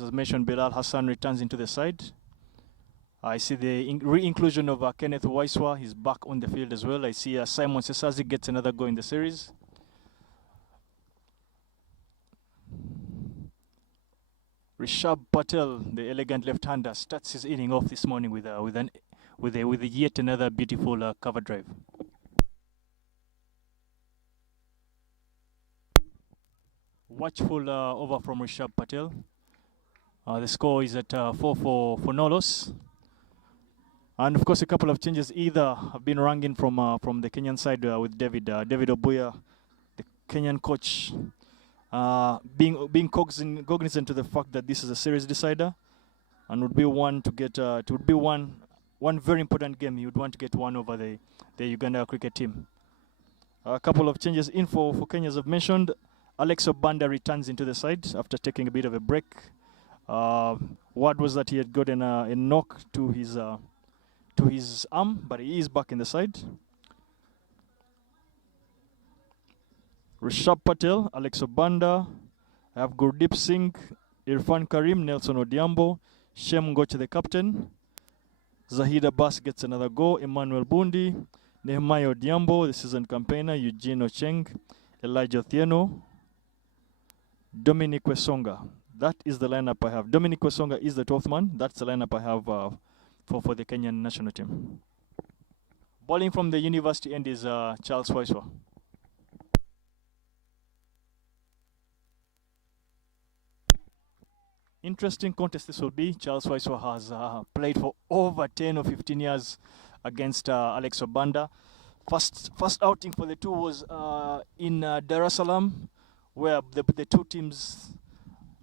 As mentioned, Bilal Hassan returns into the side. I see the re-inclusion of Kenneth Waiswa. He's back on the field as well. I see Simon Sesazi gets another goal in the series. Rishabh Patel, the elegant left-hander, starts his inning off this morning with yet another beautiful cover drive. Watchful over from Rishabh Patel. The score is at 4 for Nolos. And of course, a couple of changes either have been rung in from the Kenyan side with David Obuya, the Kenyan coach, being cognizant to the fact that this is a series decider, and would be one to get it would be one very important game. He would want to get one over the Uganda cricket team. A couple of changes in for Kenya, as I've mentioned. Alex Obanda returns into the side after taking a bit of a break. Word was that he had gotten a knock to his arm, but he is back in the side. Rishabh Patel, Alex Obanda, I have Gurdeep Singh, Irfan Karim, Nelson Odiambo, Shem Ngoche the captain, Zahid Abbas gets another goal, Emmanuel Bundi, Nehemiah Odiambo, the seasoned campaigner, Eugene Ocheng, Elijah Thieno, Dominic Wesonga. That is the lineup I have. Dominic Wesonga is the 12th man. That's the lineup I have for the Kenyan national team. Bowling from the university end is Charles Waiswa. Interesting contest this will be. Charles Waiswa has played for over 10 or 15 years against Alex Obanda. First outing for the two was in Dar es Salaam, where the two teams,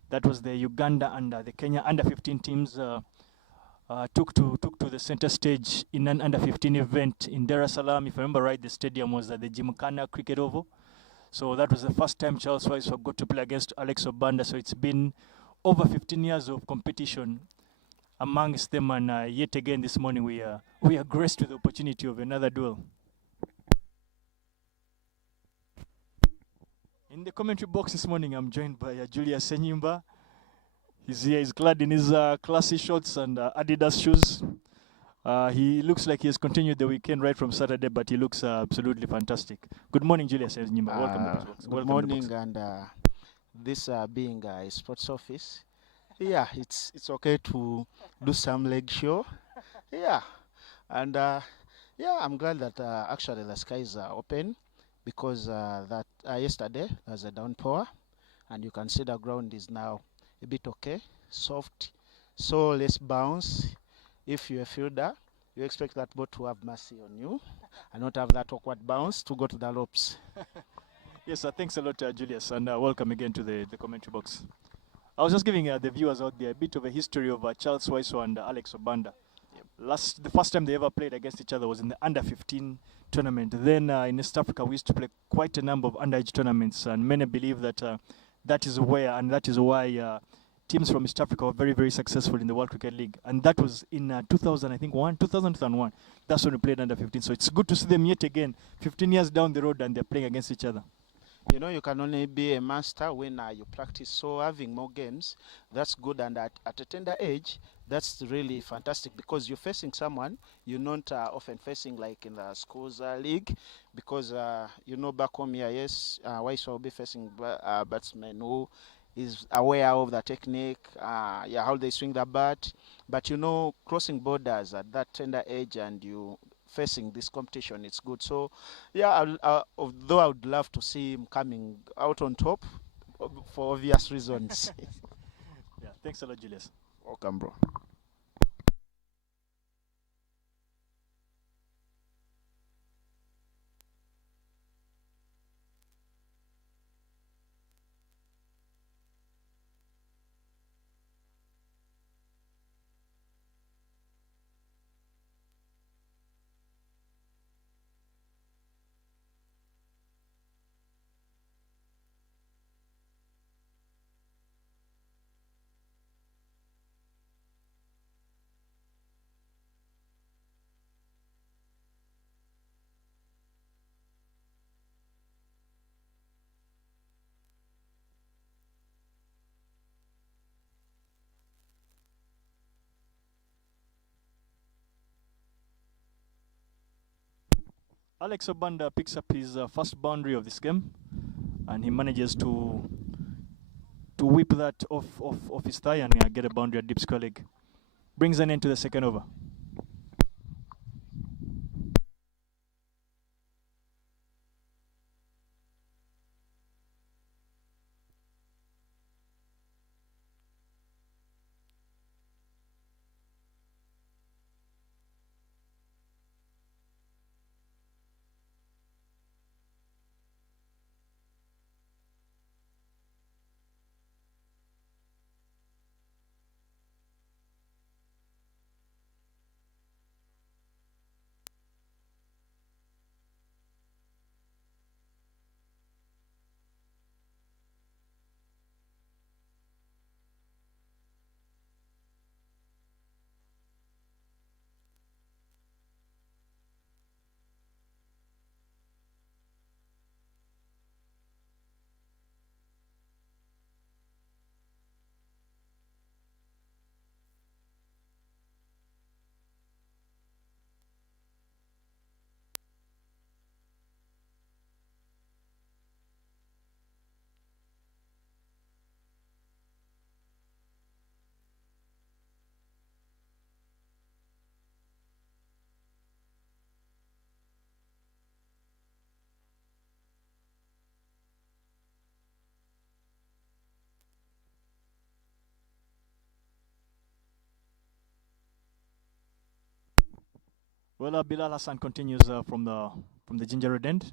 that was the Uganda and the Kenya under 15 teams, took to the center stage in an under 15 event in Dar es Salaam. If I remember right, the stadium was at the Gymkhana Cricket Oval. So that was the first time Charles Waiswa got to play against Alex Obanda. So it's been over 15 years of competition amongst them, and yet again this morning we are graced with the opportunity of another duel. In the commentary box this morning, I'm joined by Julius Senyimba. He's here. He's clad in his classy shorts and Adidas shoes. He looks like he has continued the weekend right from Saturday, but he looks absolutely fantastic. Good morning, Julius Senyimba. Welcome to the box. Good morning, and this being a sports office, yeah, it's okay to do some leg show, yeah, and yeah, I'm glad that actually the skies are open, because that yesterday there was a downpour, and you can see the ground is now a bit okay, soft, so let's bounce. If you're a fielder, you expect that ball to have mercy on you and not have that awkward bounce to go to the ropes. Yes, thanks a lot, Julius, and welcome again to the commentary box. I was just giving the viewers out there a bit of a history of Charles Waiswa and Alex Obanda. Yep. The first time they ever played against each other was in the under-15 tournament. Then in East Africa, we used to play quite a number of underage tournaments, and many believe that that is why teams from East Africa were very, very successful in the World Cricket League. And that was in 2001. That's when we played under-15. So it's good to see them yet again, 15 years down the road, and they're playing against each other. You know, you can only be a master when you practice. So having more games, that's good. And at a tender age, that's really fantastic, because you're facing someone you're not often facing, like in the schools league, because you know, back home here, yes, Waiswa will be facing batsmen who is aware of the technique, yeah, how they swing the bat. But you know, crossing borders at that tender age and you facing this competition, it's good. So yeah, although I would love to see him coming out on top for obvious reasons. Yeah, thanks a lot, Julius. Welcome, bro. Alex Obanda picks up his first boundary of this game, and he manages to whip that off his thigh and get a boundary at deep square leg. Brings an end to the second over. Well, Bilal Hassan continues from the ginger red end.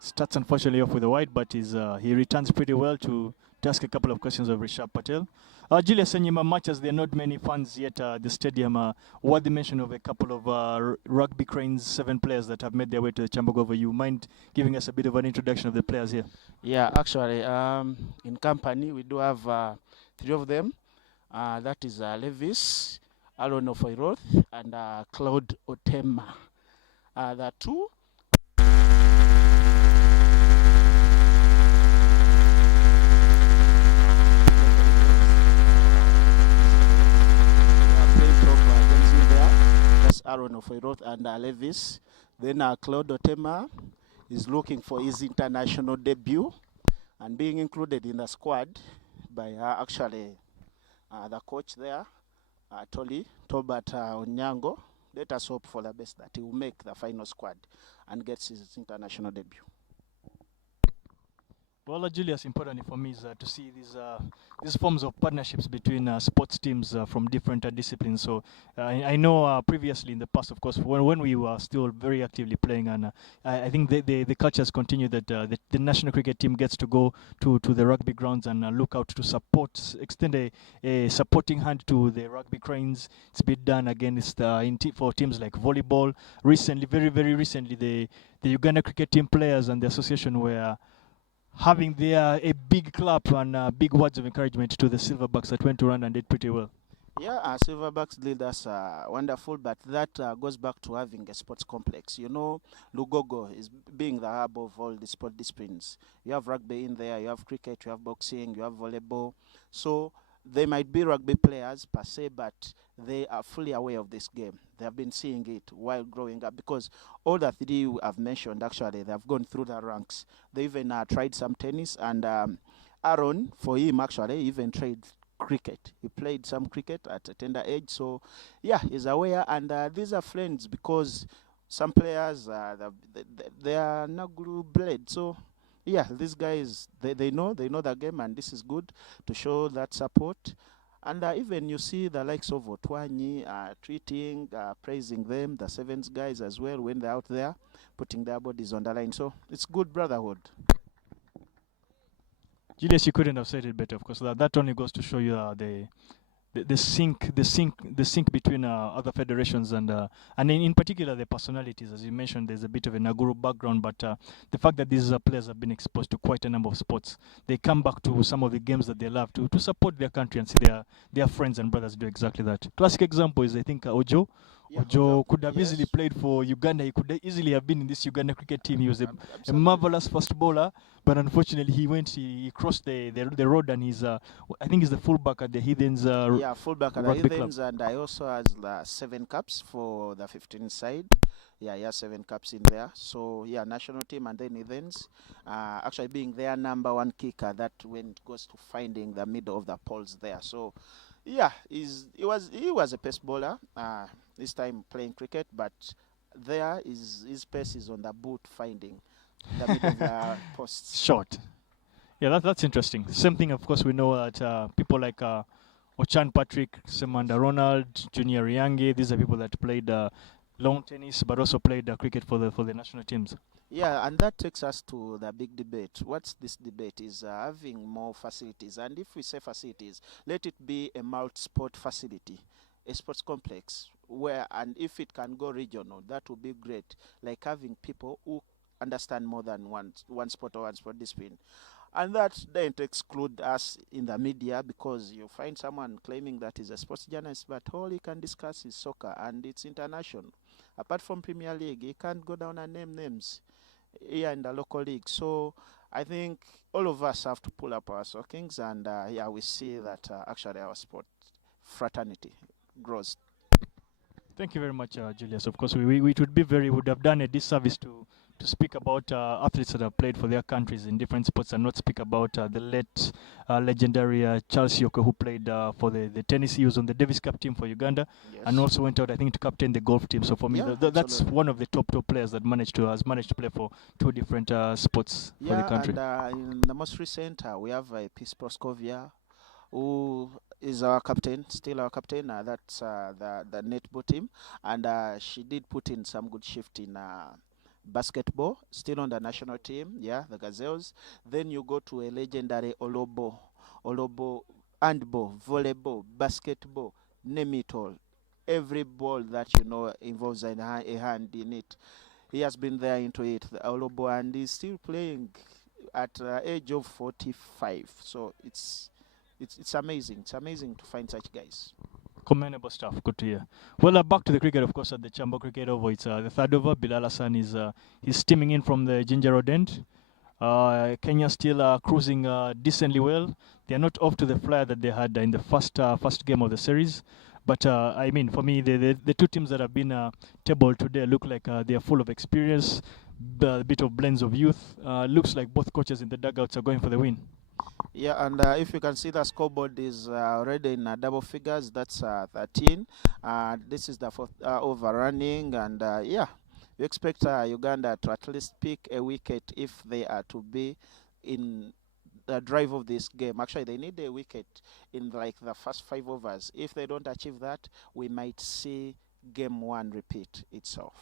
Starts unfortunately off with a wide, but he returns pretty well to ask a couple of questions of Rishabh Patel. Julius Enyima, much as there are not many fans yet at the stadium, worthy mention of a couple of Rugby Cranes 7 players that have made their way to the Chambogover. You mind giving us a bit of an introduction of the players here? Yeah, actually, in company we do have 3 of them. That is Levis, Aaron Ofoiroth, and Claude Otema. The 2. Aaron Ofoiroth and Levis. Then Claude Otema is looking for his international debut and being included in the squad by actually the coach there, Tobert Onyango. Let us hope for the best that he will make the final squad and gets his international debut. Well, Julius, importantly for me is to see these forms of partnerships between sports teams from different disciplines. So I know previously in the past, of course, when we were still very actively playing, and I think the culture has continued that the national cricket team gets to go to the rugby grounds and look out to support, extend a supporting hand to the rugby cranes. It's been done against for teams like volleyball. Recently, very recently, the Uganda cricket team players and the association were having there a big clap and big words of encouragement to the Silverbacks that went around and did pretty well. Yeah, Silverbacks did us wonderful, but that goes back to having a sports complex. You know, Lugogo is being the hub of all the sport disciplines. You have rugby in there, you have cricket, you have boxing, you have volleyball. So they might be rugby players per se, but they are fully aware of this game. They have been seeing it while growing up because all the 3 I've mentioned, actually, they have gone through the ranks. They even tried some tennis, and Aaron, for him, actually, even tried cricket. He played some cricket at a tender age. So, yeah, he's aware, and these are friends because some players, they are Naguru bred. So, yeah, these guys, they know the game, and this is good to show that support. And even you see the likes of Otwanyi tweeting, praising them, the Sevens guys as well, when they're out there, putting their bodies on the line. So it's good brotherhood. Julius, you couldn't have said it better, of course. That only goes to show you the sync between other federations and in particular the personalities. As you mentioned, there's a bit of a Naguru background, but the fact that these players have been exposed to quite a number of sports, they come back to some of the games that they love to support their country and see their friends and brothers do exactly that. Classic example is, I think, Ojo. Yeah, Ojo could have easily played for Uganda. He could easily have been in this Uganda cricket team. He was a marvelous fast bowler, but unfortunately he crossed the road, and I think he's the fullback at the Heathens. Fullback at the Heathens, and I also has the 7 caps for the 15 side. Yeah, he has 7 caps in there. So yeah, national team, and then events. Actually being their #1 kicker. That when it goes to finding the middle of the poles there. So yeah, he was a pace bowler. This time playing cricket, but there is his pace is on the boot finding the middle of the posts. Short. Yeah, that's interesting. Same thing, of course, we know that people like Ochan Patrick, Samanda Ronald, Junior Riange, these are people that played lawn tennis but also played cricket for the national teams. Yeah, and that takes us to the big debate. What's this debate is having more facilities, and if we say facilities, let it be a multi-sport facility, a sports complex, where, and if it can go regional, that would be great. Like having people who understand more than one sport or one sport discipline. And that doesn't exclude us in the media, because you find someone claiming that he's a sports journalist, but all he can discuss is soccer, and it's international. Apart from Premier League, he can't go down and name names here in the local league. So I think all of us have to pull up our stockings, and yeah, we see that actually our sport fraternity grows. Thank you very much, Julius. Of course, we would have done a disservice to speak about athletes that have played for their countries in different sports and not speak about the late legendary Charles Yoko, who played for the tennis. He was on the Davis Cup team for Uganda, and Yes. also went out, I think, to captain the golf team. So for me, Yeah, that's absolutely. one of the top players that has managed to play for two different sports for the Yeah, country. and in the most recent, we have Peace Proskovia, who is our captain, still our captain. That's the netball team, and she did put in some good shift in basketball, still on the national team. Yeah, the Gazelles. Then you go to a legendary Olobo, handball, volleyball, basketball, name it all. Every ball that you know involves a hand in it. He has been there into it, the Olobo, and he's still playing at the age of 45. So it's amazing. It's amazing to find such guys. Commendable stuff. Good to hear. Well, back to the cricket, of course, at the Chamber Cricket Oval. It's the third over. Bilal Hassan is he's steaming in from the Ginger Road end. Kenya still cruising decently well. They are not off to the flyer that they had in the first game of the series. But I mean, for me, the two teams that have been tabled today look like they are full of experience, a bit of blends of youth. Looks like both coaches in the dugouts are going for the win. Yeah, and if you can see, the scoreboard is already in double figures. That's 13. This is the fourth over running, and yeah, we expect Uganda to at least pick a wicket if they are to be in the drive of this game. Actually, they need a wicket in like the first 5 overs. If they don't achieve that, we might see game one repeat itself.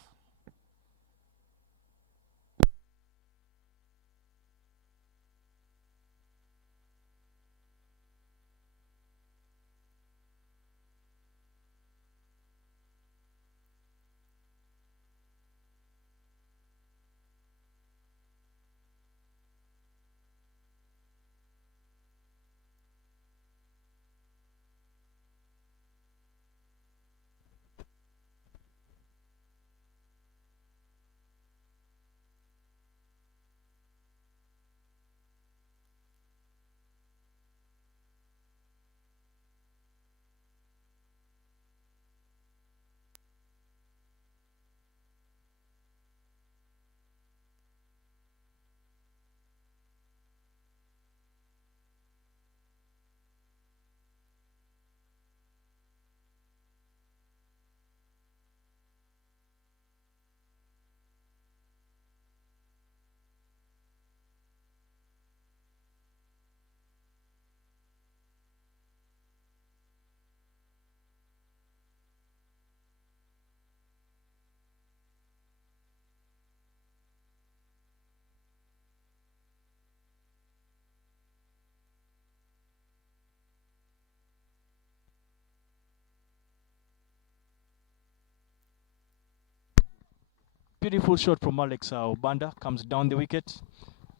Beautiful shot from Alex Obanda comes down the wicket.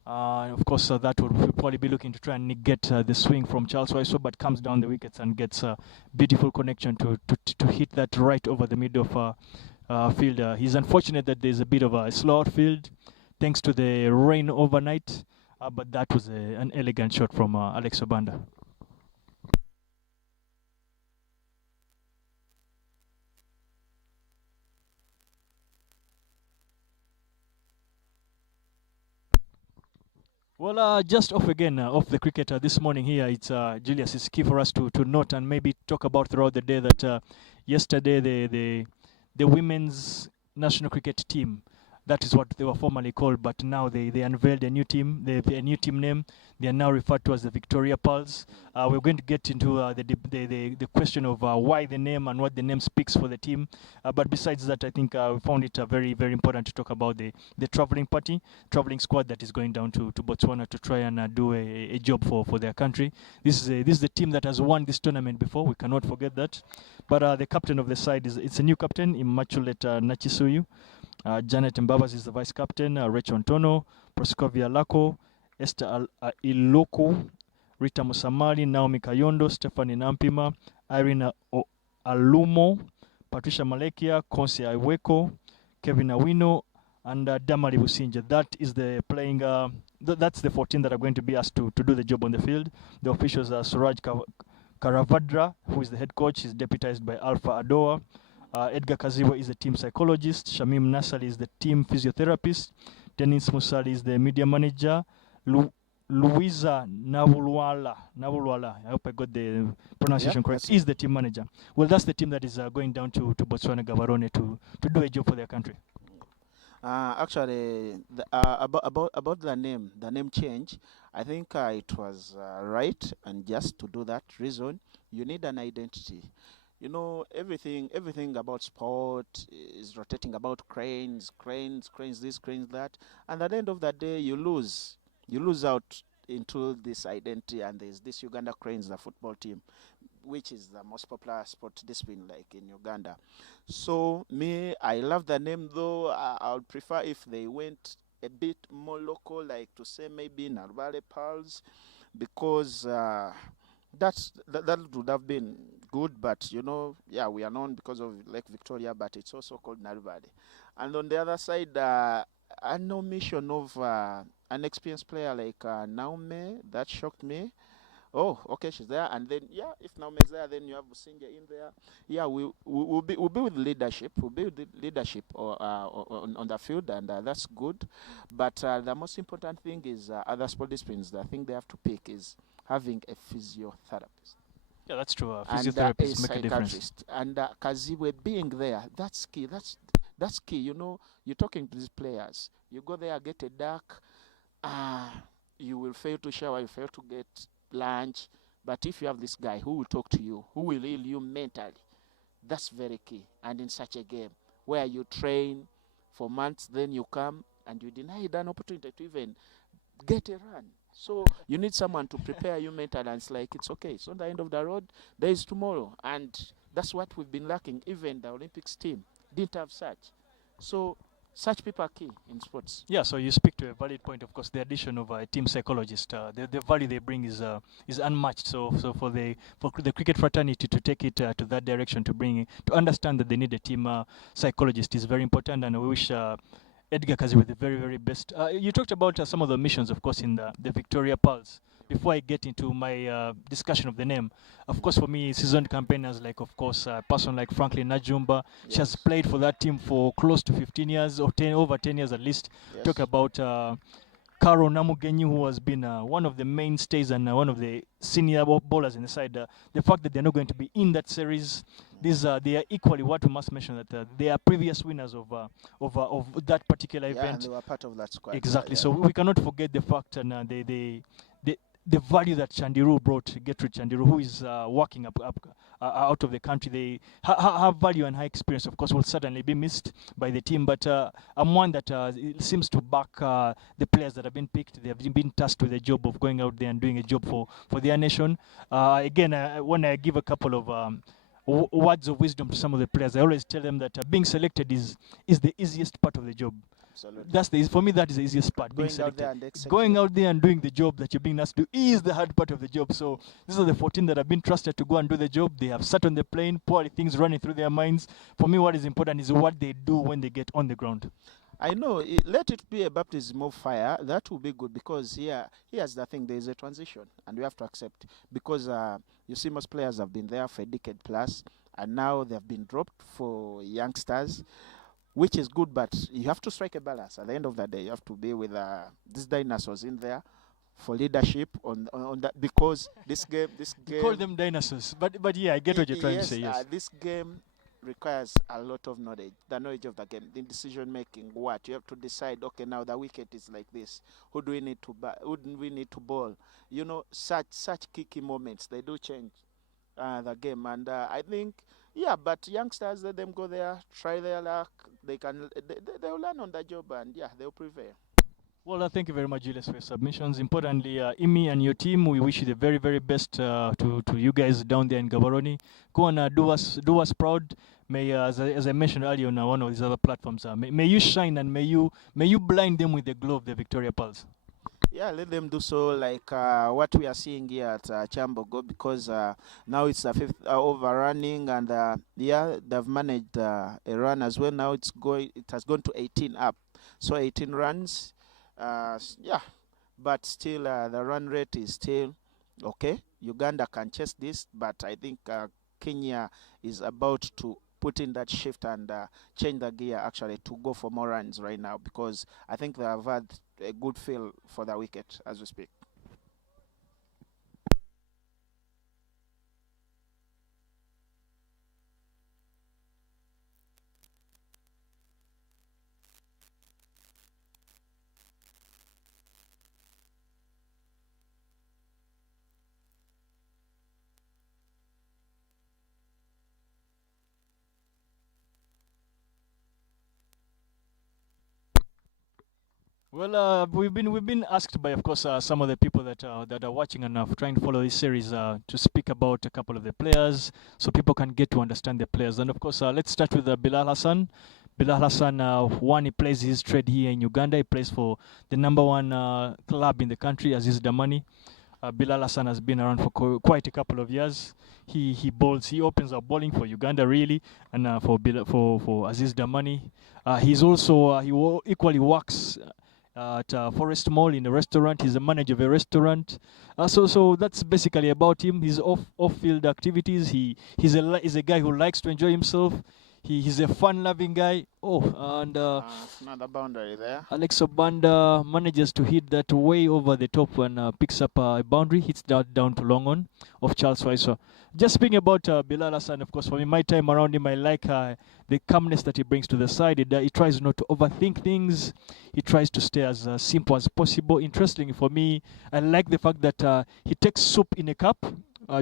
Of course, that would we'll probably be looking to try and negate the swing from Charles Waiso, but comes down the wickets and gets a beautiful connection to hit that right over the middle of field. He's unfortunate that there's a bit of a slow outfield thanks to the rain overnight, but that was an elegant shot from Alex Obanda. Well, just off again, off the cricket this morning here, it's Julius. It's key for us to note and maybe talk about throughout the day that yesterday the women's national cricket team, that is what they were formerly called, but now they unveiled a new team, a new team name. They are now referred to as the Victoria Pearls. We're going to get into the question of why the name and what the name speaks for the team. But besides that, I think we found it very, very important to talk about the traveling squad that is going down to Botswana to try and do a job for their country. This is the team that has won this tournament before. We cannot forget that. But the captain of the side it's a new captain, Immaculate Nachisuyu. Janet Mbavas is the vice captain. Rachel Antono, Proskovia Lako, Esther Iloko, Rita Musamali, Naomi Kayondo, Stephanie Nampima, Irene Alumo, Patricia Malekia, Konsi Iweko, Kevin Awino, and Damari Businja. That is the playing. That's the 14 that are going to be asked to do the job on the field. The officials are Suraj Karavadra, who is the head coach, is deputized by Alpha Adoa. Edgar Kaziwa is the team psychologist. Shamim Nasali is the team physiotherapist. Dennis Musali is the media manager. Louisa Navulwala, I hope I got the pronunciation correct, is the team manager. Well, that's the team that is going down to Botswana Gaborone to do a job for their country. Actually, about the name change, I think it was right and just to do that reason. You need an identity. You know, everything about sport is rotating about cranes, this, cranes that, and at the end of the day, you lose out into this identity. And there's this Uganda Cranes, the football team, which is the most popular sport discipline like in Uganda. So me, I love the name though. I would prefer if they went a bit more local, like to say maybe Narvale Pearls, because that would have been good. But you know, yeah, we are known because of Lake Victoria, but it's also called Narvale. And on the other side, an omission of an experienced player like Naume, that shocked me. Oh, okay, she's there, and then yeah, if Naume's there, then you have Businja in there. Yeah, we'll be with leadership. We'll be with the leadership on the field, and that's good. But the most important thing is other sport disciplines. The thing they have to pick is having a physiotherapist. Yeah, that's true. Physiotherapists make a difference. And Kaziwe being there, that's key. That's key. You know, you're talking to these players. You go there, get a duck. You will fail to shower. You fail to get lunch. But if you have this guy who will talk to you, who will heal you mentally, that's very key. And in such a game where you train for months, then you come and you deny an opportunity to even get a run. So you need someone to prepare you mentally, and it's like, it's okay, it's on the end of the road, there is tomorrow. And that's what we've been lacking. Even the Olympics team didn't have such. So such people are key in sports. Yeah, so you speak to a valid point. Of course, the addition of a team psychologist, the value they bring is unmatched. So for the cricket fraternity to take it to that direction, to understand that they need a team psychologist is very important. And we wish Edgar Kazi with the very, very best. You talked about some of the missions, of course, in the Victoria Pulse. Before I get into my discussion of the name, of course, for me, seasoned campaigners like, of course, a person like Franklin Najumba. Yes. She has played for that team for close to 15 years, or over 10 years at least. Yes. Talk about Karo Namugenyi, who has been one of the mainstays and one of the senior bowlers in the side. The fact that they're not going to be in that series, they are equally what we must mention, that they are previous winners of that particular event. And they were part of that squad. Exactly. Yeah. So we cannot forget the fact and the value that Chandiru brought, Gertrude Chandiru, who is working out of the country. They have value and high experience, of course, will certainly be missed by the team. But I'm one that seems to back the players that have been picked. They have been tasked with the job of going out there and doing a job for their nation. Again, when I give a couple of words of wisdom to some of the players, I always tell them that being selected is the easiest part of the job. Absolutely. For me, that is the easiest part. Going out there and doing the job that you're being asked to do is the hard part of the job. So these are the 14 that have been trusted to go and do the job. They have sat on the plane, probably things running through their minds. For me, what is important is what they do when they get on the ground. I know. Let it be a baptism of fire. That will be good, because here's the thing. There is a transition, and we have to accept, because you see, most players have been there for a decade plus, and now they have been dropped for youngsters, which is good, but you have to strike a balance. At the end of the day, you have to be with these dinosaurs in there for leadership on that, because this game You call them dinosaurs, but yeah, I get what you're trying to say. Yes. this game requires a lot of knowledge, the knowledge of the game, the decision making. What you have to decide. Okay, now the wicket is like this. Who do we need to who do we need to bowl? You know, such key moments, they do change the game. And I think, yeah, but youngsters, let them go there, try their luck. They'll learn on the job, and yeah, they'll prevail. Well, thank you very much, Julius, for your submissions. Importantly, Imi and your team, we wish you the very, very best to you guys down there in Gaborone. Go and do us proud. May, as I mentioned earlier on one of these other platforms, may you shine, and may you blind them with the glow of the Victoria Pulse. Yeah, let them do so, like what we are seeing here at Chambogo, because now it's the fifth over running, and yeah, they've managed a run as well. Now it has gone to 18 up, so 18 runs. Yeah, but still the run rate is still okay. Uganda can chase this, but I think Kenya is about to put in that shift and change the gear actually to go for more runs right now, because I think they have had a good feel for the wicket as we speak. Well, we've been asked by, of course, some of the people that are watching and trying to follow this series to speak about a couple of the players, so people can get to understand the players. And of course, let's start with Bilal Hassan. Bilal Hassan, he plays his trade here in Uganda. He plays for the number one club in the country, Aziz Damani. Bilal Hassan has been around for quite a couple of years. He bowls. He opens up bowling for Uganda really, and for Aziz Damani. He's also equally works at Forest Mall in a restaurant. He's a manager of a restaurant. So that's basically about him. His off-field activities. He's a guy who likes to enjoy himself. He's a fun-loving guy. Oh, and Another boundary there. Alex Obanda manages to hit that way over the top and picks up a boundary, hits that down to long on of Charles Weiser. Just speaking about Bilal Hassan, of course, for me, my time around him, I like the calmness that he brings to the side. He tries not to overthink things. He tries to stay as simple as possible. Interestingly for me, I like the fact that he takes soup in a cup.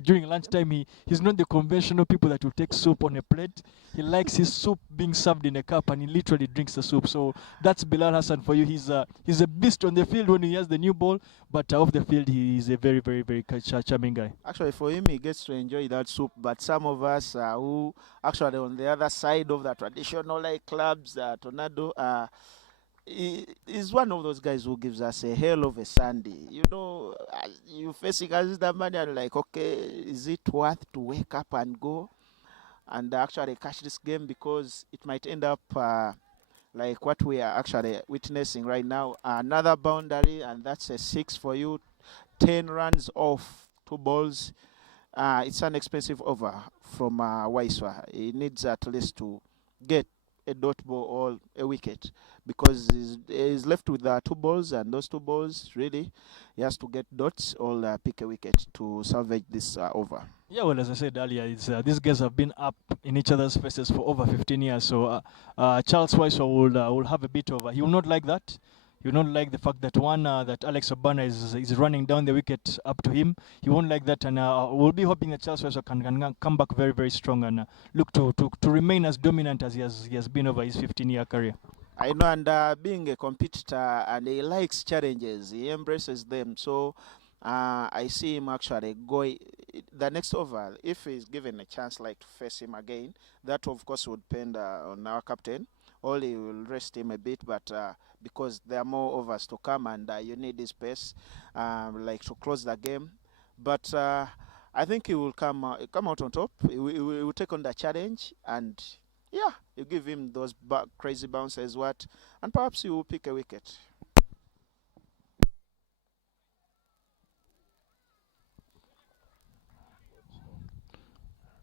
During lunchtime, he's not the conventional people that will take soup on a plate. He likes his soup being served in a cup, and he literally drinks the soup. So that's Bilal Hassan for you. He's a beast on the field when he has the new ball, but off the field, he is a very, very, very charming guy. Actually, for him, he gets to enjoy that soup. But some of us who actually on the other side of the traditional like clubs, Tornado, he is one of those guys who gives us a hell of a Sunday. You know, you facing us the money and like, okay, is it worth to wake up and go and actually catch this game, because it might end up like what we are actually witnessing right now. Another boundary, and that's a 6 for you. 10 runs off 2 balls. It's an expensive over from Waiswa. He needs at least to get a dot ball or a wicket, because he's left with 2 balls, and those 2 balls really he has to get dots or pick a wicket to salvage this over. Yeah, well, as I said earlier, these guys have been up in each other's faces for over 15 years. So Charles Weiser will have a bit of. He will not like that. He will not like the fact that that Alex Obana is running down the wicket up to him. He won't like that, and we'll be hoping that Charles Weiser can come back very, very strong and look to remain as dominant as he has been over his 15-year career. I know, and being a competitor, and he likes challenges. He embraces them. So I see him actually going the next over. If he's given a chance, like to face him again, that of course would depend on our captain. Only will rest him a bit, but because there are more overs to come, and you need his pace, like to close the game. But I think he will come out on top. He will take on the challenge, and yeah, you give him those crazy bounces, and perhaps he will pick a wicket.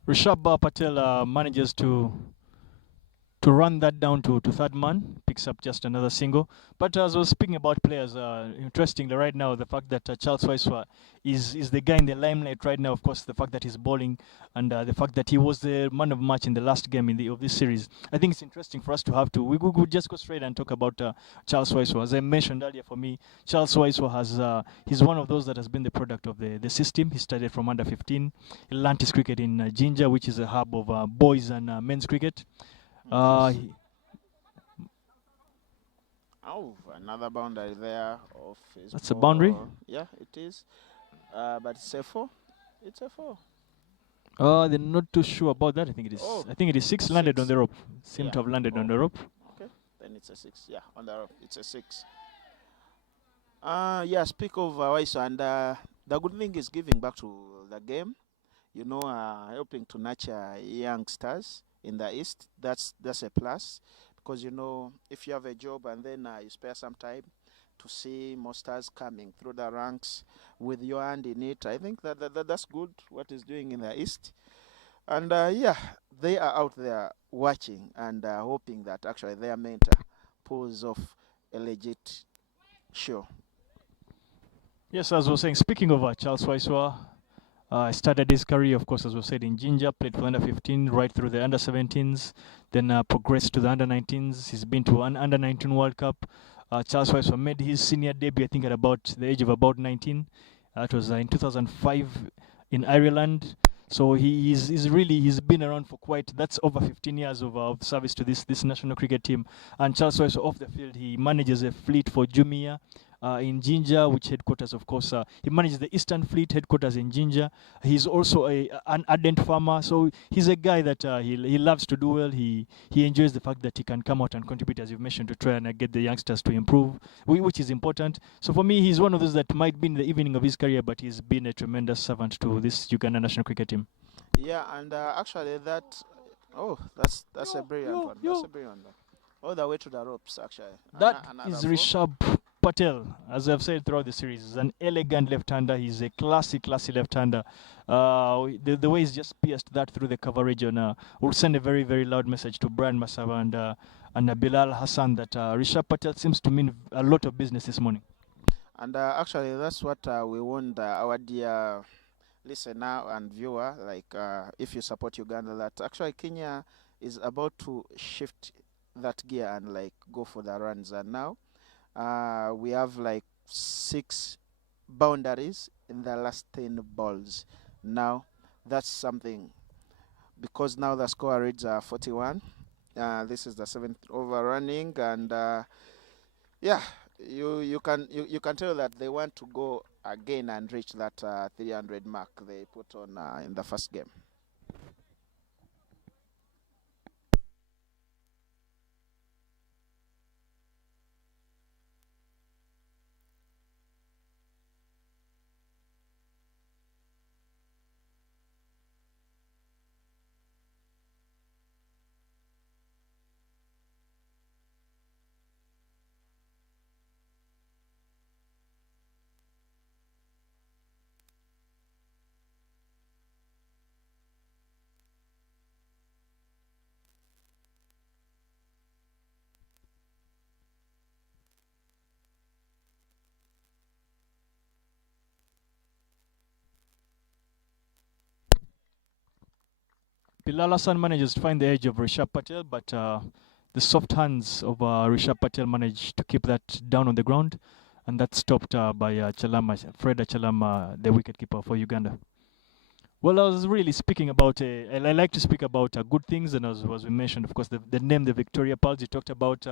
Rishabh Patel manages to to run that down to third man, picks up just another single. But as I was speaking about players, interestingly, right now, the fact that Charles Waiswa is the guy in the limelight right now, of course, the fact that he's bowling and the fact that he was the man of match in the last game of this series. I think it's interesting for us to have to, we could just go straight and talk about Charles Waiswa. As I mentioned earlier, for me, Charles Waiswa he's one of those that has been the product of the system. He started from under 15. He learned his cricket in Jinja, which is a hub of boys and men's cricket. Oh, another boundary there of his That's a boundary? Yeah, it is. But it's a 4. It's a 4. They're not too sure about that. I think it is. Oh, I think it is 6 landed 6. on the rope. Seem Yeah. to have landed on the Oh. rope. Okay, then it's a 6. Yeah, on the rope, it's a 6. Yeah, speak of Waiso, and the good thing is giving back to the game. You know, helping to nurture youngsters in the East. That's a plus, because you know, if you have a job and then you spare some time to see more stars coming through the ranks with your hand in it, I think that's good what he's doing in the East. And yeah, they are out there watching and hoping that actually their mentor pulls off a legit show. Yes, as I was saying, speaking of Charles Waiswa, started his career, of course, as we said, in Jinja, played for under 15, right through the under 17s, then progressed to the under 19s. He's been to an under 19 World Cup. Charles Waiswa made his senior debut, I think, at about the age of about 19. It was in 2005 in Ireland. So he's been around for that's over 15 years of service to this national cricket team. And Charles Waiswa off the field, he manages a fleet for Jumia. In Jinja, which headquarters, of course, he manages the Eastern Fleet headquarters in Jinja. He's also an ardent farmer, so he's a guy that he loves to do well. He enjoys the fact that he can come out and contribute, as you've mentioned, to try and get the youngsters to improve, which is important. So for me, he's one of those that might be in the evening of his career, but he's been a tremendous servant to this Uganda national cricket team. Yeah, and actually that's a brilliant one. That's a brilliant one. All the way to the ropes, actually. That Another is 4. Rishabh Patel, as I've said throughout the series. He's an elegant left-hander. He's a classy left-hander. The way he's just pierced that through the coverage will send a very, very loud message to Brian Masava and Bilal Hassan that Rishabh Patel seems to mean a lot of business this morning. And actually, that's what we want our dear listener and viewer, like if you support Uganda, that actually Kenya is about to shift that gear and like go for the runs. And now we have like 6 boundaries in the last 10 balls. Now that's something, because now the score reads 41. This is the 7th over running, and yeah, you can tell that they want to go again and reach that 300 mark they put on in the first game. Bilal Hassan manages to find the edge of Rishabh Patel, but the soft hands of Rishabh Patel managed to keep that down on the ground, and that's stopped by Fred Chalama, the wicketkeeper for Uganda. Well, I was really speaking about, I like to speak about good things, and as we mentioned, of course, the name, the Victoria Pulse, you talked about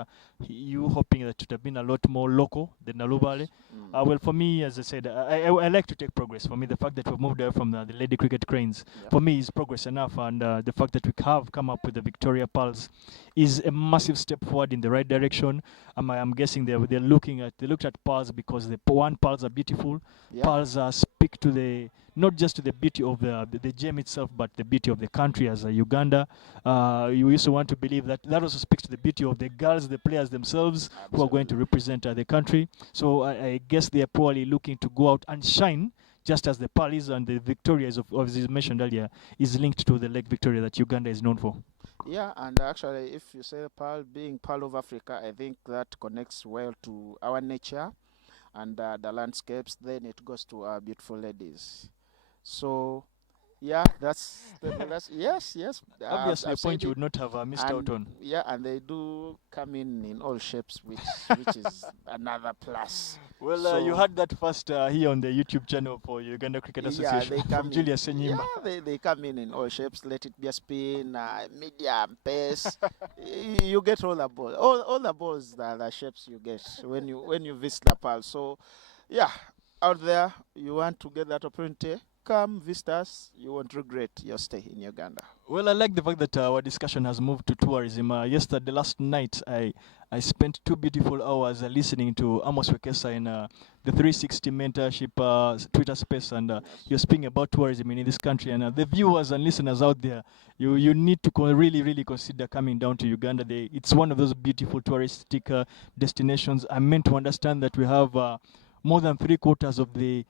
you hoping that it would have been a lot more local than Nalubale. Well, for me, as I said, I like to take progress. For me, the fact that we've moved away from the Lady Cricket Cranes, for me, is progress enough, and the fact that we have come up with the Victoria Pulse is a massive step forward in the right direction. I'm guessing they looked at Pulse because the Pulse are beautiful. Pulse speak to not just to the beauty of the gem itself, but the beauty of the country as a Uganda. You also want to believe that also speaks to the beauty of the girls, the players themselves, who are going to represent the country. So I guess they are probably looking to go out and shine, just as the Pearls and the Victorias, as you mentioned earlier, is linked to the Lake Victoria that Uganda is known for. Yeah, and actually, if you say Pearl, being Pearl of Africa, I think that connects well to our nature and the landscapes. Then it goes to our beautiful ladies. So yeah, that's yes, yes. Obviously, a I've point said you it, would not have missed out and on. yeah, and they do come in all shapes, which is another plus. Well, you So had that first here on the YouTube channel for Uganda Cricket yeah, Association they from come in. Julius Yeah, Senyimba. they come in all shapes. Let it be a spin, medium, pace. You get all the balls. All the balls, the shapes you get when you visit Nepal. So, yeah, out there, you want to get that opportunity. Come visit us. You won't regret your stay in Uganda. Well, I like the fact that our discussion has moved to tourism. Yesterday, last night, I spent 2 beautiful hours listening to Amos Wekesa in the 360 Mentorship Twitter space, and Yes. you're speaking about tourism in this country. And the viewers and listeners out there, you need to really, really consider coming down to Uganda. It's one of those beautiful touristic destinations. I'm meant to understand that we have more than three-quarters of the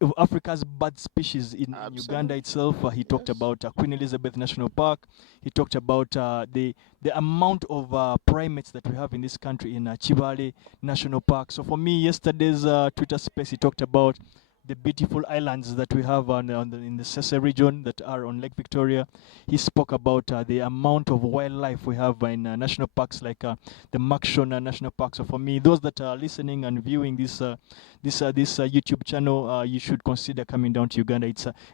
of Africa's bird species in Uganda Absolutely. itself. He talked Yes. about Queen Elizabeth National Park. He talked about the amount of primates that we have in this country in Chivale National Park. So for me, yesterday's Twitter space, he talked about the beautiful islands that we have in the Sese region that are on Lake Victoria. He spoke about the amount of wildlife we have in national parks like the Makshona National Park. So for me, those that are listening and viewing this YouTube channel, you should consider coming down to Uganda.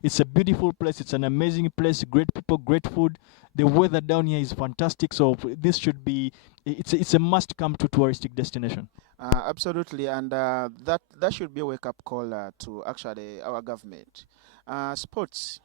It's a beautiful place. It's an amazing place. Great people, great food. The weather down here is fantastic. So this should be it's a must come to touristic destination. Absolutely, and that should be a wake up call to actually our government. Sports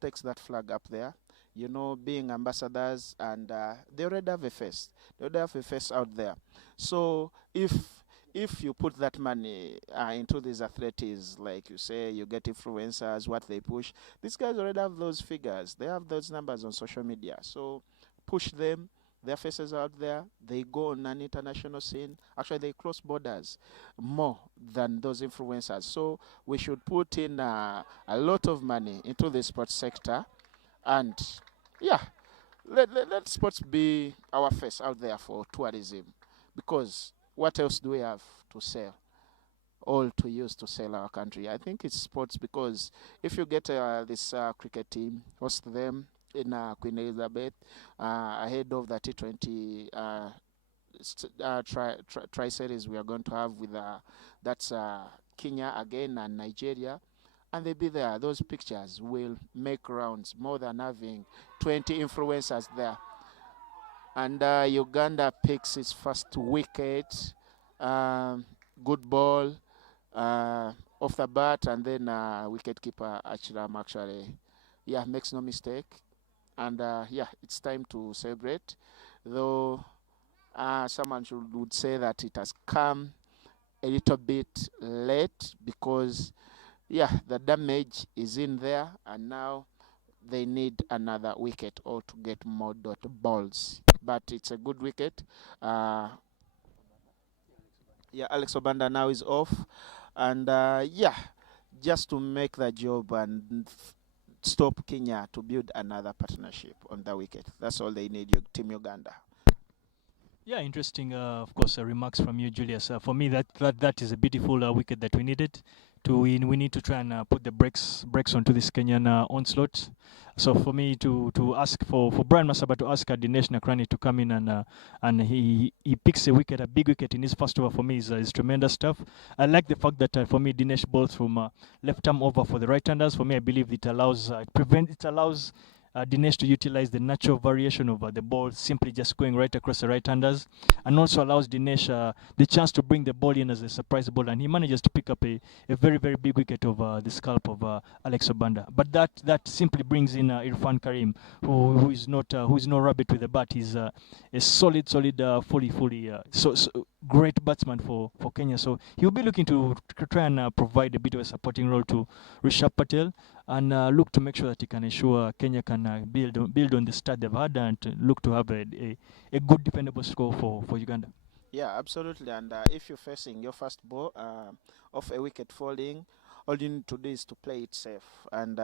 takes that flag up there. You know, being ambassadors, and they already have a face. They already have a face out there. So if you put that money into these athletes, like you say, you get influencers, what they push. These guys already have those figures. They have those numbers on social media. So push them, their faces out there. They go on an international scene. Actually, they cross borders more than those influencers. So we should put in a lot of money into the sports sector. And yeah, let sports be our face out there for tourism. Because what else do we have to sell? All to use to sell our country. I think it's sports because if you get this cricket team, host them in Queen Elizabeth ahead of the T20 tri-series we are going to have with that's Kenya again and Nigeria, and they be there. Those pictures will make rounds more than having 20 influencers there. And Uganda picks its first wicket. Good ball off the bat, and then wicket keeper Achiram actually, yeah, makes no mistake. And yeah, it's time to celebrate. Though someone would say that it has come a little bit late because, yeah, the damage is in there, and now they need another wicket or to get more dot balls. But it's a good wicket. Yeah, Alex Obanda now is off, and yeah, just to make the job and stop Kenya to build another partnership on the wicket. That's all they need, Team Uganda. Yeah, interesting. Of course, remarks from you, Julius. For me, that is a beautiful wicket that we needed. We need to try and put the brakes onto this Kenyan onslaught. So for me to ask for Brian Masaba to ask Dinesh Nakrani to come in and he picks a big wicket in his first over, for me is tremendous stuff. I like the fact that for me Dinesh bowls from left arm over for the right-handers. For me, I believe it allows Dinesh to utilize the natural variation of the ball, simply just going right across the right-handers, and also allows Dinesh the chance to bring the ball in as a surprise ball, and he manages to pick up a very, very big wicket over the scalp of Alex Obanda. But that simply brings in Irfan Karim, who is no rabbit with the bat. He's a solid, fully so great batsman for Kenya. So he'll be looking to try and provide a bit of a supporting role to Rishabh Patel, and look to make sure that he can ensure Kenya can build on the start they've had, and look to have a good dependable score for Uganda. Yeah, absolutely. And if you're facing your first ball off a wicket falling, all you need to do is to play it safe. And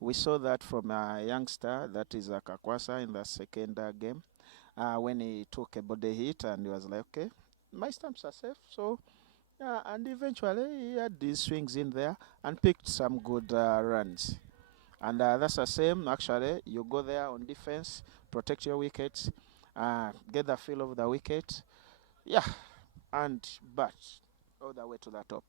We saw that from a youngster, that is Kakwasa, in the second game, when he took a body hit and he was like, okay, my stumps are safe. So, and eventually he had these swings in there and picked some good runs. And that's the same, actually. You go there on defense, protect your wickets, get the feel of the wicket. Yeah, and bat all the way to the top.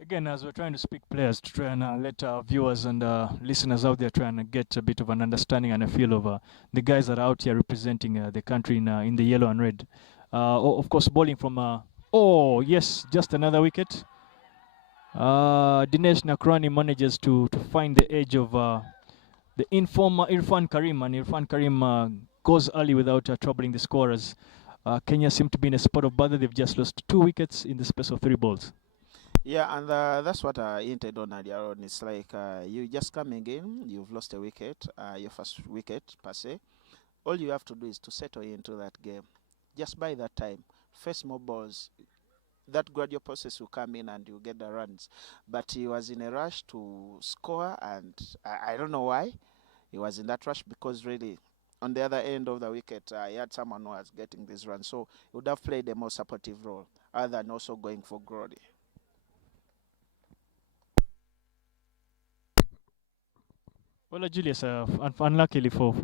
Again, as we're trying to speak players to try and let our viewers and listeners out there try and get a bit of an understanding and a feel of the guys that are out here representing the country in the yellow and red. Of course, bowling from... oh, yes, just another wicket. Dinesh Nakrani manages to find the edge of the informer Irfan Karim, and Irfan Karim goes early without troubling the scorers. Kenya seem to be in a spot of bother. They've just lost 2 wickets in the space of 3 balls. Yeah, and that's what I hinted on earlier on. It's like you just coming in, you've lost a wicket, your first wicket per se. All you have to do is to settle into that game. Just by that time, face more balls. That gradual process will come in and you get the runs. But he was in a rush to score, and I don't know why he was in that rush, because really on the other end of the wicket, he had someone who was getting this run. So he would have played a more supportive role other than also going for glory. Well, Julius, unluckily for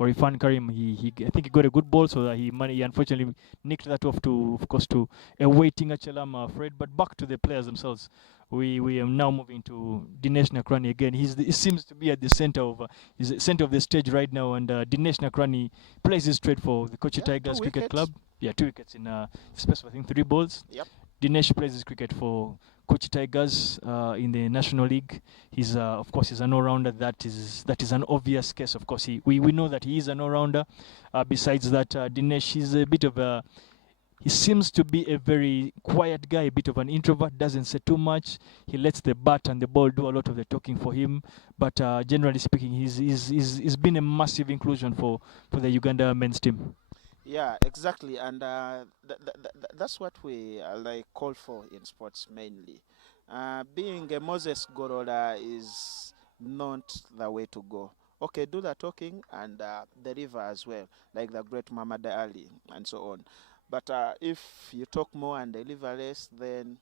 Irfan Karim, I think he got a good ball, so that he unfortunately nicked that off to, of course, to a waiting Achalam Fred. But back to the players themselves, we are now moving to Dinesh Nakrani again. He seems to be at the center of the stage right now, and Dinesh Nakrani plays his trade for the Kochi Tigers Cricket Club. Yeah, 2 wickets in space of, I think, 3 balls. Yep. Dinesh plays his cricket for Kochi Tigers in the National League. He's of course he's an all-rounder. That is an obvious case. Of course, we know that he is an all-rounder. Besides that, Dinesh is a bit of a... He seems to be a very quiet guy, a bit of an introvert, doesn't say too much. He lets the bat and the ball do a lot of the talking for him. But generally speaking, he's been a massive inclusion for the Uganda men's team. Yeah, exactly, and that's what we like call for in sports mainly. Being a Moses Goroda is not the way to go. Okay, do the talking and deliver as well, like the great Muhammad Ali and so on. But if you talk more and deliver less, then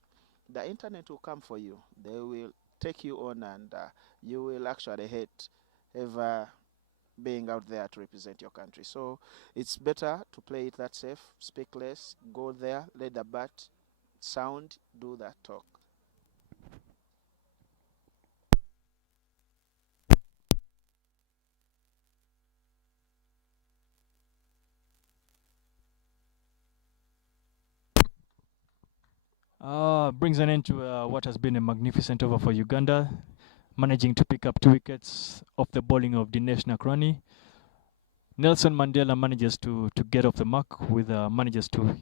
the internet will come for you. They will take you on, and you will actually hate ever being out there to represent your country. So it's better to play it that safe, speak less, go there, let the bat sound, do that talk. Brings an end to what has been a magnificent over for Uganda, managing to pick up 2 wickets off the bowling of Dinesh Nakrani. Nelson Mandela manages to get off the mark with manages to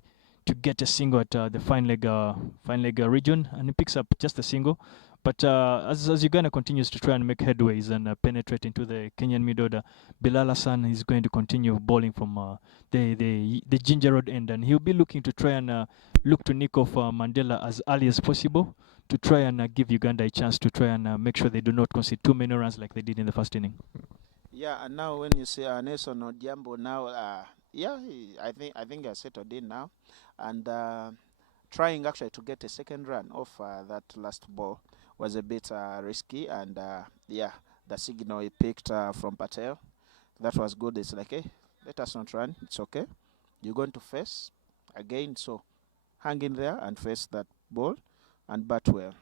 get a single at the fine leg region, and he picks up just a single. But as Uganda continues to try and make headways and penetrate into the Kenyan mid order, Bilal Hassan is going to continue bowling from the Ginger Road end, and he'll be looking to try and look to nick off Mandela as early as possible to try and give Uganda a chance to try and make sure they do not concede too many runs like they did in the first inning. Yeah, and now when you say Nelson Odiambo now, yeah, I think he settled in now, and trying actually to get a second run off that last ball was a bit risky, and yeah, the signal he picked from Patel, that was good. It's like, hey, let us not run. It's okay. You're going to face again, so hang in there and face that ball and bat well.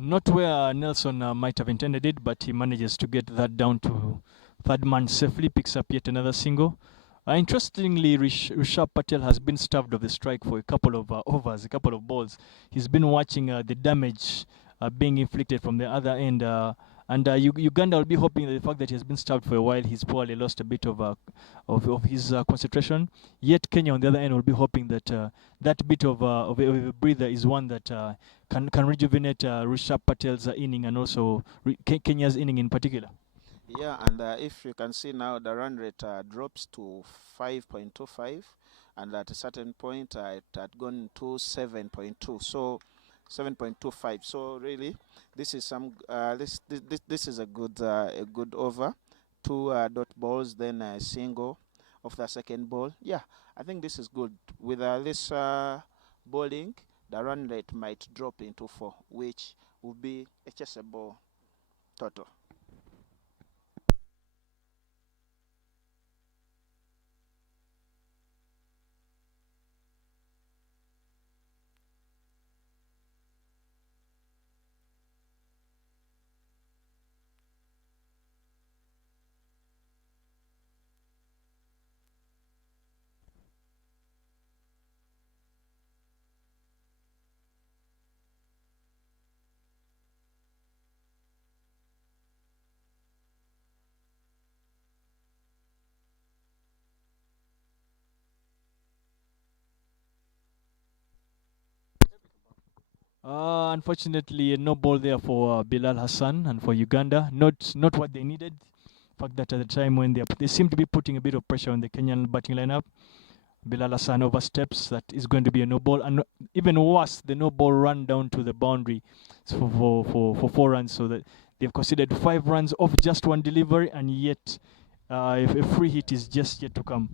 Not where Nelson might have intended it, but he manages to get that down to third man safely, picks up yet another single. Interestingly, Rishabh Patel has been starved of the strike for a couple of overs, a couple of balls. He's been watching the damage being inflicted from the other end. Uganda will be hoping that the fact that he has been starved for a while, he's probably lost a bit of his concentration. Yet Kenya on the other end will be hoping that that bit of a breather is one that can rejuvenate Rishabh Patel's inning and also Kenya's inning in particular. Yeah, and if you can see now, the run rate drops to 5.25, and at a certain point it had gone to 7.2. So 7.25. So really, this is this is a good over. Two dot balls, then a single of the second ball. Yeah, I think this is good. With this bowling, the run rate might drop into 4, which would be a chaseable total. Unfortunately, no ball there for Bilal Hassan and for Uganda. Not what they needed. In fact, that at the time when they seem to be putting a bit of pressure on the Kenyan batting lineup, Bilal Hassan oversteps. That is going to be a no ball, and even worse, the no ball run down to the boundary for 4 runs. So that they've considered 5 runs off just one delivery, and yet if a free hit is just yet to come.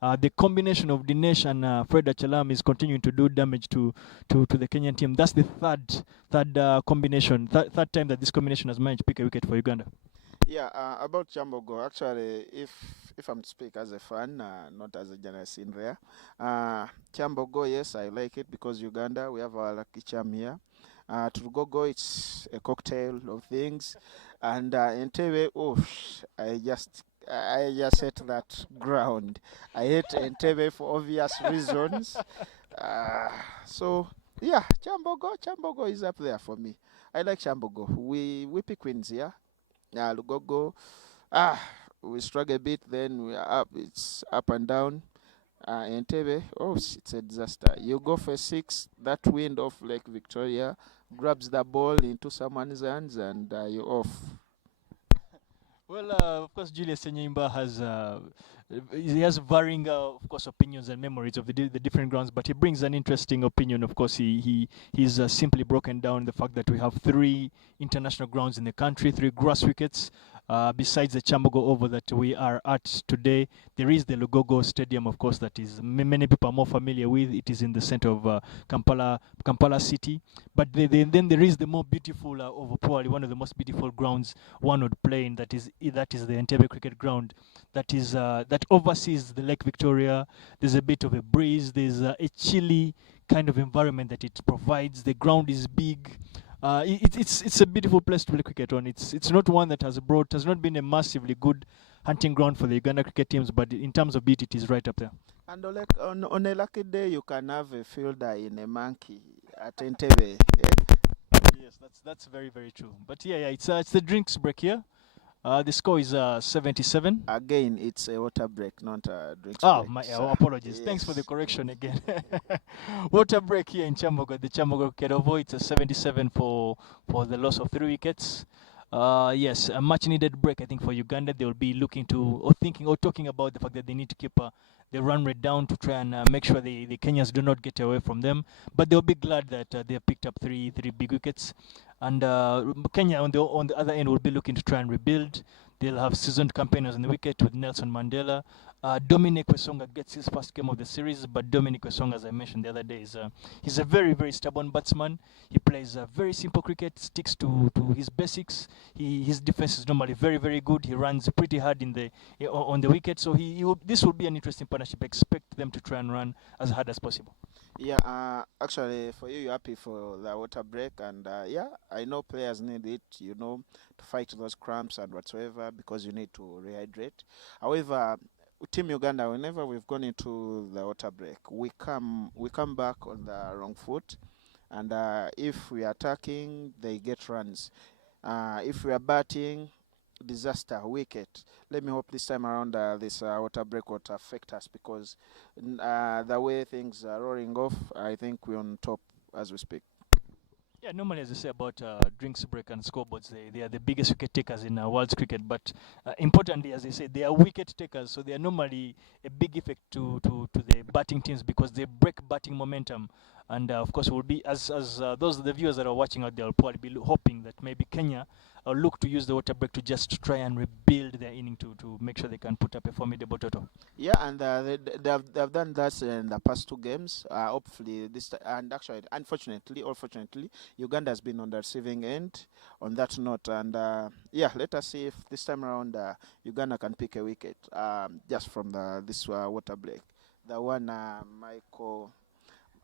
the combination of Dinesh and Fred Achalam is continuing to do damage to the Kenyan team. That's the third combination, third time that this combination has managed to pick a wicket for Uganda. Yeah, about Jambogo, actually, if I'm to speak as a fan, not as a journalist in there, Jambogo, yes, I like it because Uganda, we have our lucky charm here. Trugogo, it's a cocktail of things, and Entebbe, oh, I just hate that ground. I hate Entebbe for obvious reasons. Uh, so yeah, Chambogo is up there for me. I like Chambogo. We pick wins here. Lugogo, ah, we struggle a bit, then we are up. It's up and down. Entebbe, oh, it's a disaster. You go for 6, that wind off Lake Victoria grabs the ball into someone's hands, and you're off. Well, of course, Julius Senyimba he has varying, of course, opinions and memories of the different grounds, but he brings an interesting opinion. Of course, he's simply broken down the fact that we have 3 international grounds in the country, 3 grass wickets. Besides the Chambogo Oval that we are at today, there is the Lugogo Stadium, of course, that is many people are more familiar with. It is in the center of Kampala City. But then there is the more beautiful of probably one of the most beautiful grounds one would play in. That is the Entebbe Cricket Ground. That oversees the Lake Victoria. There's a bit of a breeze. There's a chilly kind of environment that it provides. The ground is big. It's a beautiful place to play cricket on. It's not one that has not been a massively good hunting ground for the Uganda cricket teams, but in terms of beauty, it is right up there. And on a lucky day, you can have a fielder in a monkey at Entebbe. Yes, that's very very true. But yeah, it's the drinks break here. The score is 77. Again, it's a water break, not a drinks Oh, break. my sir. apologies. Thanks for the Yes. correction again. Water break here in Chambogo. The Chambogo Kerovo. It's a 77 for the loss of 3 wickets. Yes, a much needed break, I think, for Uganda. They will be looking to, or thinking, or talking about the fact that they need to keep the run rate down to try and make sure the Kenyans do not get away from them. But they'll be glad that they have picked up three big wickets. And Kenya on the other end will be looking to try and rebuild. They'll have seasoned campaigners on the wicket with Nelson Mandela. Dominic Wesonga gets his first game of the series, but Dominic Wesonga, as I mentioned the other day, he's a very, very stubborn batsman. He plays very simple cricket, sticks to his basics. His defense is normally very, very good. He runs pretty hard on the wicket, so this will be an interesting partnership. Expect them to try and run as hard as possible. Yeah, actually, for you, you're happy for the water break, and yeah, I know players need it, to fight those cramps and whatsoever because you need to rehydrate. However, Team Uganda, whenever we've gone into the water break, we come back on the wrong foot, and if we are attacking, they get runs. If we are batting, disaster, wicket. Let me hope this time around this water break won't affect us because the way things are rolling off, I think we're on top as we speak. Yeah, normally, as you say about drinks break and scoreboards, they are the biggest wicket takers in world cricket. But importantly, as I said, they are wicket takers, so they are normally a big effect to the batting teams because they break batting momentum. And of course, will be as those the viewers that are watching out there will probably be hoping that maybe Kenya look to use the water break to just try and rebuild their inning to make sure they can put up a formidable total. Yeah, and they've done that in the past 2 games. Hopefully and actually, unfortunately or fortunately, Uganda has been on the receiving end on that note. And yeah, let us see if this time around Uganda can pick a wicket just from this water break. The one Michael.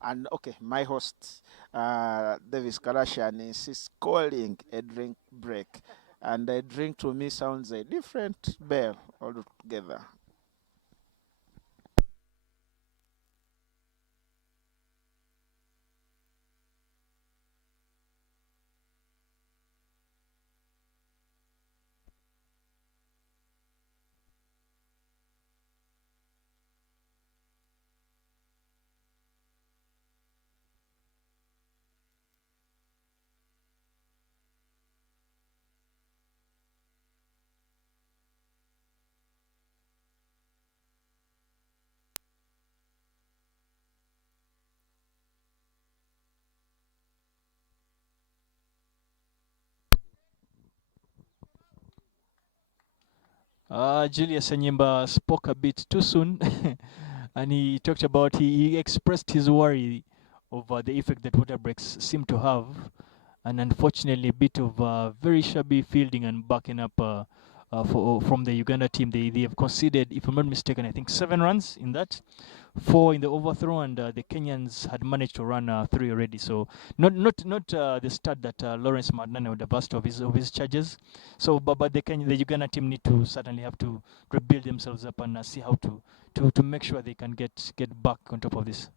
And okay, my host, Davis Karashan, is calling a drink break. And a drink to me sounds a different bell altogether. Julius Enyimba spoke a bit too soon. And he talked about, he expressed his worry over the effect that water breaks seem to have, and unfortunately a bit of very shabby fielding and backing up from the Uganda team. They have conceded, if I'm not mistaken, I think 7 runs in that, 4 in the overthrow, and the Kenyans had managed to run 3 already. So not the start that Lawrence Madnane would have asked of his charges. So but the Uganda team need to certainly have to rebuild themselves up and see how to make sure they can get back on top of this.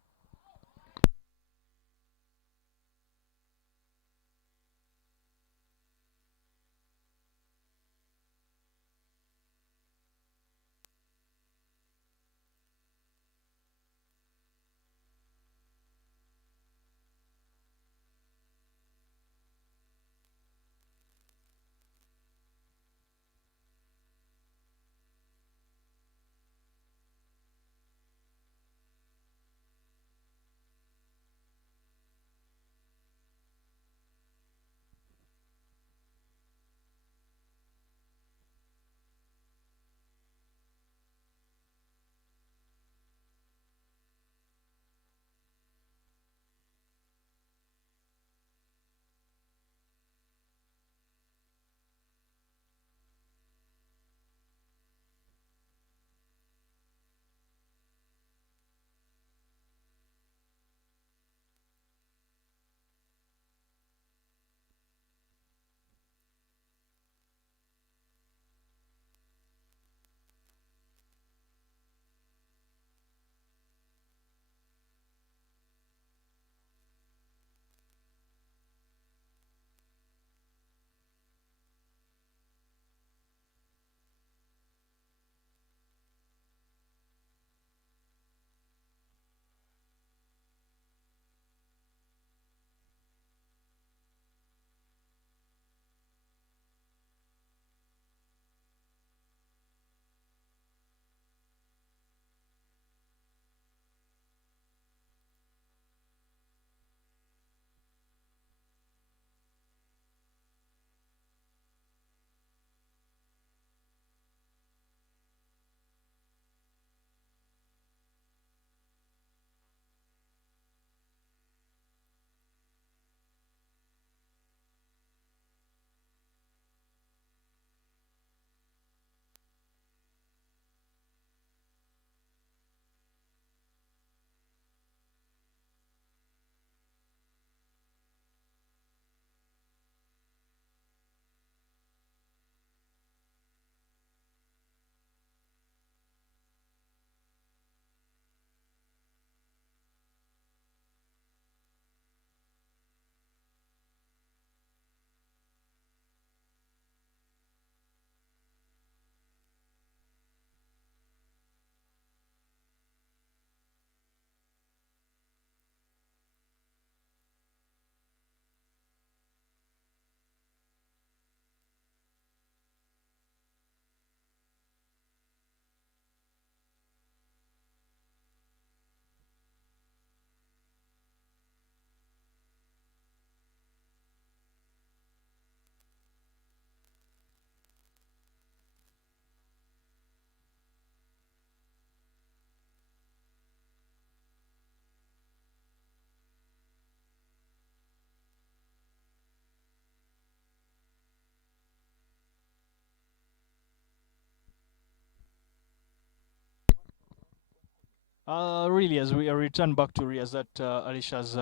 Really, as we return back to Riyazat Alisha's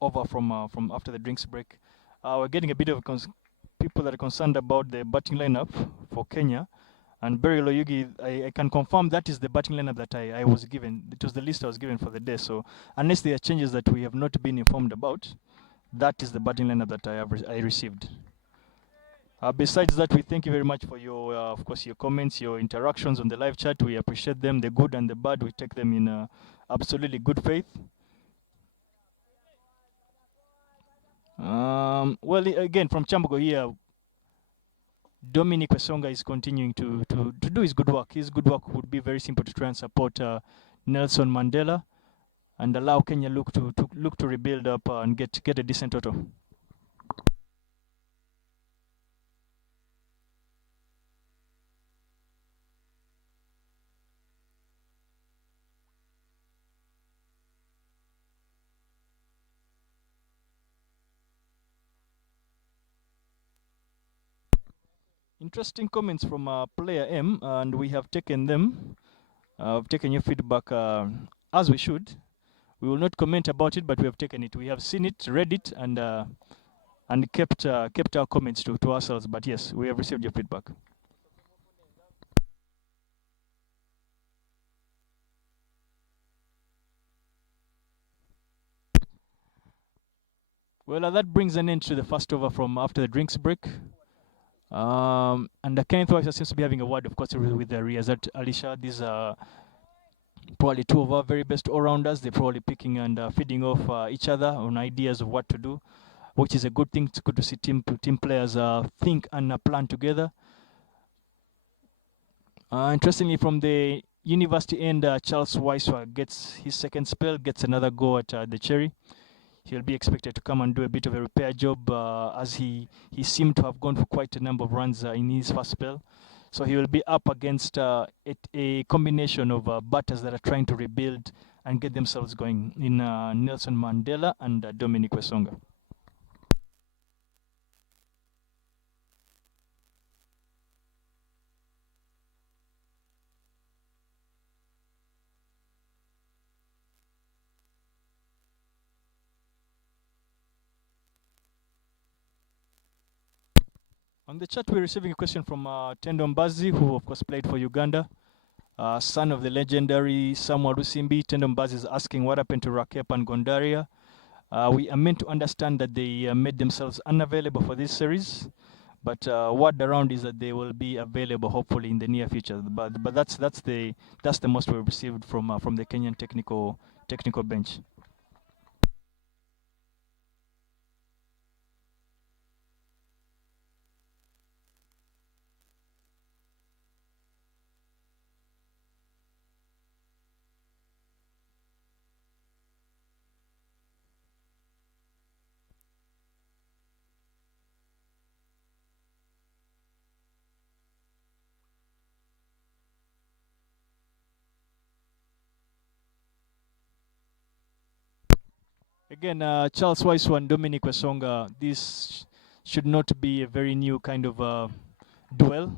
over from after the drinks break, we're getting a bit of people that are concerned about the batting lineup for Kenya. And Barry Loyugi, I can confirm that is the batting lineup that I was given. It was the list I was given for the day. So unless there are changes that we have not been informed about, that is the batting lineup that I received. Besides that, we thank you very much for your, of course, your comments, your interactions on the live chat. We appreciate them, the good and the bad. We take them in absolutely good faith. Well, again, from Chambogo here, Dominic Wesonga is continuing to do his good work. His good work would be very simple, to try and support Nelson Mandela and allow Kenya look to rebuild up and get a decent total. Interesting comments from player M, and we have taken them. I've taken your feedback as we should. We will not comment about it, but we have taken it. We have seen it, read it, and kept our comments to ourselves. But yes, we have received your feedback. Well, that brings an end to the first over from after the drinks break. And Kenneth Weiser seems to be having a word, of course, with Riyazat Alisha. These are probably two of our very best all-rounders. They're probably picking and feeding off each other on ideas of what to do, which is a good thing. It's good to see team players think and plan together. Interestingly, from the university end, Charles Waiswa gets his second spell, gets another go at the Cherry. He'll be expected to come and do a bit of a repair job as he seemed to have gone for quite a number of runs in his first spell. So he will be up against a combination of batters that are trying to rebuild and get themselves going in Nelson Mandela and Dominic Wesonga. On the chat, we're receiving a question from Tendo Mbazi, who of course played for Uganda. Son of the legendary Samuel Rusimbi. Tendo Mbazi is asking what happened to Rakep and Gondaria. We are meant to understand that they made themselves unavailable for this series, but word around is that they will be available hopefully in the near future. But that's the most we've received from the Kenyan technical bench. Again, Charles Waiswa and Dominic Wesonga, this should not be a very new kind of duel.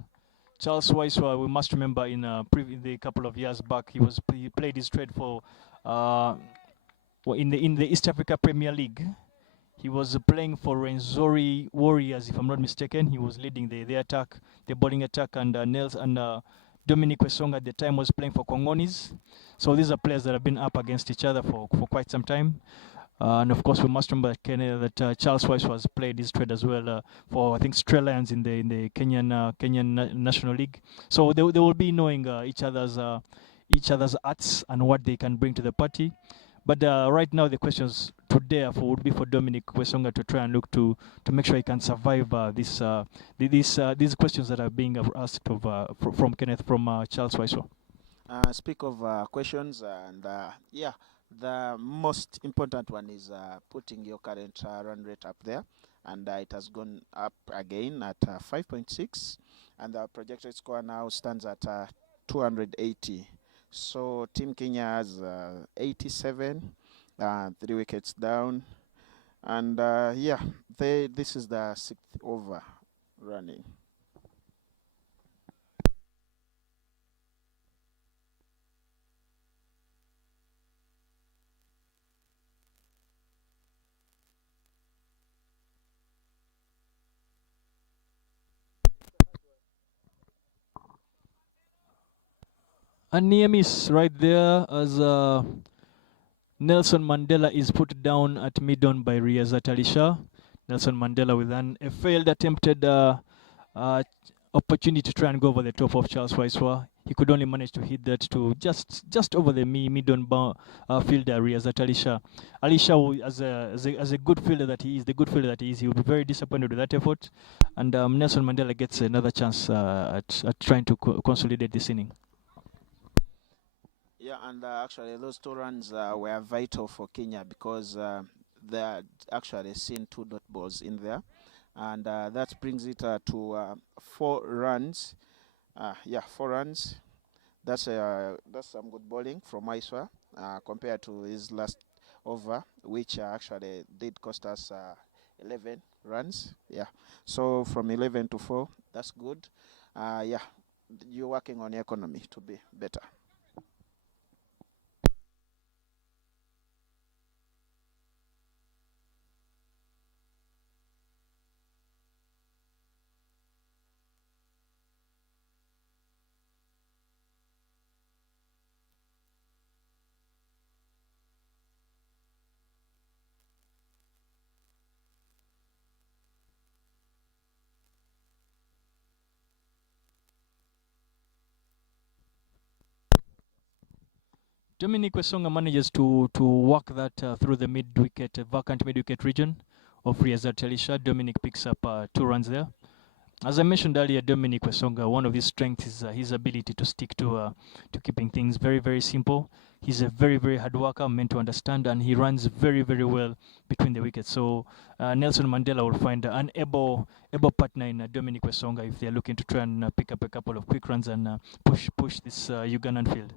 Charles Waiswa, we must remember in the couple of years back, he played his trade for in the East Africa Premier League. He was playing for Renzori Warriors, if I'm not mistaken. He was leading the attack, the bowling attack, and Nels and Dominic Wesonga at the time was playing for Congonis. So these are players that have been up against each other for quite some time. And of course, we must remember that Charles Weiss was played his trade as well for I think Stray Lions in the Kenyan National League. So they will be knowing each other's arts and what they can bring to the party. But right now, the questions today would be for Dominic Wesonga to try and look to make sure he can survive these questions that are being asked from Kenneth from Charles Weiswa. Speak of questions, and yeah, the most important one is putting your current run rate up there, and it has gone up again at 5.6, and the projected score now stands at 280. So Team Kenya has 87, 3 wickets down, and yeah, this is the 6th over running. A near miss right there as Nelson Mandela is put down at mid-on by Riyazat Alisha. Nelson Mandela with a failed attempted opportunity to try and go over the top of Charles Waiswa. He could only manage to hit that to just over the mid-on fielder Riyazat Alisha. Alisha, as a good fielder that he is, he will be very disappointed with that effort. And Nelson Mandela gets another chance at trying to consolidate this inning. Yeah, and actually those 2 runs were vital for Kenya because they had actually seen 2 dot balls in there, and that brings it to 4 runs. Yeah, 4 runs. That's some good bowling from Aiswa compared to his last over, which actually did cost us 11. runs. Yeah. So from 11 to 4, that's good. Yeah, you're working on your economy to be better. Dominic Wesonga manages to work that through the mid-wicket, vacant mid-wicket region of Riazat Elisha. Dominic picks up 2 runs there. As I mentioned earlier, Dominic Wesonga, one of his strengths is his ability to stick to keeping things very, very simple. He's a very, very hard worker, meant to understand, and he runs very, very well between the wickets. So Nelson Mandela will find an able partner in Dominic Wesonga if they're looking to try and pick up a couple of quick runs and push this Ugandan field.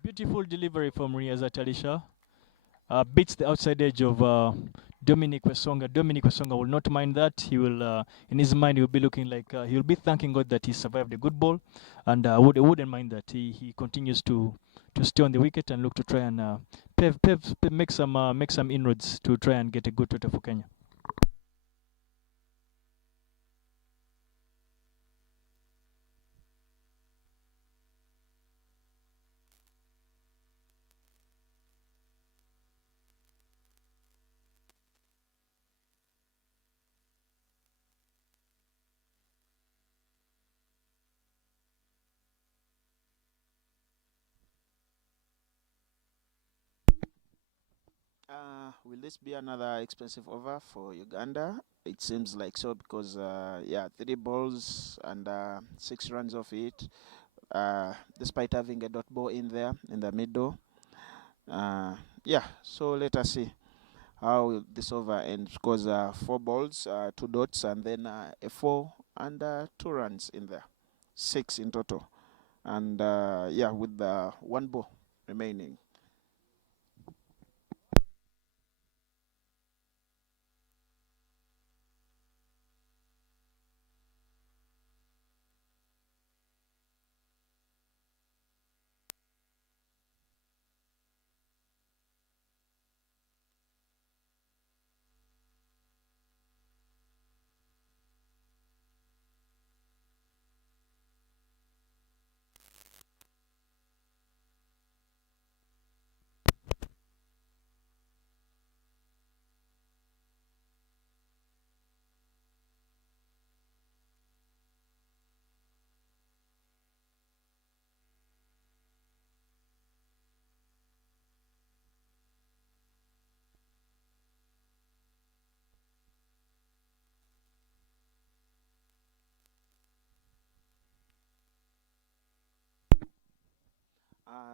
Beautiful delivery from Riazat Elisha. Beats the outside edge of Dominic Wesonga. Dominic Wesonga will not mind that. He will, in his mind, he will be looking like he will be thanking God that he survived a good ball, and wouldn't mind that. He continues to stay on the wicket and look to try and make some inroads to try and get a good total for Kenya. Will this be another expensive over for Uganda? It seems like so because, yeah, 3 balls and 6 runs off it, despite having a dot ball in there in the middle. Yeah, so let us see how this over ends because 4 balls, 2 dots, and then a 4 and 2 runs in there. 6 in total. And yeah, with the 1 ball remaining.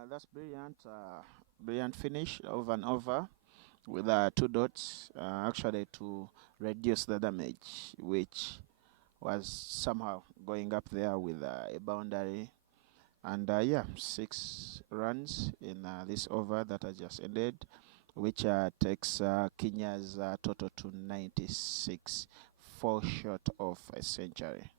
That's brilliant. Brilliant finish over and over with 2 dots, actually to reduce the damage, which was somehow going up there with a boundary. And yeah, 6 runs in this over that I just ended, which takes Kenya's total to 96, 4 short of a century.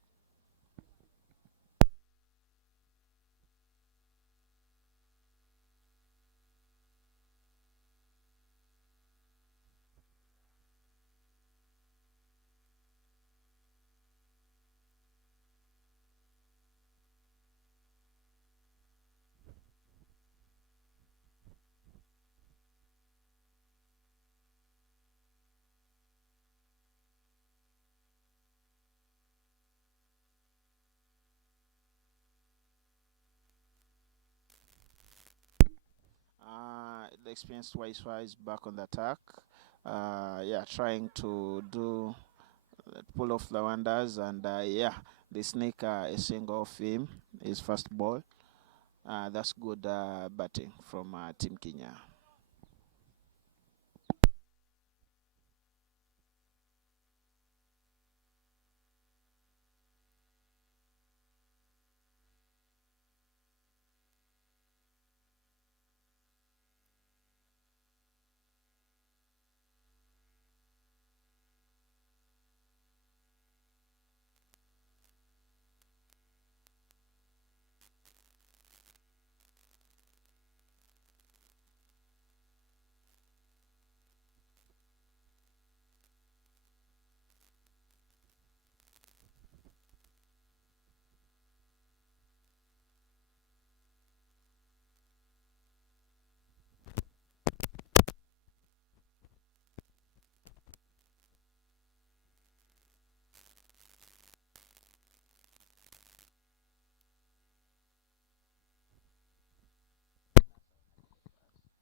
experienced Wise back on the attack. Yeah, trying to do pull off the wonders, and yeah, they sneak a single off him, his first ball. That's good batting from Team Kenya.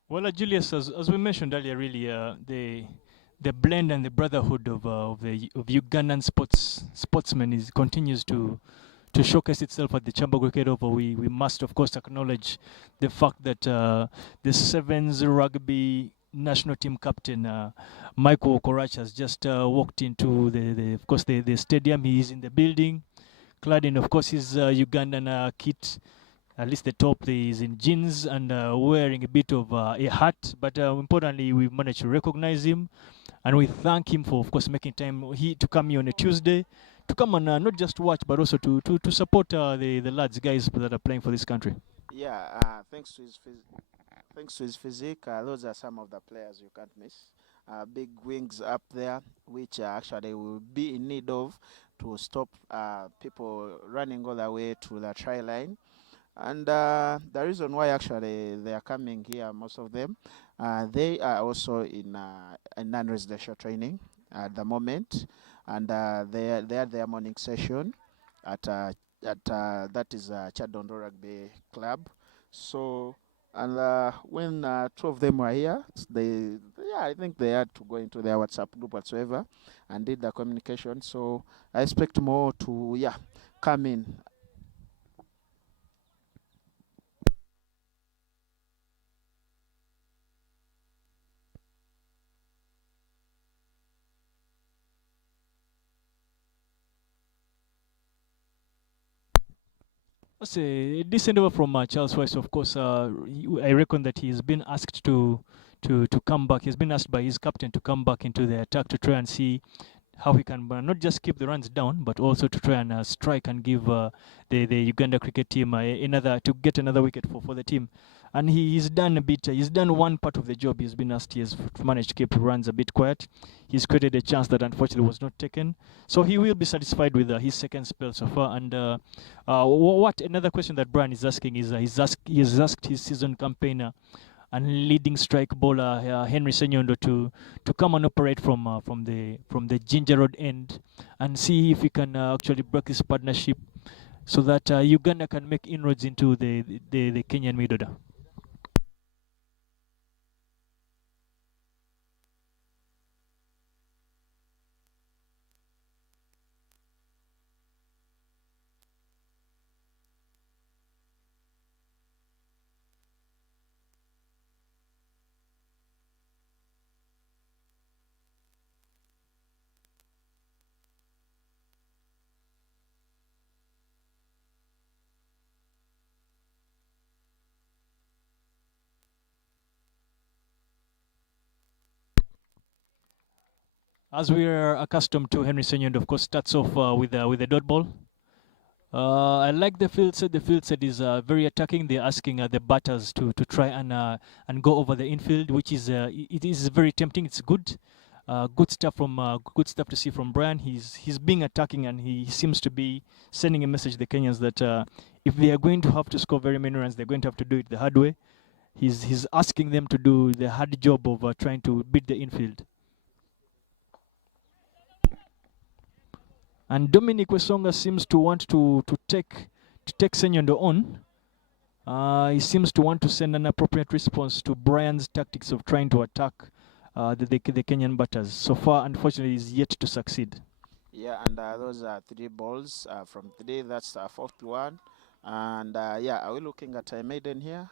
Well, Julius, as we mentioned earlier, really, the blend and the brotherhood of Ugandan sportsmen continues to showcase itself at the Chamba Cricket Oval. We must, of course, acknowledge the fact that the Sevens rugby national team captain Michael Okorach has just walked into of course, the stadium. He is in the building, clad in, of course, his Ugandan kit. At least the top is in jeans and wearing a bit of a hat. But importantly, we managed to recognize him, and we thank him for, of course, making time to come here on a Tuesday to come and not just watch, but also to support the lads, guys that are playing for this country. Yeah, thanks to his physique, those are some of the players you can't miss. Big wings up there, which actually will be in need of to stop people running all the way to the try line. And the reason why actually they are coming here, most of them, they are also in a non-residential training at the moment, and they had their morning session at that is Chadondo Rugby Club. So, and when two of them were here, I think they had to go into their WhatsApp group whatsoever and did the communication. So I expect more to come in. That's a decent over from Charles West. Of course, I reckon that he's been asked to come back. He's been asked by his captain to come back into the attack to try and see how he can not just keep the runs down, but also to try and strike and give the Uganda cricket team another to get another wicket for the team. And he's done a bit. He's done one part of the job. He's been asked. He has managed to keep runs a bit quiet. He's created a chance that unfortunately was not taken. So he will be satisfied with his second spell so far. And what another question that Brian is asking is he has asked his season campaigner and leading strike bowler Henry Senyondo to come and operate from the Ginger Road end and see if he can actually break this partnership so that Uganda can make inroads into the Kenyan mid order. As we are accustomed to, Henry Senyondo, of course, starts off with a dot ball. I like the field set. The field set is very attacking. They're asking the batters to try and go over the infield, which is it is very tempting. It's good, good stuff good stuff to see from Brian. He's being attacking, and he seems to be sending a message to the Kenyans that if they are going to have to score very many runs, they're going to have to do it the hard way. He's asking them to do the hard job of trying to beat the infield. And Dominic Wesonga seems to want to take Senyondo on. He seems to want to send an appropriate response to Brian's tactics of trying to attack the Kenyan batters. So far, unfortunately, he's yet to succeed. Yeah, and those are 3 balls from 3. That's the fourth one. And yeah, are we looking at a maiden here?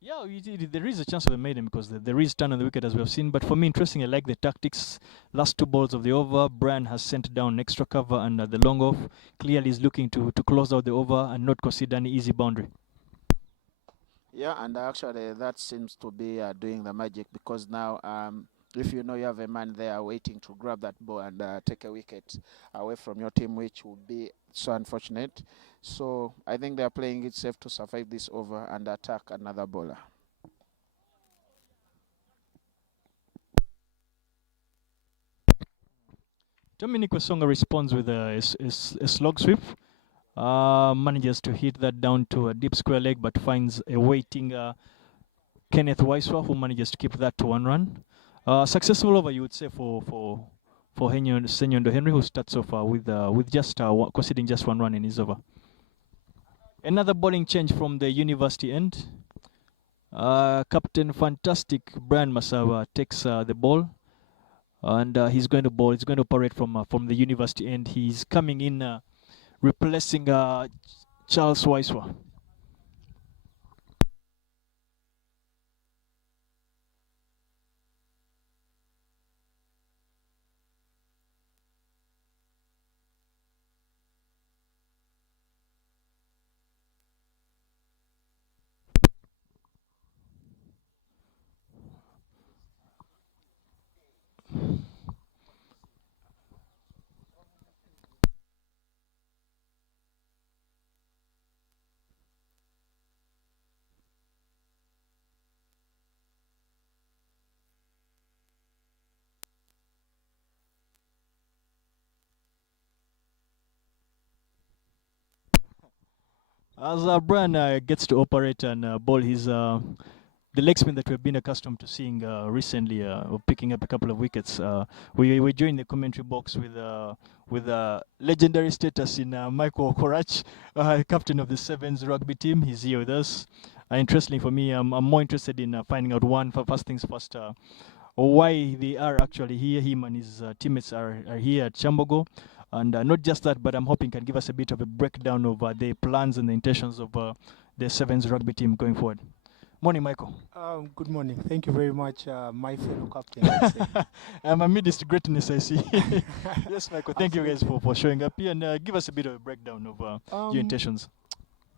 Yeah, there is a chance of a maiden because there is turn on the wicket as we have seen. But for me, interesting, I like the tactics. Last 2 balls of the over, Brian has sent down extra cover and the long off. Clearly is looking to close out the over and not concede any easy boundary. Yeah, and actually that seems to be doing the magic, because now if you know you have a man there waiting to grab that ball and take a wicket away from your team, which would be so unfortunate. So I think they are playing it safe to survive this over and attack another bowler. Dominic Wesonga responds with a slog sweep. Manages to hit that down to a deep square leg, but finds a waiting Kenneth Waiswa, who manages to keep that to 1 run. Successful over, you would say, for Senyondo Henry, who starts off with just conceding just 1 run in his over. Another bowling change from the university end. Captain Fantastic Brian Masawa takes the ball, and he's going to bowl. He's going to operate from the university end. He's coming in, replacing Charles Waiswa. As Brian gets to operate and bowl his the leg spin that we've been accustomed to seeing recently, picking up a couple of wickets. We joined the commentary box with legendary status in Michael Okorach, captain of the Sevens rugby team. He's here with us. Interestingly for me, I'm more interested in finding out first things first, why they are actually here. Him and his teammates are here at Chambogo. And not just that, but I'm hoping can give us a bit of a breakdown of the plans and the intentions of the Sevens rugby team going forward. Morning, Michael. Good morning. Thank you very much, my fellow captain. I'd say. I'm amidst greatness, I see. Yes, Michael. Thank you guys for showing up here and give us a bit of a breakdown of your intentions.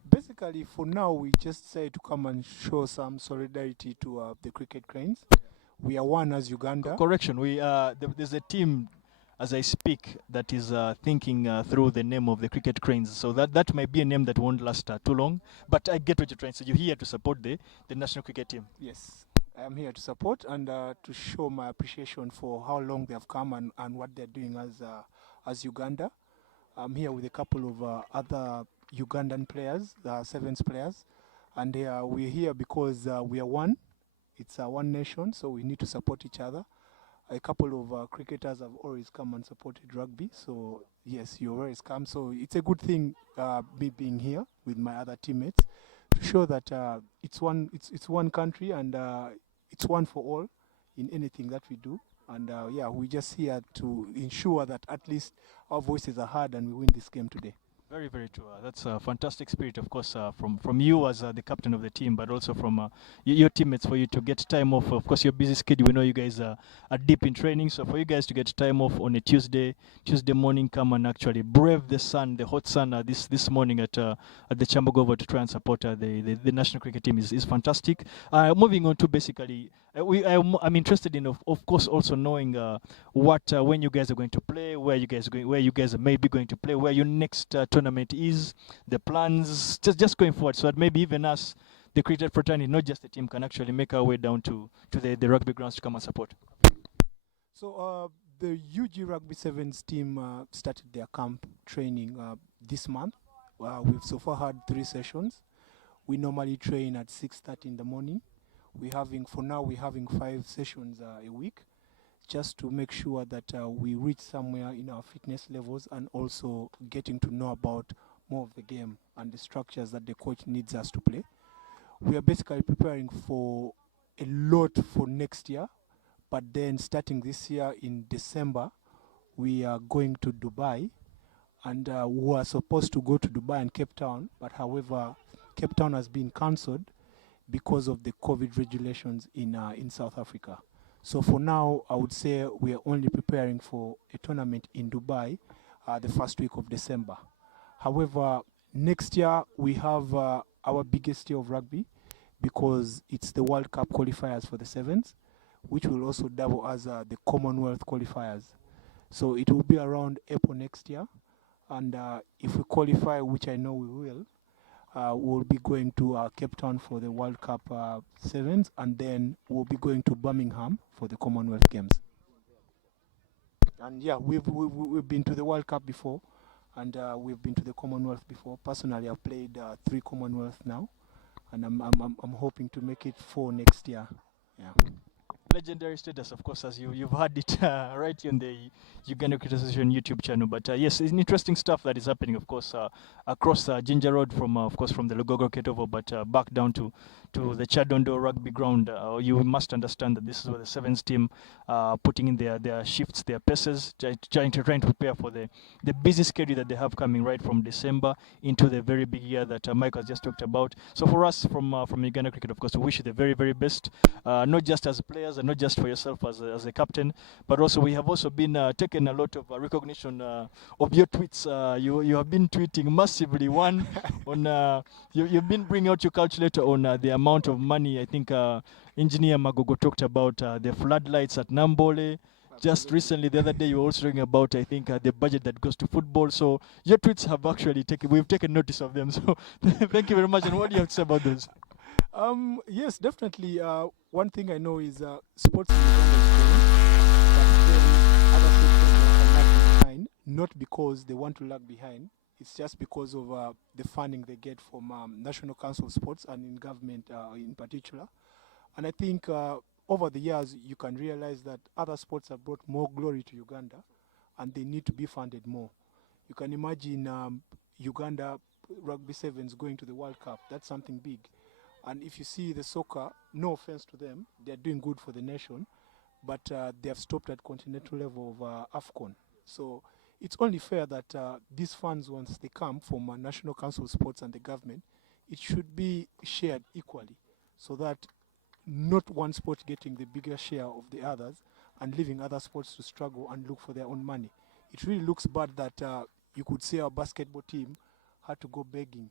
Basically, for now, we just say to come and show some solidarity to the cricket cranes. We are one as Uganda. Correction. There's a team, as I speak, that is thinking through the name of the cricket cranes. So that might be a name that won't last too long. But I get what you're trying to say. You're here to support the national cricket team. Yes, I am here to support and to show my appreciation for how long they have come and what they're doing as Uganda. I'm here with a couple of other Ugandan players, the Sevens players, and we're here because we are one. It's one nation, so we need to support each other. A couple of cricketers have always come and supported rugby, so yes, you always come. So it's a good thing me being here with my other teammates to show that it's one country and it's one for all in anything that we do. And yeah, we're just here to ensure that at least our voices are heard and we win this game today. Very, very true. That's a fantastic spirit, of course, from you as the captain of the team, but also from your teammates, for you to get time off. Of course, your busy schedule. We know you guys are deep in training, so for you guys to get time off on a Tuesday morning, come and actually brave the sun, the hot sun, this morning at the Chambogovo to try and support the national cricket team is fantastic. Moving on to basically, I'm interested in, of course, also knowing what when you guys are going to play, where you guys are maybe going to play, where your next tournament is, the plans, just going forward, so that maybe even us, the cricket fraternity, not just the team, can actually make our way down to the rugby grounds to come and support. So the UG Rugby Sevens team started their camp training this month. We've so far had 3 sessions. We normally train at 6:30 in the morning. We're having 5 sessions a week, just to make sure that we reach somewhere in our fitness levels and also getting to know about more of the game and the structures that the coach needs us to play. We are basically preparing for a lot for next year, but then starting this year in December, we are going to Dubai, and we are supposed to go to Dubai and Cape Town, but however, Cape Town has been cancelled because of the COVID regulations in South Africa. So for now, I would say we are only preparing for a tournament in Dubai the first week of December. However, next year we have our biggest year of rugby because it's the World Cup qualifiers for the sevens, which will also double as the Commonwealth qualifiers. So it will be around April next year. And if we qualify, which I know we will, we'll be going to Cape Town for the World Cup sevens, and then we'll be going to Birmingham for the Commonwealth Games. And yeah, we've been to the World Cup before, and we've been to the Commonwealth before. Personally, I've played 3 Commonwealth now, and I'm hoping to make it 4 next year. Yeah. Legendary status, of course, as you've had it right here on the Uganda Cricket Association YouTube channel. But yes, it's interesting stuff that is happening, of course, across Ginger Road from, of course, from the Lugogo Ketovo, but back down to the Chadondo rugby ground. You must understand that this is where the sevens team putting in their shifts, their paces, trying to prepare for the busy schedule that they have coming right from December into the very big year that Mike has just talked about. So for us from Uganda Cricket, of course, we wish you the very, very best, not just as players and not just for yourself as a captain, but also we have also been taking a lot of recognition of your tweets. You have been tweeting massively. One on you've been bringing out your calculator on the amount of money. I think Engineer Magogo talked about the floodlights at Nambole. Just recently, the other day, you were also talking about, I think, the budget that goes to football. So your tweets have actually we've taken notice of them. So thank you very much. And what do you have to say about those? Yes, definitely. One thing I know is sports in Uganda is growing, but then other sectors are lagging behind, not because they want to lag behind. It's just because of the funding they get from National Council of Sports and in government in particular. And I think over the years, you can realize that other sports have brought more glory to Uganda, and they need to be funded more. You can imagine Uganda Rugby Sevens going to the World Cup. That's something big. And if you see the soccer, no offense to them, they're doing good for the nation, but they have stopped at continental level of AFCON. So it's only fair that these funds, once they come from National Council of Sports and the government, it should be shared equally, so that not one sport getting the bigger share of the others and leaving other sports to struggle and look for their own money. It really looks bad that you could say our basketball team had to go begging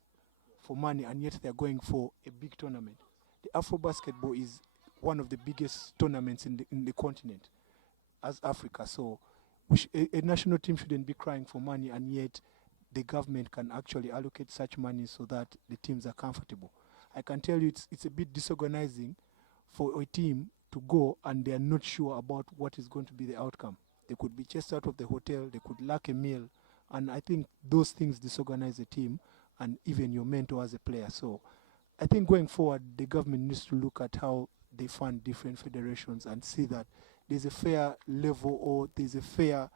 for money, and yet they're going for a big tournament. The Afro basketball is one of the biggest tournaments in the continent as Africa. So a national team shouldn't be crying for money, and yet the government can actually allocate such money so that the teams are comfortable. I can tell you it's a bit disorganizing for a team to go and they are not sure about what is going to be the outcome. They could be chased out of the hotel, they could lack a meal, and I think those things disorganize a team and even your mentor as a player. So I think going forward, the government needs to look at how they fund different federations and see that there's a fair level or there's a fair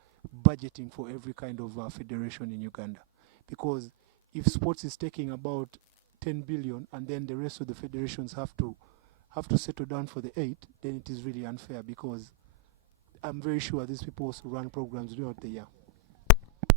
budgeting for every kind of federation in Uganda. Because if sports is taking about 10 billion and then the rest of the federations have to settle down for the 8, then it is really unfair, because I'm very sure these people also run programs throughout the year.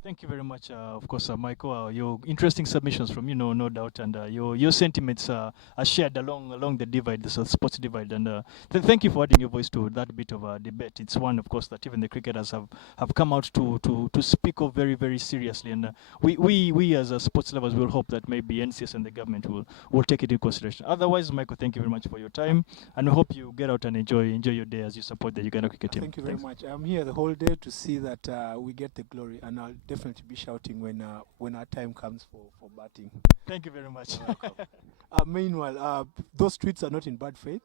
Thank you very much, of course, Michael. Your interesting submissions from you, no doubt, and your sentiments are shared along the divide, the sports divide. And thank you for adding your voice to that bit of a debate. It's one, of course, that even the cricketers have come out to speak of very, very seriously. And we as sports lovers will hope that maybe NCS and the government will take it into consideration. Otherwise, Michael, thank you very much for your time, and we hope you get out and enjoy your day as you support the Uganda cricket team. Thank you very much. I'm here the whole day to see that we get the glory, and I'll definitely be shouting when our time comes for batting. Thank you very much. Meanwhile, those tweets are not in bad faith,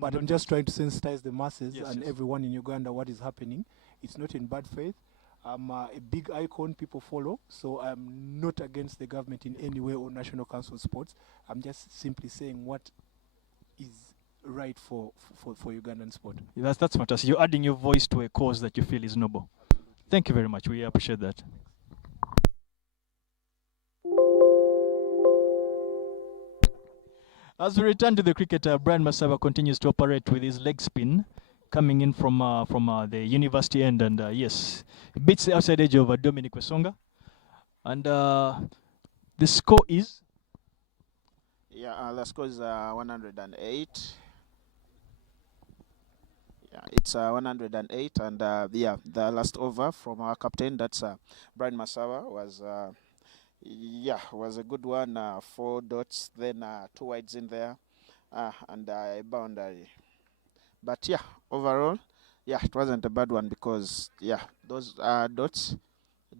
but I'm just trying to sensitize the masses and everyone in Uganda what is happening. It's not in bad faith. I'm a big icon people follow, so I'm not against the government in any way or National Council of Sports. I'm just simply saying what is right for Ugandan sport. That's fantastic. You're adding your voice to a cause that you feel is noble. Thank you very much. We appreciate that. As we return to the cricket, Brian Masaba continues to operate with his leg spin, coming in from the university end, and yes, he beats the outside edge of Dominic Wesonga, and the score is. Yeah, the score is 108. Yeah, it's 108, and yeah, the last over from our captain, that's Brian Masawa, was yeah, was a good one. 4 dots, then 2 wides in there, and a boundary. But yeah, overall, yeah, it wasn't a bad one because yeah, those dots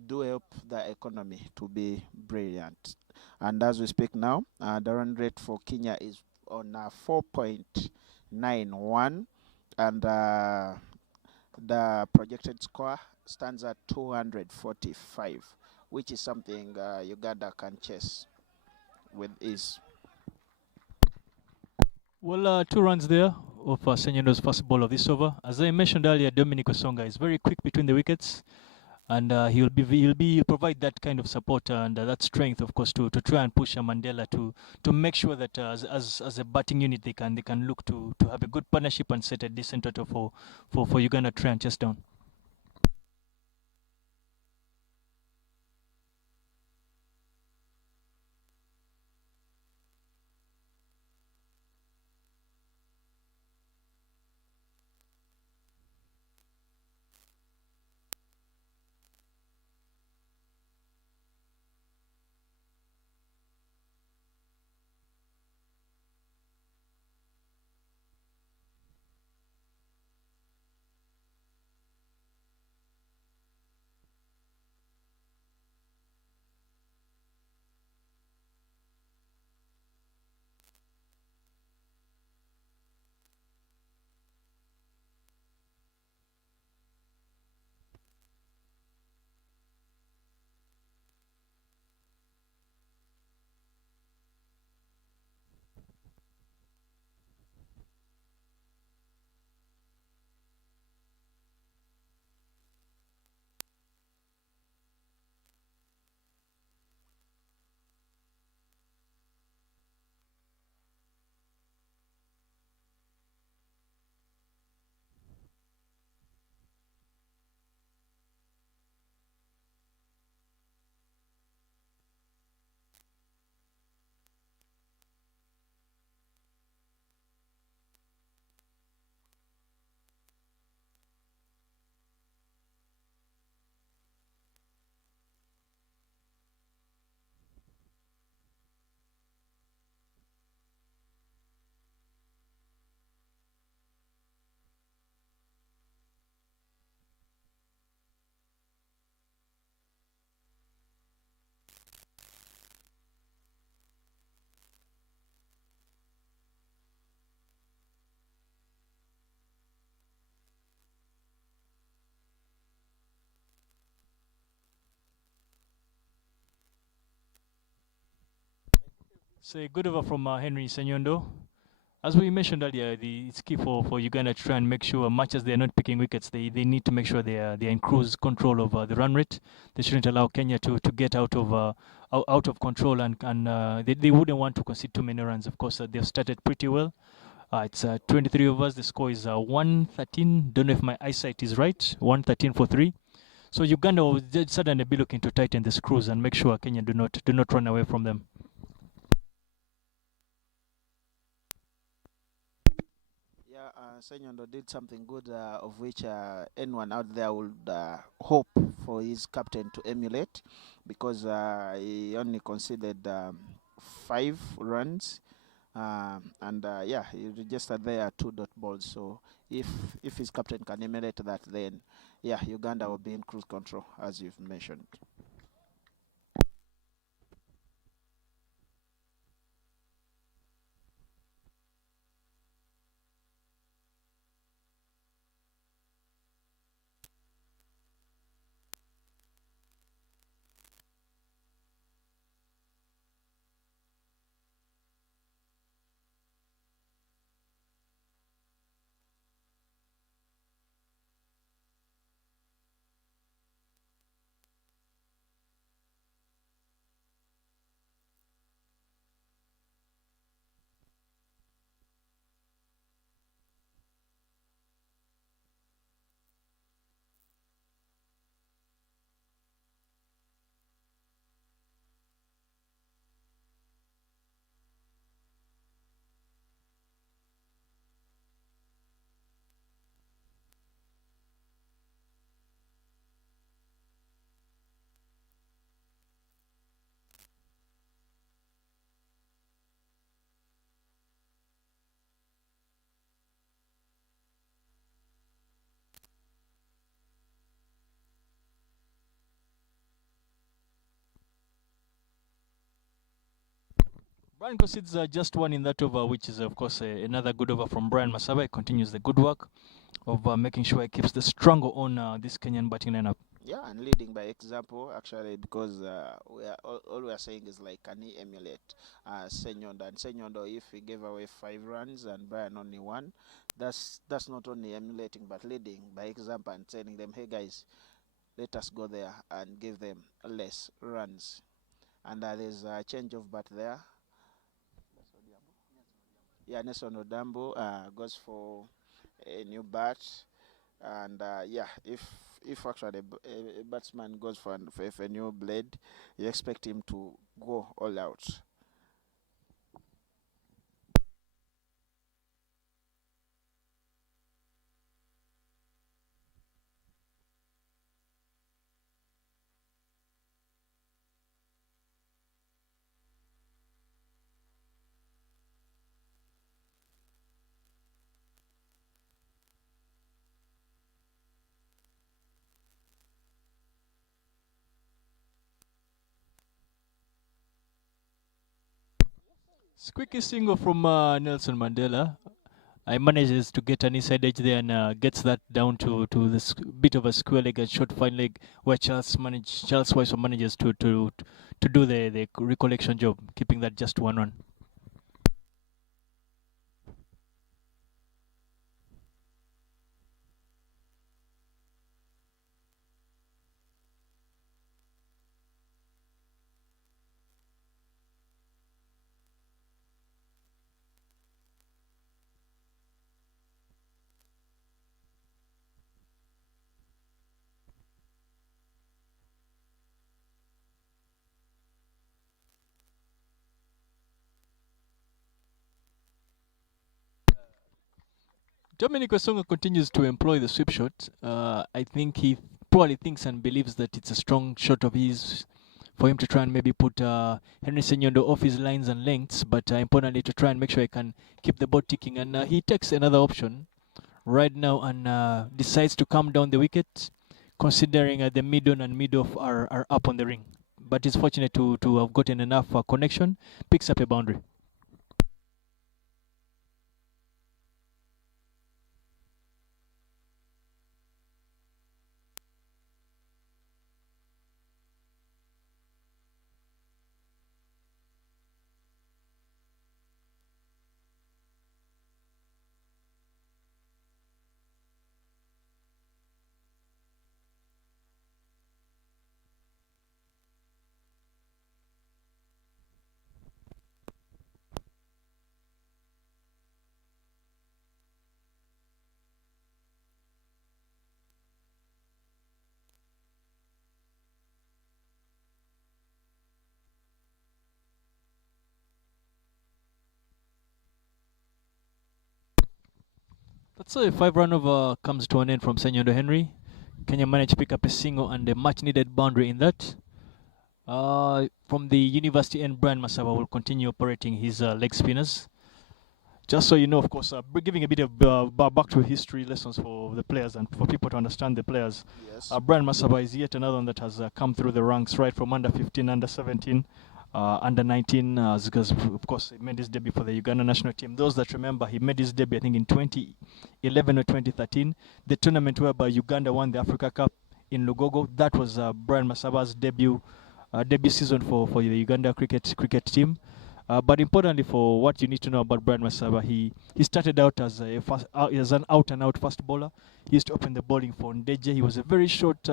do help the economy to be brilliant. And as we speak now, the run rate for Kenya is on 4.91, and the projected score stands at 245, which is something Uganda can chase with ease. Well, 2 runs there of Senyendo's first ball of this over. As I mentioned earlier, Dominic Osonga is very quick between the wickets, and he'll provide that kind of support and that strength, of course, to try and push Mandela to make sure that as a batting unit they can look to have a good partnership and set a decent total for Uganda to try and chase down. So a good over from Henry Senyondo. As we mentioned earlier, it's key for Uganda to try and make sure, much as they're not picking wickets, they need to make sure they're in cruise control of the run rate. They shouldn't allow Kenya to get out of control, and they wouldn't want to concede too many runs. Of course, they've started pretty well. It's 23 overs. The score is 113. Don't know if my eyesight is right. 113 for 3. So Uganda will suddenly be looking to tighten the screws and make sure Kenya do not run away from them. Yeah, Senyondo did something good, of which anyone out there would hope for his captain to emulate, because he only conceded 5 runs, and yeah, he registered there 2 dot balls. So if his captain can emulate that, then yeah, Uganda will be in cruise control, as you've mentioned. Brian concedes just one in that over, which is, of course, another good over from Brian Masaba. He continues the good work of making sure he keeps the struggle on this Kenyan batting lineup. Yeah, and leading by example, actually, because all we are saying is like, can he emulate Senyondo? And Senyondo, if he gave away 5 runs and Brian only 1, that's not only emulating but leading by example and telling them, hey guys, let us go there and give them less runs. And there's a change of bat there. Yeah, Nelson Odambo goes for a new bat. And yeah, if actually a batsman goes for a new blade, you expect him to go all out. Squeaky single from Nelson Mandela. I manages to get an inside edge there and gets that down to this bit of a square leg and short fine leg, where Charles Weiss manages to do the recollection job, keeping that just 1 run. Dominic Osonga continues to employ the sweep shot. I think he probably thinks and believes that it's a strong shot of his for him to try and maybe put Henry Senyondo off his lines and lengths, but importantly to try and make sure he can keep the ball ticking. And he takes another option right now and decides to come down the wicket, considering the mid-on and mid-off are up on the ring. But he's fortunate to have gotten enough connection, picks up a boundary. That's a 5-run over comes to an end from Senyondo Henry. Kenya managed to pick up a single and a much needed boundary in that. From the university end, Brian Masaba will continue operating his leg spinners. Just so you know, of course, giving a bit of back to history lessons for the players and for people to understand the players. Yes. Brian Masaba is yet another one that has come through the ranks, right from under 15, under 17, under 19, because of course he made his debut for the Uganda national team. Those that remember, he made his debut I think in 2011 or 2013, the tournament whereby Uganda won the Africa Cup in Lugogo. That was Brian Masaba's debut season for the Uganda cricket team. But importantly, for what you need to know about Brian Masaba, he started out as as an out-and-out fast bowler. He used to open the bowling for Ndeje. He was a very short,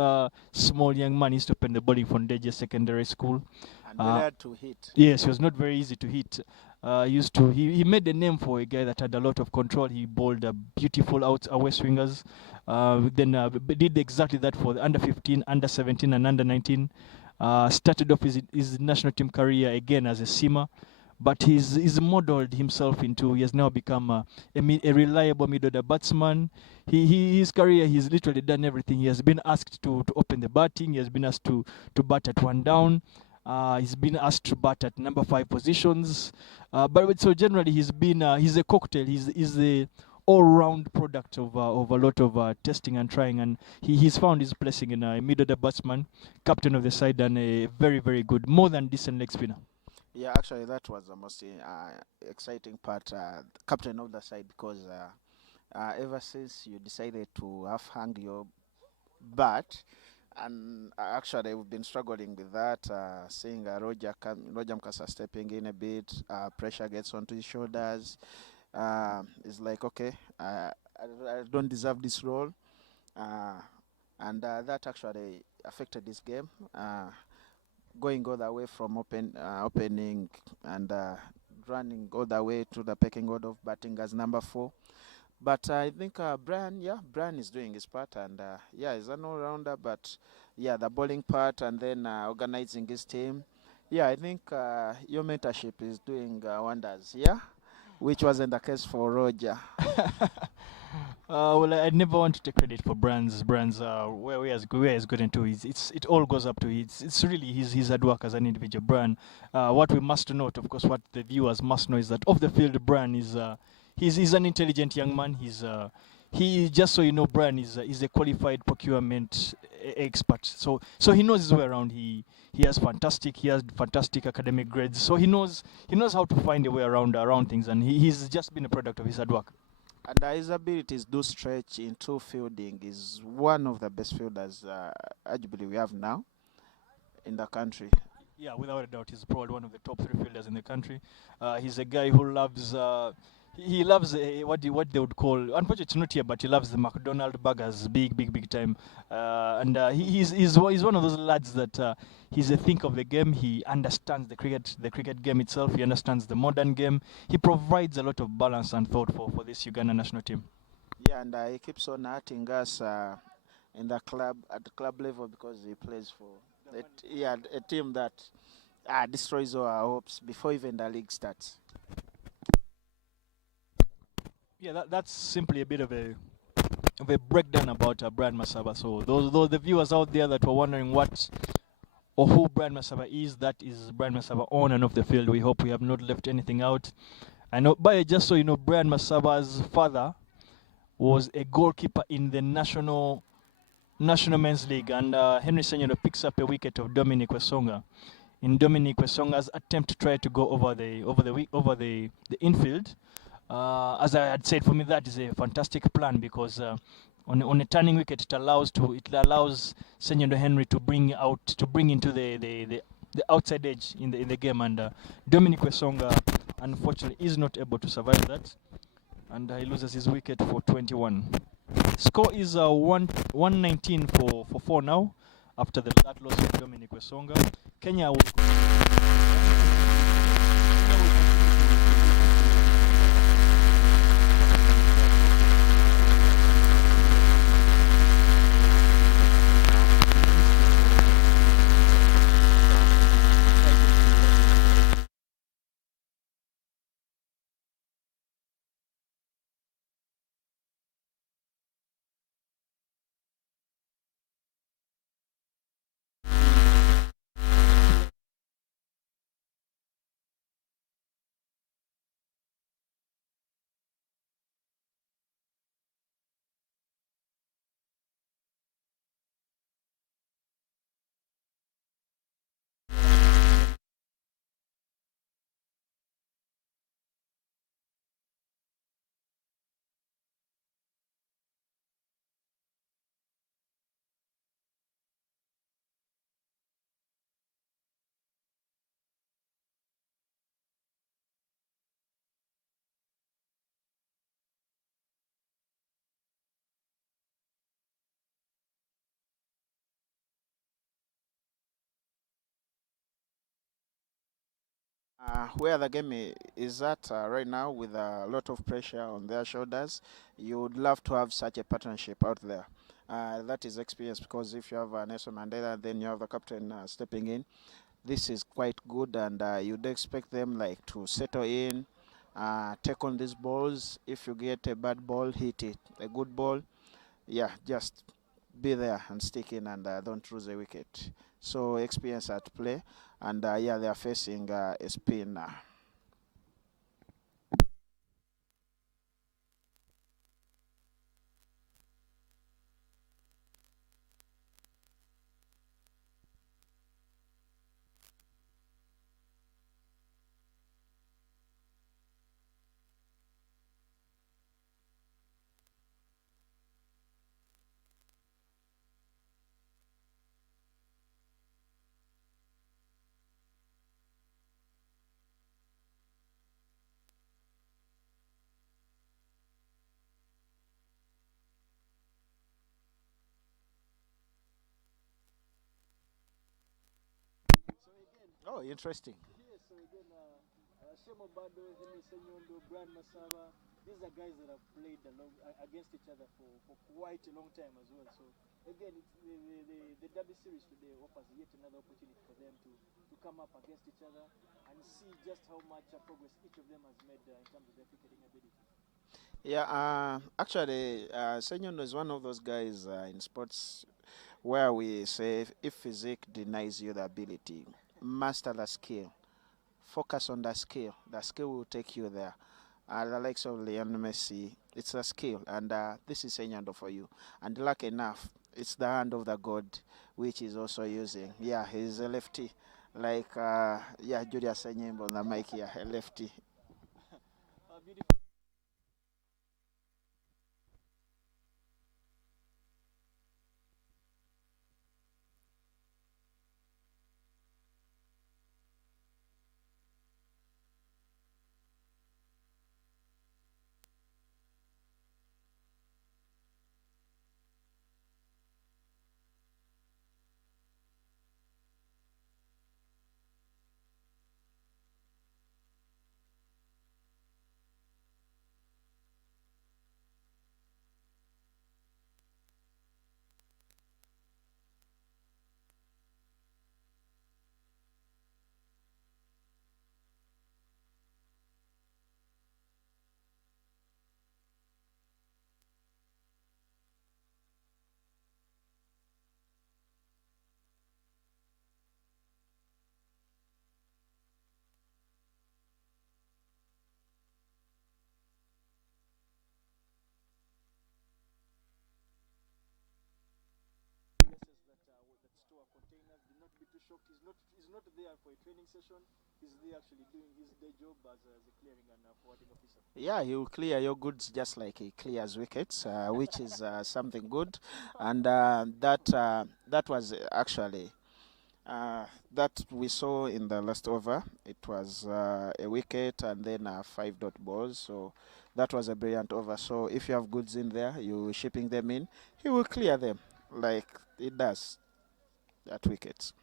small young man. He used to open the bowling for Ndeje Secondary School. And very hard to hit. Yes, he was not very easy to hit. He made a name for a guy that had a lot of control. He bowled beautiful away swingers. Then did exactly that for the under 15, under 17, and under 19. Started off his national team career again as a seamer. But he's modeled himself into, he has now become a reliable mid-order batsman. His career, he's literally done everything. He has been asked to open the batting. He has been asked to bat at 1 down. He's been asked to bat at number 5 positions. But so generally, he's a cocktail. He's the all-round product of a lot of testing and trying, and he's found his placing in a mid-order batsman, captain of the side, and a very, very good, more than decent leg spinner. Yeah, actually, that was the most exciting part, captain of the side, because ever since you decided to have hung your bat, and actually we've been struggling with that, seeing Roger Mkasa stepping in a bit, pressure gets onto his shoulders. It's like, okay, I don't deserve this role. Uh, and that actually affected this game. Going all the way from opening and running all the way to the pecking order of batting as number 4. But I think Brian is doing his part, and yeah, he's an all-rounder. But yeah, the bowling part and then organizing his team. Yeah, I think your mentorship is doing wonders. Yeah, which wasn't the case for Roger. Well, I never want to take credit for brands. Where he's gotten to. It all goes up to it's really his hard work as an individual brand. What we must note, of course, what the viewers must know is that off the field, Brian is he's an intelligent young man. He just so you know, Brian is a qualified procurement expert. So he knows his way around. He has fantastic academic grades. So he knows how to find a way around things, and he's just been a product of his hard work. And his abilities do stretch into fielding. Is one of the best fielders, arguably, we have now in the country. Yeah, without a doubt, he's probably one of the top 3 fielders in the country. He's a guy who loves. He loves what they would call. Unfortunately, it's not here, but he loves the McDonald burgers, big time. He's one of those lads that he's a think of the game. He understands the cricket game itself. He understands the modern game. He provides a lot of balance and thought for this Uganda national team. Yeah, and he keeps on hurting us in the club at the club level because he plays for a team that destroys all our hopes before even the league starts. Yeah, that's simply a bit of a breakdown about Brian Masaba. So those the viewers out there that were wondering what or who Brian Masaba is, that is Brian Masaba on and off the field. We hope we have not left anything out. I know, but just so you know, Brian Masaba's father was a goalkeeper in the National Men's League, and Henry Senyodo picks up a wicket of Dominic Wesonga in Dominic Wesonga's attempt to try to go over the infield. As I had said, for me that is a fantastic plan because on a turning wicket it allows Senyodo Henry to bring into the outside edge in the game, and Dominic Wesonga unfortunately is not able to survive that, and he loses his wicket for 21. Score is 119 for 4 now after that loss of Dominic Wesonga. Kenya will Where the game is at right now, with a lot of pressure on their shoulders, you would love to have such a partnership out there. That is experience, because if you have Nelson Mandela, then you have the captain stepping in. This is quite good, and you'd expect them like to settle in, take on these balls. If you get a bad ball, hit it. A good ball, yeah, just be there and stick in, and don't lose a wicket. So experience at play, and yeah, they are facing a spin. Oh, interesting. Yes, so again, Shemo Bado, Henry Senyondo, Brian Masaba, these are guys that have played against each other for quite a long time as well. So again, it's the Derby series today offers yet another opportunity for them to come up against each other and see just how much progress each of them has made in terms of their cricketing ability. Yeah, actually, Senyon is one of those guys in sports where we say if physique denies you the ability, master the skill, focus on the skill will take you there. The likes of Lionel Messi, it's a skill, and this is Senyando for you. And luck enough, it's the hand of the god, which is also using. Yeah, he's a lefty, like yeah, Julius Senyembo on the mic here, a lefty. Beautiful. That store containers. Do not be too shocked. He's not there for a training session. He's there actually doing his day job as a clearing and forwarding officer. Yeah, he will clear your goods just like he clears wickets, which is something good. And that was actually that we saw in the last over. It was a wicket and then 5 dot balls. So that was a brilliant over. So if you have goods in there, you shipping them in, he will clear them like it does at wickets.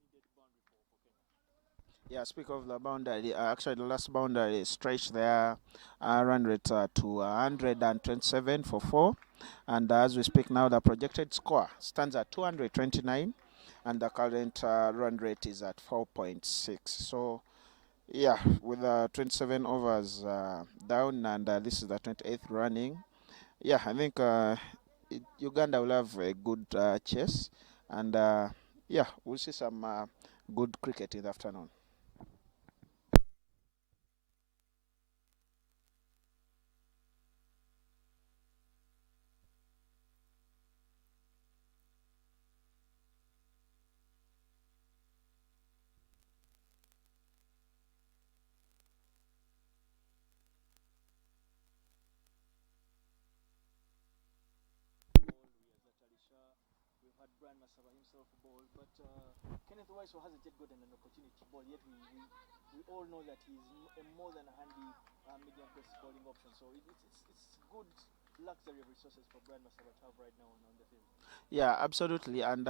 Needed boundary for Kenya. Yeah, speak of the boundary. Actually, the last boundary stretched their run rate to 127 for 4. And as we speak now, the projected score stands at 229, and the current run rate is at 4.6. So, yeah, with 27 overs down, and this is the 28th running. Yeah, I think Uganda will have a good chase, and yeah, we'll see some good cricket in the afternoon. Masaba himself ball, but Kenneth Waiso hasn't yet gotten an opportunity to ball yet. We all know that he's a more than a handy medium pace bowling option. So it's good luxury of resources for Brian Masaba to have right now on the field. Yeah, absolutely. And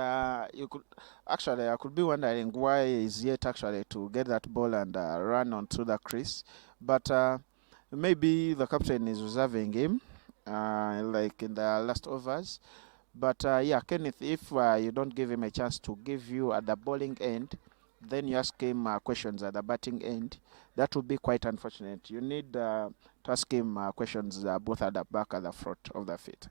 you could actually, I could be wondering why is yet actually to get that ball and run onto the crease, but maybe the captain is reserving him, like in the last overs. But yeah, Kenneth, if you don't give him a chance to give you at the bowling end, then you ask him questions at the batting end. That would be quite unfortunate. You need to ask him questions both at the back and the front of the field.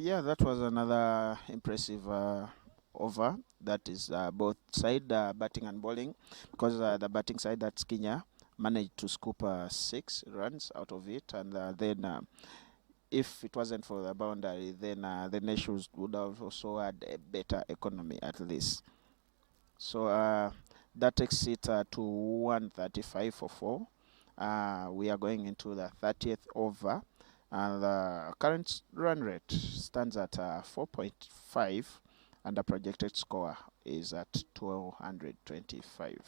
Yeah, that was another impressive over. That is both side batting and bowling, because the batting side, that's Kenya, managed to scoop 6 runs out of it, and then if it wasn't for the boundary, then the nations would have also had a better economy at least. So that takes it to 135 for 4. We are going into the 30th over, and the current run rate stands at 4.5, and the projected score is at 1225.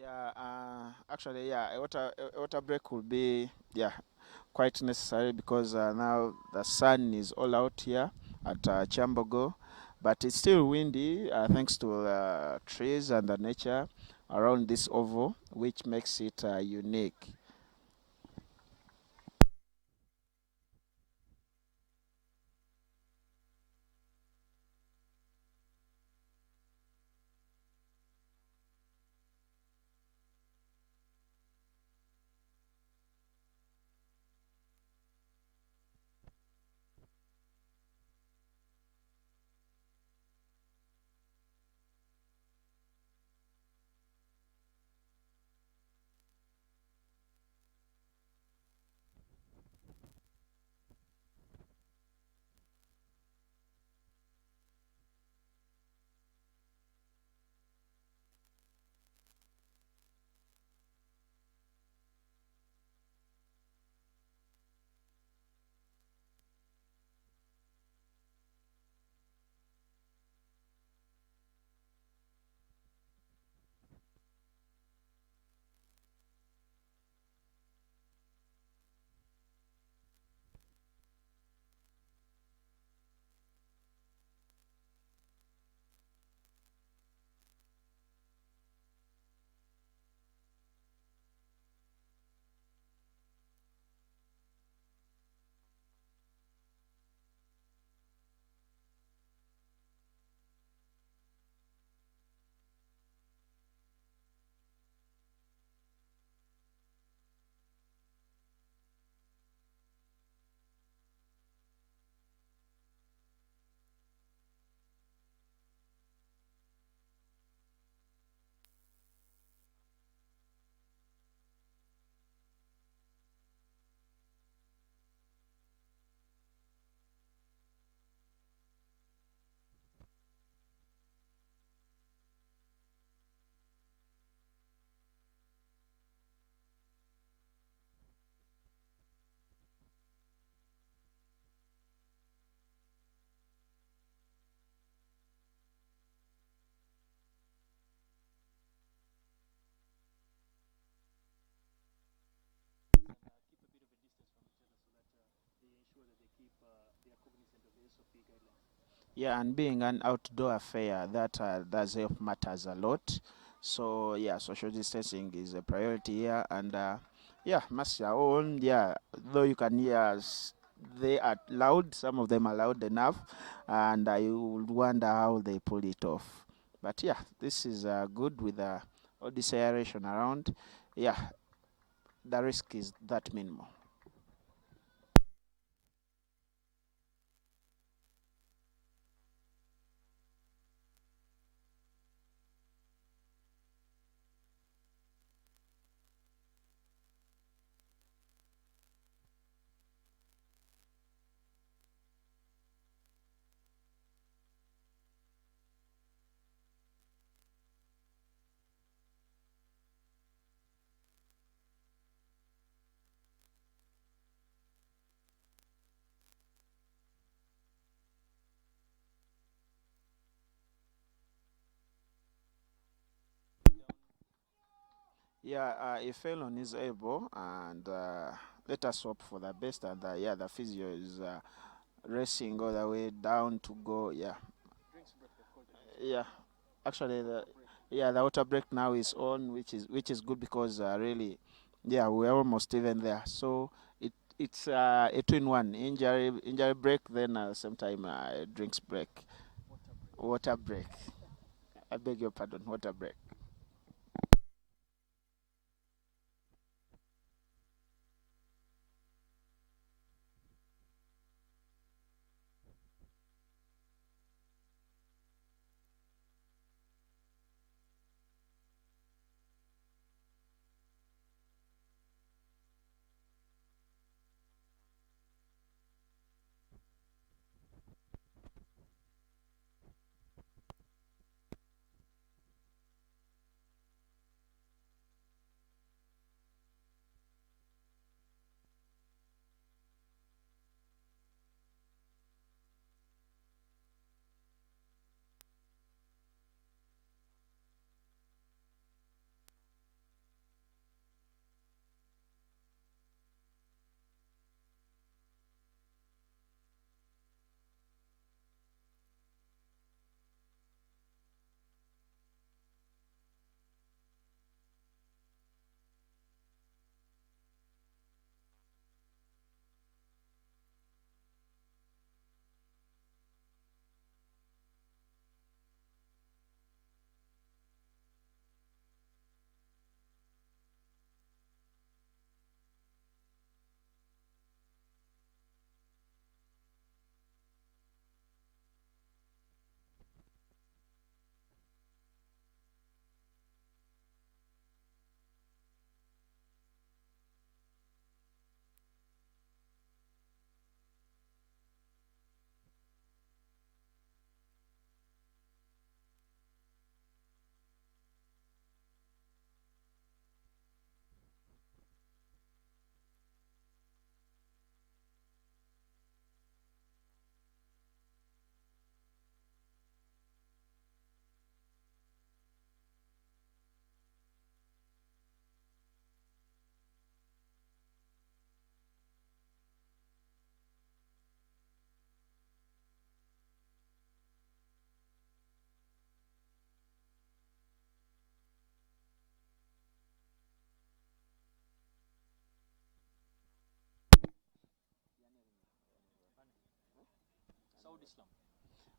Yeah, actually, yeah, a water break will be, yeah, quite necessary, because now the sun is all out here at Chambogo, but it's still windy thanks to the trees and the nature around this oval, which makes it unique. Yeah, and being an outdoor affair, that does help matters a lot. So yeah, social distancing is a priority here, and yeah, mask your own. Yeah, though you can hear they are loud. Some of them are loud enough, and you would wonder how they pull it off. But yeah, this is good with all this aeration around. Yeah, the risk is that minimal. Yeah, if Elon is able, and let us hope for the best. And yeah, the physio is racing all the way down to go. Yeah, yeah. Actually, the water break now is on, which is good because really, yeah, we're almost even there. So it's a twin-one injury break, then same time drinks break, water break. I beg your pardon, water break.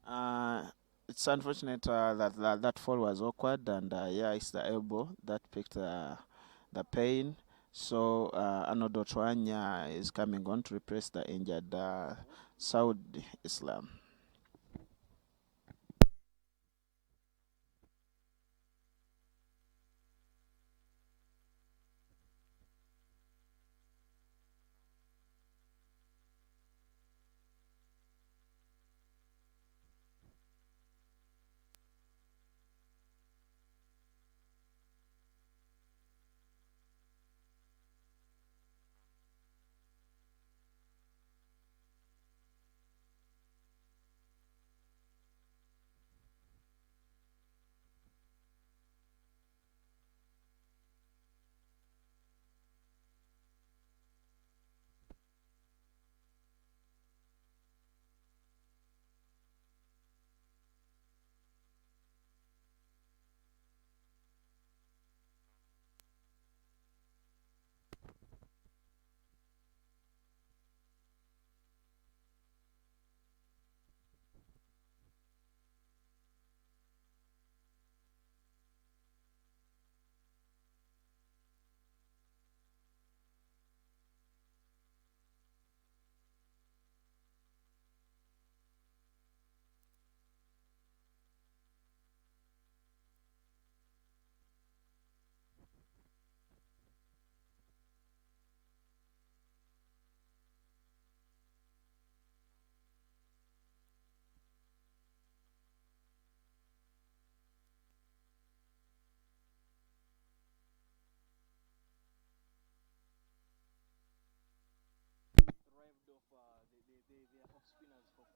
Uh, it's unfortunate that fall was awkward, and yeah, it's the elbow that picked the pain. So Arnold Otwanya is coming on to replace the injured Saudi Islam.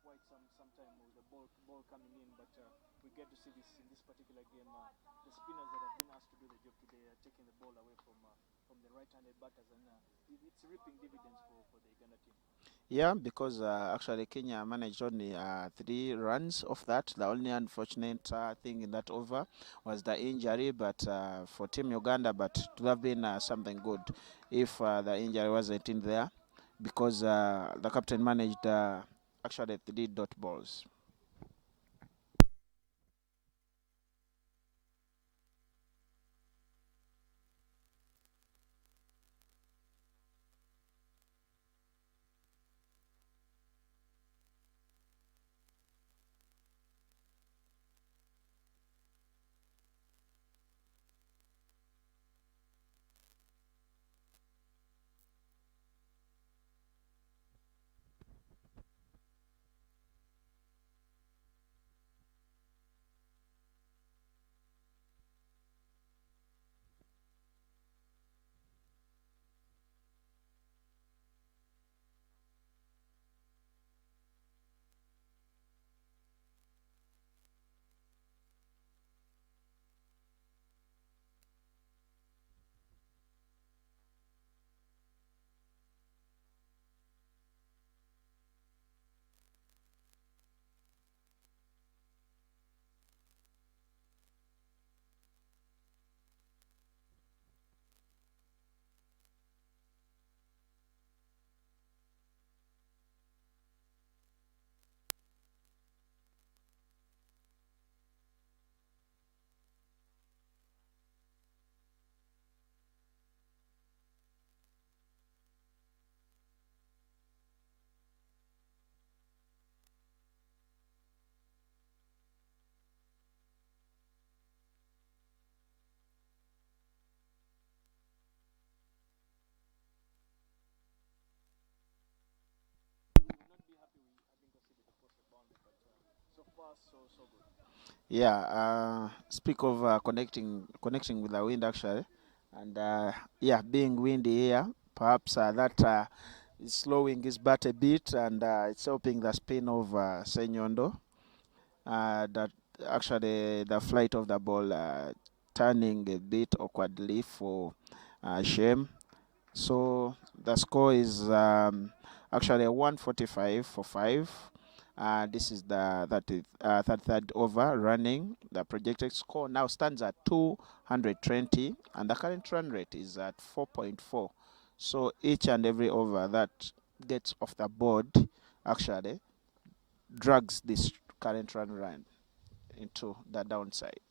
quite some time with the ball coming in, but we get to see this in this particular game. The spinners that have been asked to do the job today are taking the ball away from the right-handed batters, and it's reaping dividends for the Uganda team. Yeah, because actually Kenya managed only 3 runs of that. The only unfortunate thing in that over was the injury, but for Team Uganda, but it would have been something good if the injury wasn't in there, because the captain managed actually 3 dot balls. So far, so good. Yeah, speak of connecting with the wind actually, and yeah, being windy here, perhaps that is slowing his bat a bit, and it's helping the spin of Senyondo. That actually the flight of the ball turning a bit awkwardly for Shem. So the score is actually 145 for 5. This is the 33rd over running. The projected score now stands at 220, and the current run rate is at 4.4. So each and every over that gets off the board actually drags this current run into the downside.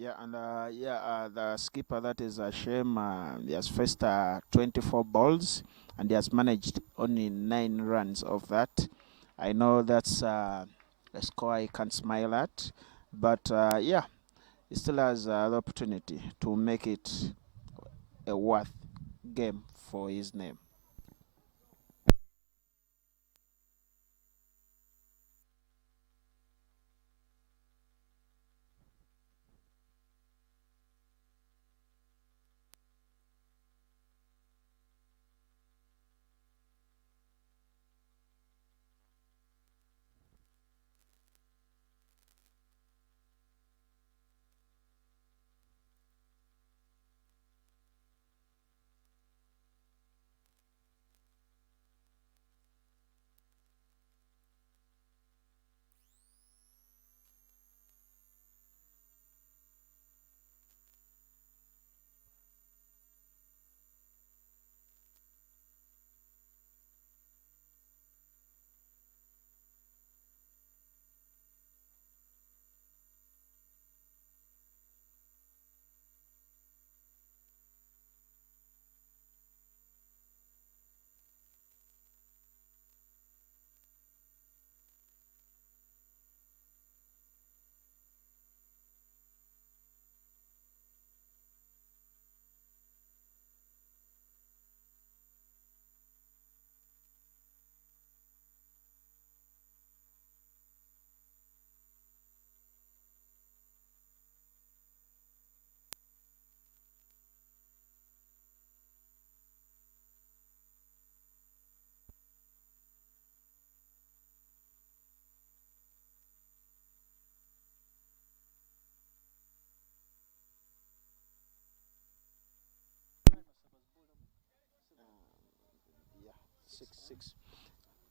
Yeah, and the skipper, that is Shem, he has faced 24 balls, and he has managed only 9 runs of that. I know that's a score I can't smile at, but yeah, he still has the opportunity to make it a worth game for his name.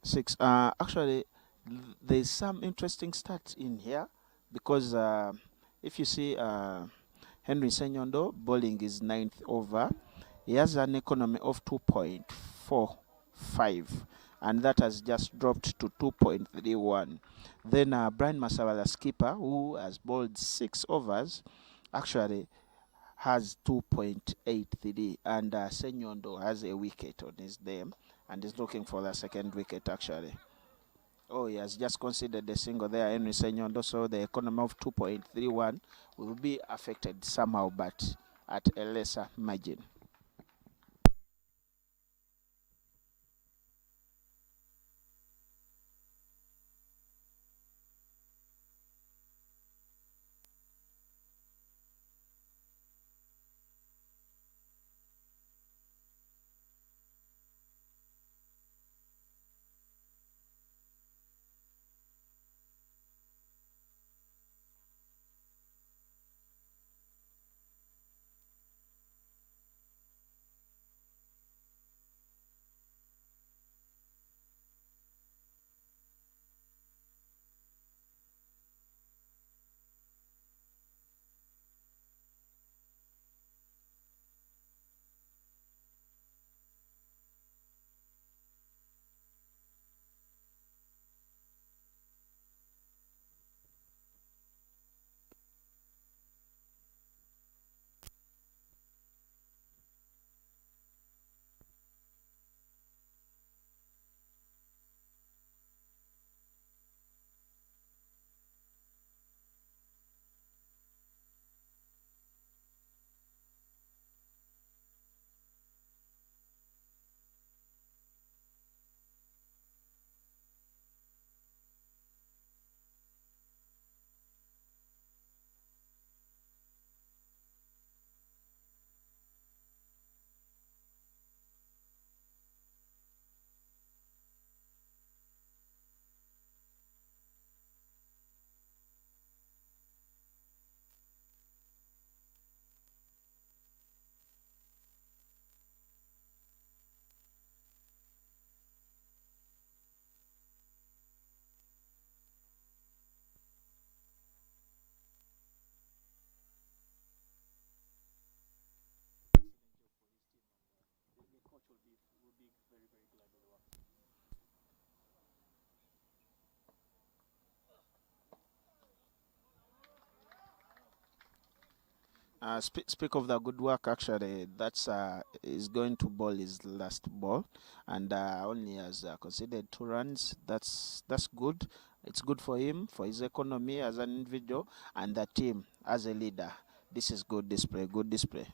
Six. Actually, there's some interesting stats in here because if you see Henry Senyondo bowling is ninth over. He has an economy of 2.45, and that has just dropped to 2.31. Then Brian Masawala skipper, who has bowled 6 overs, actually has 2.83, and Senyondo has a wicket on his name and is looking for the second wicket actually. Oh, he has just considered a single there, Henry Senyondo, so the economy of 2.31 will be affected somehow, but at a lesser margin. Speak of the good work. Actually, that's is going to bowl his last ball, and only has conceded 2 runs. That's good. It's good for him, for his economy as an individual, and the team as a leader. This is good display. Good display.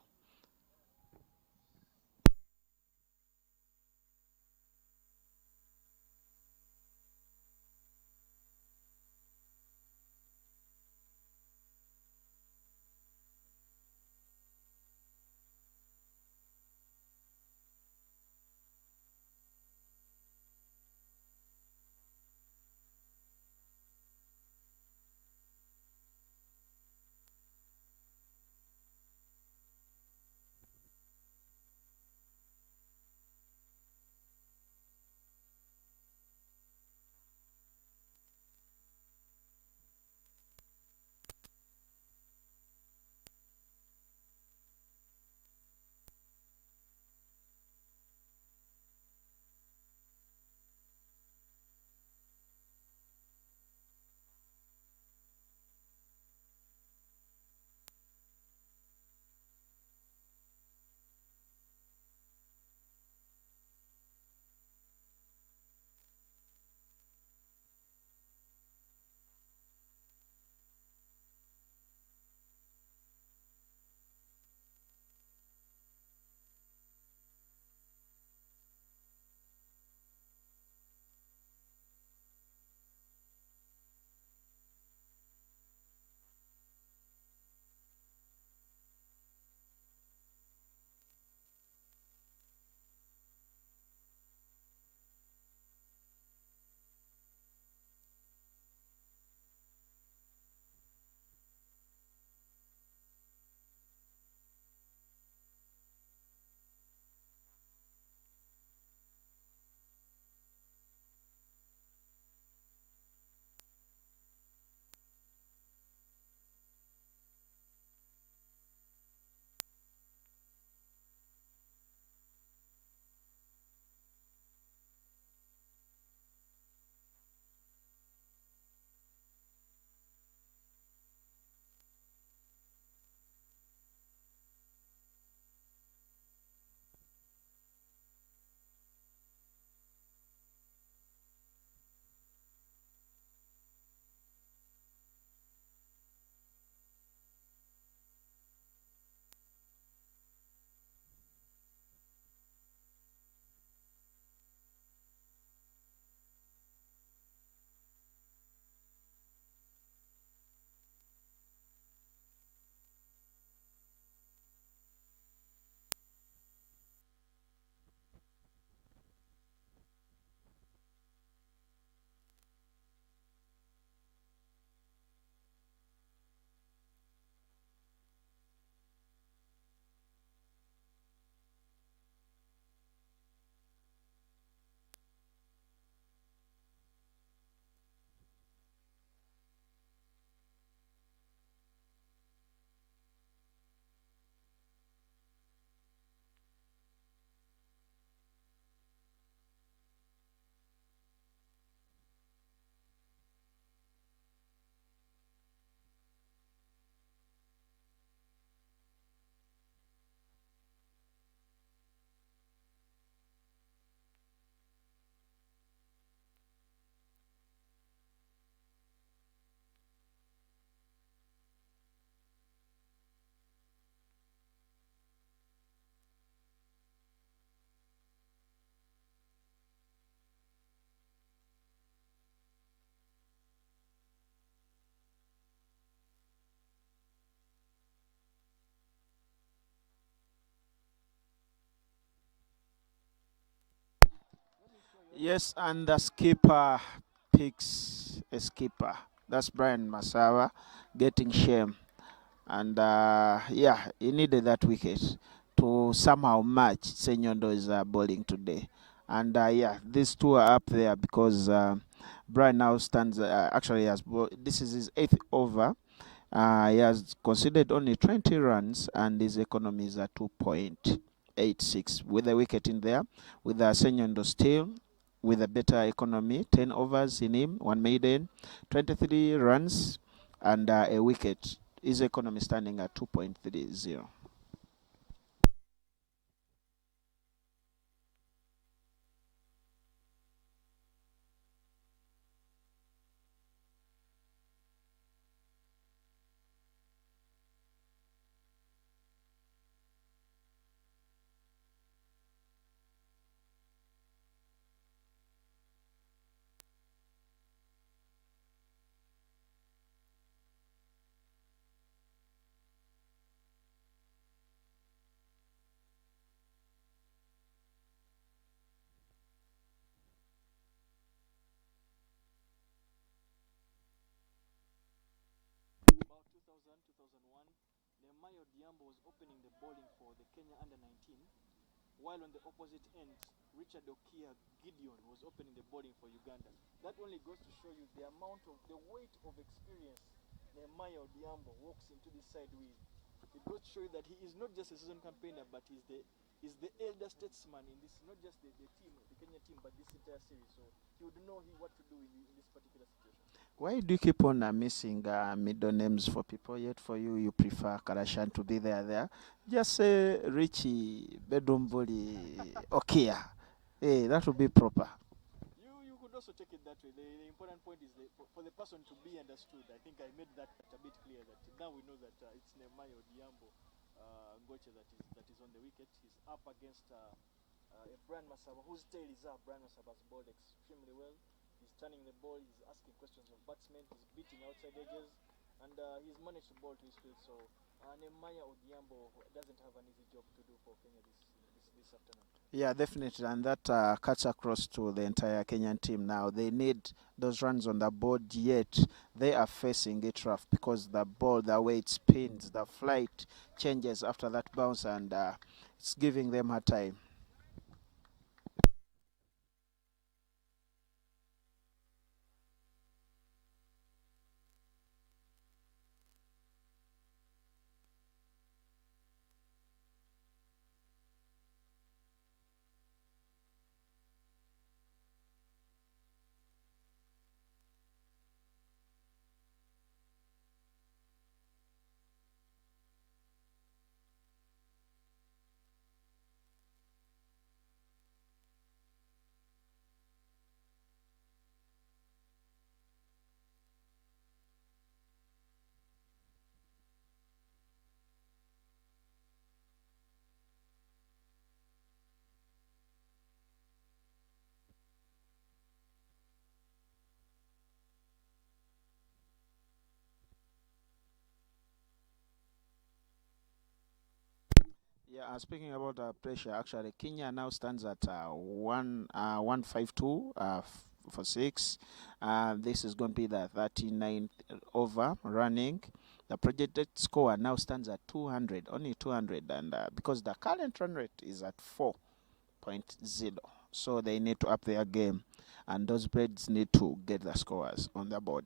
Yes, and the skipper picks a skipper. That's Brian Masawa getting shame. And yeah, he needed that wicket to somehow match Senyondo's bowling today. And yeah, these two are up there because Brian now stands, actually, this is his 8th over. He has conceded only 20 runs and his economy is at 2.86 with a wicket in there, with Senyondo still with a better economy, 10 overs in him, 1 maiden, 23 runs and a wicket. His economy standing at 2.30. About 2000, 2001, Nehemiah Diambo was opening the bowling for the Kenya under 19, while on the opposite end, Richard Okia Gideon was opening the bowling for Uganda. That only goes to show you the amount of the weight of experience Nehemiah Diambo walks into this side with. It goes to show you that he is not just a season campaigner, but he's the elder statesman in this, not just the team, the Kenya team, but this entire series. So he would know what to do in this particular situation. Why do you keep on missing middle names for people? Yet for you, you prefer Karashan to be there. Just say Richie, Bedumvoli, Okia. Hey, that would be proper. You could also take it that way. The important point is for the person to be understood. I think I made that a bit clear that now we know that it's Nehemiah Odiambo Ngoche that is on the wicket. He's up against Brian Masaba, whose tail is up. Brian Masaba's bowled extremely well. He's turning the ball, he's asking questions of batsmen, he's beating outside edges, and he's managed to bowl to his field. So Nehemiah Odiambo doesn't have an easy job to do for Kenya this afternoon. Yeah, definitely, and that cuts across to the entire Kenyan team now. They need those runs on the board, yet they are facing it rough because the ball, the way it spins, the flight changes after that bounce, and it's giving them a time. Yeah, speaking about pressure, actually, Kenya now stands at 152 for 6. This is going to be the 39th over running. The projected score now stands at 200, only 200, and because the current run rate is at 4.0, so they need to up their game, and those Breds need to get the scores on the board.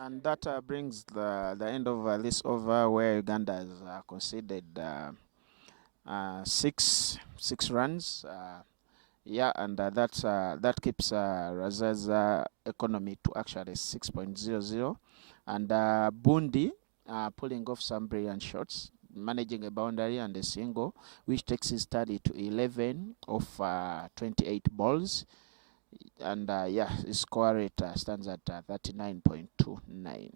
And that brings the end of this over, where Uganda has conceded six runs. Yeah, and that keeps Raza's economy to actually 6.00, and Bundi pulling off some brilliant shots, managing a boundary and a single, which takes his tally to 11 of 28 balls, and yeah, his score rate stands at 39.29.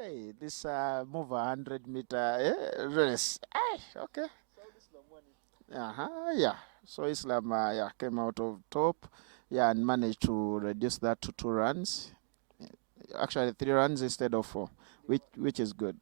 Hey, this move 100-meter race. Hey, okay. Yeah. So Islam yeah, came out of top, yeah, and managed to reduce that to 2 runs. Actually, 3 runs instead of 4, which is good.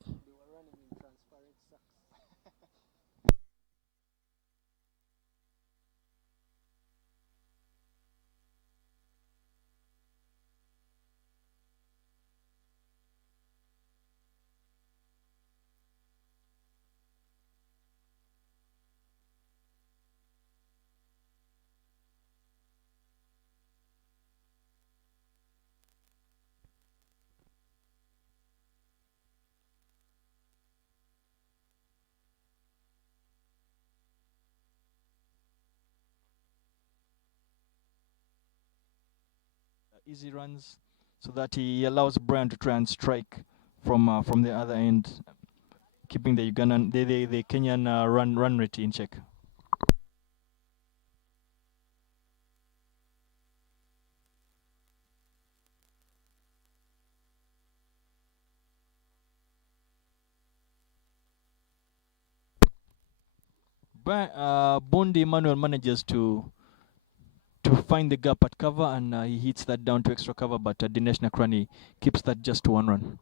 Easy runs, so that he allows Brian to try and strike from the other end, keeping the Ugandan the Kenyan run rate in check. Bondi Emmanuel manages to find the gap at cover, and he hits that down to extra cover, but Dinesh Nakrani keeps that just to 1 run.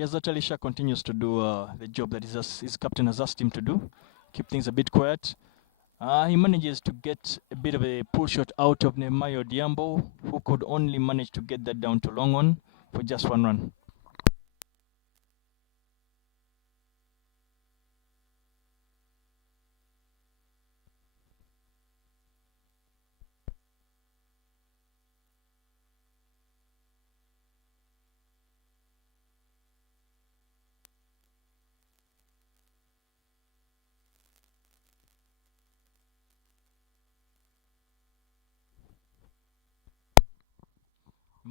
Riazat Alisha continues to do the job that his captain has asked him to do. Keep things a bit quiet. He manages to get a bit of a pull shot out of Nehemiah Odhiambo, who could only manage to get that down to long on for just 1 run.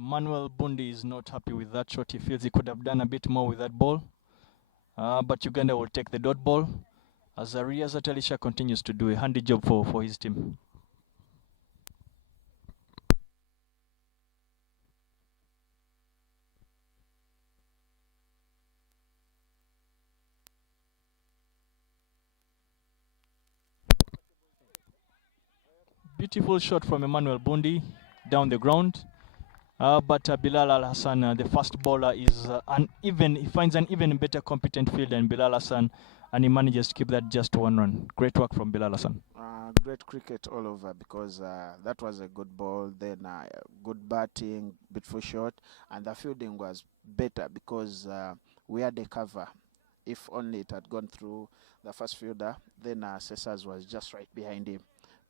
Manuel Bundi is not happy with that shot. He feels he could have done a bit more with that ball. But Uganda will take the dot ball as Riazat Alisha continues to do a handy job for his team. Beautiful shot from Emmanuel Bundi down the ground. But Bilal Al Hassan, the fast bowler, is uneven. He finds an even better competent field than Bilal Hassan, and he manages to keep that just 1 run. Great work from Bilal Hassan. Great cricket all over, because that was a good ball, then good batting, beautiful shot, and the fielding was better because we had a cover. If only it had gone through the first fielder, then Cesars was just right behind him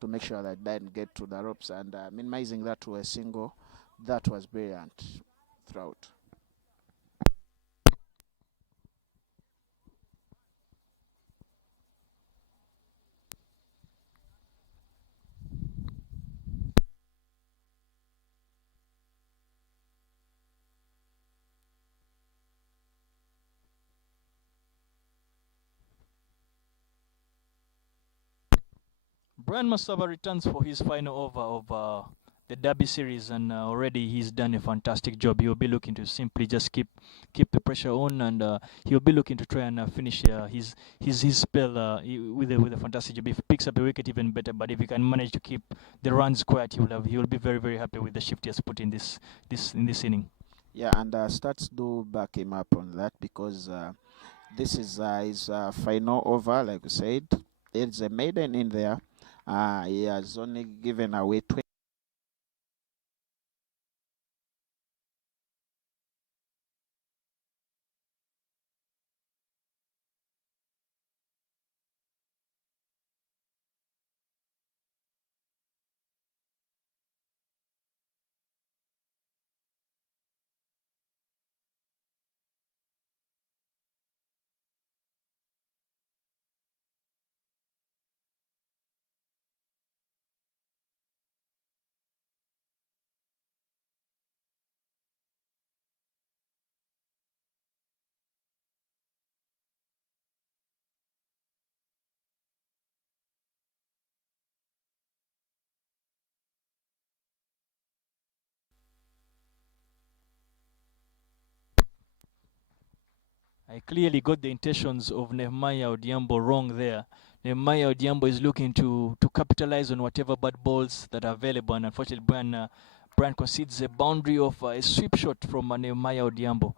to make sure that didn't get to the ropes, and minimizing that to a single. That was brilliant throughout. Brian Masaba returns for his final over of the Derby series, and already he's done a fantastic job. He'll be looking to simply just keep the pressure on, and he'll be looking to try and finish his spell with a fantastic job. If he picks up a wicket, even better. But if he can manage to keep the runs quiet, he'll be very, very happy with the shift he has put in this inning. Yeah, and stats do back him up on that, because this is his final over, like we said. There's a maiden in there. He has only given away 20. I clearly got the intentions of Nehemiah Odhiambo wrong there. Nehemiah Odhiambo is looking to capitalize on whatever bad balls that are available, and unfortunately Brian concedes a boundary of a sweep shot from Nehemiah Odhiambo.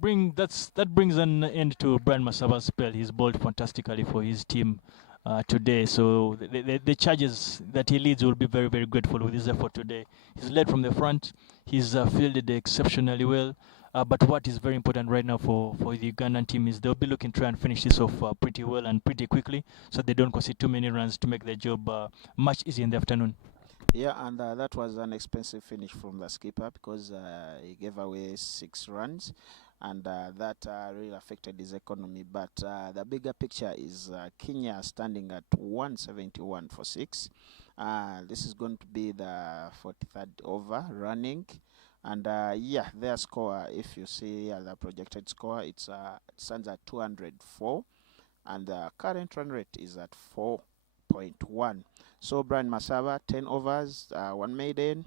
that brings an end to Brian Masaba's spell. He's bowled fantastically for his team today. So the charges that he leads will be very, very grateful with his effort today. He's led from the front. He's fielded exceptionally well. But what is very important right now for the Ugandan team is they'll be looking to try and finish this off pretty well and pretty quickly, so they don't concede too many runs to make their job much easier in the afternoon. Yeah, and that was an expensive finish from the skipper because he gave away 6 runs, and that really affected his economy. But the bigger picture is Kenya standing at 171 for 6. This is going to be the 43rd over running. And yeah, their score, if you see the projected score, it stands at 204, and the current run rate is at 4.1. So Brian Masaba, 10 overs, 1 maiden,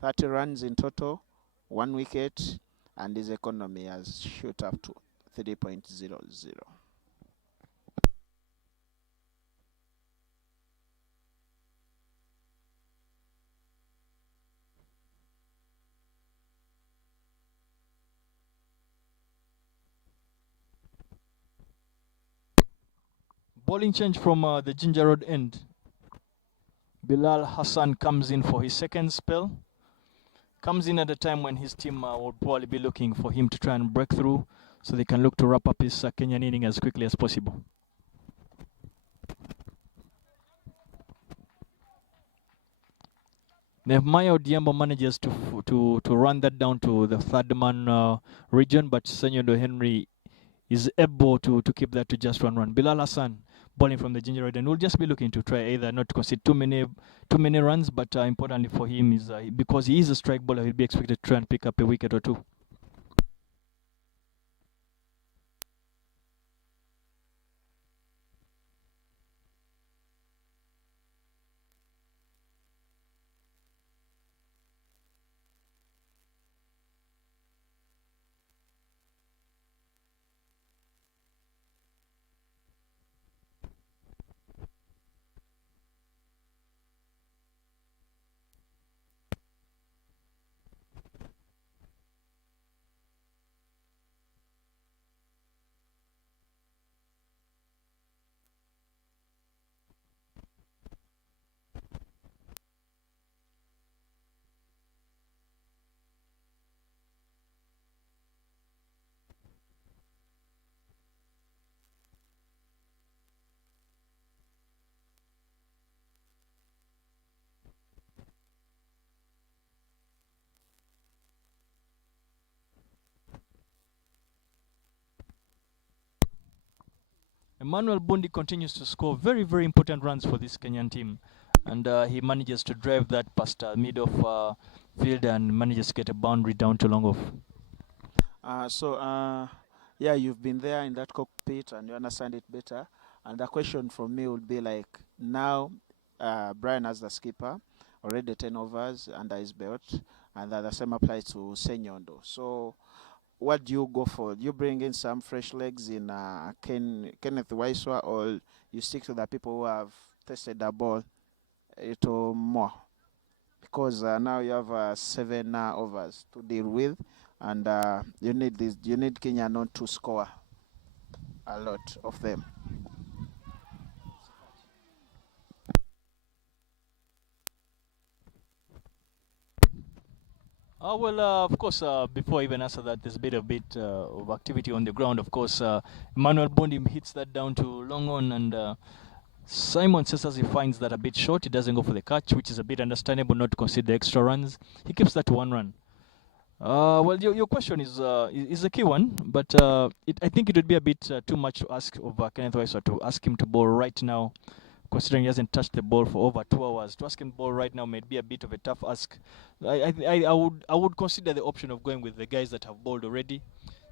30 runs in total, 1 wicket, and his economy has shot up to 3.00. Bowling change from the Ginger Road end. Bilal Hassan comes in for his second spell. Comes in at a time when his team will probably be looking for him to try and break through so they can look to wrap up his Kenyan inning as quickly as possible. Nehemiah Odiambo manages to run that down to the third man region, but Senyondo Henry is able to keep that to just 1 run. Bilal Hassan bowling from the Ginger Red, and we'll just be looking to try either not to concede too many runs, but importantly for him is because he is a strike bowler, he'll be expected to try and pick up a wicket or two. Emmanuel Bundi continues to score very, very important runs for this Kenyan team. And he manages to drive that past mid of field and manages to get a boundary down to long off. Yeah, you've been there in that cockpit and you understand it better. And the question from me would be like, now Brian as the skipper, already 10 overs under his belt, and the same applies to Senyondo. So what do you go for? Do you bring in some fresh legs in Kenneth Waiswa, or you stick to the people who have tested the ball a little more? Because now you have 7 overs to deal with, and you need Kenya not to score a lot of them. Of course, before I even answer that, there's a bit of activity on the ground. Of course, Emmanuel Bondi hits that down to long on, and Simon says as he finds that a bit short, he doesn't go for the catch, which is a bit understandable not to concede the extra runs. He keeps that to 1 run. Well, your question is a key one, but I think it would be a bit too much to ask of Kenneth Waiswa to ask him to bowl right now, considering he hasn't touched the ball for over 2 hours. To ask him to bowl right now may be a bit of a tough ask. I would consider the option of going with the guys that have bowled already,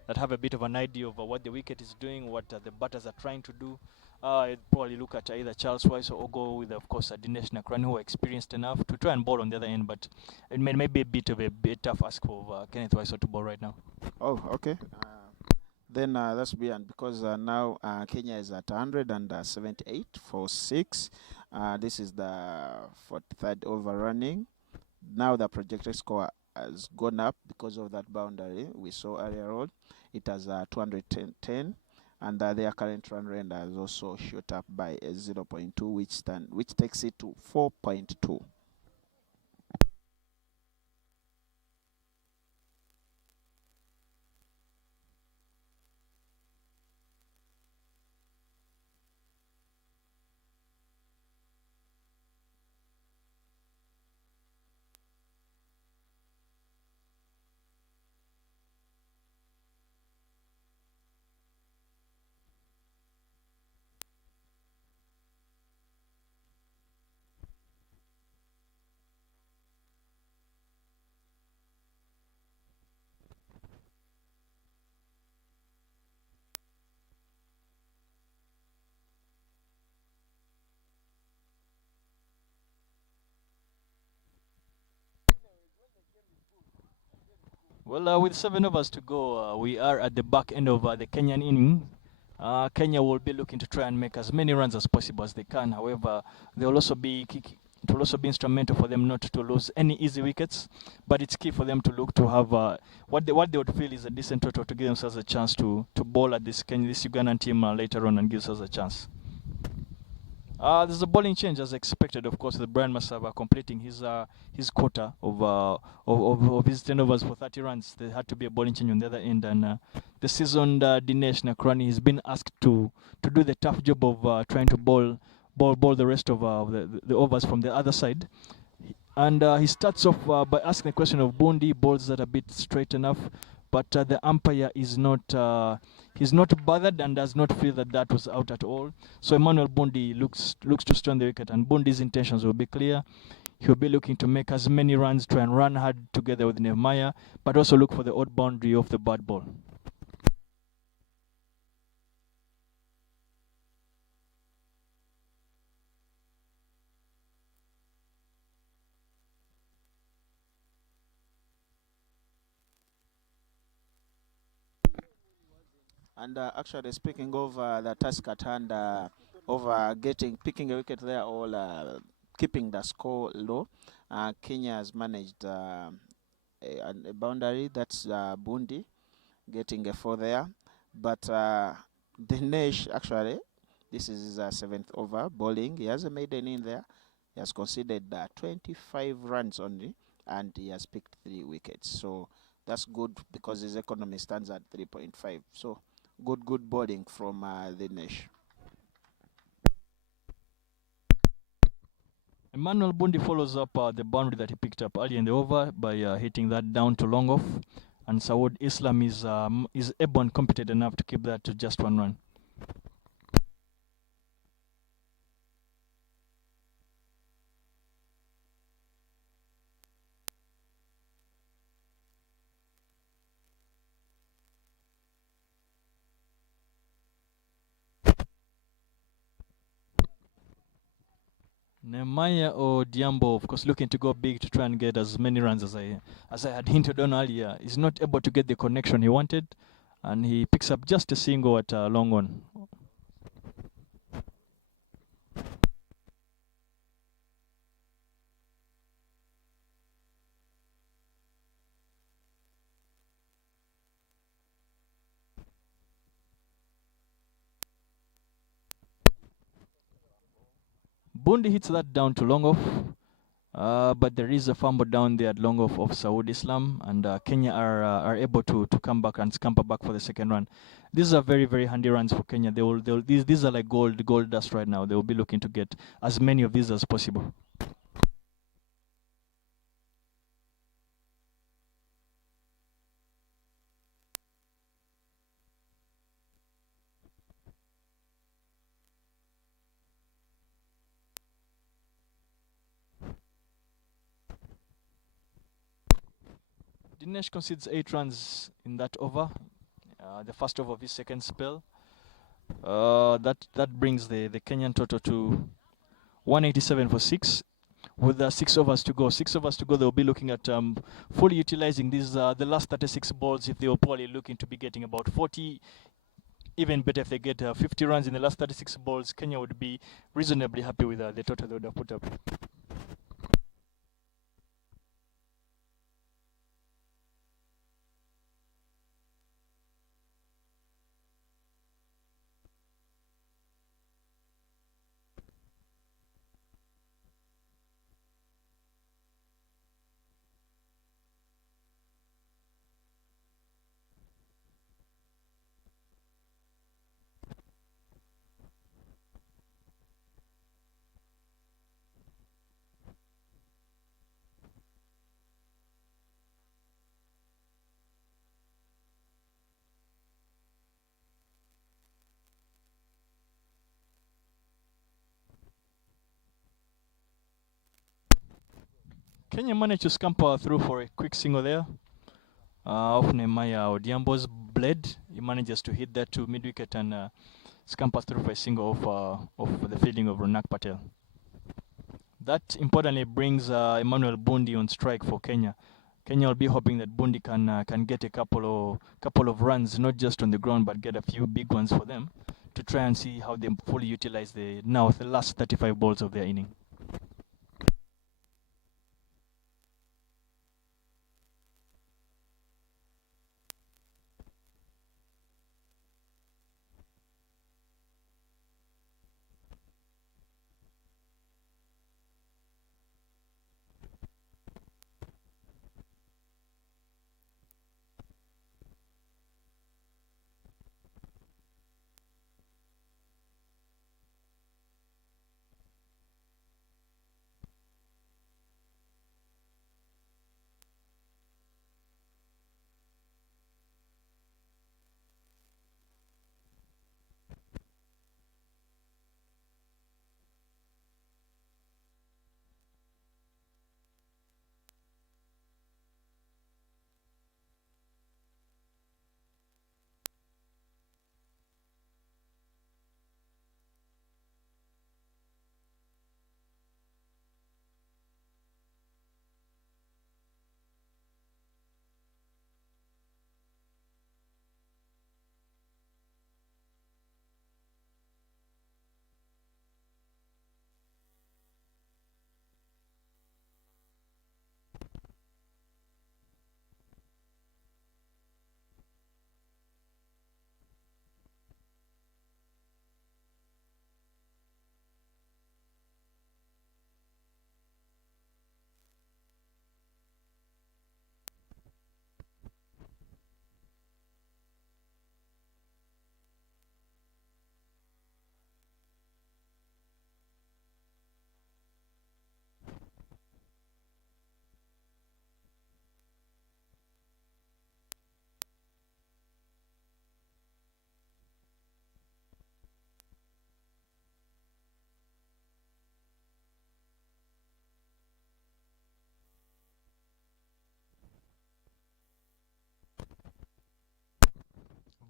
that have a bit of an idea of what the wicket is doing, what the batters are trying to do. I'd probably look at either Charles Weiss or go with, of course, Dinesh Nakrani, who are experienced enough to try and bowl on the other end, but it may be a bit of a tough ask for Kenneth Weiss to bowl right now. Oh, okay. Then that's brilliant because now Kenya is at 178 for 6. This is the 43rd over running. Now the projected score has gone up because of that boundary we saw earlier on. it has 210, and their current run rate has also shot up by 0.2, which takes it to 4.2. Well, with 7 overs to go, we are at the back end of the Kenyan inning. Kenya will be looking to try and make as many runs as possible as they can. However, they will also be it will also be instrumental for them not to lose any easy wickets. But it's key for them to look to have what they would feel is a decent total to give themselves a chance to bowl at this Ugandan team later on and give us a chance. There's a bowling change as expected, of course, with Brian Masava completing his quota of his 10 overs for 30 runs. There had to be a bowling change on the other end, and the seasoned Dinesh Nakrani has been asked to do the tough job of trying to bowl the rest of the overs from the other side. And he starts off by asking the question of Bundi, balls that are a bit straight enough, but the umpire is not he's not bothered and does not feel that was out at all. So Emmanuel Bundi looks to stone the wicket, and Bundi's intentions will be clear. He'll be looking to make as many runs, try and run hard together with Nehemiah, but also look for the odd boundary of the bad ball. And actually, speaking of the task at hand, over picking a wicket there, or keeping the score low, Kenya has managed a boundary. That's Bundi getting a 4 there. But Dinesh, actually, this is his 7th over bowling. He hasn't made any in there. He has conceded 25 runs only, and he has picked 3 wickets. So that's good because his economy stands at 3.5. So good bowling from Dinesh. Emmanuel Bundi follows up the boundary that he picked up early in the over by hitting that down to long off, and Saud Islam is able and competent enough to keep that to just 1 run. Nehemiah or Diambo, of course, looking to go big to try and get as many runs as I had hinted on earlier. He's not able to get the connection he wanted, and he picks up just a single at long on. Bundi hits that down to long off, but there is a fumble down there at long off of Saud Islam, and Kenya are able to come back and scamper back for the second run. These are very, very handy runs for Kenya. These are like gold dust right now. They will be looking to get as many of these as possible. Dinesh concedes 8 runs in that over, the first over of his second spell. That brings the Kenyan total to 187 for 6, with 6 overs to go. 6 overs to go. They'll be looking at fully utilizing these the last 36 balls. If they were probably looking to be getting about 40, even better if they get 50 runs in the last 36 balls, Kenya would be reasonably happy with the total they would have put up. Kenya managed to scamper through for a quick single there. Off Nehemiah Odhiambo's blade. He manages to hit that to mid wicket and scamper through for a single of the fielding of Ronak Patel. That importantly brings Emmanuel Bundi on strike for Kenya. Kenya will be hoping that Bundi can get a couple of runs, not just on the ground, but get a few big ones for them to try and see how they fully utilize the last 35 balls of their inning.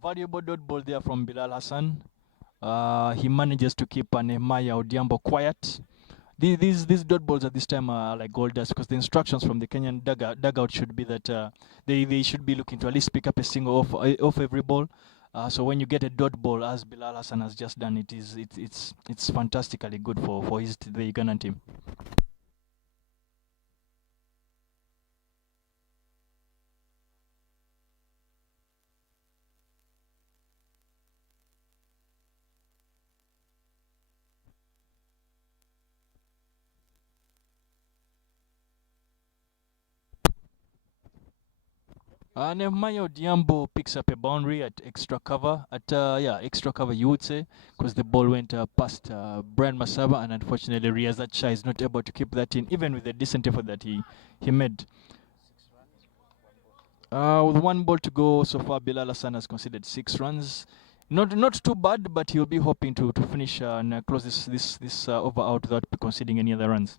Valuable dot ball there from Bilal Hassan. He manages to keep Nehemiah Odhiambo quiet. These dot balls at this time are like gold dust because the instructions from the Kenyan dugout should be that they should be looking to at least pick up a single off every ball. So when you get a dot ball, as Bilal Hassan has just done, it's fantastically good for the Ugandan team. Nehemiah Odhiambo picks up a boundary at extra cover. Extra cover you would say, because the ball went past Brian Masaba, and unfortunately Riyazat Shah is not able to keep that in, even with the decent effort that he made. With one ball to go so far, Bilal Hassan has conceded 6 runs. Not too bad, but he'll be hoping to finish and close this over out without conceding any other runs.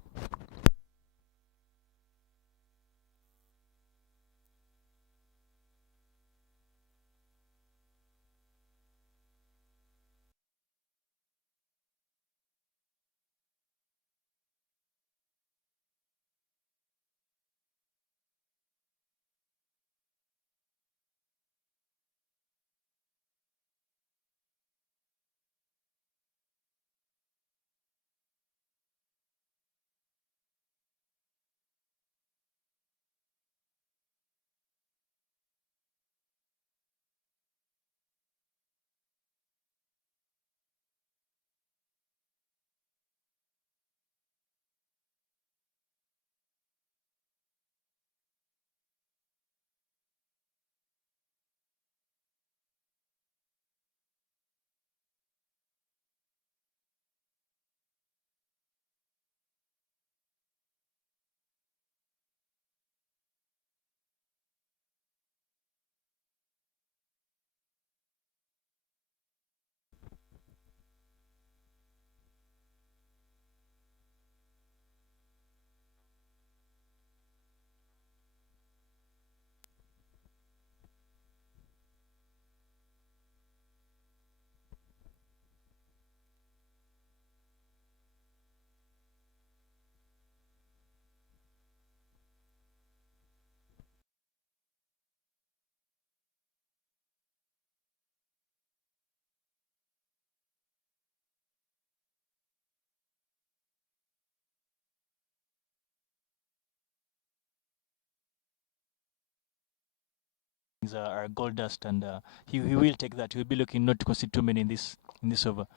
are gold dust, and he will take that. He'll be looking not to concede too many in this over.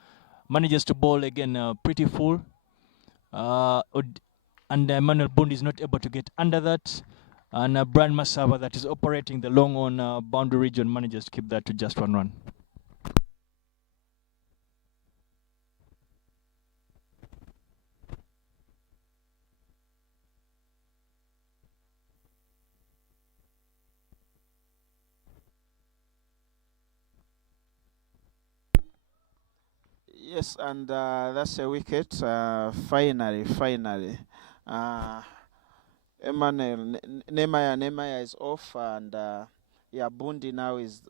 Manages to bowl again, pretty full, and Emmanuel Bund is not able to get under that, and Brian Masaba, that is operating the long on boundary region, manages to keep that to just 1 run. Yes, and that's a wicket. Finally. Emmanuel Nehemiah is off, and yeah, Bundi now is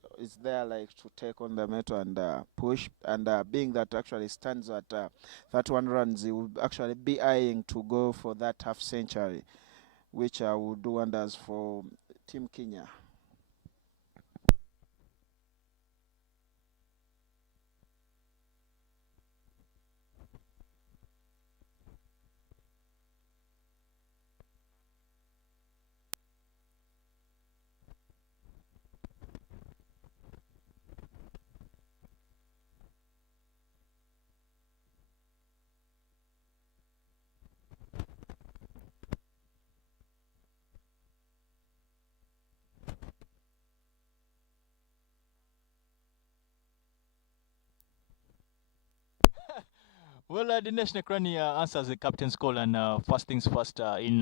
there, like, to take on the metal and push. And being that actually stands at 31 runs, he will actually be eyeing to go for that half century, which will do wonders for Team Kenya. Well, Dinesh Nekrani answers the captain's call, and first things first, in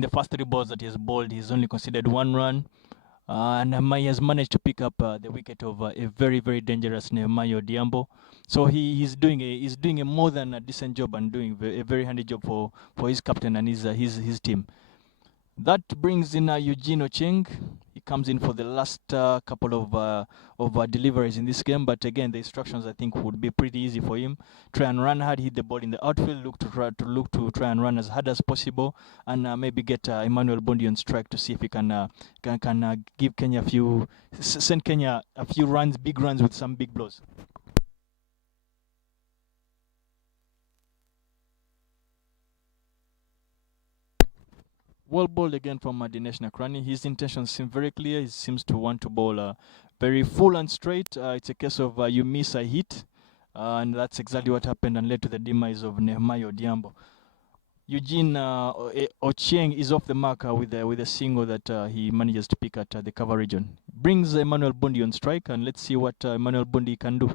the first 3 balls that he has bowled, he's only conceded 1 run. And he has managed to pick up the wicket of a very, very dangerous Nehemiah Diambo. So he's doing a more than a decent job, and doing a very handy job for his captain and his team. That brings in Eugene Ocheng. He comes in for the last couple of deliveries in this game, but again, the instructions, I think, would be pretty easy for him. Try and run hard, hit the ball in the outfield, look to try and run as hard as possible, and maybe get Emmanuel Bondi on strike to see if he can give Kenya send Kenya a few runs, big runs with some big blows. Well bowled again from Dinesh Nakrani. His intentions seem very clear. He seems to want to bowl very full and straight. It's a case of you miss a hit, and that's exactly what happened and led to the demise of Nehemiah Diambo. Eugene Ochieng is off the mark with a single that he manages to pick at the cover region. Brings Emmanuel Bundi on strike, and let's see what Emmanuel Bundi can do.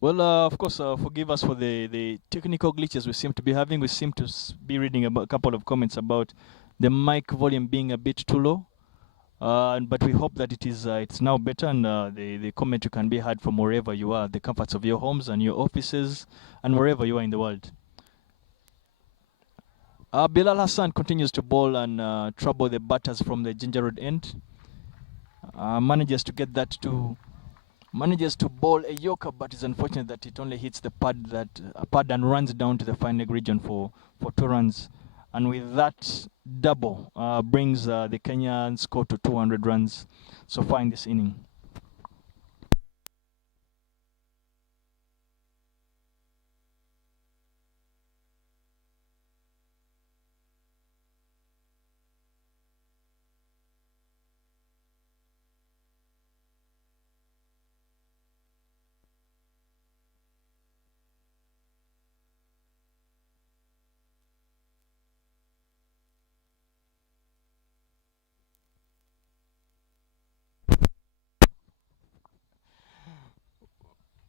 Well, of course, forgive us for the technical glitches we seem to be having. We seem to be reading about a couple of comments about the mic volume being a bit too low. But we hope that it's now better, and the commentary can be heard from wherever you are, the comforts of your homes and your offices, and wherever you are in the world. Bilal Hassan continues to bowl and trouble the batters from the Ginger Road end. Manages to get that to manages to bowl a yorker, but it's unfortunate that it only hits the pad and runs down to the fine leg region for 2 runs. And with that double, brings the Kenyan score to 200 runs so far in this inning.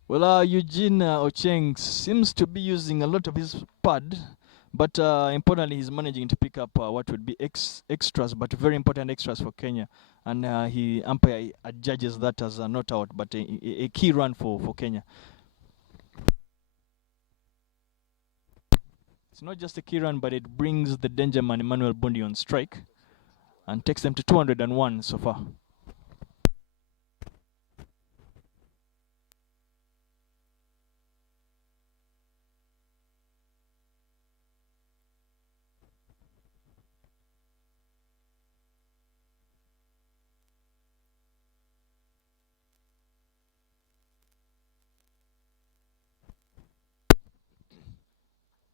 Well, Eugene Ocheng seems to be using a lot of his pad, but importantly, he's managing to pick up what would be extras, but very important extras for Kenya. And umpire judges that as a not out, but a key run for Kenya. It's not just a key run, but it brings the danger man Emmanuel Bundi on strike and takes them to 201 so far.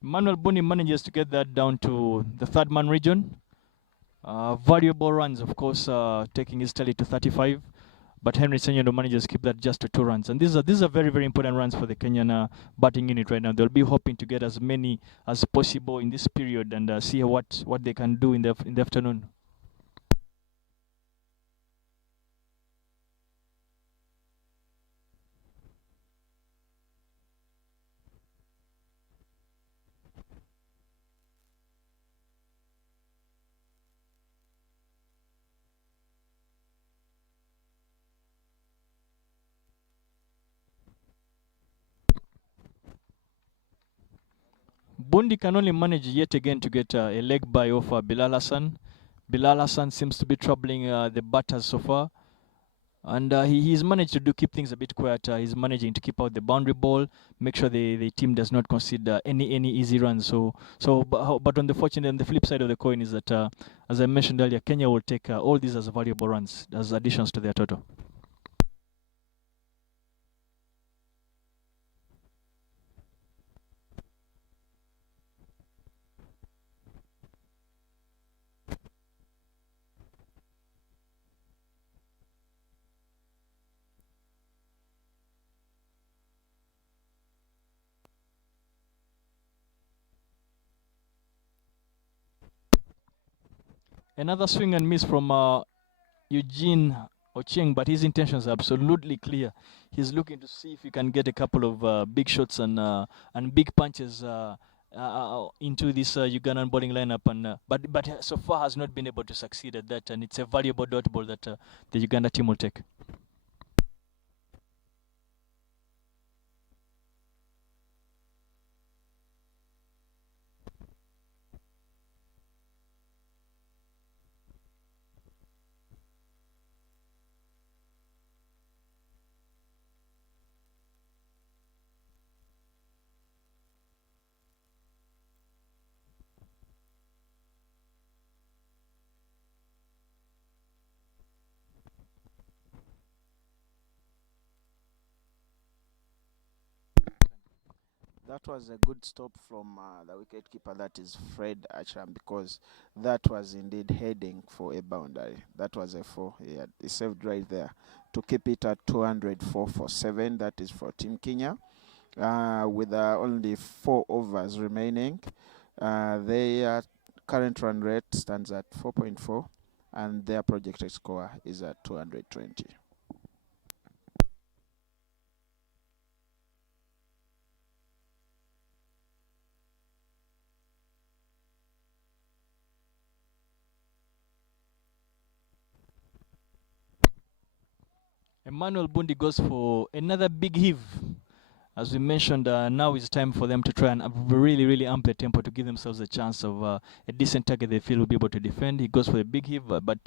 Emmanuel Bundi manages to get that down to the 3rd man region. Valuable runs, of course, taking his tally to 35. But Henry Senyendo manages to keep that just to 2 runs. And these are very, very important runs for the Kenyan batting unit right now. They'll be hoping to get as many as possible in this period and see what they can do in the afternoon. Bundi can only manage yet again to get a leg by off Bilal Hassan. Bilal Hassan seems to be troubling the batters so far. And he's managed to keep things a bit quiet. He's managing to keep out the boundary ball, make sure the team does not concede any easy runs. But on the flip side of the coin is that, as I mentioned earlier, Kenya will take all these as valuable runs, as additions to their total. Another swing and miss from Eugene Ocheng, but his intentions are absolutely clear. He's looking to see if he can get a couple of big shots and big punches into this Ugandan bowling lineup, but so far has not been able to succeed at that, and it's a valuable dot ball that the Uganda team will take. That was a good stop from the wicketkeeper, that is Fred Achram, because that was indeed heading for a boundary. That was a 4. He saved right there to keep it at 204 for 7. That is for Team Kenya. With only 4 overs remaining, their current run rate stands at 4.4, and their projected score is at 220. Emmanuel Bundi goes for another big heave. As we mentioned, now it's time for them to try and really amp the tempo to give themselves a chance of a decent target they feel will be able to defend. He goes for a big heave, but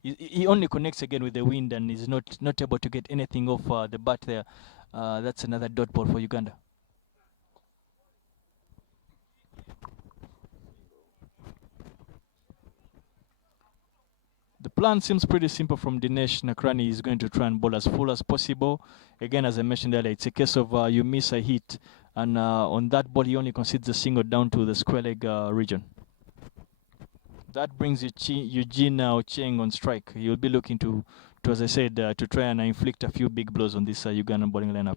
he only connects again with the wind and is not able to get anything off the bat there. That's another dot ball for Uganda. The plan seems pretty simple from Dinesh Nakrani. He's going to try and bowl as full as possible. Again, as I mentioned earlier, it's a case of you miss a hit, and on that ball he only concedes a single down to the square leg region. That brings Eugene Ocheng on strike. He'll be looking to as I said, to try and inflict a few big blows on this Ugandan bowling lineup.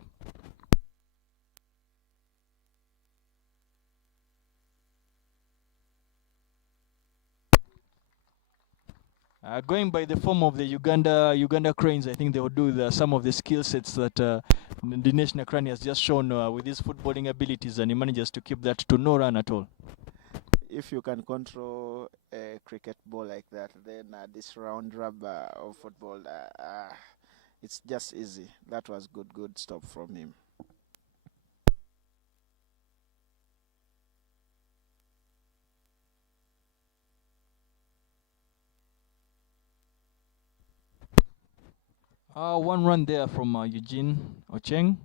Going by the form of the Uganda Cranes, I think they will do some of the skill sets that Dinesh Nakrani has just shown with his footballing abilities, and he manages to keep that to no run at all. If you can control a cricket ball like that, then this round rubber of football, it's just easy. That was good stop from him. One run there from Eugene Ocheng.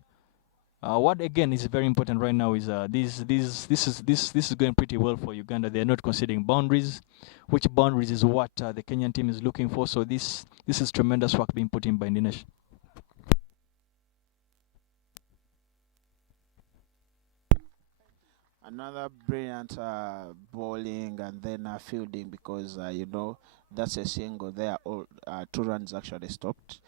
What again is very important right now is this is going pretty well for Uganda. They are not conceding boundaries, which boundaries is what the Kenyan team is looking for. So this is tremendous work being put in by Dinesh. Another brilliant bowling and then fielding, because you know that's a single there. All 2 runs actually stopped,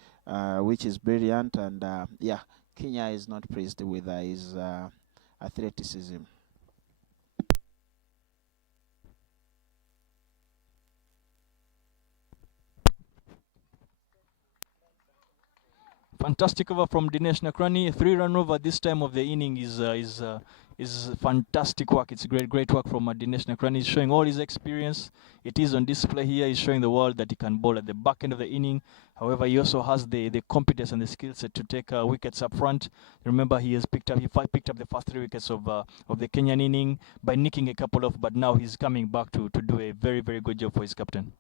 which is brilliant. And yeah, Kenya is not pleased with his athleticism. Fantastic over from Dinesh Nakrani. 3-run over this time of the inning is fantastic work. It's great work from Dinesh Nakrani. He's showing all his experience. It is on display here. He's showing the world that he can bowl at the back end of the inning. However, he also has the competence and the skill set to take wickets up front. Remember, he picked up the first 3 wickets of the Kenyan inning by nicking a couple off, but now he's coming back to do a very good job for his captain.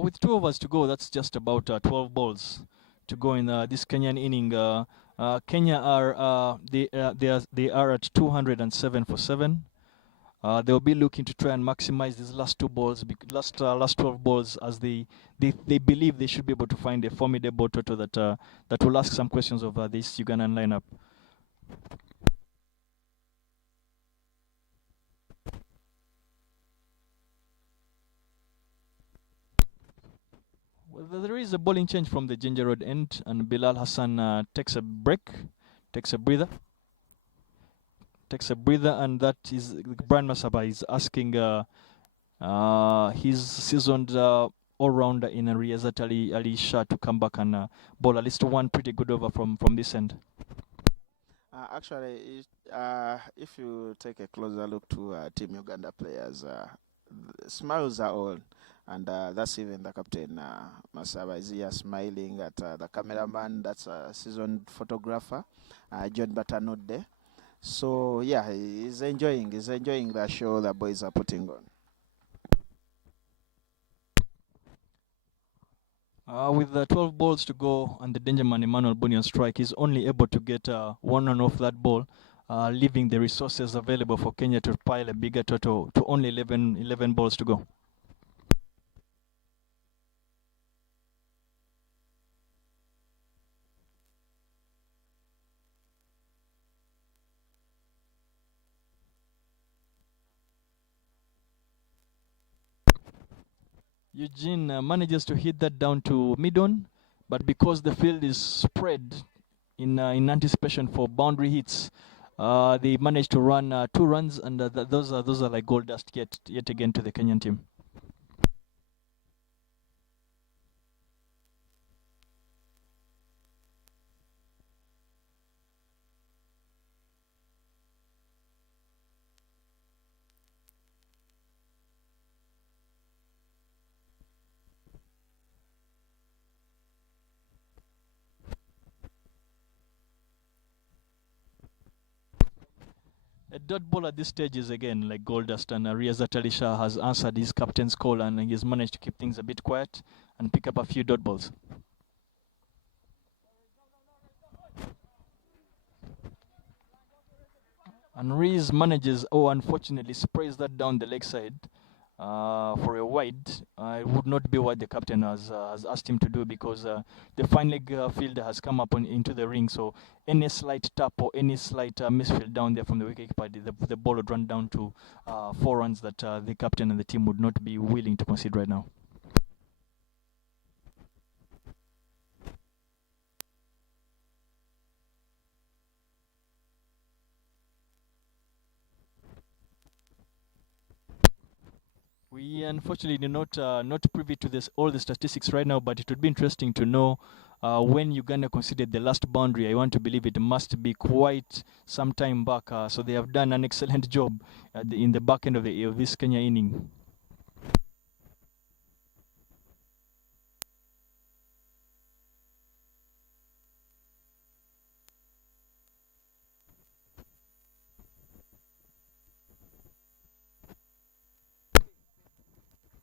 With 2 overs to go, that's just about 12 balls to go in this Kenyan inning. Kenya are they are at 207 for 7. They'll be looking to try and maximize these last 2 balls, last 12 balls, as they believe they should be able to find a formidable total that will ask some questions of this Ugandan lineup. Well, there is a bowling change from the Ginger Road end, and Bilal Hassan takes a breather, and that is Brian Masaba is asking his seasoned all-rounder in Riyazat Ali Shah to come back and bowl at least 1 pretty good over from this end. Actually, if you take a closer look to Team Uganda players, smiles are all. And that's even the captain, Masaba, is here smiling at the cameraman. That's a seasoned photographer, John Batanode. So yeah, he's enjoying the show the boys are putting on. With 12 balls to go and the danger man Emmanuel Buni on strike, he's only able to get 1 run off that ball, leaving the resources available for Kenya to pile a bigger total to only 11 balls to go. Eugene manages to hit that down to mid-on, but because the field is spread in anticipation for boundary hits, they managed to run 2 runs, and those are like gold dust yet again to the Kenyan team. dot ball at this stage is again like gold dust, and Riaz Atalisha has answered his captain's call, and he has managed to keep things a bit quiet and pick up a few dot balls. And Rees manages, unfortunately, sprays that down the leg side for a wide. It would not be what the captain has asked him to do, because the fine leg fielder has come up into the ring. So any slight tap or any slight misfield down there from the wicketkeeper, the ball would run down to 4 runs that the captain and the team would not be willing to concede right now. We unfortunately do not privy to all the statistics right now, but it would be interesting to know when Uganda conceded the last boundary. I want to believe it must be quite some time back. So they have done an excellent job in the back end of this Kenya inning.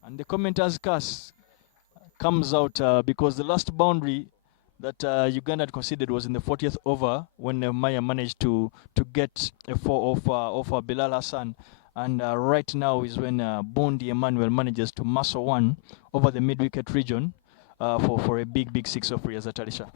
And the commentator's curse comes out because the last boundary that Uganda had conceded was in the 40th over, when Maya managed to get a 4 off Bilal Hassan. And right now is when Bondi Emmanuel manages to muscle one over the mid-wicket region for a big 6 off Riaz Atalisha.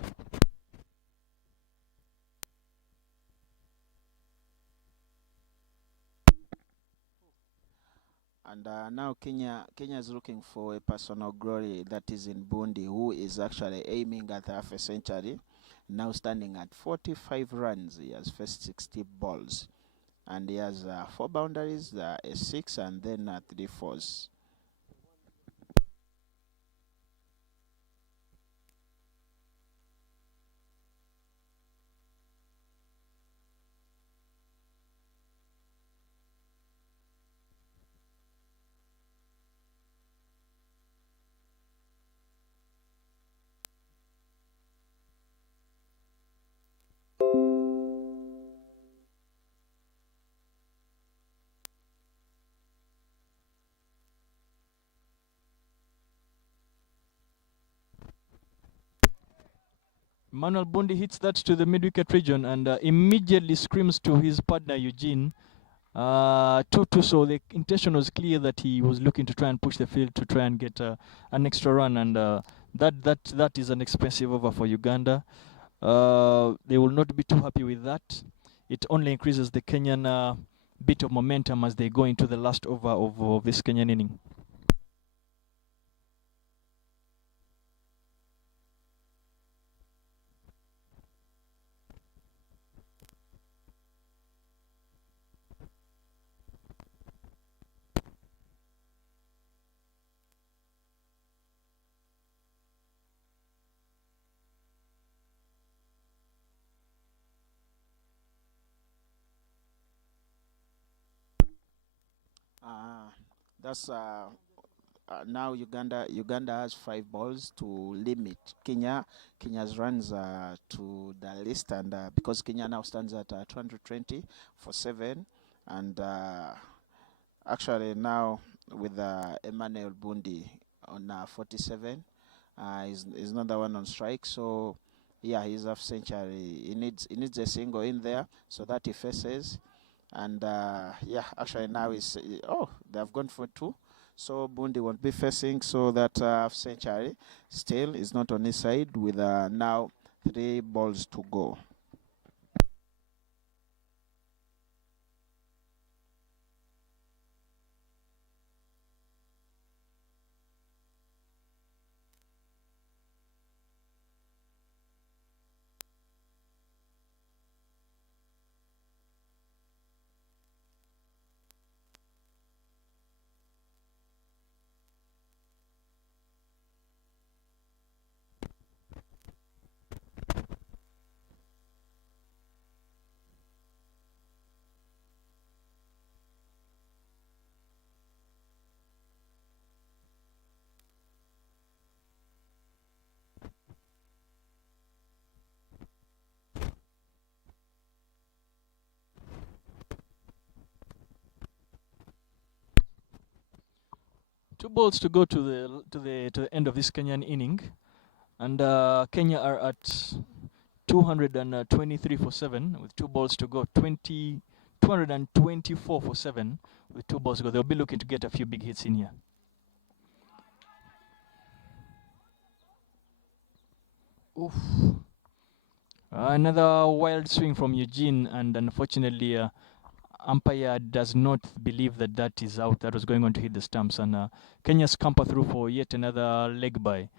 And now Kenya is looking for a personal glory, that is in Bundi, who is actually aiming at half a century, now standing at 45 runs. He has faced 60 balls, and he has 4 boundaries, a 6, and then 3 fours. Manuel Bondi hits that to the mid-wicket region and immediately screams to his partner Eugene. 2-2, so the intention was clear that he was looking to try and push the field to try and get an extra run, and that is an expensive over for Uganda. They will not be too happy with that. It only increases the Kenyan bit of momentum as they go into the last over of this Kenyan inning. That's now Uganda has 5 balls to limit Kenya's runs to the list, and because Kenya now stands at 220 for 7, and actually now with Emmanuel Bundi on 47, is not the one on strike. So yeah, he's half century. He needs a single in there so that he faces. And yeah, actually now they've gone for 2, so Bundi won't be facing, so that half century still is not on his side with now 3 balls to go. 2 balls to go to the end of this Kenyan inning, and Kenya are at 223 for 7 with 2 balls to go. 224 for 7 with 2 balls to go. They'll be looking to get a few big hits in here. Oof. Another wild swing from Eugene, and unfortunately, umpire does not believe that that is out. That was going on to hit the stumps, and Kenya scamper through for yet another leg by.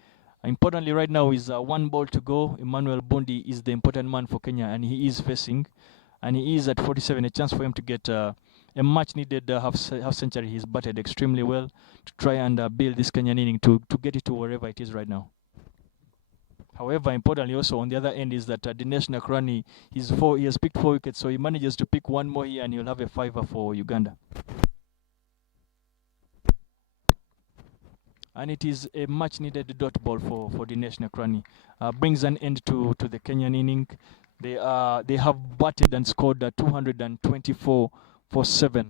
Importantly, right now is 1 ball to go. Emmanuel Bundi is the important man for Kenya, and he is facing, and he is at 47. A chance for him to get a much-needed half century. He's batted extremely well to try and build this Kenyan inning to get it to wherever it is right now. However, importantly also on the other end is that Dinesh Nakrani, he has picked 4 wickets, so he manages to pick 1 more here and he'll have a 5er for Uganda. And it is a much-needed dot ball for Dinesh Nakrani. Brings an end to the Kenyan inning. They have batted and scored 224 for 7.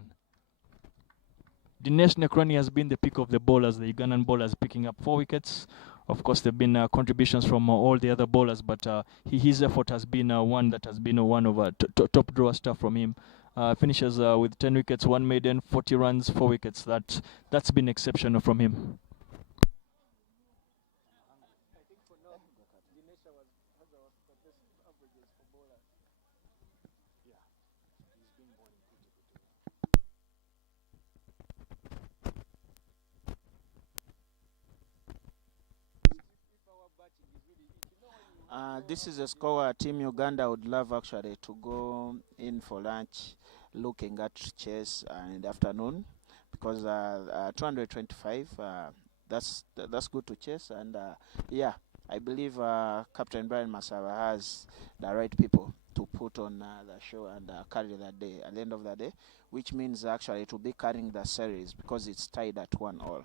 Dinesh Nakrani has been the pick of the bowlers, the Ugandan bowlers, picking up 4 wickets. Of course, there have been contributions from all the other bowlers, but his effort has been one that has been one of top drawer stuff from him. Finishes with 10 wickets, 1 maiden, 40 runs, 4 wickets. That's been exceptional from him. This is a score Team Uganda would love actually to go in for lunch, looking at chess in the afternoon, because 225 that's good to chess, and yeah, I believe Captain Brian Masaba has the right people to put on the show and carry that day at the end of the day, which means actually to be carrying the series because it's tied at 1-1.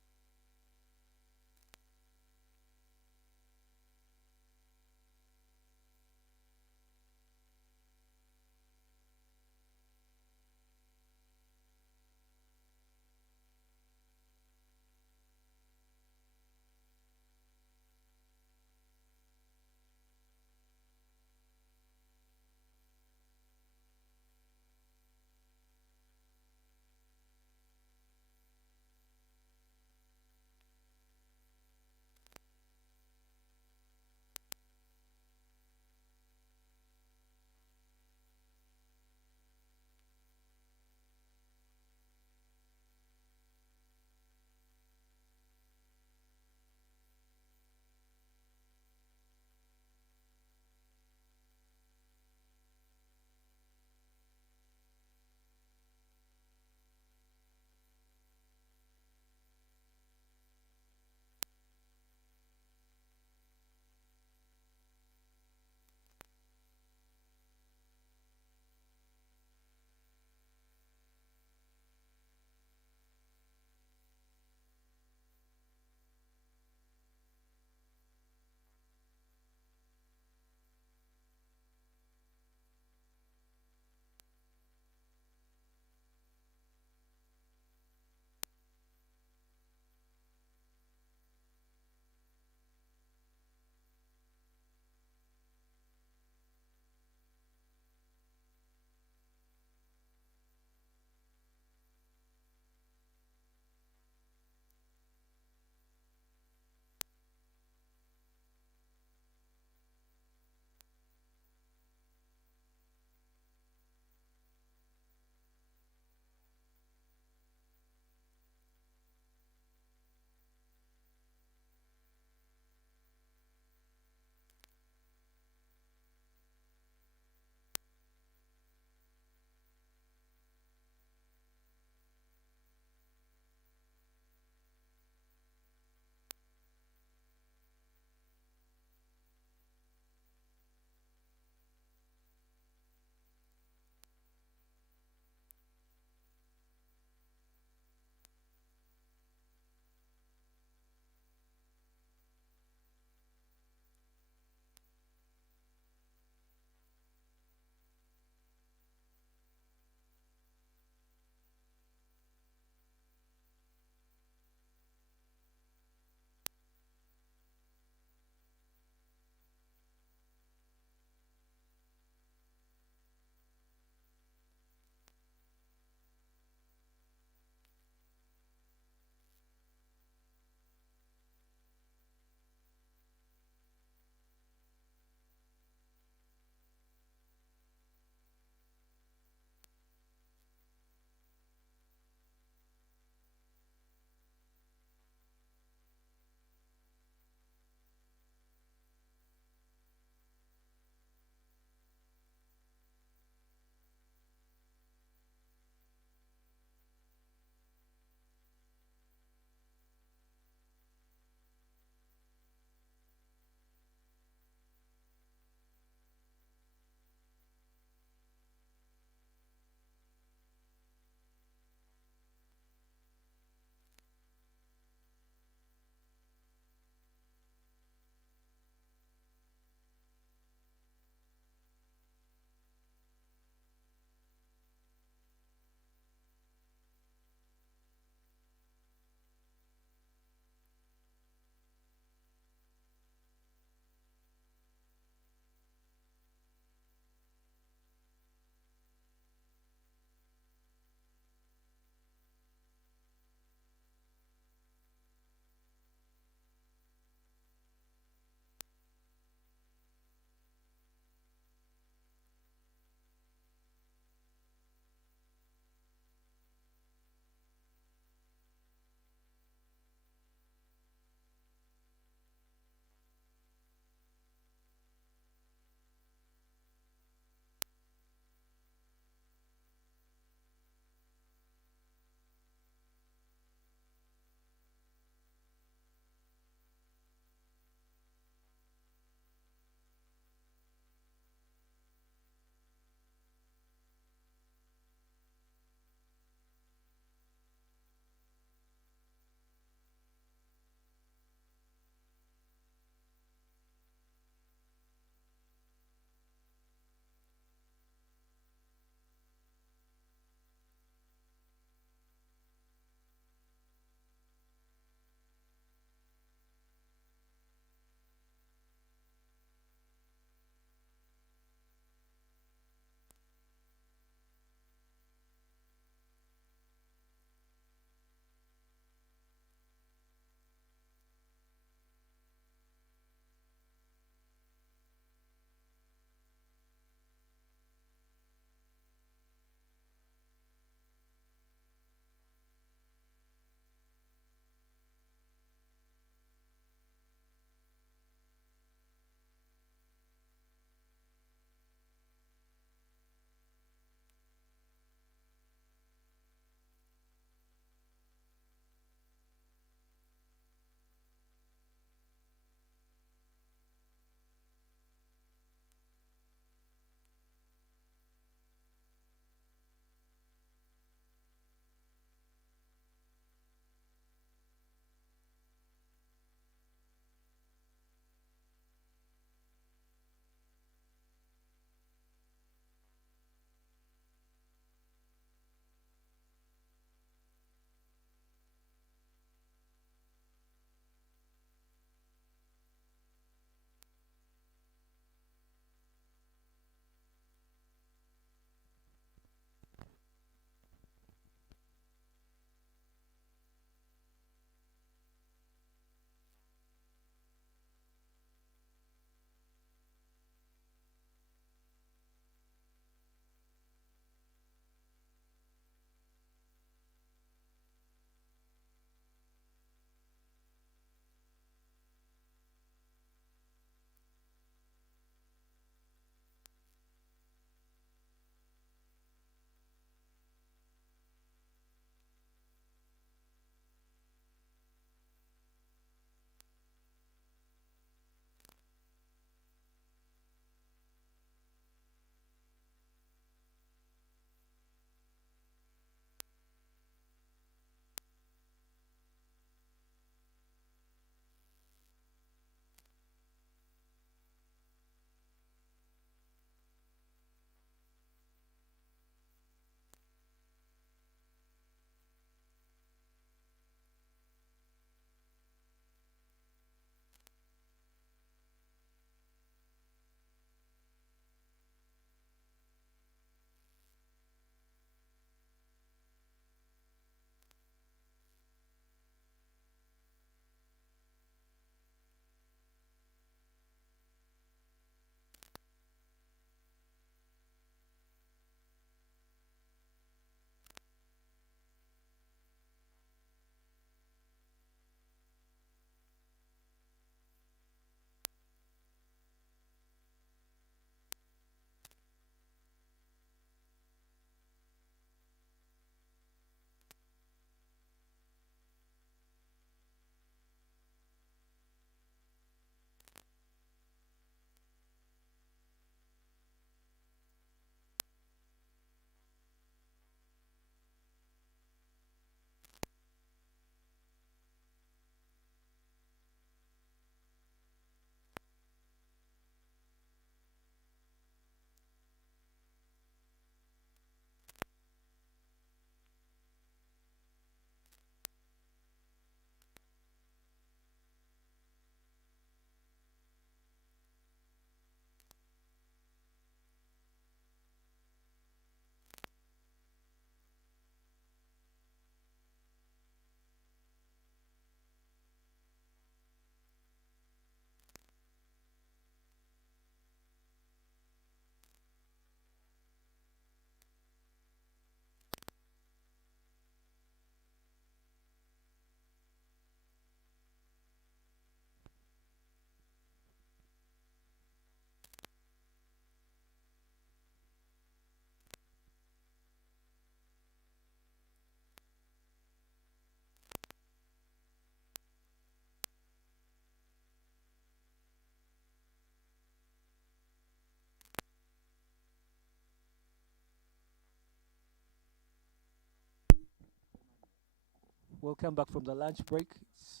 Welcome back from the lunch break. It's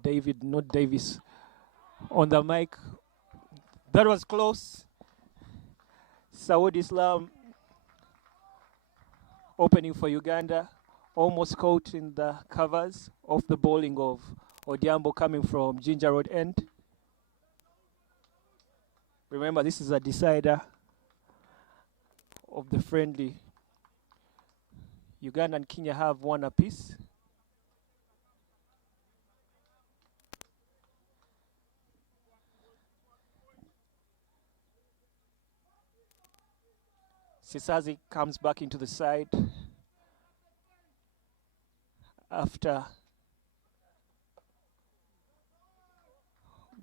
David, not Davis, on the mic. That was close. Saud Islam opening for Uganda, almost caught in the covers of the bowling of Odiambo coming from Ginger Road end. Remember, this is a decider of the friendly. Uganda and Kenya have one apiece. Sisazi comes back into the side after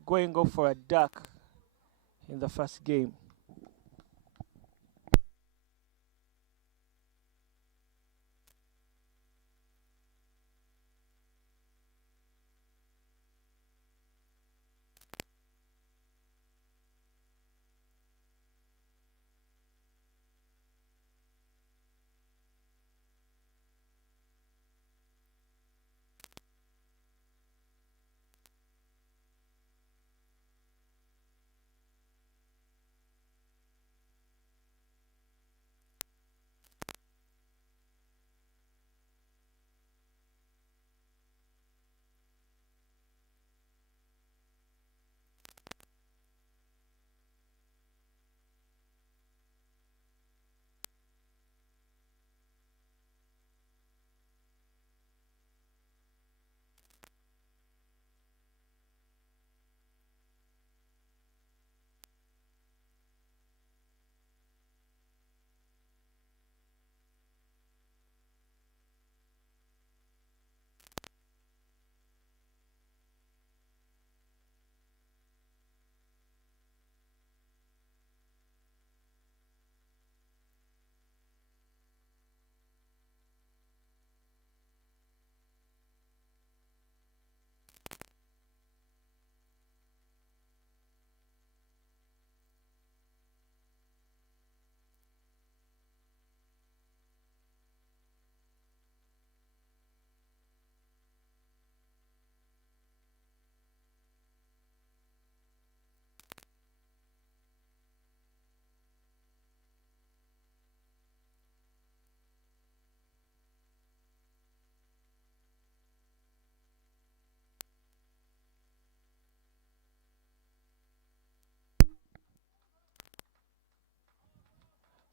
going off for a duck in the first game.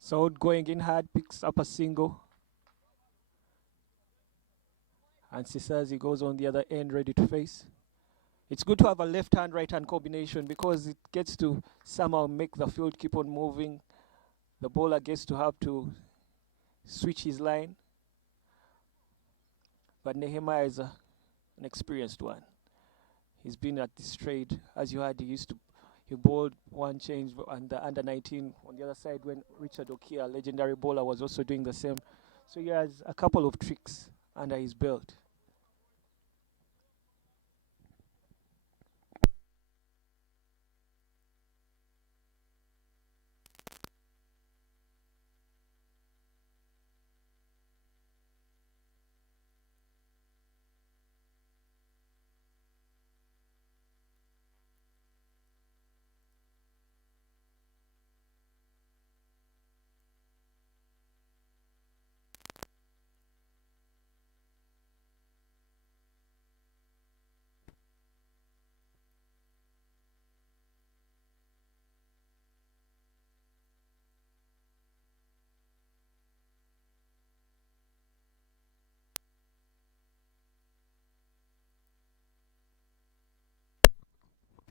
So going in hard, picks up a single. And Sisazi goes on the other end, ready to face. It's good to have a left-hand, right-hand combination because it gets to somehow make the field keep on moving. The bowler gets to have to switch his line. But Nehemiah is an experienced one. He's been at this trade. As you heard, he bowled one change and the under 19 on the other side when Richard Okia, a legendary bowler, was also doing the same. So he has a couple of tricks under his belt.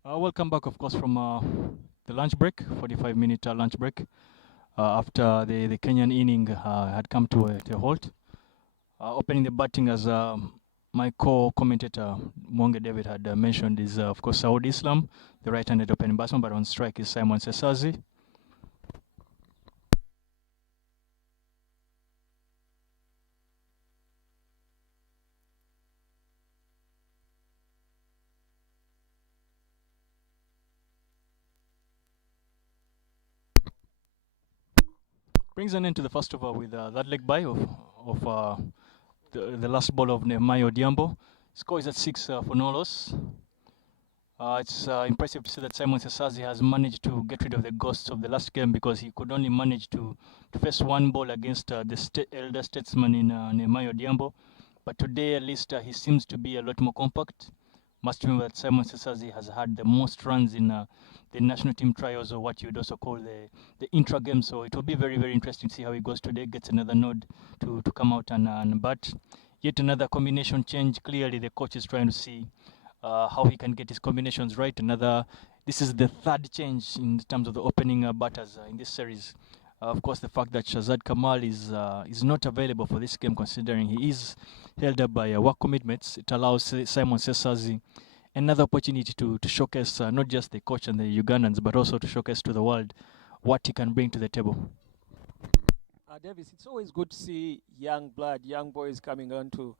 Welcome back, of course, from the lunch break, 45-minute lunch break, after the Kenyan inning had come to a halt. Opening the batting, as my co-commentator, Mwonge David, had mentioned, is, of course, Saud Islam, the right-handed opening batsman, but on strike is Simon Sesazi. Brings an end to the first over with that leg by of the last ball of Nehemiah Odhiambo. Score is at 6 for no loss. It's impressive to see that Simon Sesazi has managed to get rid of the ghosts of the last game, because he could only manage to face one ball against the elder statesman in Nehemiah Odhiambo. But today, at least, he seems to be a lot more compact. Must remember that Simon Sesazi has had the most runs in the national team trials, or what you'd also call the intra game. So it will be very, very interesting to see how he goes today. Gets another nod to come out and bat. Yet another combination change. Clearly, the coach is trying to see how he can get his combinations right. This is the third change in terms of the opening batters in this series. Of course, the fact that Shazad Kamal is not available for this game, considering he is held up by work commitments, it allows Simon Sesazi another opportunity to showcase not just the coach and the Ugandans, but also to showcase to the world what he can bring to the table. Davis, it's always good to see young blood, young boys coming on to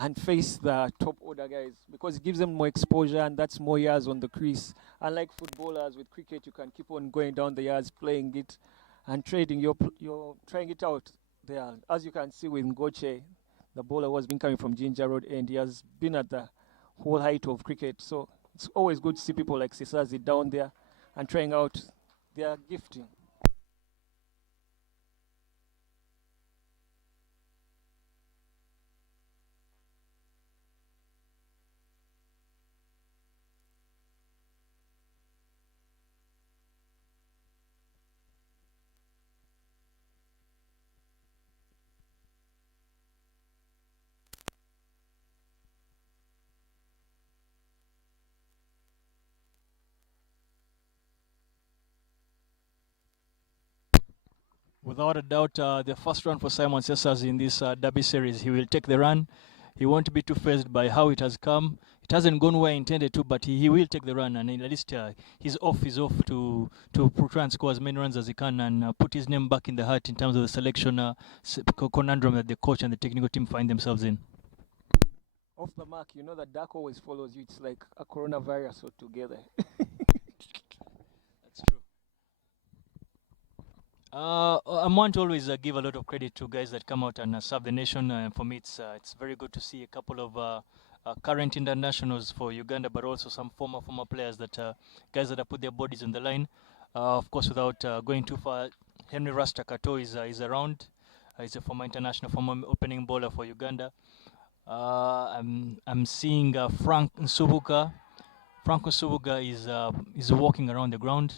and face the top order guys, because it gives them more exposure, and that's more yards on the crease. Unlike footballers with cricket, you can keep on going down the yards, playing it and trading. You're trying it out there. As you can see with Ngoche, the bowler who has been coming from Ginger Road, and he has been at the whole height of cricket. So it's always good to see people like Sesazi down there and trying out their gifting. Without a doubt, the first run for Simon Sesazi in this derby series, he will take the run. He won't be too phased by how it has come. It hasn't gone where he intended to, but he will take the run, and at least he's off to try and score as many runs as he can, and put his name back in the hat in terms of the selection conundrum that the coach and the technical team find themselves in. Off the mark, you know that duck always follows you. It's like a coronavirus altogether. That's true. I want to always give a lot of credit to guys that come out and serve the nation. For me, it's very good to see a couple of current internationals for Uganda, but also some former players, that guys that have put their bodies on the line. Of course, without going too far, Henry Rasta Kato is around. He's a former international, former opening bowler for Uganda. I'm seeing Frank Nsubuga. Frank Nsubuga is walking around the ground.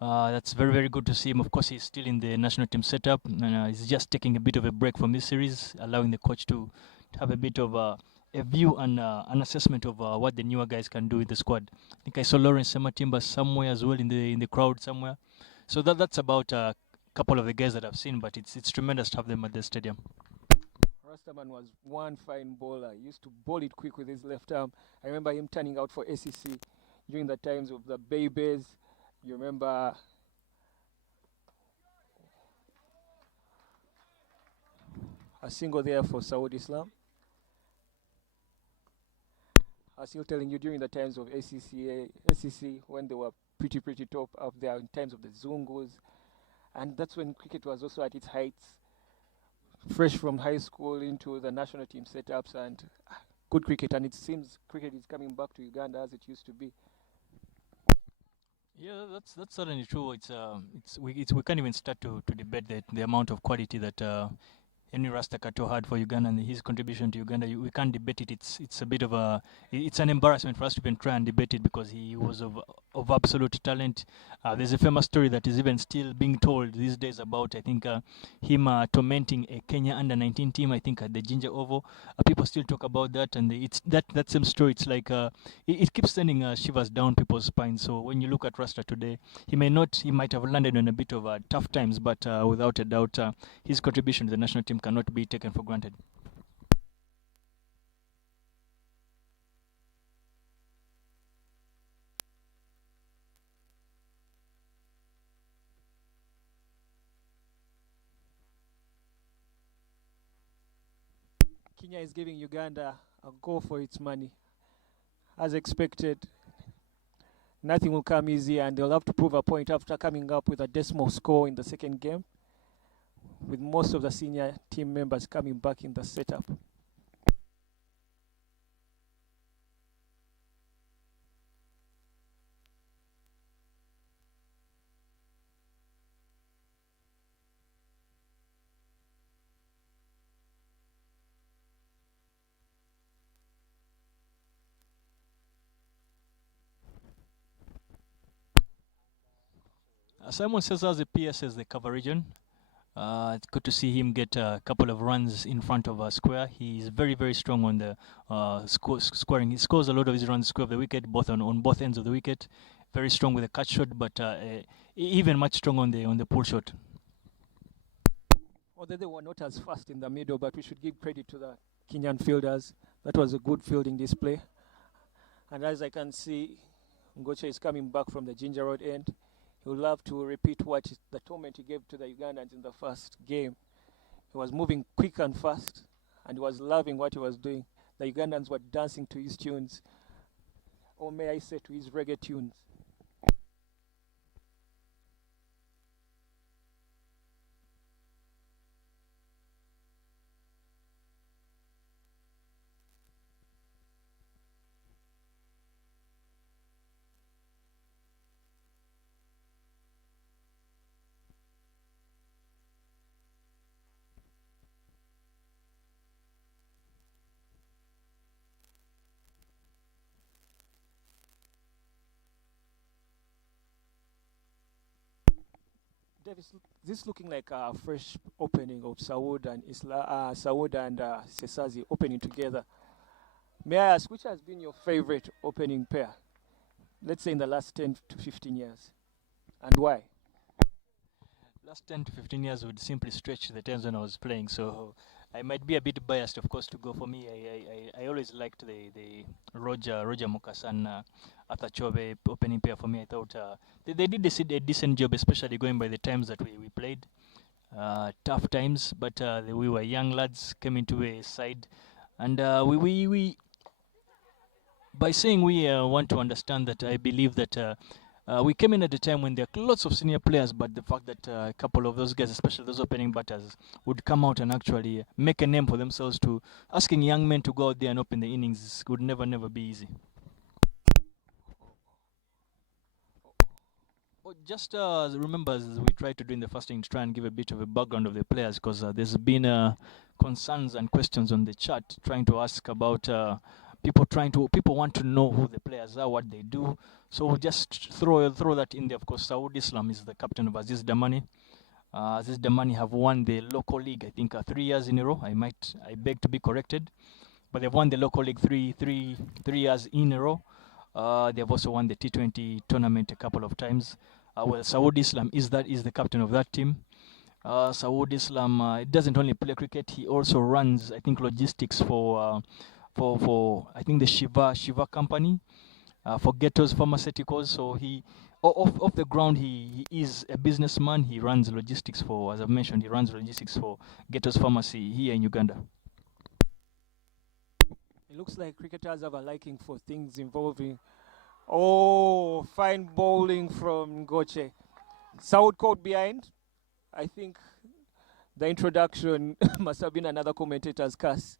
That's very, very good to see him. Of course, he's still in the national team setup, and he's just taking a bit of a break from this series, allowing the coach to have a bit of a view and an assessment of what the newer guys can do with the squad. I think I saw Lawrence Sematimba somewhere as well in the crowd somewhere. So that's about a couple of the guys that I've seen, but it's tremendous to have them at the stadium. Rastaman was one fine bowler. He used to bowl it quick with his left arm. I remember him turning out for SEC during the times of the Babies. You remember a single there for Saudi Islam? I was still telling you, during the times of SEC, when they were pretty top up there in terms of the Zungus. And that's when cricket was also at its heights. Fresh from high school into the national team setups, and good cricket. And it seems cricket is coming back to Uganda as it used to be. Yeah, that's certainly true. We can't even start to debate the amount of quality that Henry Rasta Kato had for Uganda and his contribution to Uganda. We can't debate it. It's a bit of it's an embarrassment for us to even try and debate it, because he was of absolute talent. There's a famous story that is even still being told these days about, I think, him tormenting a Kenya under-19 team, I think, at the Ginger Oval. People still talk about that, and it's that same story. It's like it keeps sending shivers down people's spines. So when you look at Rasta today, he might have landed on a bit of tough times, but without a doubt, his contribution to the national team cannot be taken for granted. Kenya is giving Uganda a go for its money. As expected, nothing will come easy, and they'll have to prove a point after coming up with a decimal score in the second game. with most of the senior team members coming back in the setup. Simon says as the PS as the cover region. It's good to see him get a couple of runs in front of square. He's very, very strong on the scoring. He scores a lot of his runs square of the wicket, both on both ends of the wicket. Very strong with the cut shot, but even much strong on the pull shot. Although they were not as fast in the middle, but we should give credit to the Kenyan fielders. That was a good fielding display. And as I can see, Ngoche is coming back from the Ginger Road end. He would love to repeat the torment he gave to the Ugandans in the first game. He was moving quick and fast, and he was loving what he was doing. The Ugandans were dancing to his tunes, or may I say to his reggae tunes. Davis, this looking like a fresh opening of Saud and Sesazi opening together. May I ask, which has been your favorite opening pair? Let's say in the last 10 to 15 years, and why? Last 10 to 15 years would simply stretch the times when I was playing, so I might be a bit biased, of course, to go for me. I always liked the Roger Mukasan, Arthur Chobe opening pair for me. I thought they did a decent job, especially going by the times that we played. Tough times, but we were young lads coming to a side, and we by saying we want to understand that I believe that we came in at a time when there are lots of senior players, but the fact that a couple of those guys, especially those opening batters, would come out and actually make a name for themselves, to asking young men to go out there and open the innings would never be easy. But just remember, as we tried to do in the first inning, to try and give a bit of a background of the players, because there's been concerns and questions on the chat trying to ask about people want to know who the players are, what they do. So we'll just throw that in there. Of course, Saud Islam is the captain of Aziz Damani. Aziz Damani have won the local league, I think, 3 years in a row. I beg to be corrected, but they've won the local league three years in a row. They've also won the T20 tournament a couple of times. Well, Saud Islam is the captain of that team. Saud Islam doesn't only play cricket; he also runs, I think, logistics for I think the Shiva company, for Ghettos Pharmaceuticals. So he off the ground he is a businessman. He runs logistics for, as I've mentioned, he runs logistics for Ghettos Pharmacy here in Uganda. It looks like cricketers have a liking for things involving fine bowling from Ngoche. Saud caught behind. I think the introduction must have been another commentator's curse.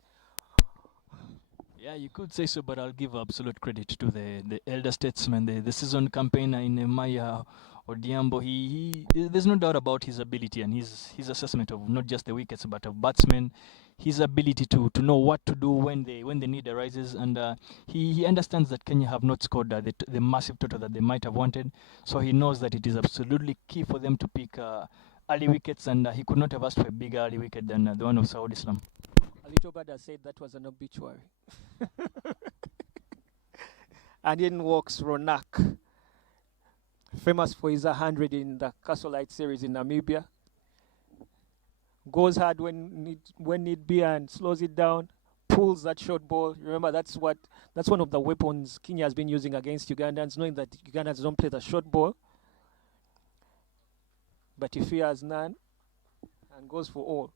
Yeah, you could say so, but I'll give absolute credit to the elder statesman, the seasoned campaigner in Maya Odiambo. There's no doubt about his ability and his assessment of not just the wickets but of batsmen, his ability to know what to do when the need arises, and he understands that Kenya have not scored the massive total that they might have wanted, so he knows that it is absolutely key for them to pick early wickets, and he could not have asked for a bigger early wicket than the one of Saud Islam. Little Bada said that was an obituary. And in walks Ronak, famous for his 100 in the Castle Light series in Namibia. Goes hard when need be and slows it down, pulls that short ball. Remember, that's one of the weapons Kenya has been using against Ugandans, knowing that Ugandans don't play the short ball. But he fears none and goes for all.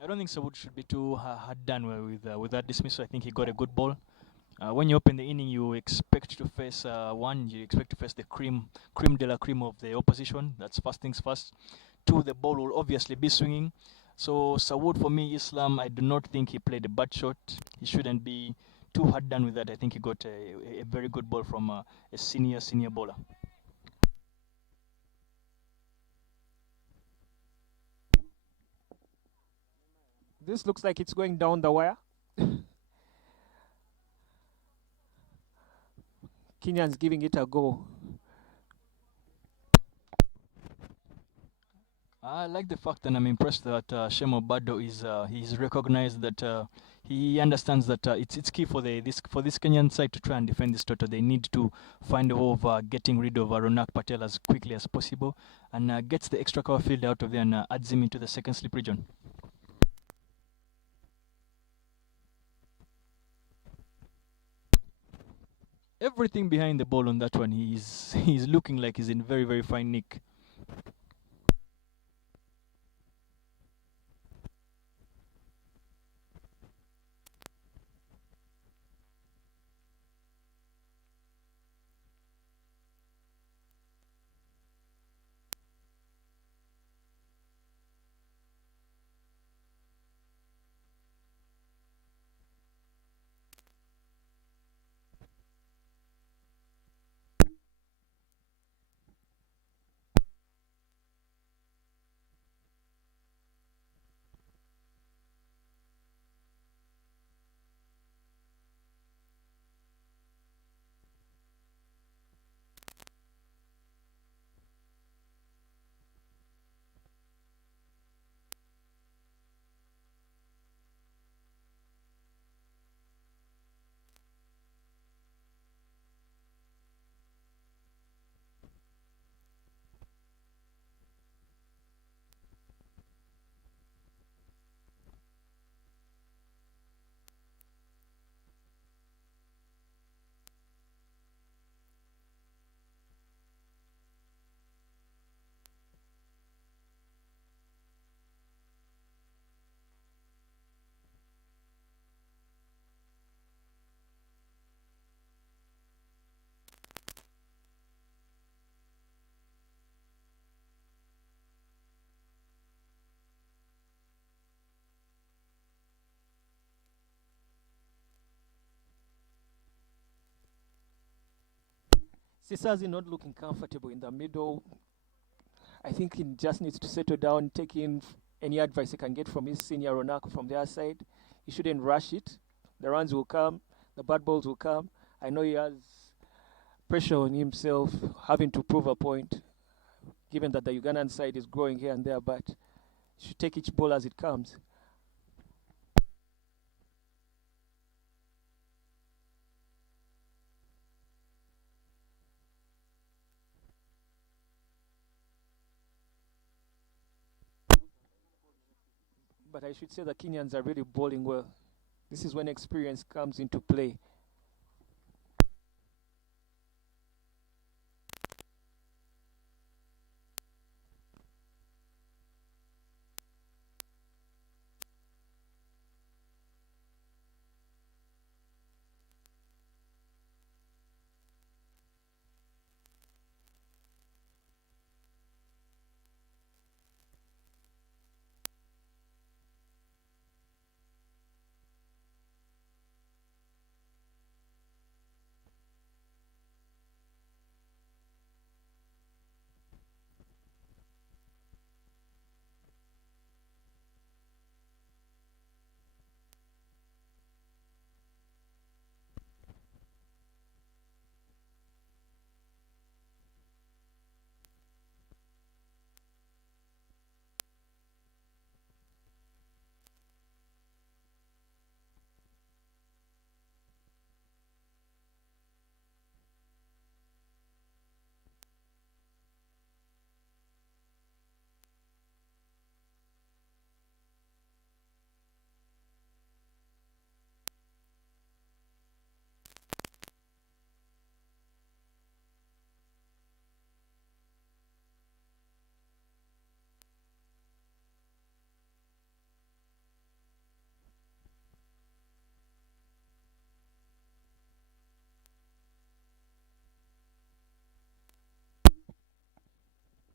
I don't think Saud should be too hard done with that dismissal. I think he got a good ball. When you open the inning, you expect to face you expect to face the cream de la cream of the opposition. That's first things first. Two, the ball will obviously be swinging. So Sawood, for me, Islam, I do not think he played a bad shot. He shouldn't be too hard done with that. I think he got a very good ball from a senior bowler. This looks like it's going down the wire. Kenyan's giving it a go. I like the fact, and I'm impressed that Shemo Bado is he's recognized that he understands that it's key for this Kenyan side to try and defend this total. They need to find a way of getting rid of Ronak Patel as quickly as possible, and gets the extra cover field out of there and adds him into the second slip region. Everything behind the ball on that one, he's looking like he's in very fine nick. Sisazi not looking comfortable in the middle. I think he just needs to settle down, take in any advice he can get from his senior Ronako from their side. He shouldn't rush it. The runs will come, the bad balls will come. I know he has pressure on himself, having to prove a point, given that the Ugandan side is growing here and there, but he should take each ball as it comes. But I should say the Kenyans are really bowling well. This is when experience comes into play.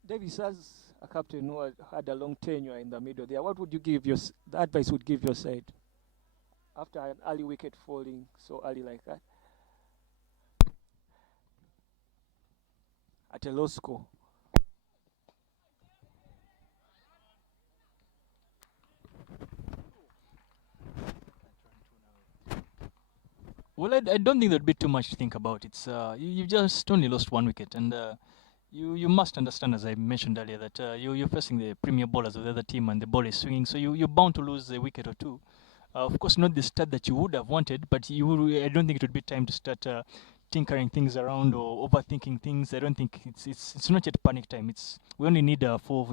Davis, as a captain who had a long tenure in the middle there, what would you give the advice would give your side after an early wicket falling so early like that at a low score? Well, I don't think there'd be too much to think about. It's you've just only lost one wicket, and you must understand, as I mentioned earlier, that you're facing the premier bowlers of the other team, and the ball is swinging, so you're bound to lose a wicket or two. Of course, not the start that you would have wanted, but I don't think it would be time to start tinkering things around or overthinking things. I don't think it's not yet panic time. We only need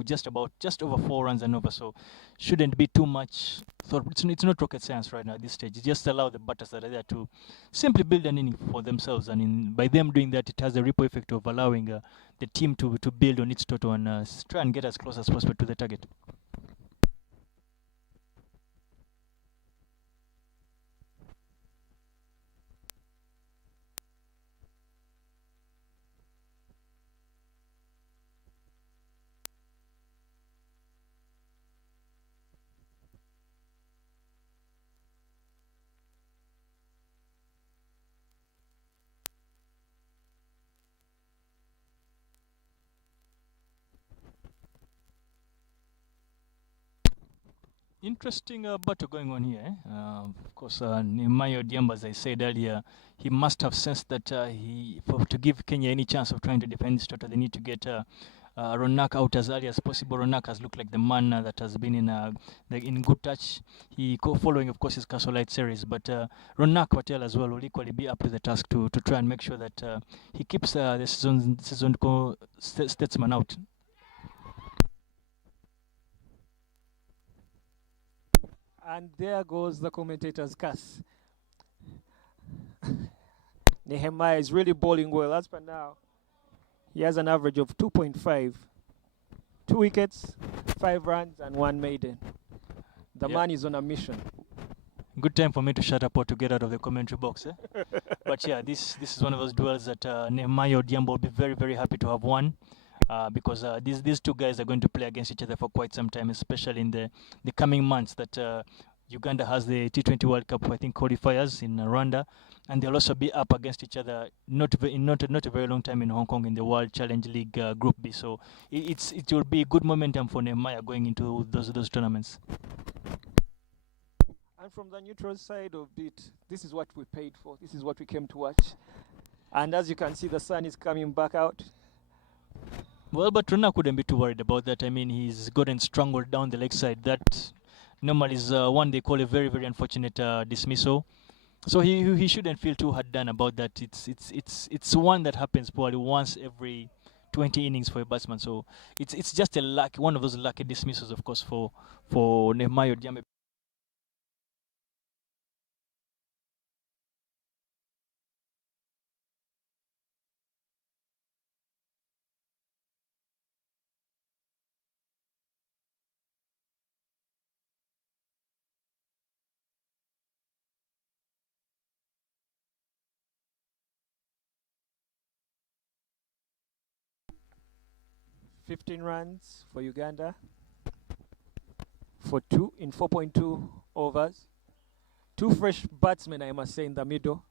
just over 4 runs and over, so shouldn't be too much thought. It's not rocket science right now at this stage. Just allow the batters that are there to simply build an inning for themselves, and by them doing that, it has a ripple effect of allowing the team to build on its total and try and get as close as possible to the target. Interesting battle going on here. Of course, Nehemiah Odhiambo, as I said earlier, he must have sensed that to give Kenya any chance of trying to defend this total, they need to get Ronak out as early as possible. Ronak has looked like the man that has been in good touch. Following, of course, his Castlelight series, but Ronak Patel as well will equally be up to the task to try and make sure that he keeps the season statesman out. And there goes the commentator's curse. Nehemiah is really bowling well. As per now, he has an average of 2.5. 2 wickets, 5 runs, and 1 maiden. The man is on a mission. Good time for me to shut up or to get out of the commentary box. But yeah, this is one of those duels that Nehemiah Odhiambo will be very, very happy to have won. Because these two guys are going to play against each other for quite some time, especially in the coming months that Uganda has the T20 World Cup, I think, qualifiers in Rwanda, and they'll also be up against each other not a very long time in Hong Kong in the World Challenge League Group B. So it will be a good momentum for Nehemiah going into those tournaments. And from the neutral side of it, this is what we paid for. This is what we came to watch. And as you can see, the sun is coming back out. Well, but Rona couldn't be too worried about that. I mean, he's gotten strangled down the leg side. That normally is one they call a very, very unfortunate dismissal. So he shouldn't feel too hard done about that. It's one that happens probably once every 20 innings for a batsman. So it's just one of those lucky dismissals, of course, for Nehemiah Odhiambo. $15 runs for Uganda for 2 in 4.2 overs. 2 fresh batsmen, I must say, in the middle.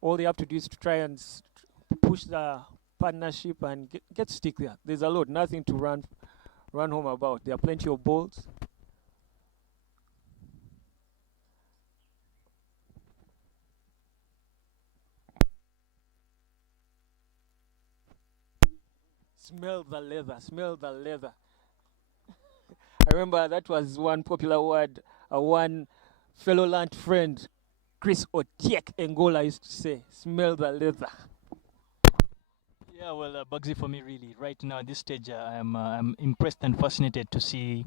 All they have to do is to try and push the partnership and get stick there. There's a lot, nothing to run home about. There are plenty of balls. Smell the leather, smell the leather. I remember that was one popular word, one fellow land friend, Chris Otiek Engola, used to say, smell the leather. Yeah, well, Bugsy, for me, really, right now at this stage, I'm impressed and fascinated to see.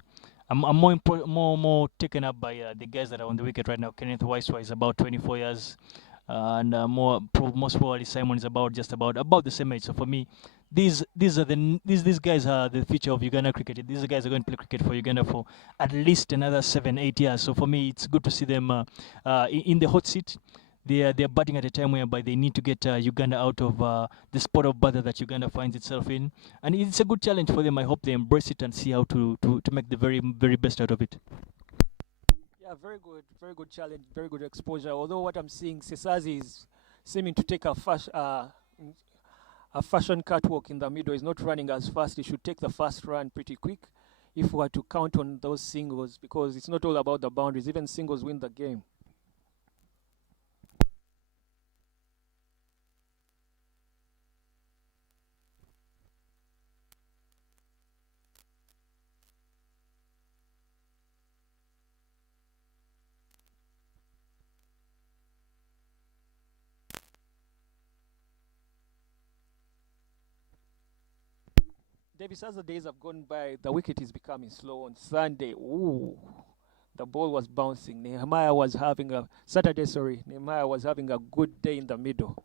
I'm more taken up by the guys that are on the wicket right now. Kenneth Waiswa is about 24 years, and most probably Simon is about the same age. So for me, these guys are the future of Uganda cricket. These guys are going to play cricket for Uganda for at least another 7-8 years. So for me, it's good to see them in the hot seat. they're batting at a time whereby they need to get Uganda out of the spot of bother that Uganda finds itself in, and it's a good challenge for them. I hope they embrace it and see how to make the very best out of it. Yeah, very good challenge, very good exposure. Although what I'm seeing, Sesazi is seeming to take a fashion catwalk in the middle. He's not running as fast. He should take the first run pretty quick if we were to count on those singles, because it's not all about the boundaries. Even singles win the game. Davis, as the days have gone by, the wicket is becoming slow. On Sunday, ooh, the ball was bouncing. Nehemiah was having a good day in the middle.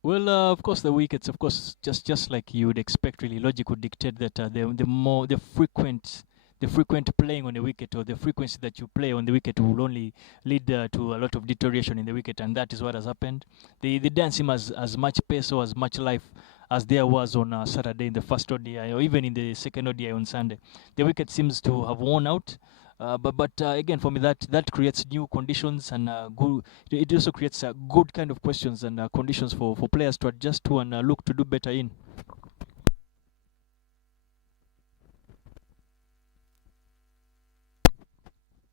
Well, of course, the wickets, of course, just like you would expect, really, logic would dictate that the frequent playing on the wicket, or the frequency that you play on the wicket, will only lead to a lot of deterioration in the wicket, and that is what has happened. They didn't seem as much pace or as much life as there was on Saturday in the first ODI, or even in the second ODI on Sunday. The wicket seems to have worn out. But again, for me, that creates new conditions, and good. It also creates good kind of questions and conditions for players to adjust to and look to do better in.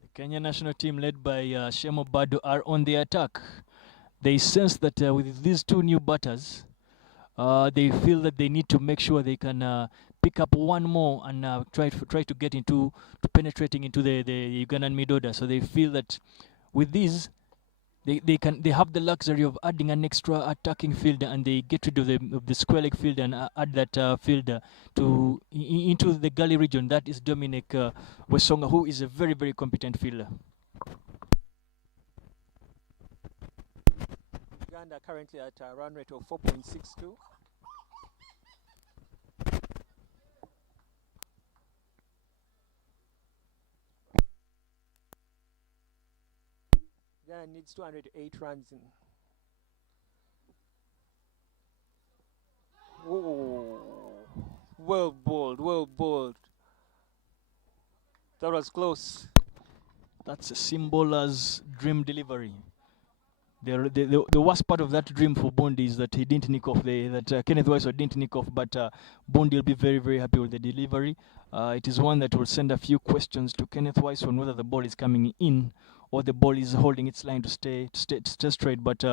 The Kenya national team, led by Shemo Bado, are on the attack. They sense that with these two new batters, they feel that they need to make sure they can pick up one more and try to get into penetrating into the Ugandan mid order. So they feel that with these, they have the luxury of adding an extra attacking fielder, and they get rid of the square leg field and add that fielder into the gully region. That is Dominic Wesonga, who is a very competent fielder. Uganda currently at a run rate of 4.62. Uganda needs 208 runs in. Whoa. Well bowled. That was close. That's a Simbola's dream delivery. The worst part of that dream for Bondi is that he didn't nick off Kenneth Weiss didn't nick off, but Bondi will be very happy with the delivery. It is one that will send a few questions to Kenneth Weiss on whether the ball is coming in or the ball is holding its line to stay straight. But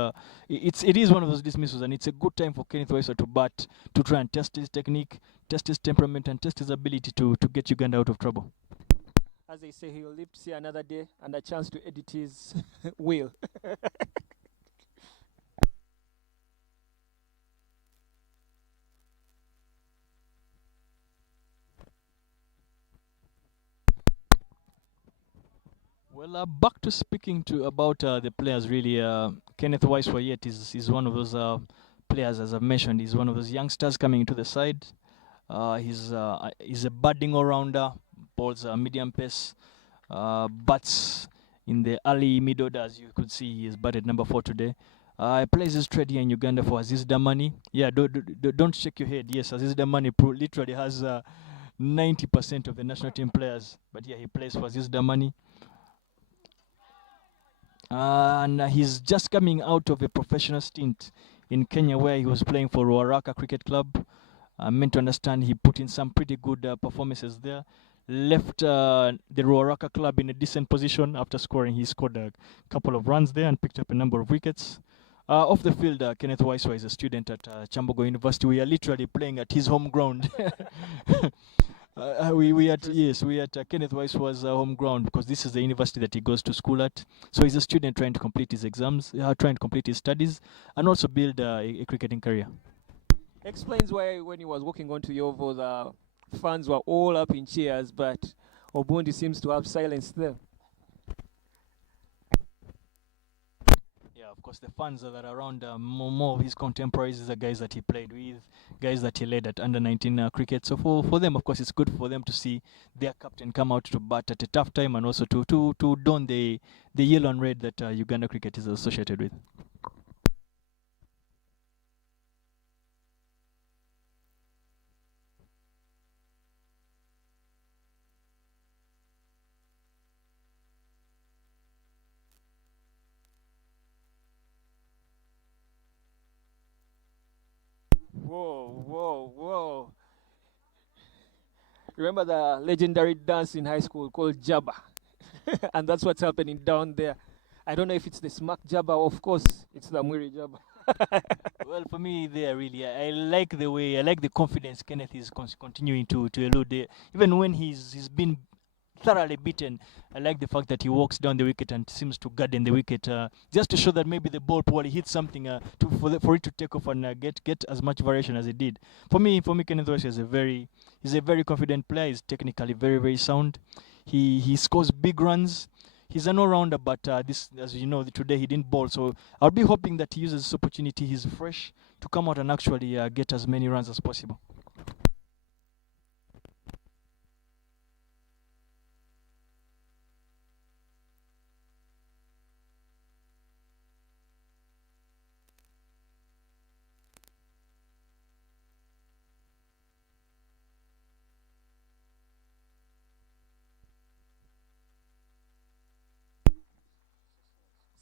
it is one of those dismissals, and it's a good time for Kenneth Weiss to bat, to try and test his technique, test his temperament, and test his ability to get Uganda out of trouble. As they say, he will live to see another day and a chance to edit his will. Well, back to speaking about the players, really. Kenneth Weiss is one of those players, as I've mentioned. He's one of those youngsters coming into the side. He's a budding all-rounder, bowls medium pace, bats in the early mid-order. As you could see, he is batted number 4 today. Plays his trade here in Uganda for Aziz Damani. Yeah, don't shake your head. Yes, Aziz Damani literally has 90% of the national team players. But yeah, he plays for Aziz Damani. And he's just coming out of a professional stint in Kenya, where he was playing for Ruaraka Cricket Club. I'm meant to understand he put in some pretty good performances there. Left the Ruaraka Club in a decent position after scoring. He scored a couple of runs there and picked up a number of wickets. Off the field, Kenneth Weiss is a student at Chambogo University. We are literally playing at his home ground. We at Kenneth Weiss was home ground, because this is the university that he goes to school at. So he's a student trying to complete his exams, trying to complete his studies, and also build a cricketing career. Explains why when he was walking onto Yovo, the fans were all up in cheers, but Obundi seems to have silenced them. of course, the fans that are around more of his contemporaries, the guys that he played with, guys that he led at under-19 cricket. So for them, of course, it's good for them to see their captain come out to bat at a tough time, and also to don the yellow and red that Uganda cricket is associated with. Whoa, whoa, whoa. Remember the legendary dance in high school called Jabba? And that's what's happening down there. I don't know if it's the smack Jabba, of course, it's the Mwiri Jabba. Well, for me, there really, I like the way, I like the confidence Kenneth is continuing to elude there. Even when he's been thoroughly beaten, I like the fact that he walks down the wicket and seems to garden the wicket, just to show that maybe the ball probably hits something for it to take off and get as much variation as it did. For me, Kenneth Walsh is he's a very confident player. He's technically very, very sound. He scores big runs. He's an all-rounder, but this, as you know, today he didn't bowl. So I'll be hoping that he uses this opportunity. He's fresh to come out and actually get as many runs as possible.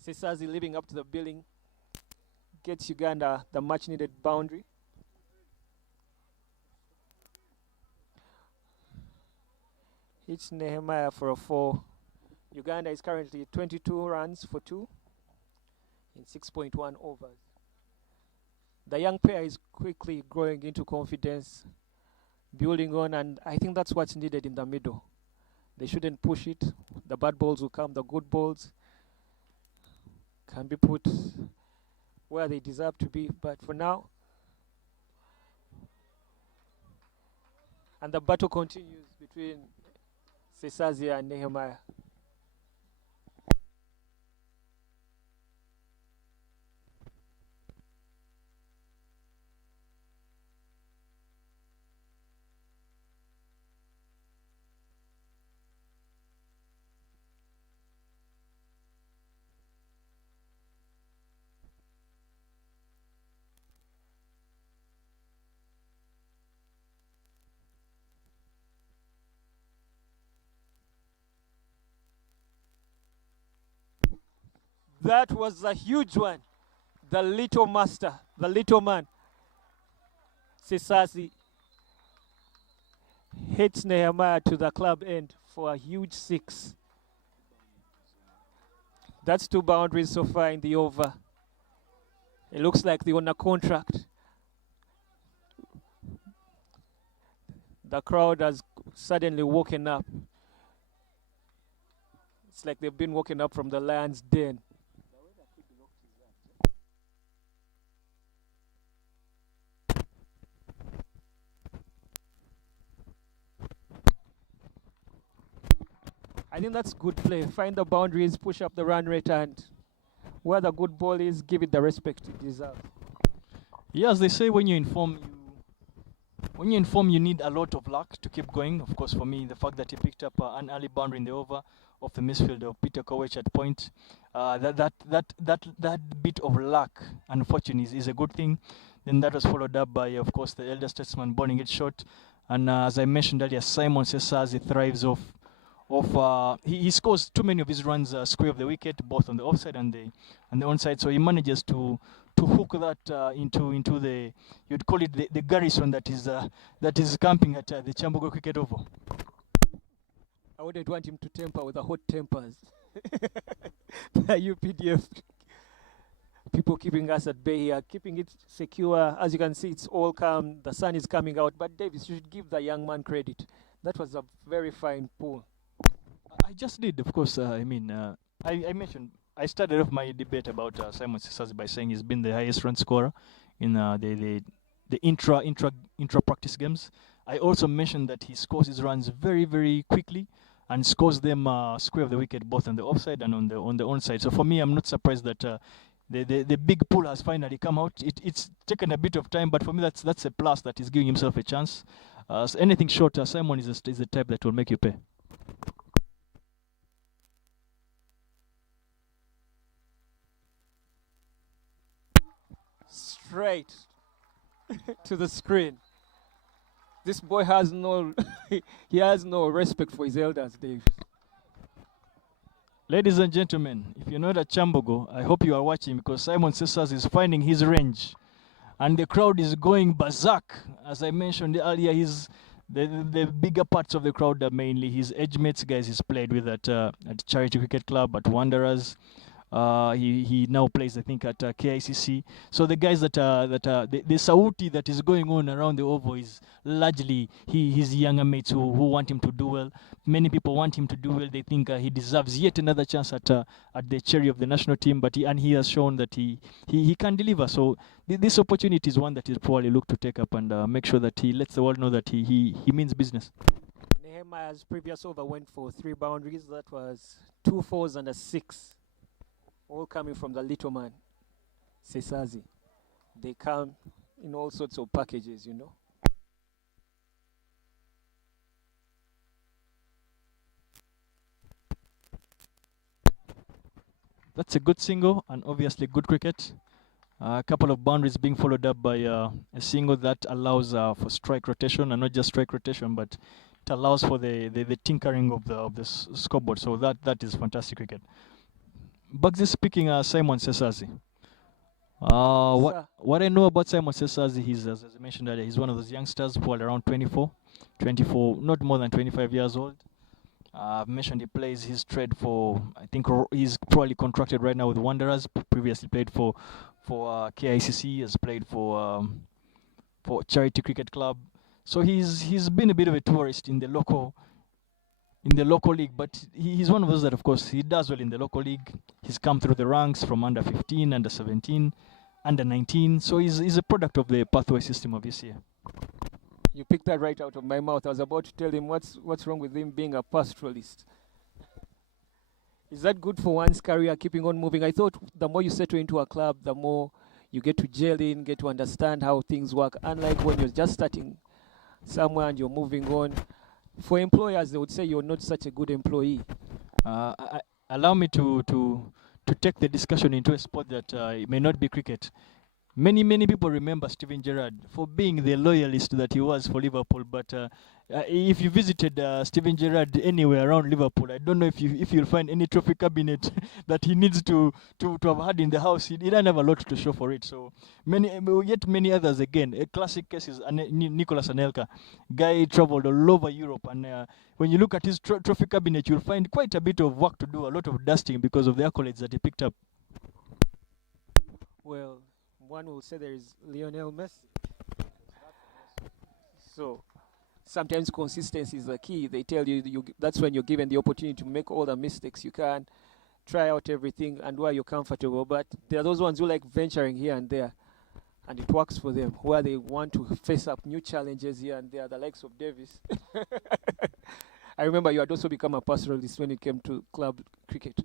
Sesazi living up to the billing, gets Uganda the much needed boundary. Hits Nehemiah for a 4. Uganda is currently 22 runs for 2 in 6.1 overs. The young player is quickly growing into confidence, building on, and I think that's what's needed in the middle. They shouldn't push it. The bad balls will come, the good balls can be put where they deserve to be, but for now, and the battle continues between Sesazi and Nehemiah. That was a huge one. The little master, the little man, Sesazi, hits Nehemiah to the club end for a huge 6. That's 2 boundaries so far in the over. It looks like they're on a contract. The crowd has suddenly woken up. It's like they've been woken up from the lion's den. I think that's good play. Find the boundaries, push up the run rate, and where the good ball is, give it the respect it deserves. Yeah, as they say, when you inform, you need a lot of luck to keep going. Of course, for me, the fact that he picked up an early boundary in the over of the midfield of Peter Kowich at point, that bit of luck and fortune is a good thing. Then that was followed up by, of course, the elder statesman burning it short. And as I mentioned earlier, Simon Sesazi thrives he scores too many of his runs square of the wicket, both on the offside and the onside. So he manages to hook that into the, you'd call it the garrison that is camping at the Chambogo Cricket Oval. I wouldn't want him to temper with the hot tempers. The UPDF people keeping us at bay here, keeping it secure. As you can see, it's all calm. The sun is coming out. But Davis, you should give the young man credit. That was a very fine pull. I just did, of course. I mentioned, I started off my debate about Simon Sesazi by saying he's been the highest run scorer in the intra practice games. I also mentioned that he scores his runs very, very quickly and scores them square of the wicket, both on the offside and on the onside. So for me, I'm not surprised that the big pull has finally come out. It's taken a bit of time, but for me that's a plus that he's giving himself a chance. So anything shorter, Simon is the type that will make you pay. Straight to the screen. This boy has no he has no respect for his elders, Dave. Ladies and gentlemen, if you're not at Chambogo, I hope you are watching, because Simon Cesars is finding his range. And the crowd is going berserk. As I mentioned earlier, the bigger parts of the crowd are mainly his age mates, guys he's played with at Charity Cricket Club, at Wanderers. He now plays, I think, at KICC. So the guys the sauti that is going on around the Oval is largely his younger mates who want him to do well. Many people want him to do well. They think he deserves yet another chance at the cherry of the national team. But he has shown that he can deliver. So this opportunity is one that he'll probably look to take up and make sure that he lets the world know that he means business. Nehemiah's previous over went for 3 boundaries. That was 2 fours and a 6. All coming from the little man, Sesazi. They come in all sorts of packages, you know. That's a good single and obviously good cricket. A couple of boundaries being followed up by a single that allows for strike rotation, and not just strike rotation, but it allows for the tinkering of the scoreboard. So that is fantastic cricket. Bugsy speaking, Simon Sesazi. What I know about Simon Sesazi, he's, as I mentioned earlier, he's one of those youngsters who are around 24, not more than 25 years old. I've mentioned he plays his trade for, I think he's probably contracted right now with Wanderers. Previously played for KICC, has played for Charity Cricket Club. So he's been a bit of a tourist in the local league, but he's one of those that, of course, he does well in the local league. He's come through the ranks from under 15, under 17, under 19. So he's a product of the pathway system of this year. You picked that right out of my mouth. I was about to tell him what's wrong with him being a pastoralist. Is that good for one's career, keeping on moving? I thought the more you settle into a club, the more you get to gel in, get to understand how things work. Unlike when you're just starting somewhere and you're moving on. For employers, they would say you're not such a good employee. Allow me to take the discussion into a sport that it may not be cricket. Many people remember Steven Gerrard for being the loyalist that he was for Liverpool. But if you visited Steven Gerrard anywhere around Liverpool, I don't know if you'll find any trophy cabinet that he needs to have had in the house. He didn't have a lot to show for it. So many others again. A classic case is Nicolas Anelka. Guy traveled all over Europe, and when you look at his trophy cabinet, you'll find quite a bit of work to do, a lot of dusting because of the accolades that he picked up. Well, one will say there is Lionel Messi. So sometimes consistency is the key. They tell you that's when you're given the opportunity to make all the mistakes you can, try out everything, and where you're comfortable. But there are those ones who like venturing here and there, and it works for them, where they want to face up new challenges here and there, the likes of Davis. I remember you had also become a pastoralist when it came to club cricket.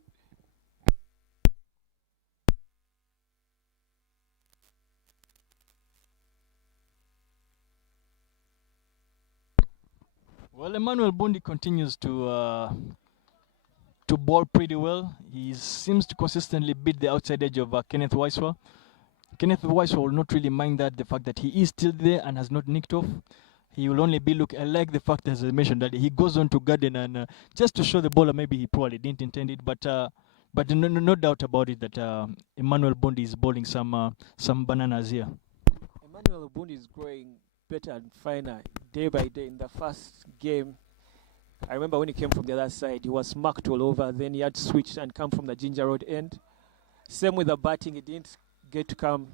Well, Emmanuel Bundi continues to bowl pretty well. He seems to consistently beat the outside edge of Kenneth Wiswa. Kenneth Wiswa will not really mind that, the fact that he is still there and has not nicked off. He will only be I like the fact, as I mentioned, that he goes on to garden and just to show the bowler maybe he probably didn't intend it, but no doubt about it that Emmanuel Bundi is bowling some bananas here. Emmanuel Bundi is growing better and finer day by day. In the first game, I remember when he came from the other side, he was marked all over. Then he had to switch and come from the Ginger Road end. Same with the batting, he didn't get to come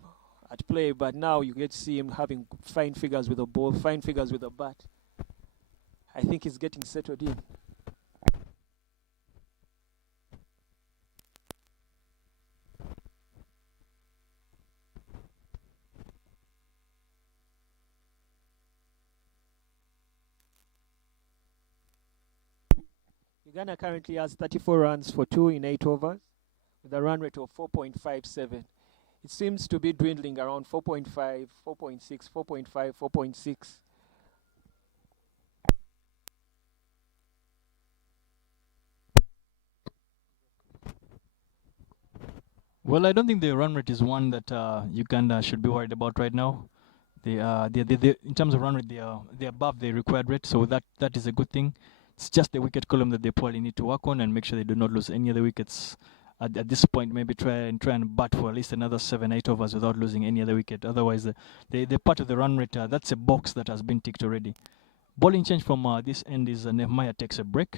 at play, but now you get to see him having fine figures with the ball, fine figures with the bat. I think he's getting settled in. Uganda currently has 34 runs for 2 in 8 overs with a run rate of 4.57. It seems to be dwindling around 4.5, 4.6, 4.5, 4.6. Well, I don't think the run rate is one that Uganda should be worried about right now. They in terms of run rate, they're above the required rate, so that is a good thing. It's just the wicket column that they probably need to work on and make sure they do not lose any other wickets at this point. Maybe try and bat for at least another 7-8 overs without losing any other wicket. Otherwise, the part of the run rate, that's a box that has been ticked already. Bowling change from this end is Nehemiah takes a break.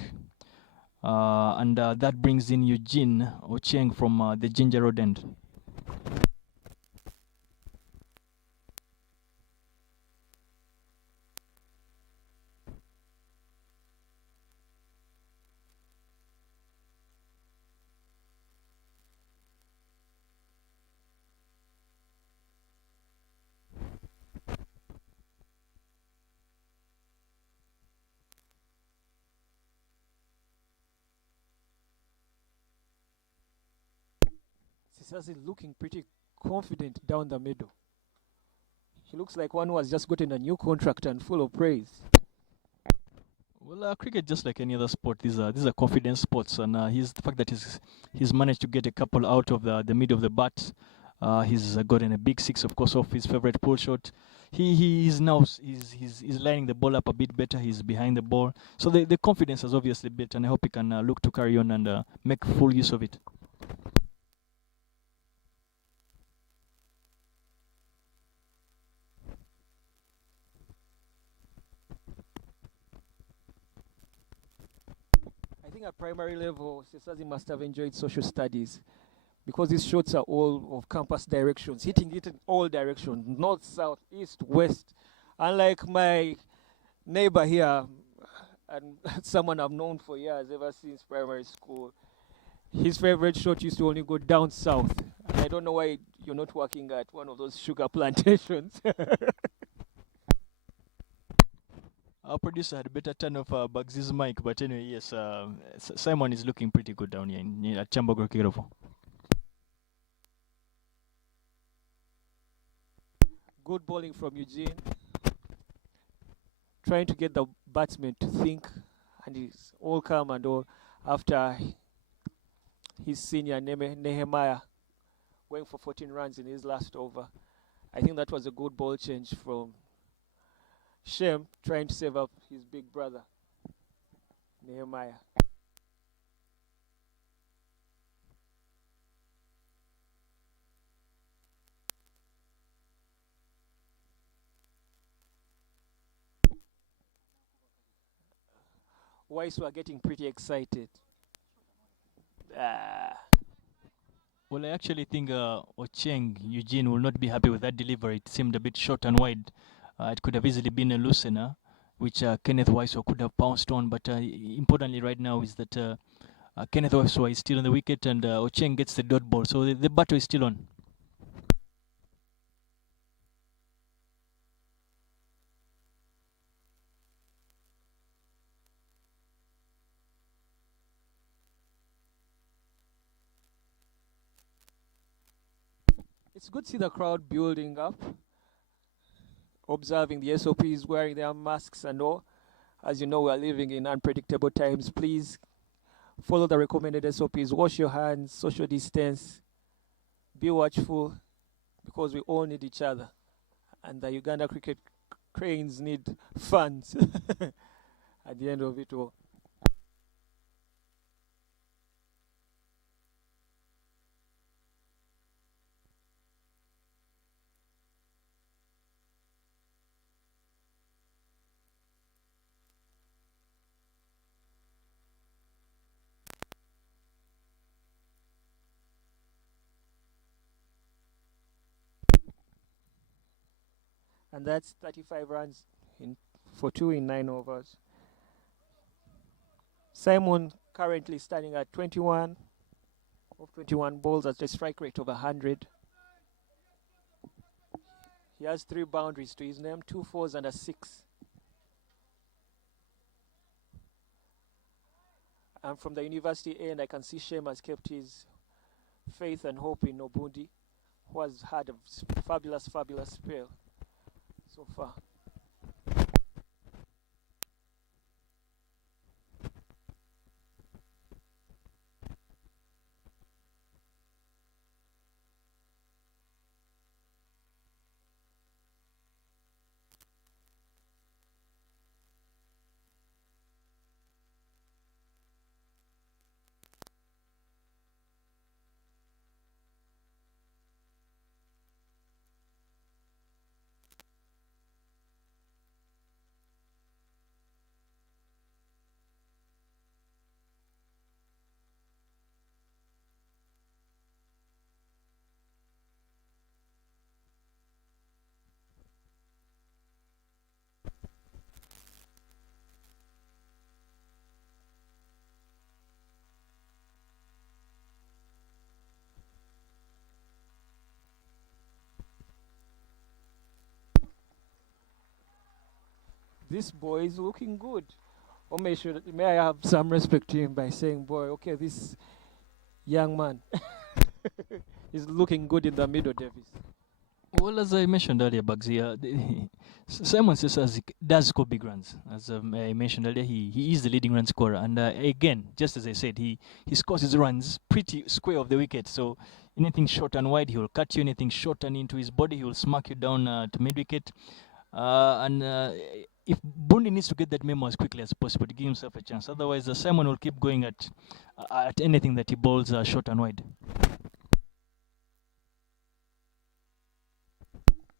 And that brings in Eugene Ochieng from the Ginger Road end. Sisasi looking pretty confident down the middle. He looks like one who has just gotten a new contract and full of praise. Well, cricket, just like any other sport, these are confidence sports, and the fact that he's managed to get a couple out of the mid of the bat. He's gotten a big six, of course, off his favorite pull shot. He's lining the ball up a bit better. He's behind the ball, so the confidence has obviously built, and I hope he can look to carry on and make full use of it. I think at primary level, Sisasi must have enjoyed social studies because these shots are all of compass directions, hitting it in all directions, north, south, east, west. Unlike my neighbor here, and someone I've known for years, ever since primary school, his favorite shot used to only go down south. I don't know why you're not working at one of those sugar plantations. Our producer had a better turn off Bugsy's mic, but anyway, yes, Simon is looking pretty good down here at Chambogro Kirovo. Good bowling from Eugene. Trying to get the batsman to think, and he's all calm and all after his senior Nehemiah going for 14 runs in his last over. I think that was a good ball change from Shem trying to save up his big brother, Nehemiah. Wise were getting pretty excited. Well, I actually think Ochieng Eugene will not be happy with that delivery. It seemed a bit short and wide. It could have easily been a loosener, which Kenneth Wiseau could have pounced on. But importantly right now is that Kenneth Wiseau is still on the wicket and Ochieng gets the dot ball. So the battle is still on. It's good to see the crowd building up, observing the SOPs, wearing their masks and all. As you know, we are living in unpredictable times. Please follow the recommended SOPs. Wash your hands, social distance, be watchful, because we all need each other. And the Uganda cricket cranes need funds at the end of it all. And that's 35 runs for 2 in 9 overs. Simon currently standing at 21 of 21 balls at a strike rate of 100. He has 3 boundaries to his name, 2 fours and a 6. And from the university end, I can see Shem has kept his faith and hope in Obundi, who has had a fabulous spell so far. This boy is looking good. Or may I have some respect to him by saying, boy, okay, this young man is looking good in the middle, Davis. Well, as I mentioned earlier, Bugsy, Simon says does score big runs. As I mentioned earlier, he is the leading run scorer. And again, just as I said, he scores his runs pretty square of the wicket. So anything short and wide, he will cut you. Anything short and into his body, he will smack you down to mid-wicket. If Bundi needs to get that memo as quickly as possible to give himself a chance. Otherwise, Simon will keep going at anything that he bowls short and wide.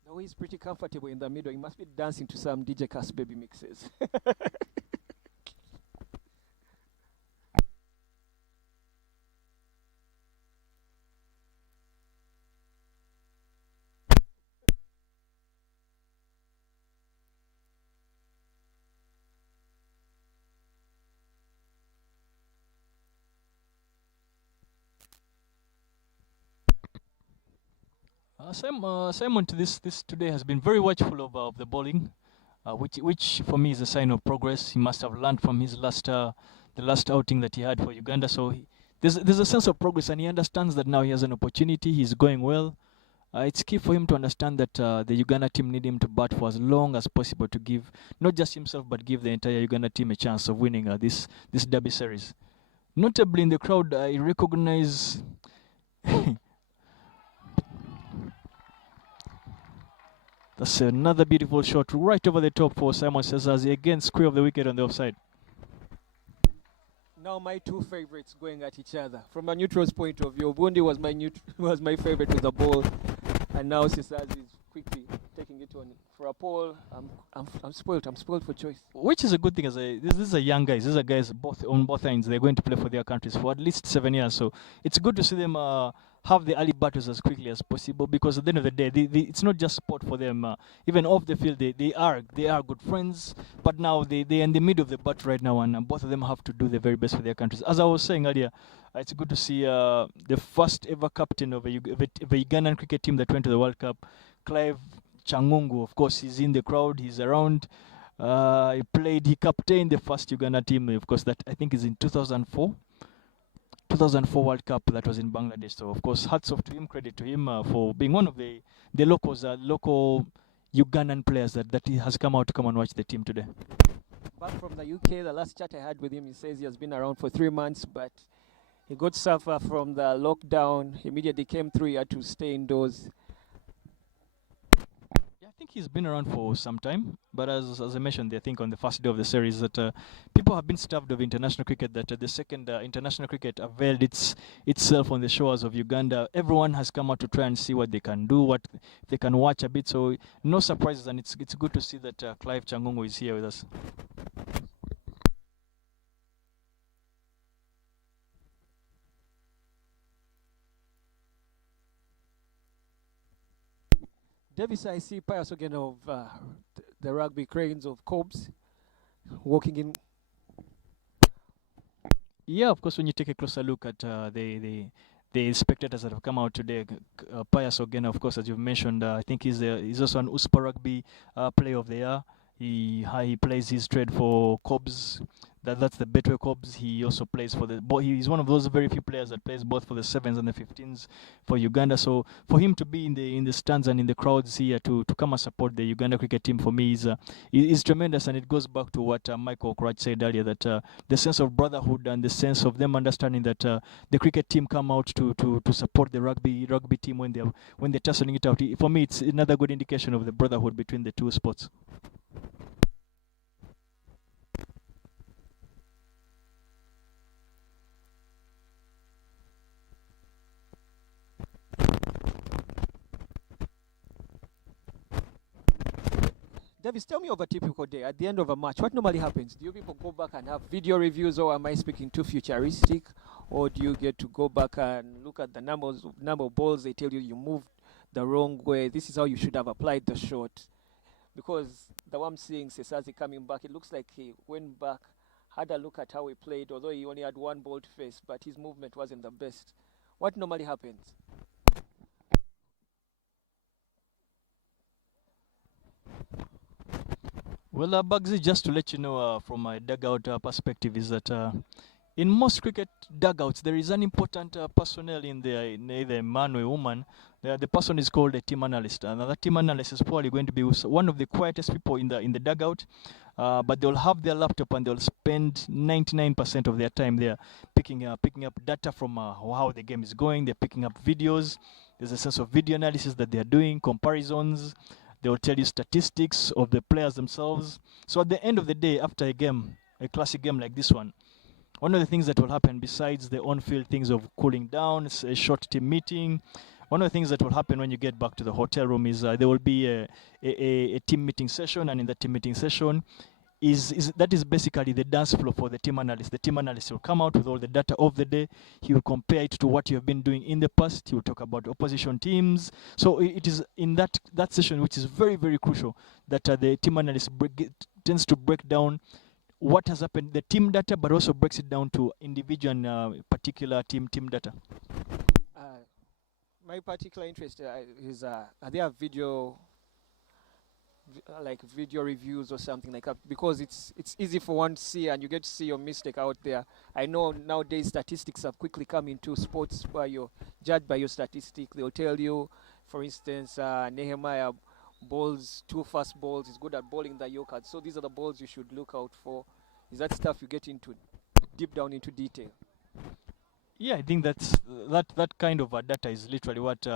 No, he's pretty comfortable in the middle. He must be dancing to some DJ Cass baby mixes. Simon to this today has been very watchful of the bowling, which for me is a sign of progress. He must have learned from his the last outing that he had for Uganda. So there's a sense of progress, and he understands that now he has an opportunity. He's going well. It's key for him to understand that the Uganda team need him to bat for as long as possible to give not just himself but give the entire Uganda team a chance of winning this Derby series. Notably in the crowd, I recognize. That's another beautiful shot right over the top for Simon Says again, square of the wicket on the offside. Now my two favorites going at each other. From a neutral's point of view, Bundi was my favorite with the ball, and now Sisaz is quickly taking it on for a pole. I'm spoiled. I'm spoiled for choice. Which is a good thing. This is a young guys. These are guys on both ends. They're going to play for their countries for at least 7 years. So it's good to see them have the early battles as quickly as possible, because at the end of the day, it's not just sport for them. Even off the field, they are good friends. But now they're in the middle of the battle right now, and both of them have to do the very best for their countries. As I was saying earlier, it's good to see the first ever captain of a Ugandan cricket team that went to the World Cup, Clive Changungu. Of course, he's in the crowd. He's around. He captained the first Uganda team. Of course, that I think is in 2004 World Cup that was in Bangladesh. So of course, hats off to him, credit to him for being one of the local Ugandan players that he has come out to come and watch the team today. Back from the UK, the last chat I had with him, he says he has been around for 3 months, but he got suffer from the lockdown. Immediately came through, he had to stay indoors. I think he's been around for some time, but as I mentioned, I think on the first day of the series that people have been starved of international cricket, that the second international cricket availed itself on the shores of Uganda. Everyone has come out to try and see what they can do, what they can watch a bit, so no surprises, and it's good to see that Clive Changungu is here with us. Davis, I see Pius again of the rugby cranes of Cobs walking in. Yeah, of course, when you take a closer look at the spectators that have come out today, Pius again, of course, as you've mentioned, I think he's also an USPA Rugby Player of the Year. He plays his trade for Cobs. That's the Betway Cobs. He also plays for the. He's one of those very few players that plays both for the sevens and the 15s for Uganda. So for him to be in the stands and in the crowds here to come and support the Uganda cricket team for me is tremendous, and it goes back to what Michael Crutch said earlier, that the sense of brotherhood and the sense of them understanding that the cricket team come out to support the rugby team when they're tussling it out. For me, it's another good indication of the brotherhood between the two sports. Davis, tell me of a typical day at the end of a match. What normally happens? Do you people go back and have video reviews, or am I speaking too futuristic? Or do you get to go back and look at the number of balls they tell you you moved the wrong way? This is how you should have applied the shot. Because the one I'm seeing Sesazi coming back, it looks like he went back, had a look at how he played, although he only had one ball to face, but his movement wasn't the best. What normally happens? Well, Bugsy, just to let you know from my dugout perspective, is that in most cricket dugouts, there is an important personnel in there, in either a man or a woman. The person is called a team analyst. And that team analyst is probably going to be one of the quietest people in the dugout. But they'll have their laptop and they'll spend 99% of their time there picking up data from how the game is going. They're picking up videos. There's a sense of video analysis that they're doing, comparisons. They will tell you statistics of the players themselves. So at the end of the day, after a game, a classic game like this one of the things that will happen besides the on-field things of cooling down, a short team meeting, one of the things that will happen when you get back to the hotel room is there will be a team meeting session, and in the team meeting session, that is basically the dance floor for the team analyst. The team analyst will come out with all the data of the day. He will compare it to what you have been doing in the past. He will talk about opposition teams. So it is in that session, which is very, very crucial, that the team analyst tends to break down what has happened, the team data, but also breaks it down to individual and particular team data. My particular interest is are there video like video reviews or something like that, because it's easy for one to see, and you get to see your mistake out there. I know nowadays statistics have quickly come into sports where you're judged by your statistic. They'll tell you, for instance, Nehemiah bowls 2 fast balls, is good at bowling the Yorkers. So these are the balls you should look out for. Is that stuff you get into deep down into detail? Yeah, I think that kind of data is literally what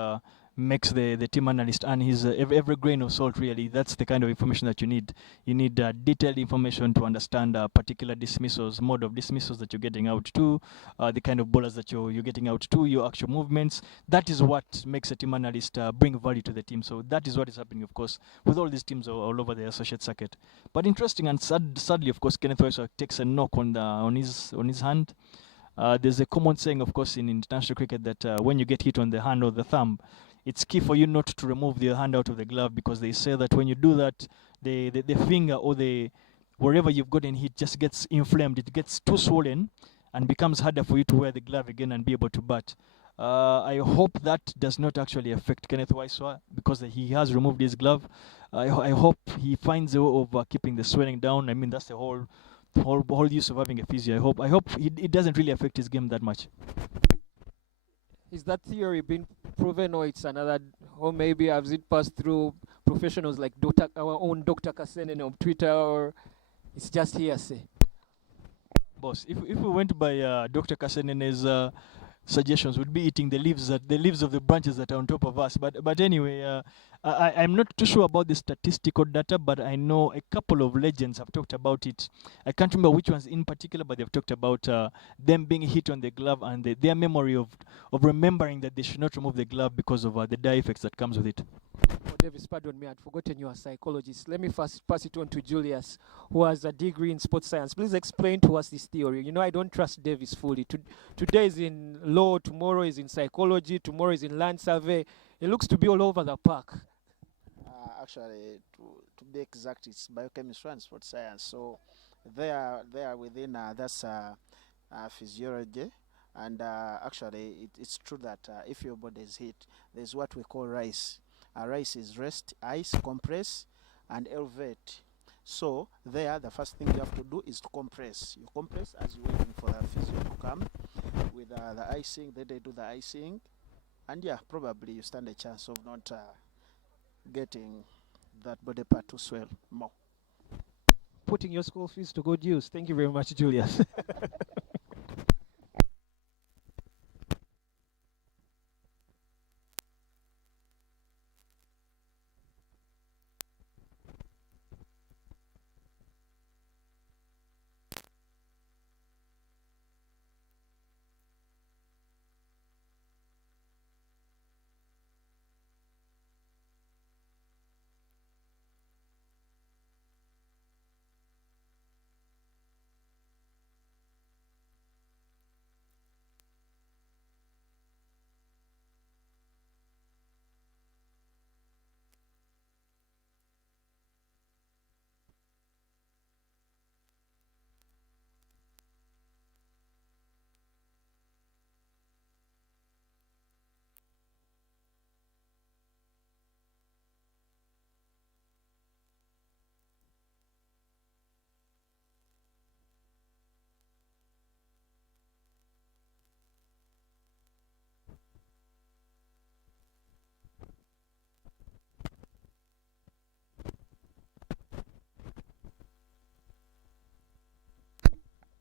makes the team analyst and his every grain of salt. Really, that's the kind of information that you need. You need detailed information to understand particular dismissals, mode of dismissals that you're getting out to, the kind of bowlers that you're getting out to, your actual movements. That is what makes a team analyst bring value to the team. So that is what is happening, of course, with all these teams all over the associate circuit. But interesting and sadly, of course, Kenneth also takes a knock on his hand. There's a common saying, of course, in international cricket that when you get hit on the hand or the thumb, it's key for you not to remove the hand out of the glove, because they say that when you do that, the finger or wherever you've gotten hit just gets inflamed. It gets too swollen and becomes harder for you to wear the glove again and be able to bat. I hope that does not actually affect Kenneth Waiswa, because he has removed his glove. I hope he finds a way of keeping the swelling down. I mean, that's the whole use of having a physio. I hope it doesn't really affect his game that much. Is that theory been proven, or it's another, or maybe has it passed through professionals like our own Dr. Kasenen on Twitter, or it's just hearsay? Boss, if we went by Dr. Kasenen's suggestions, would be eating the leaves of the branches that are on top of us. But anyway, I'm not too sure about the statistical data, but I know a couple of legends have talked about it. I can't remember which ones in particular, but they've talked about them being hit on the glove and their memory of remembering that they should not remove the glove because of the dye effects that comes with it. Oh, Davis, pardon me, I'd forgotten you're a psychologist. Let me first pass it on to Julius, who has a degree in sports science. Please explain to us this theory. You know, I don't trust Davis fully. Today is in law, tomorrow is in psychology, tomorrow is in land survey. It looks to be all over the park. Actually, to be exact, it's biochemistry and sports science. So they are within that's physiology. And actually, it's true that if your body is hit, there's what we call RICE. RICE is rest, ice, compress, and elevate. So there, the first thing you have to do is to compress. You compress as you're waiting for the physio to come with the icing. Then they do the icing, and yeah, probably you stand a chance of not getting that body part to swell more. Putting your school fees to good use. Thank you very much, Julius.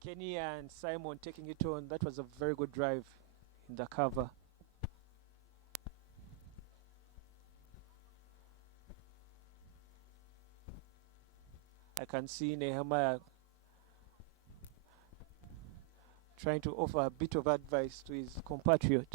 Kenny and Simon taking it on. That was a very good drive in the cover. I can see Nehemiah trying to offer a bit of advice to his compatriot.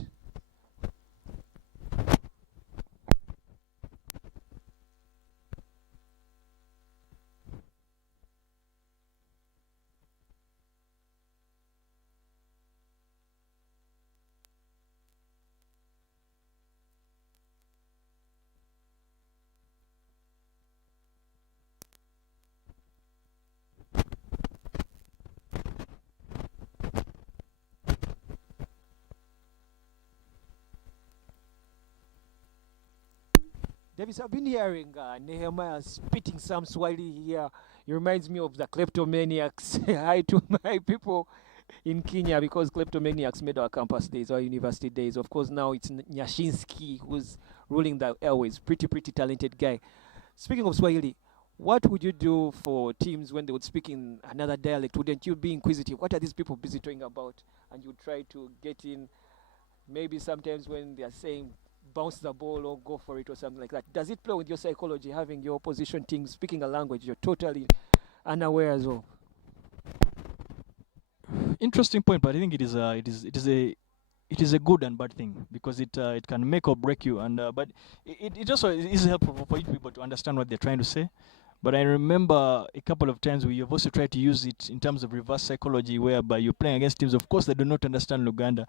Davis, I've been hearing Nehemiah spitting some Swahili here. It reminds me of the kleptomaniacs. Hi to my people in Kenya, because kleptomaniacs made our campus days, our university days. Of course, now it's Nyashinsky who's ruling the airways. Pretty talented guy. Speaking of Swahili, what would you do for teams when they would speak in another dialect? Wouldn't you be inquisitive? What are these people busy talking about? And you try to get in, maybe sometimes when they are saying bounce the ball or go for it or something like that. Does it play with your psychology, having your opposition team speaking a language you're totally unaware as well? Interesting point, but I think it is a good and bad thing, because it can make or break you, and but it also is helpful for people to understand what they're trying to say. But I remember a couple of times we have also tried to use it in terms of reverse psychology, whereby you're playing against teams, of course, that do not understand Luganda,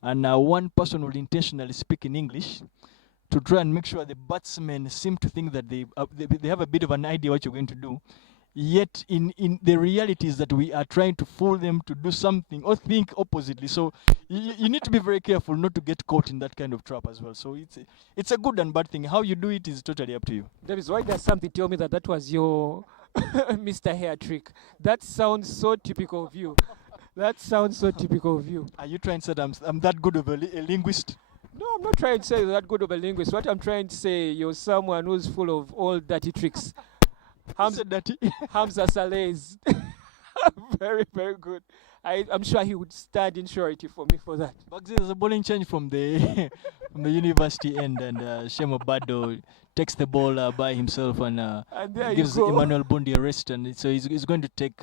and one person will intentionally speak in English to try and make sure the batsmen seem to think that they have a bit of an idea what you're going to do. Yet in the reality is that we are trying to fool them to do something or think oppositely. So you need to be very careful not to get caught in that kind of trap as well. So it's a good and bad thing. How you do it is totally up to you. Davis, why does something tell me that was your Mr. Hair trick? That sounds so typical of you. That sounds so typical of you. Are you trying to say that I'm that good of a linguist? No, I'm not trying to say you're that good of a linguist. What I'm trying to say, you're someone who's full of all dirty tricks. Hamza Saleh's very good. I'm sure he would stand in surety for me for that. But there's a bowling change from the from the university end, and Shemo Bado takes the ball by himself and gives Emmanuel Bundi a rest, and so he's going to take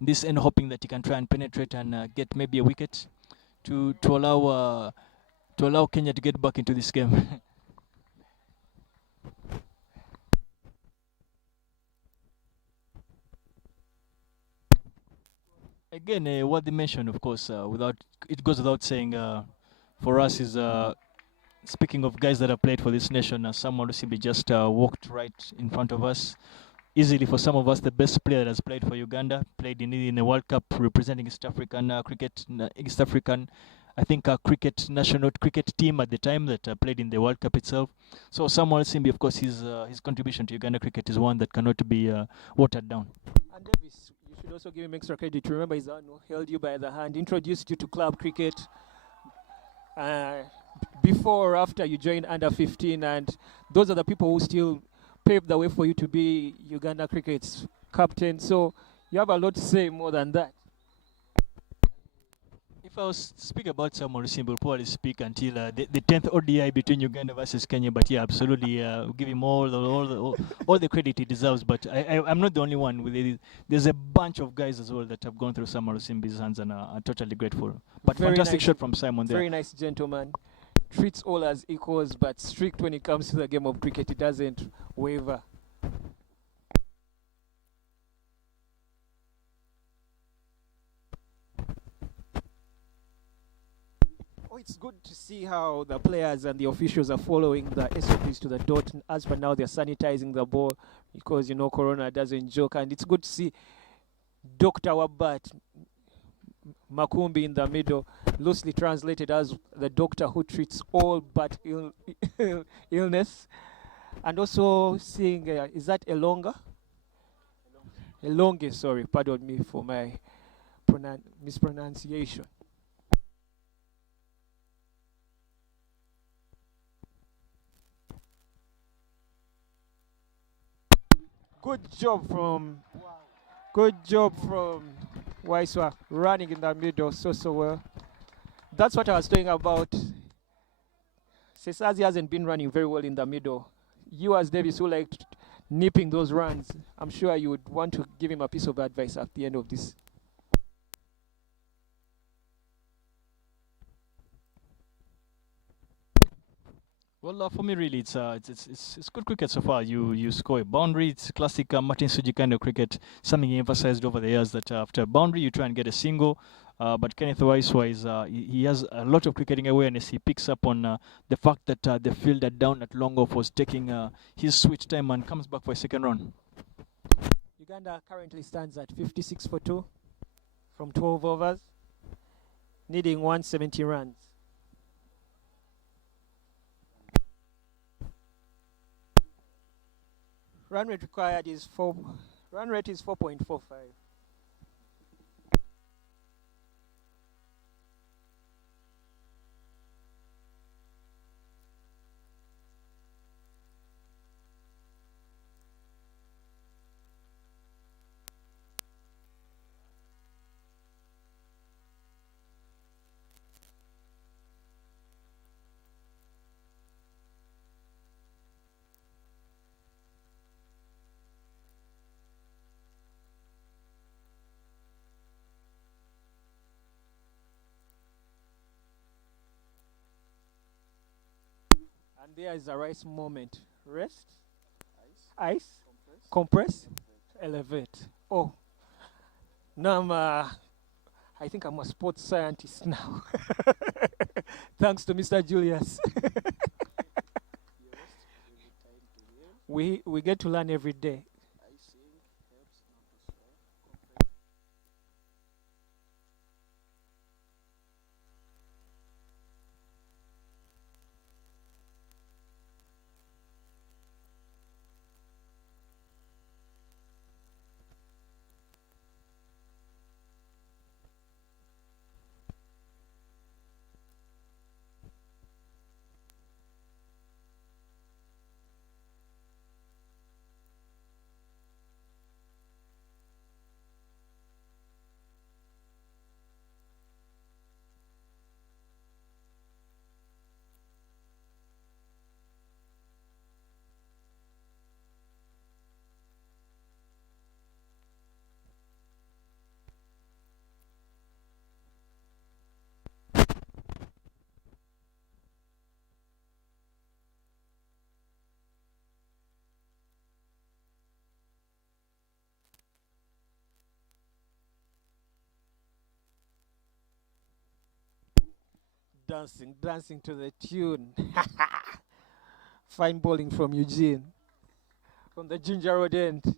this end, hoping that he can try and penetrate and get maybe a wicket to allow Kenya to get back into this game. Again, what they mentioned, of course, it goes without saying, for us is speaking of guys that have played for this nation, someone who simply just walked right in front of us. Easily for some of us, the best player that has played for Uganda, played in a World Cup representing East African cricket, East African I think, national cricket team at the time that played in the World Cup itself. So Samuel Simbi, of course, his contribution to Uganda cricket is one that cannot be watered down. And Davis, you should also give him extra credit. Remember, he's the one who held you by the hand, introduced you to club cricket before or after you joined under 15, and those are the people who still paved the way for you to be Uganda cricket's captain. So you have a lot to say more than that. If I was to speak about Samuel Simbi, we'll probably speak until the 10th ODI between Uganda versus Kenya. But yeah, absolutely, we'll give him all the credit he deserves. But I'm not the only one. There's a bunch of guys as well that have gone through Samuel Simbi's hands and are totally grateful. But Very fantastic nice, shot from Simon there. Very nice gentleman. Treats all as equals, but strict when it comes to the game of cricket. He doesn't waver. Oh, it's good to see how the players and the officials are following the SOPs to the dot. As per now, they're sanitizing the ball because, you know, Corona doesn't joke. And it's good to see Dr. Wabat Makumbi in the middle, loosely translated as the doctor who treats all but illness. And also seeing, is that Elonga? Elonge, sorry, pardon me for my mispronunciation. Good job from Waiswa, running in the middle so well. That's what I was talking about. Sesazi hasn't been running very well in the middle. You as Davis who liked nipping those runs, I'm sure you would want to give him a piece of advice at the end of this. Well, for me, really, it's good cricket so far. You score a boundary. It's classic Martin Suji kind of cricket. Something he emphasized over the years that after a boundary, you try and get a single. But Kenneth Waiswa he has a lot of cricketing awareness. He picks up on the fact that the fielder down at long off was taking his switch time and comes back for a second run. Uganda currently stands at 56 for 2 from 12 overs, needing 170 runs. Run rate required is 4.45. And there is a rice moment. Rest, ice, compress, elevate. Oh, now I think I'm a sports scientist now. Thanks to Mr. Julius. we get to learn every day. Dancing to the tune. Fine bowling from Eugene, from the Ginger Road end.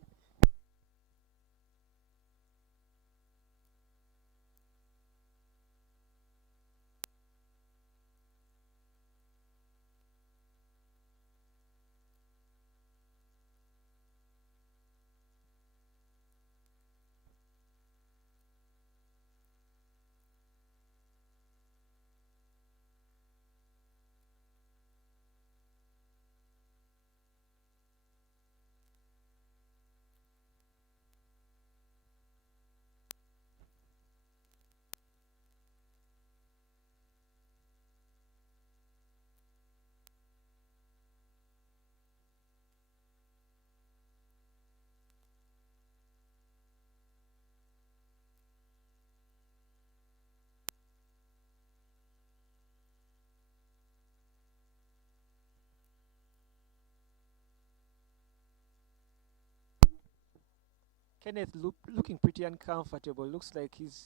Kenneth looking pretty uncomfortable. Looks like his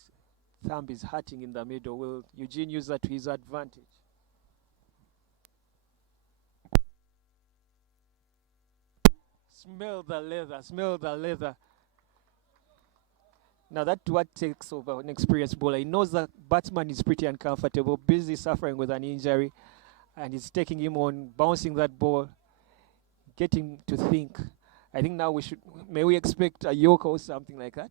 thumb is hurting in the middle. Will Eugene use that to his advantage? Smell the leather, smell the leather. Now that's what takes over an experienced bowler. He knows that batsman is pretty uncomfortable, busy suffering with an injury, and it's taking him on, bouncing that ball, getting to think. I think now may we expect a Yorker or something like that?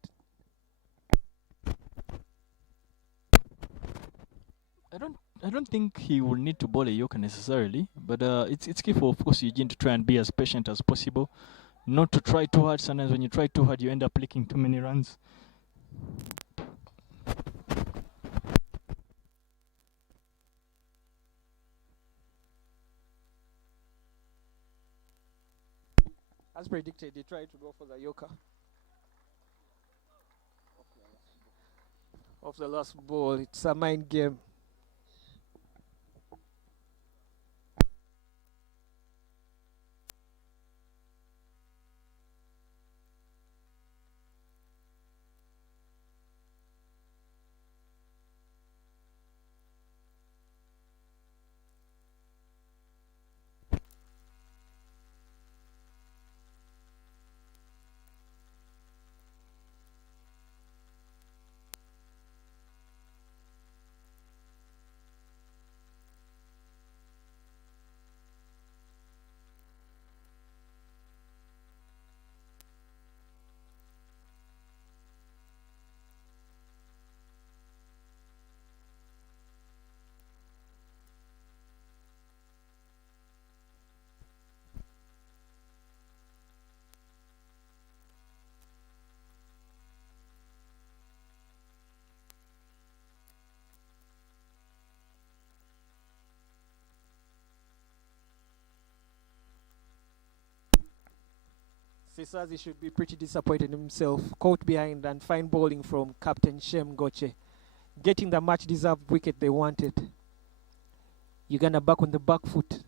I don't think he will need to bowl a Yorker necessarily, but it's key for, of course, Eugene to try and be as patient as possible, not to try too hard. Sometimes when you try too hard, you end up leaking too many runs. As predicted, he tried to go for the Yorker. Off the last ball, it's a mind game. Sisazi should be pretty disappointed in himself. Caught behind and fine bowling from Captain Shem Goche. Getting the much deserved wicket they wanted. Uganda back on the back foot.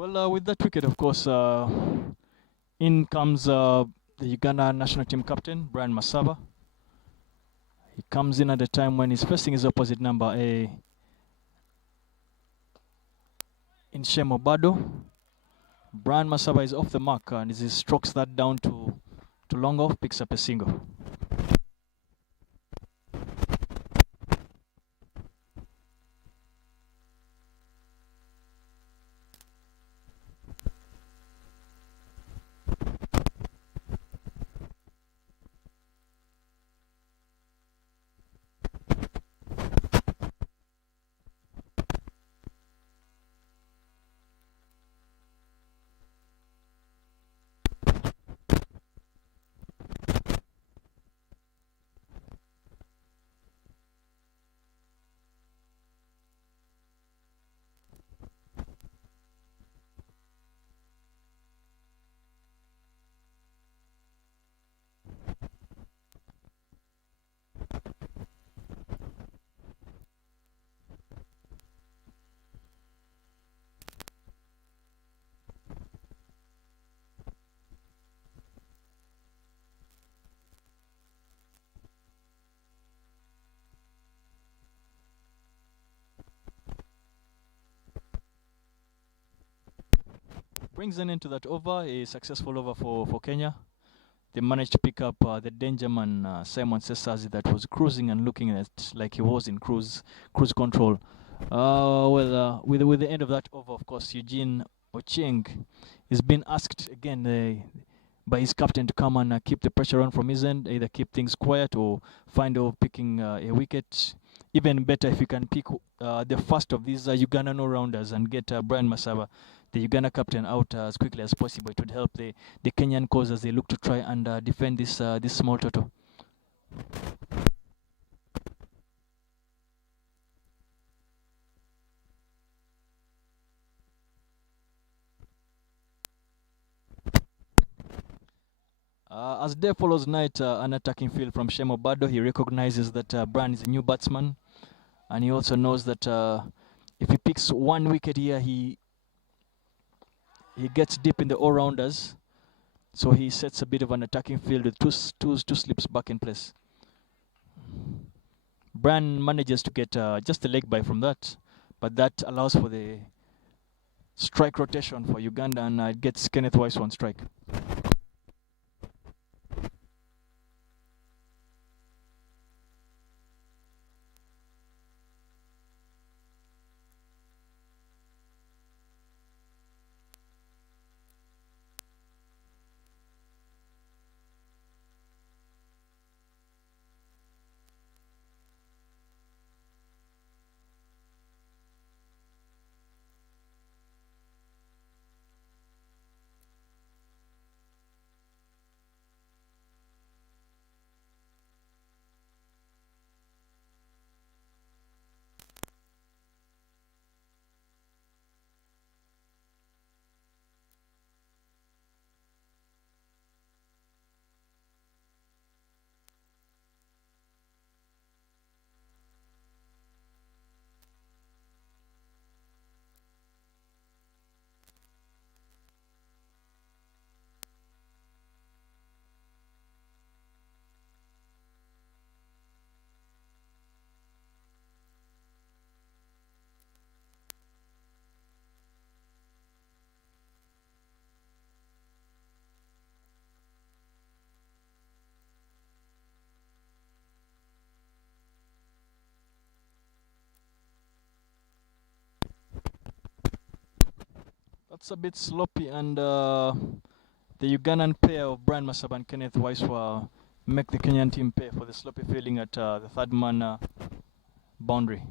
Well, with that wicket, of course, in comes the Uganda national team captain, Brian Masaba. He comes in at a time when he's facing his opposite number, in Shemo Bado. Brian Masaba is off the mark and he strokes that down to long off, picks up a single. Brings an end to that over, a successful over for Kenya. They managed to pick up the danger man Simon Sesazi that was cruising and looking at like he was in cruise control. With the end of that over, of course, Eugene Ochieng is being asked again by his captain to come and keep the pressure on from his end, either keep things quiet or find out picking a wicket. Even better if you can pick the first of these Ugandan all-rounders and get Brian Masaba, the Uganda captain, out as quickly as possible. It would help the Kenyan cause as they look to try and defend this small total. As day follows night, an attacking field from Shemo Bado. He recognizes that Brian is a new batsman, and he also knows that if he picks one wicket here, he gets deep in the all-rounders. So he sets a bit of an attacking field with two slips back in place. Brian manages to get just a leg by from that, but that allows for the strike rotation for Uganda, and it gets Kenneth Weiss on strike. That's a bit sloppy, and the Ugandan pair of Brian Masaba and Kenneth Weiss will make the Kenyan team pay for the sloppy fielding at the third man boundary.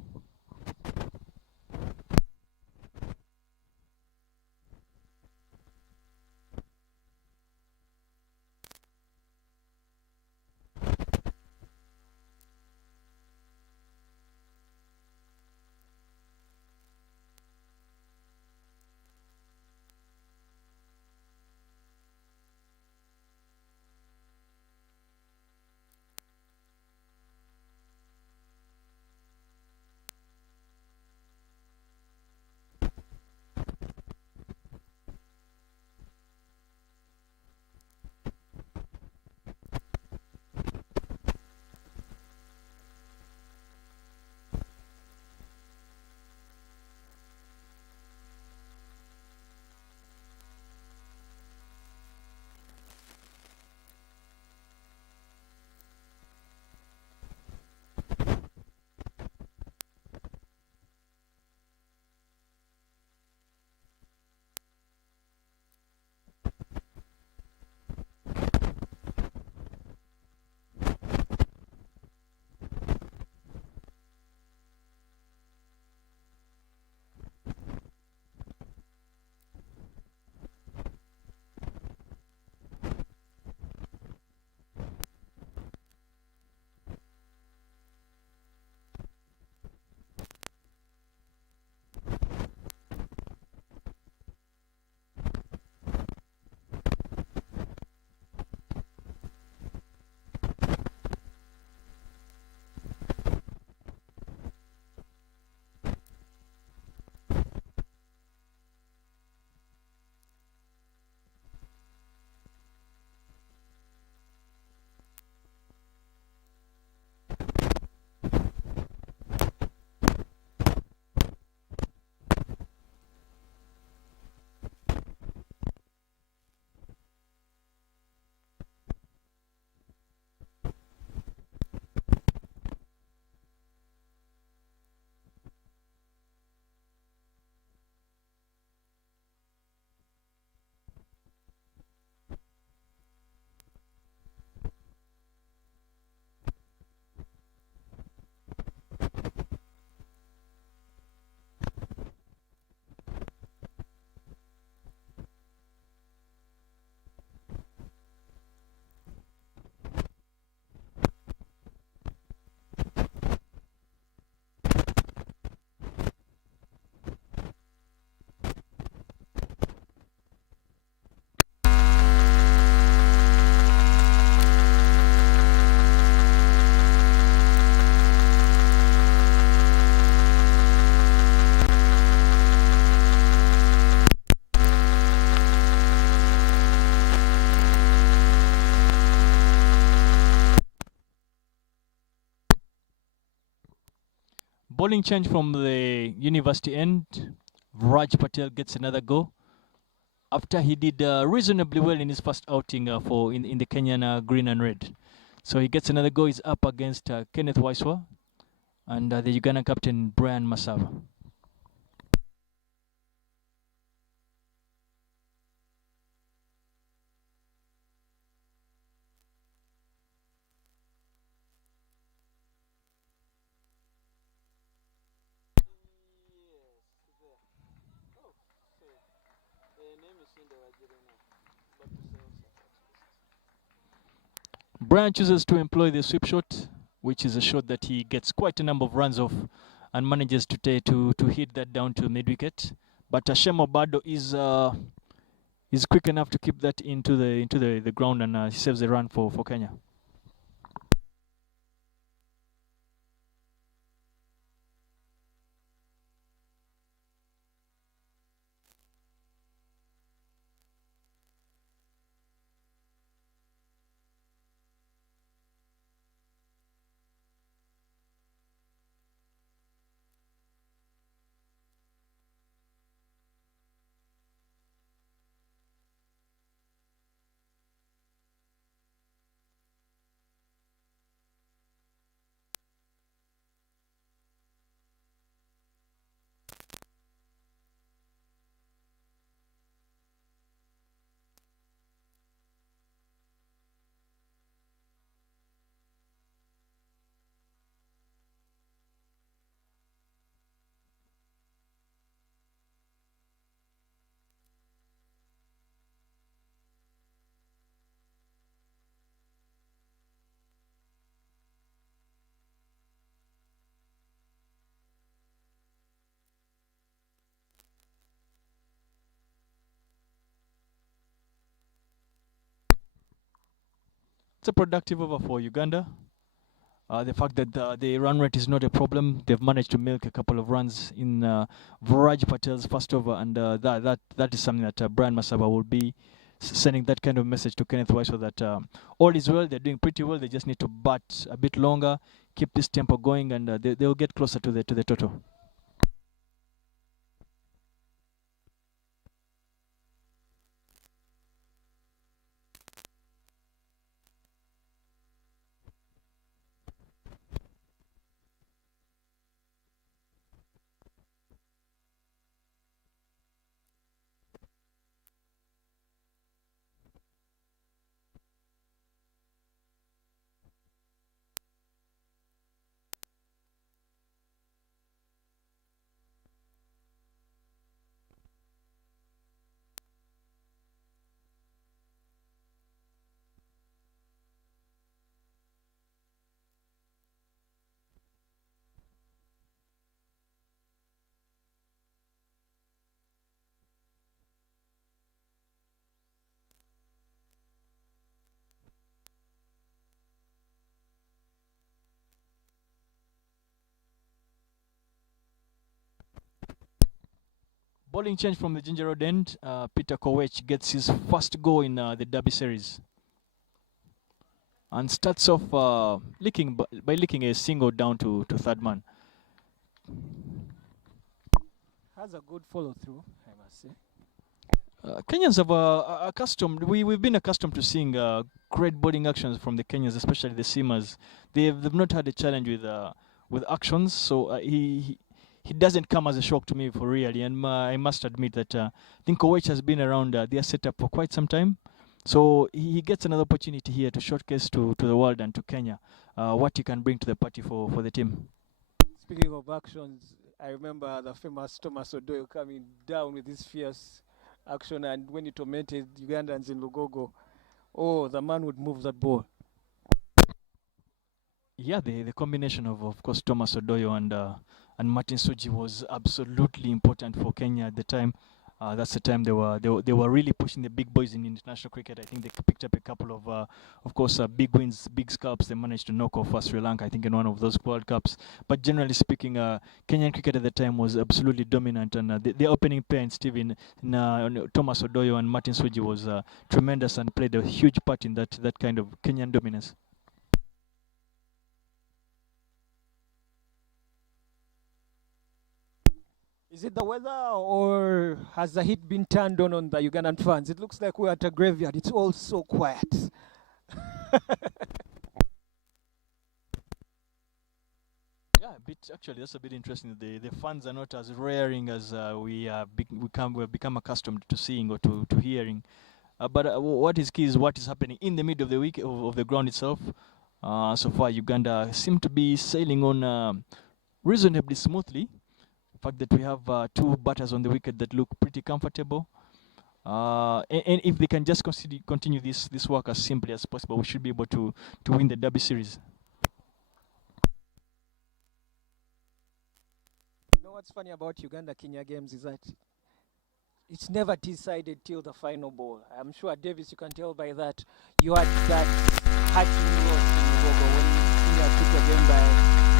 bowling change from the university end. Raj Patel gets another go after he did reasonably well in his first outing in the Kenyan green and red. So he gets another go. He's up against Kenneth Waiswa and the Ugandan captain Brian Masava. Brian chooses to employ the sweep shot, which is a shot that he gets quite a number of runs off and manages to hit that down to mid wicket. But Shemo Bado is quick enough to keep that into the ground, and he saves the run for Kenya. It's a productive over for Uganda. The fact that the run rate is not a problem, they've managed to milk a couple of runs in Viraj Patel's first over, and that is something that Brian Masaba will be sending that kind of message to Kenneth Weiss, so that all is well, they're doing pretty well, they just need to bat a bit longer, keep this tempo going, and they'll get closer to the total. Bowling change from the Ginger Road end. Peter Kowech gets his first goal in the Derby series and starts off by licking a single down to third man. Has a good follow through, I must say. Kenyans have we've been accustomed to seeing great bowling actions from the Kenyans, especially the seamers. They've not had a challenge with actions, so he doesn't come as a shock to me for really. And I must admit that I think Kowech has been around their setup for quite some time, so he gets another opportunity here to showcase to the world and to Kenya what he can bring to the party for the team. Speaking of actions, I remember the famous Thomas Odoyo coming down with his fierce action, and when he tormented Ugandans in Lugogo, oh, the man would move that ball. Yeah, the combination of course Thomas Odoyo and Martin Suji was absolutely important for Kenya at the time. That's the time they were really pushing the big boys in international cricket. I think they picked up a couple of course, big wins, big scalps. They managed to knock off Sri Lanka, I think, in one of those World Cups. But generally speaking, Kenyan cricket at the time was absolutely dominant, and the opening pair in Stephen, Thomas Odoyo and Martin Suji was tremendous and played a huge part in that kind of Kenyan dominance. Is it the weather, or has the heat been turned on the Ugandan fans? It looks like we're at a graveyard. It's all so quiet. Yeah, a bit actually. That's a bit interesting. The fans are not as raring as we've become accustomed to seeing or to hearing. But what is key is what is happening in the middle of the week of the ground itself. So far, Uganda seem to be sailing on reasonably smoothly. The fact that we have two batters on the wicket that look pretty comfortable. And if they can just continue this work as simply as possible, we should be able to win the Derby series. You know what's funny about Uganda Kenya games is that it's never decided till the final ball. I'm sure, Davis, you can tell by that. You had that hatching loss in Ugogo when Kenya took the game by,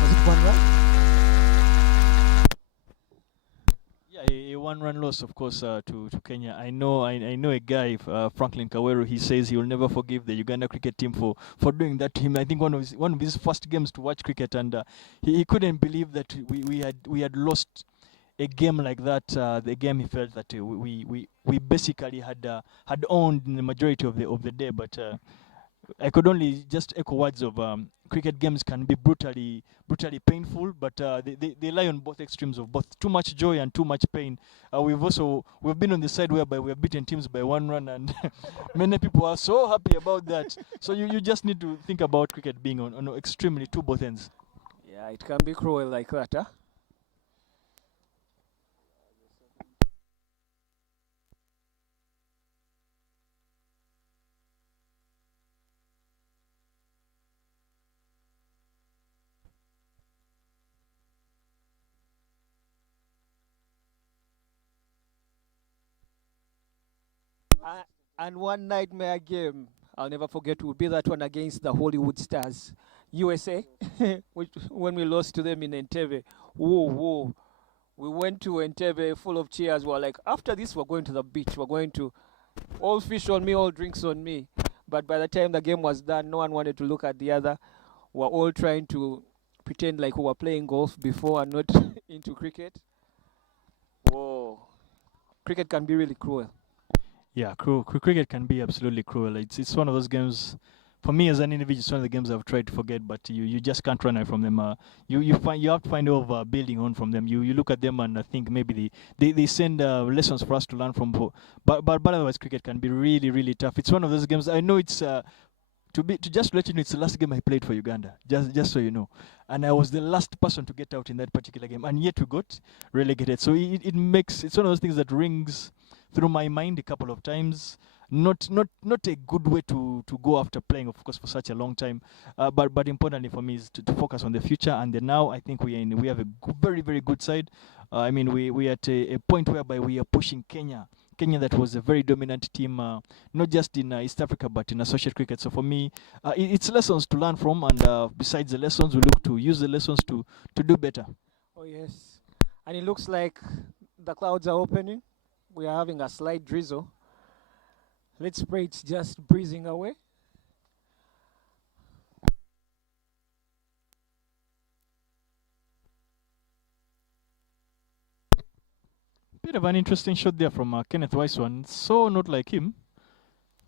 was it 1 run? Yeah, a one-run loss, of course, to Kenya. I know a guy, Franklin Kaweru. He says he will never forgive the Uganda cricket team for doing that to him. I think one of his first games to watch cricket, and he couldn't believe that we had lost a game like that. The game he felt that we basically had owned in the majority of the day, but. I could only just echo words of cricket games can be brutally painful, but they lie on both extremes of both too much joy and too much pain. We've been on the side whereby we have beaten teams by 1 run, and many people are so happy about that. So you just need to think about cricket being on extremely to both ends. Yeah, it can be cruel like that, huh? And one nightmare game I'll never forget would be that one against the Hollywood Stars, USA, which when we lost to them in Entebbe. Whoa, whoa. We went to Entebbe full of cheers. We're like, after this, we're going to the beach. We're going to all fish on me, all drinks on me. But by the time the game was done, no one wanted to look at the other. We're all trying to pretend like we were playing golf before and not into cricket. Whoa. Cricket can be really cruel. Yeah, cricket can be absolutely cruel. It's one of those games. For me as an individual, it's one of the games I've tried to forget, but you just can't run away from them. You have to find a way of building on from them. You look at them and I think maybe they send lessons for us to learn from. But otherwise, cricket can be really tough. It's one of those games. I know it's to just let you know, it's the last game I played for Uganda. Just so you know, and I was the last person to get out in that particular game, and yet we got relegated. So it's one of those things that rings through my mind a couple of times. Not a good way to go after playing, of course, for such a long time. But importantly for me is to focus on the future and the now. I think we have a very good side. I mean, we at a point whereby we are pushing Kenya. That was a very dominant team, not just in East Africa but in associate cricket. So for me, it's lessons to learn from, and besides the lessons, we look to use the lessons to do better. Oh, yes. And it looks like the clouds are opening. We are having a slight drizzle. Let's pray it's just breezing away. Bit of an interesting shot there from Kenneth Weiswan. So not like him,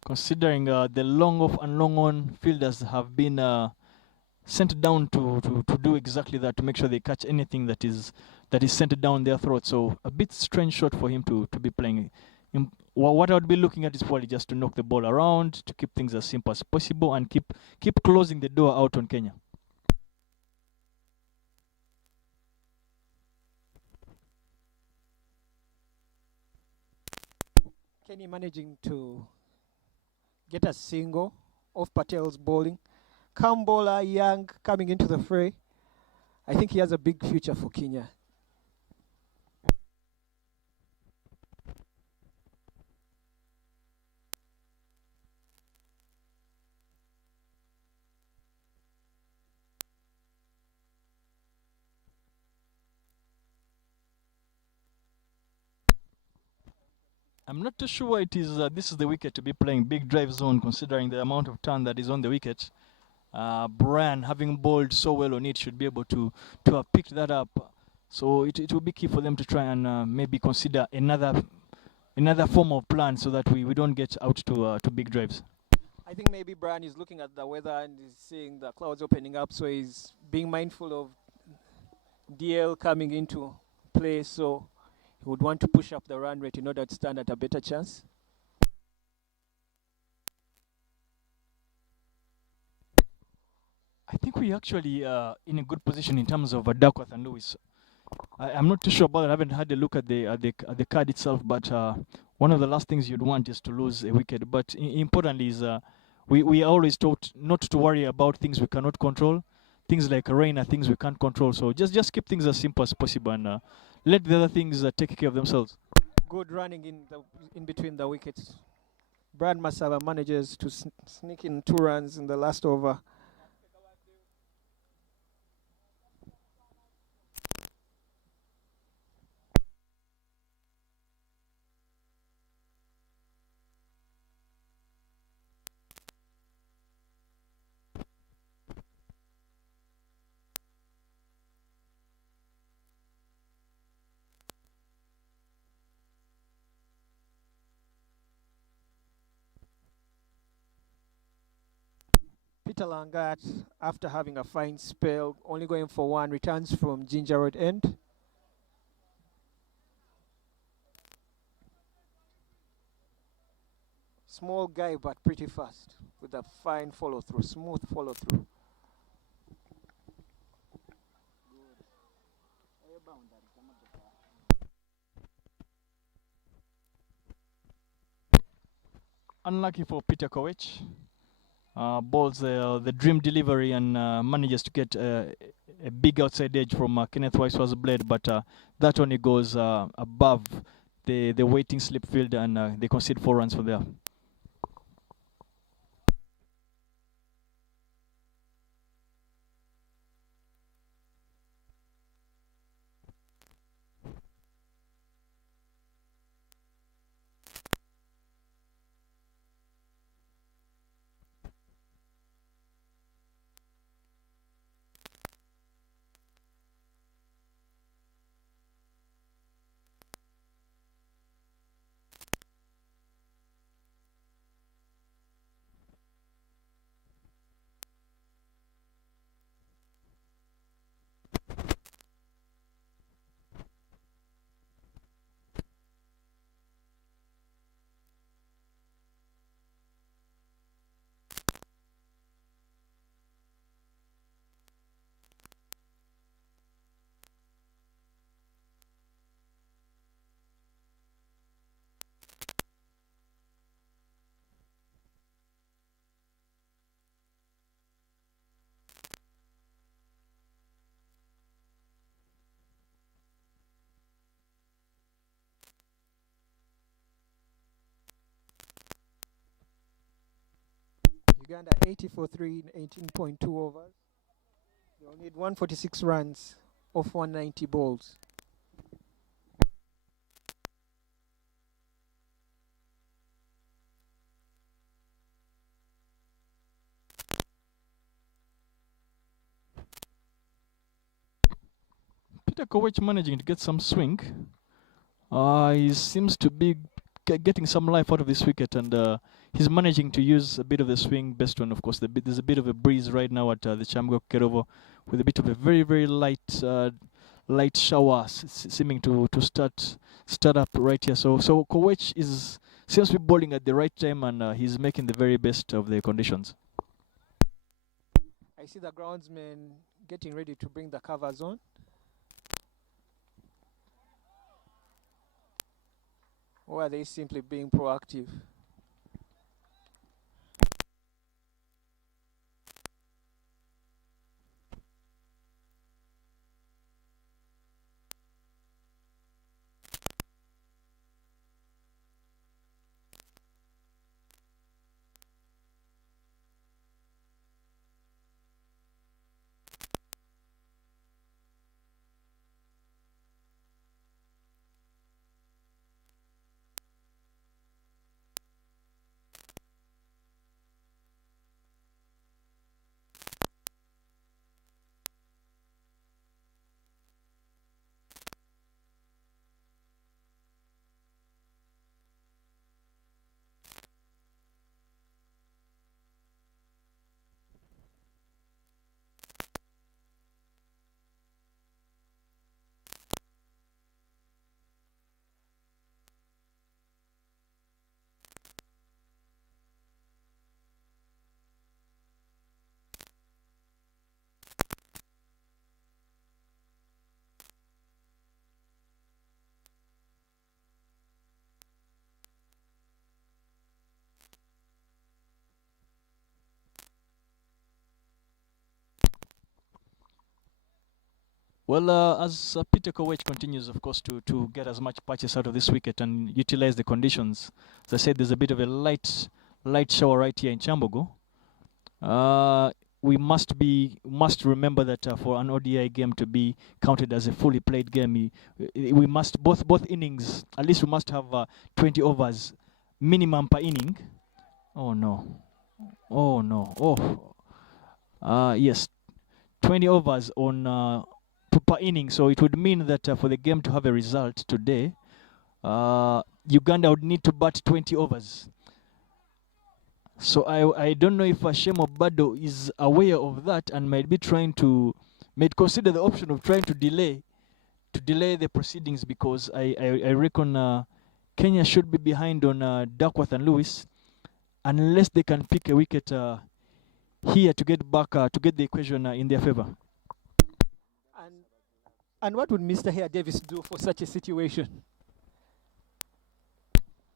considering the long off and long on fielders have been sent down to do exactly that, to make sure they catch anything that is sent down their throat. So a bit strange shot for him to be playing. What I would be looking at is probably just to knock the ball around, to keep things as simple as possible, and keep closing the door out on Kenya. Kenny managing to get a single off Patel's bowling. Calm bowler, young, coming into the fray. I think he has a big future for Kenya. I'm not too sure it is. This is the wicket to be playing big drive zone, considering the amount of turn that is on the wicket. Brian, having bowled so well on it, should be able to have picked that up So it will be key for them to try and maybe consider another form of plan so that we don't get out to big drives. I think maybe Brian is looking at the weather and is seeing the clouds opening up, so he's being mindful of DL coming into play, so he would want to push up the run rate in order to stand at a better chance. I think we actually in a good position in terms of Duckworth and Lewis. I'm not too sure about it. I haven't had a look at the card itself, but one of the last things you'd want is to lose a wicket. But importantly is we are always taught not to worry about things we cannot control. Things like rain are things we can't control. So just keep things as simple as possible and let the other things take care of themselves. Good running in between the wickets. Brad Masaba manages to sneak in 2 runs in the last over. Peter Langat, after having a fine spell, only going for 1, returns from Ginger Road End. Small guy, but pretty fast, with a fine follow-through, smooth follow-through. Unlucky for Peter Koech. Bowls the dream delivery and manages to get a big outside edge from Kenneth Wisewa's blade, but that only goes above the waiting slip field, and they concede 4 runs for there. Uganda 80 for 3 in 18.2 overs. They'll need 146 runs off 190 balls. Peter Koech managing to get some swing. He seems to be getting some life out of this wicket, and he's managing to use a bit of the swing based on, of course, there's a bit of a breeze right now at the Chamgo Kerovo, with a bit of a very, very light shower seeming to start up right here. So Koech seems to be bowling at the right time, and he's making the very best of the conditions. I see the groundsman getting ready to bring the covers on. Or are they simply being proactive? Well, as Peter Kowech continues, of course, to get as much patches out of this wicket and utilize the conditions. As I said, there's a bit of a light shower right here in Chambogo. We must remember that for an ODI game to be counted as a fully played game, we must both innings. At least we must have 20 overs minimum per inning. Oh no! Oh no! Oh, yes, 20 overs on per inning. So it would mean that for the game to have a result today, Uganda would need to bat 20 overs. So I don't know if Shemo Bado is aware of that and might be trying to consider the option of trying to delay the proceedings, because I reckon Kenya should be behind on Duckworth and Lewis unless they can pick a wicket here to get back to get the equation in their favor. And what would Mr. Hare Davis do for such a situation?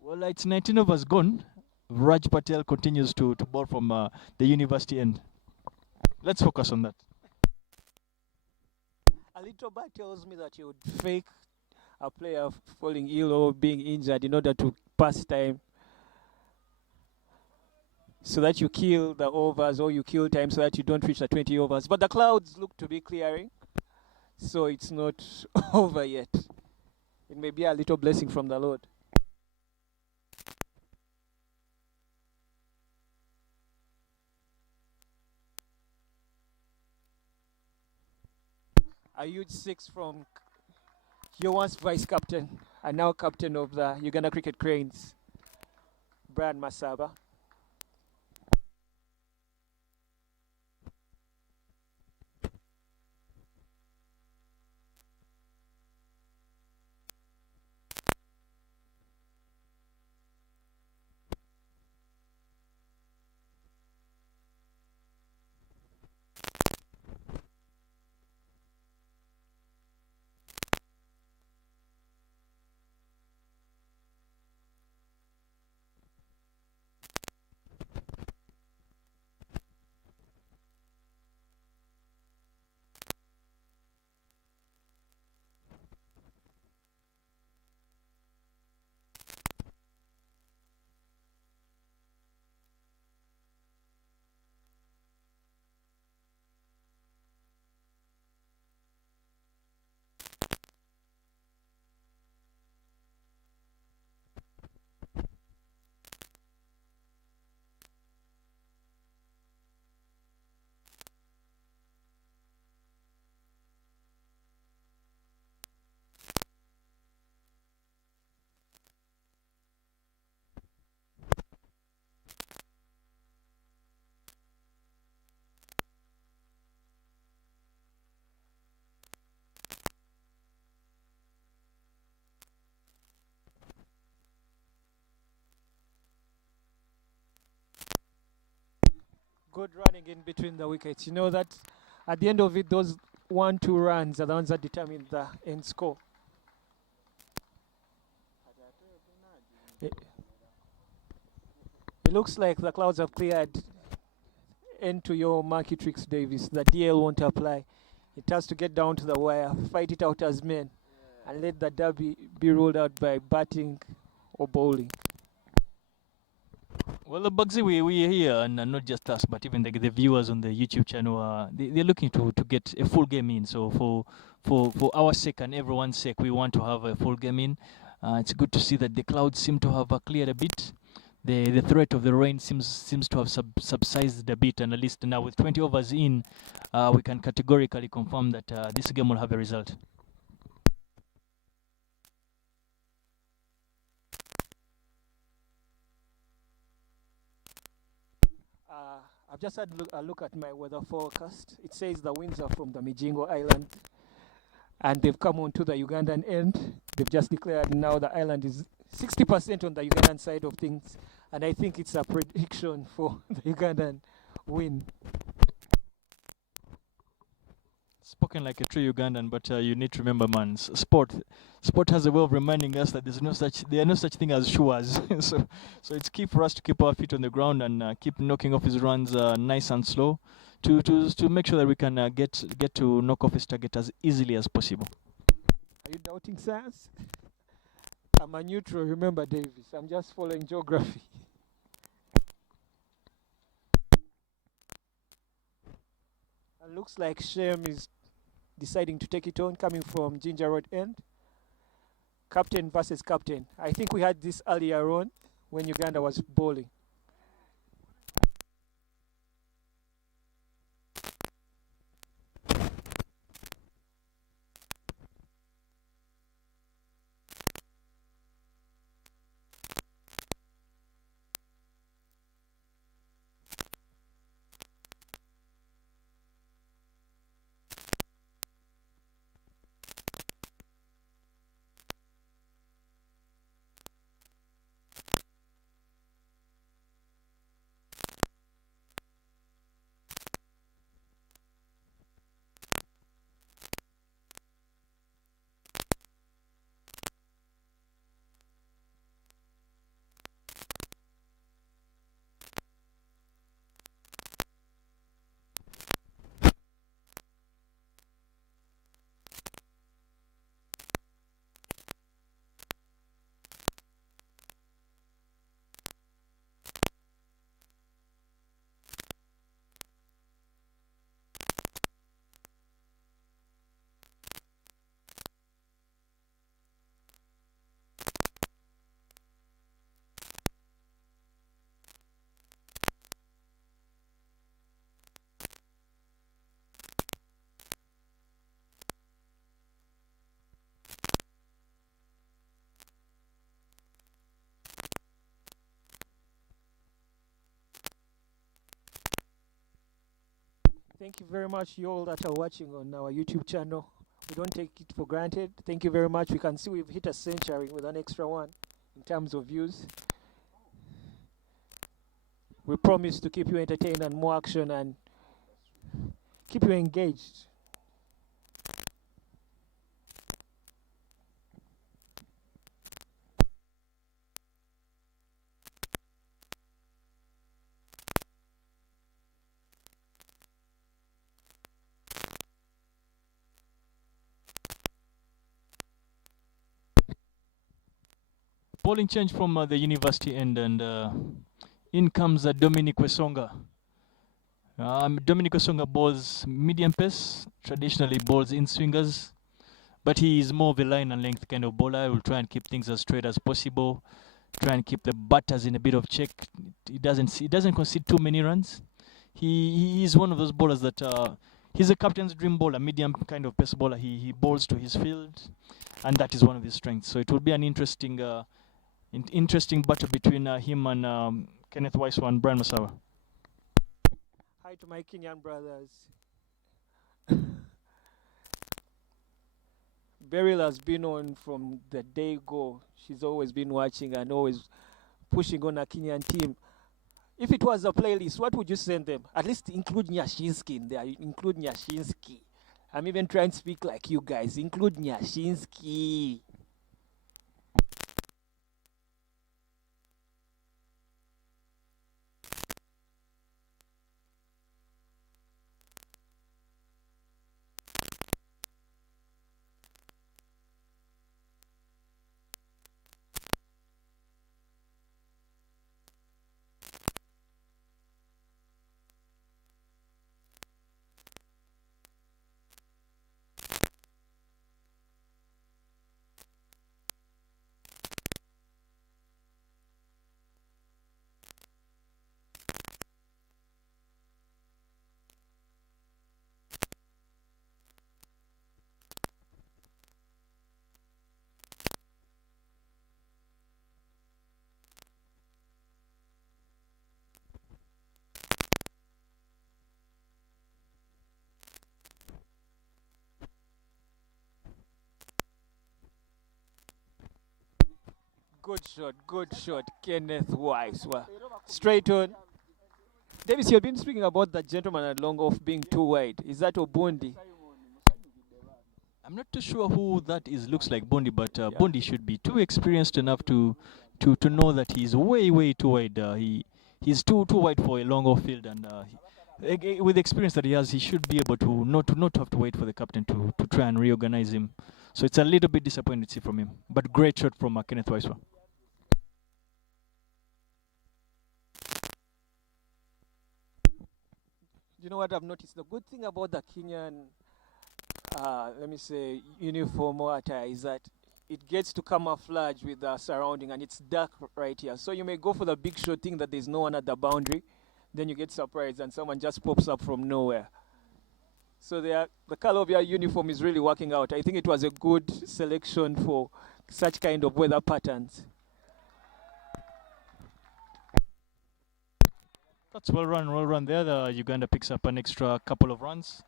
Well, it's 19 overs gone. Raj Patel continues to bowl from the university end. Let's focus on that. A little bit tells me that you would fake a player falling ill or being injured in order to pass time, so that you kill the overs or you kill time so that you don't reach the 20 overs. But the clouds look to be clearing, so it's not over yet. It may be a little blessing from the Lord. A huge 6 from your once vice captain and now captain of the Uganda Cricket Cranes, Brian Masaba. Good running in between the wickets. You know that at the end of it, those 1-2 runs are the ones that determine the end score. It looks like the clouds have cleared into your Marky Tricks Davis. The DL won't apply. It has to get down to the wire, fight it out as men, and let the derby be ruled out by batting or bowling. Well, Bugsy, we are here, and not just us, but even the viewers on the YouTube channel, they're looking to get a full game in. So for our sake and everyone's sake, we want to have a full game in. It's good to see that the clouds seem to have cleared a bit. The threat of the rain seems to have subsided a bit, and at least now with 20 overs in, we can categorically confirm that this game will have a result. I've just had a look at my weather forecast. It says the winds are from the Mijingo Island, and they've come onto the Ugandan end. They've just declared now the island is 60% on the Ugandan side of things, and I think it's a prediction for the Ugandan win. Spoken like a true Ugandan, but you need to remember, man, sport has a way of reminding us that there are no such thing as sures. so it's key for us to keep our feet on the ground and keep knocking off his runs nice and slow to make sure that we can get to knock off his target as easily as possible. Are you doubting science? I'm a neutral, remember, Davis. I'm just following geography. And looks like Shem is deciding to take it on, coming from Ginger Road end. Captain versus captain. I think we had this earlier on when Uganda was bowling. Thank you very much, you all that are watching on our YouTube channel. We don't take it for granted. Thank you very much. We can see we've hit a century with an extra one in terms of views. We promise to keep you entertained and more action and keep you engaged. Bowling change from the university end, and in comes Dominic Wesonga. Dominic Wesonga bowls medium pace, traditionally bowls in swingers, but he is more of a line and length kind of bowler. He will try and keep things as straight as possible, try and keep the batters in a bit of check. He doesn't concede too many runs. He is one of those bowlers that he's a captain's dream bowler, medium kind of pace bowler. He bowls to his field, and that is one of his strengths. So it will be an interesting battle between him and Kenneth Waiswa and Brian Masawa. Hi to my Kenyan brothers. Beryl has been on from the day go. She's always been watching and always pushing on a Kenyan team. If it was a playlist, what would you send them? At least include Nyashinsky in there. Include Nyashinsky. I'm even trying to speak like you guys. Include Nyashinsky. Good shot, Kenneth Waiswa. Straight on. Davis, you've been speaking about that gentleman at long off being too wide. Is that Obundi? I'm not too sure who that is. Looks like Bondi, but Bondi should be too experienced enough to know that he's way too wide. He's too wide for a long off field, and With the experience that he has, he should be able to not have to wait for the captain to try and reorganize him. So it's a little bit disappointing to see from him. But great shot from Kenneth Waiswa. You know what I've noticed? The good thing about the Kenyan, let me say, uniform or attire is that it gets to camouflage with the surrounding, and it's dark right here. So you may go for the big shot, think that there's no one at the boundary, then you get surprised and someone just pops up from nowhere. So the color of your uniform is really working out. I think it was a good selection for such kind of weather patterns. That's well run there. The Uganda picks up an extra couple of runs.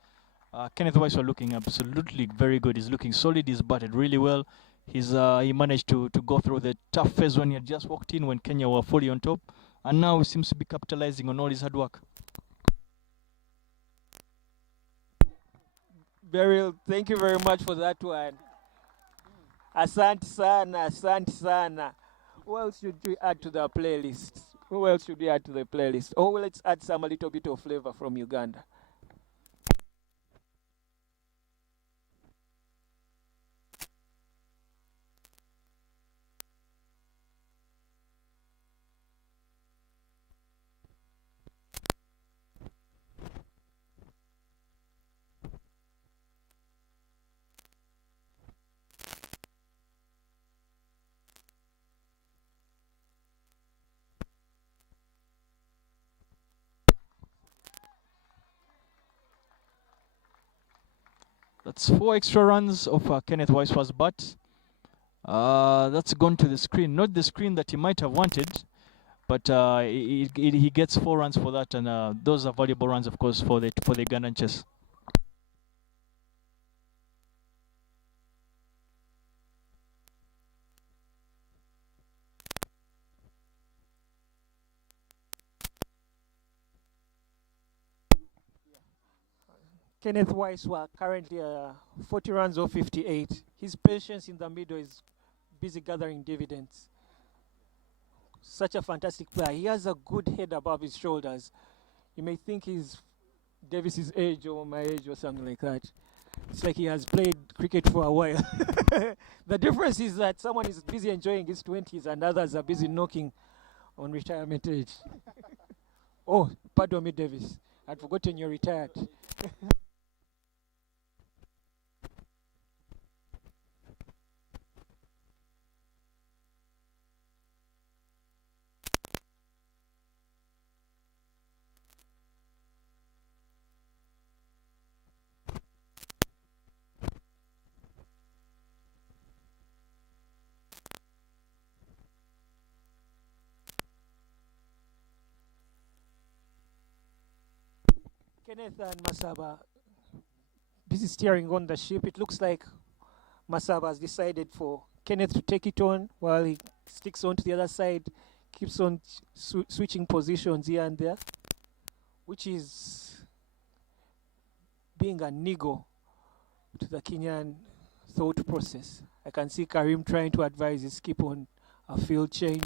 Kenneth Waiswa looking absolutely very good. He's looking solid. He's batted really well. He managed to go through the tough phase when he had just walked in when Kenya were fully on top, and now he seems to be capitalizing on all his hard work. Beryl, thank you very much for that one. Asante sana, asante sana. Who else should we add to the playlist? Who else should we add to the playlist? Oh, well, let's add some a little bit of flavor from Uganda. That's 4 extra runs of Kenneth Waiswa's bat. That's gone to the screen. Not the screen that he might have wanted, but he gets 4 runs for that, and those are valuable runs, of course, for the Ugandan chess. Kenneth Waiswa currently 40 runs off 58. His patience in the middle is busy gathering dividends. Such a fantastic player. He has a good head above his shoulders. You may think he's Davis's age or my age or something like that. It's like he has played cricket for a while. The difference is that someone is busy enjoying his 20s and others are busy knocking on retirement age. Oh, pardon me, Davis. I'd forgotten you're retired. Kenneth and Masaba, busy steering on the ship. It looks like Masaba has decided for Kenneth to take it on while he sticks on to the other side, keeps on switching positions here and there, which is being a niggle to the Kenyan thought process. I can see Karim trying to advise his skip on a field change.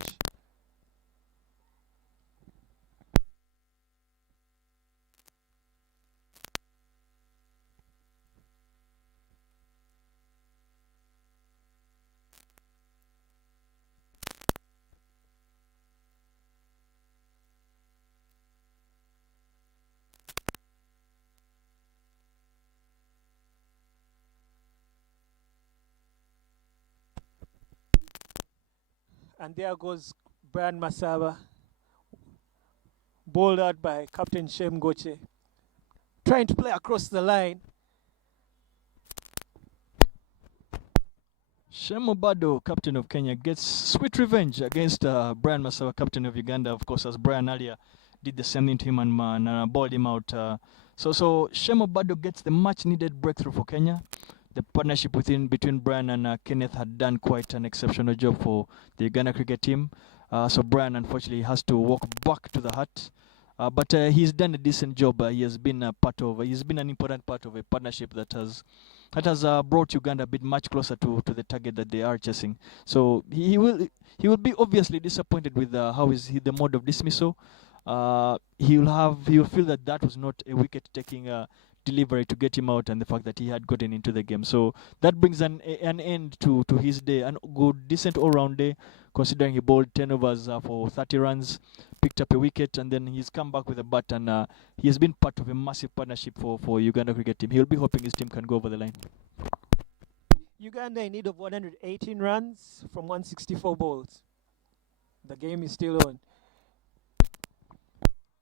And there goes Brian Masaba, bowled out by Captain Shem Goche, trying to play across the line. Shemo Bado, captain of Kenya, gets sweet revenge against Brian Masaba, captain of Uganda, of course, as Brian earlier did the same thing to him and bowled him out. So Shemo Bado gets the much-needed breakthrough for Kenya. The partnership between Brian and Kenneth had done quite an exceptional job for the Uganda cricket team. So Brian, unfortunately, has to walk back to the hut. But he's done a decent job. He's been an important part of a partnership that has brought Uganda a bit much closer to the target that they are chasing. So he will be obviously disappointed with the mode of dismissal. he'll feel that that was not a wicket-taking delivery to get him out, and the fact that he had gotten into the game. So that brings an end to his day, and good, decent all-round day, considering he bowled 10 overs for 30 runs, picked up a wicket, and then he's come back with a bat, and he has been part of a massive partnership for Uganda cricket team. He'll be hoping his team can go over the line. Uganda in need of 118 runs from 164 balls. The game is still on.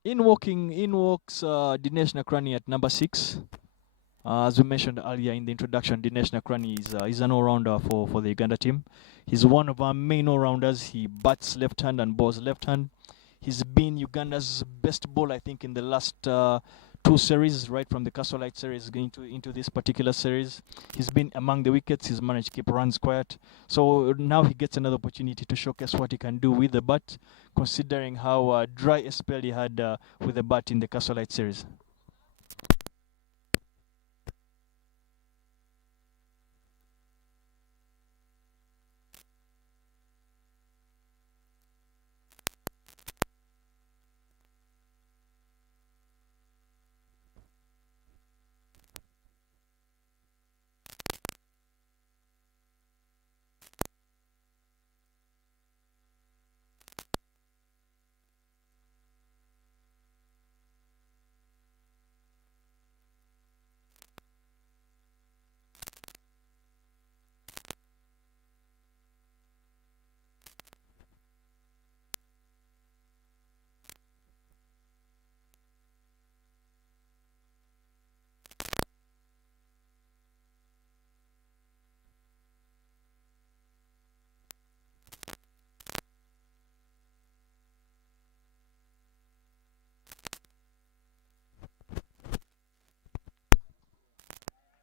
In walks Dinesh Nakrani at number 6. As we mentioned earlier in the introduction, Dinesh Nakrani is an all-rounder for the Uganda team. He's one of our main all-rounders. He bats left hand and bowls left hand. He's been Uganda's best bowler, I think, in the last 2 series, right from the Castlelight series into this particular series. He's been among the wickets. He's managed to keep runs quiet. So now he gets another opportunity to showcase what he can do with the bat, considering how dry a spell he had with the bat in the Castlelight series.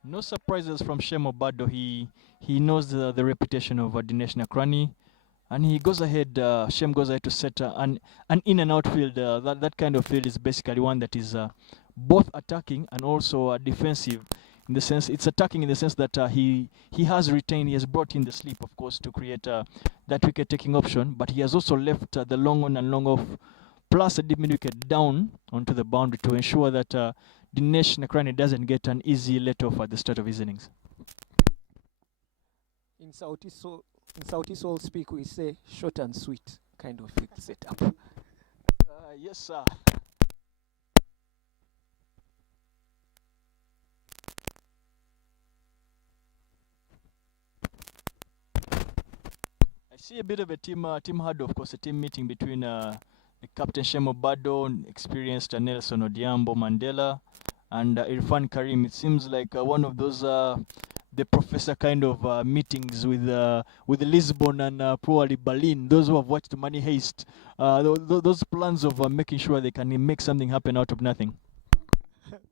No surprises from Shemo Bado. He knows the reputation of Dinesh Nakrani, and he goes ahead. Shem goes ahead to set an in and out field. That kind of field is basically one that is both attacking and also defensive. In the sense, it's attacking in the sense that he has retained, he has brought in the slip, of course, to create that wicket-taking option. But he has also left the long on and long off, plus a deep mid wicket down onto the boundary to ensure that Dinesh Nakrani doesn't get an easy let-off at the start of his innings. In Southeast All speak, we say short and sweet kind of field setup. Yes, sir. I see a bit of a team huddle, of course, a team meeting between the captain Shemo Bado, experienced Nelson Odiambo Mandela, and Irfan Karim. It seems like one of those the professor kind of meetings with Lisbon and probably Berlin. Those who have watched Money Heist, those plans of making sure they can make something happen out of nothing.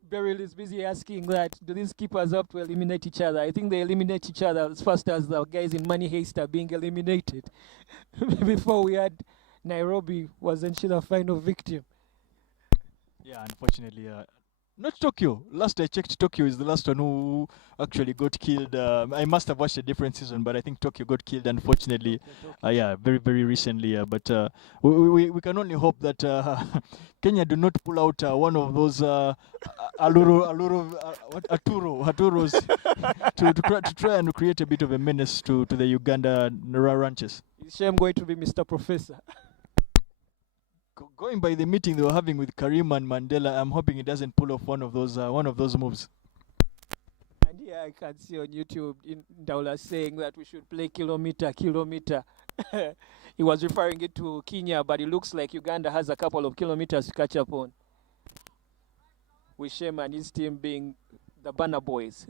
Beryl is busy asking that, do these keepers have to eliminate each other? I think they eliminate each other as fast as the guys in Money Heist are being eliminated. Before we had Nairobi, wasn't she the final victim? Yeah, unfortunately, not Tokyo. Last I checked, Tokyo is the last one who actually got killed. I must have watched a different season, but I think Tokyo got killed, unfortunately. Yeah, very, very recently. But we can only hope that Kenya do not pull out one of those Aturos to try and create a bit of a menace to the Uganda ranches. Is Shem going to be Mr. Professor? Going by the meeting they were having with Karim and Mandela, I'm hoping he doesn't pull off one of those moves. And here I can see on YouTube in Daula saying that we should play kilometer. He was referring it to Kenya, but it looks like Uganda has a couple of kilometers to catch up on. With Shem and his team being the Banner Boys.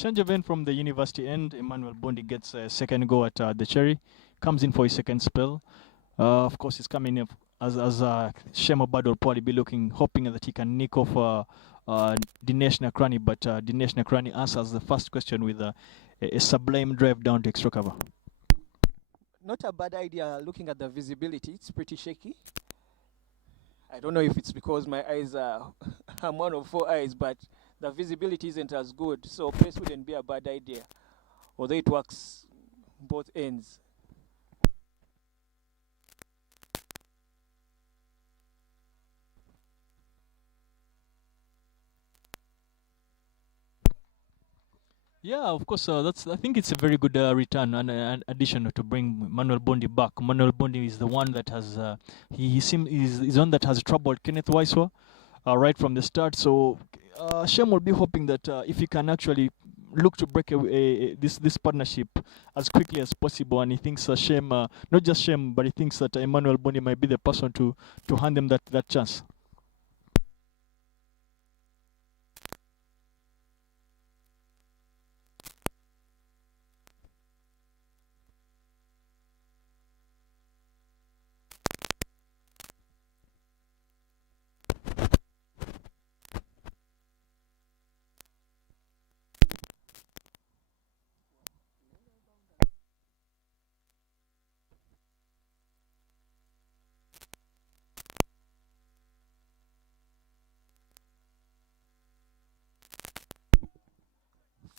Change of end from the university end. Emmanuel Bondi gets a second go at the Cherry. comes in for his second spell. Of course, he's coming in as Shemo Bad will probably be hoping that he can nick off Dinesh Nakrani, but Dinesh Nakrani answers the first question with a sublime drive down to extra cover. Not a bad idea looking at the visibility. It's pretty shaky. I don't know if it's because my eyes are I'm one of 4 eyes, but the visibility isn't as good, so pace wouldn't be a bad idea, although it works both ends. Yeah, of course. I think it's a very good return and an addition to bring Manuel Bondi back. Manuel Bondi is the one that has he's one that has troubled Kenneth Waiswa right from the start. So Shem will be hoping that if he can actually look to break this partnership as quickly as possible, and he thinks Shem, not just Shem, but he thinks that Emmanuel Bondi might be the person to hand him that chance.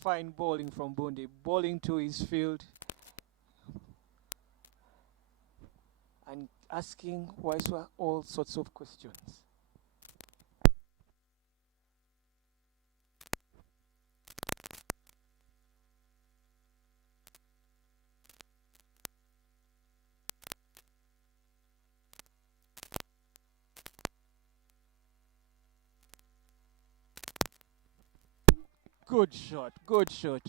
Fine bowling from Bondi, bowling to his field and asking Waiswa all sorts of questions. Good shot, good shot.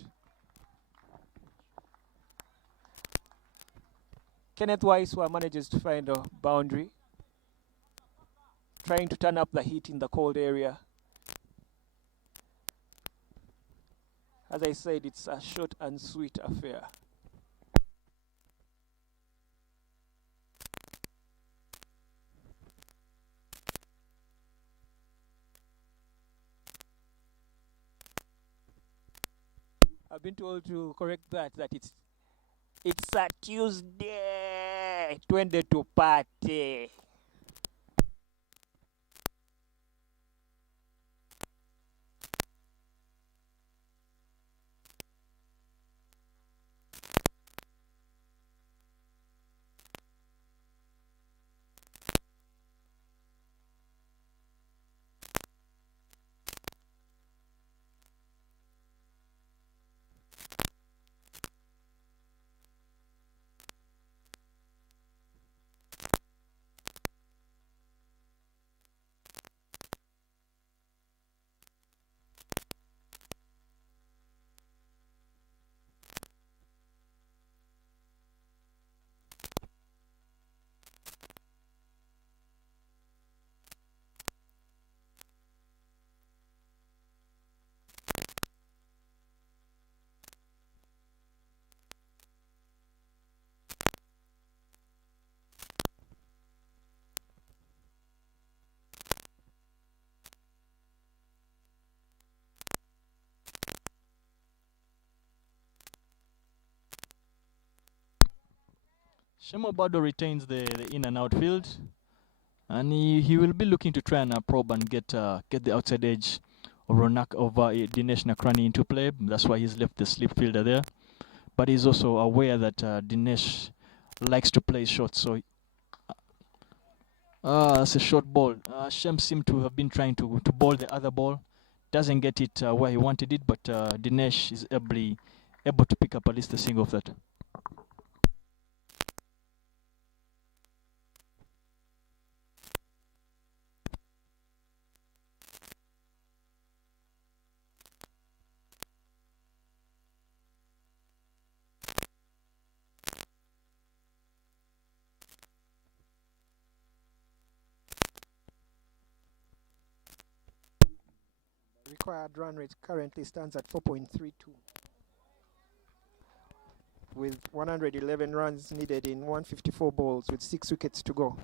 Kenneth Waiswa manages to find a boundary, trying to turn up the heat in the cold area. As I said, it's a short and sweet affair. I've been told to correct that it's a Tuesday, 20 to party. Shemo Bado retains the in and out field, and he will be looking to try and probe and get the outside edge of Dinesh Nakrani into play. That's why he's left the slip fielder there. But he's also aware that Dinesh likes to play short, so that's a short ball. Shem seemed to have been trying to bowl the other ball. Doesn't get it where he wanted it, but Dinesh is able to pick up at least a single of that. Required run rate currently stands at 4.32. with 111 runs needed in 154 balls with 6 wickets to go.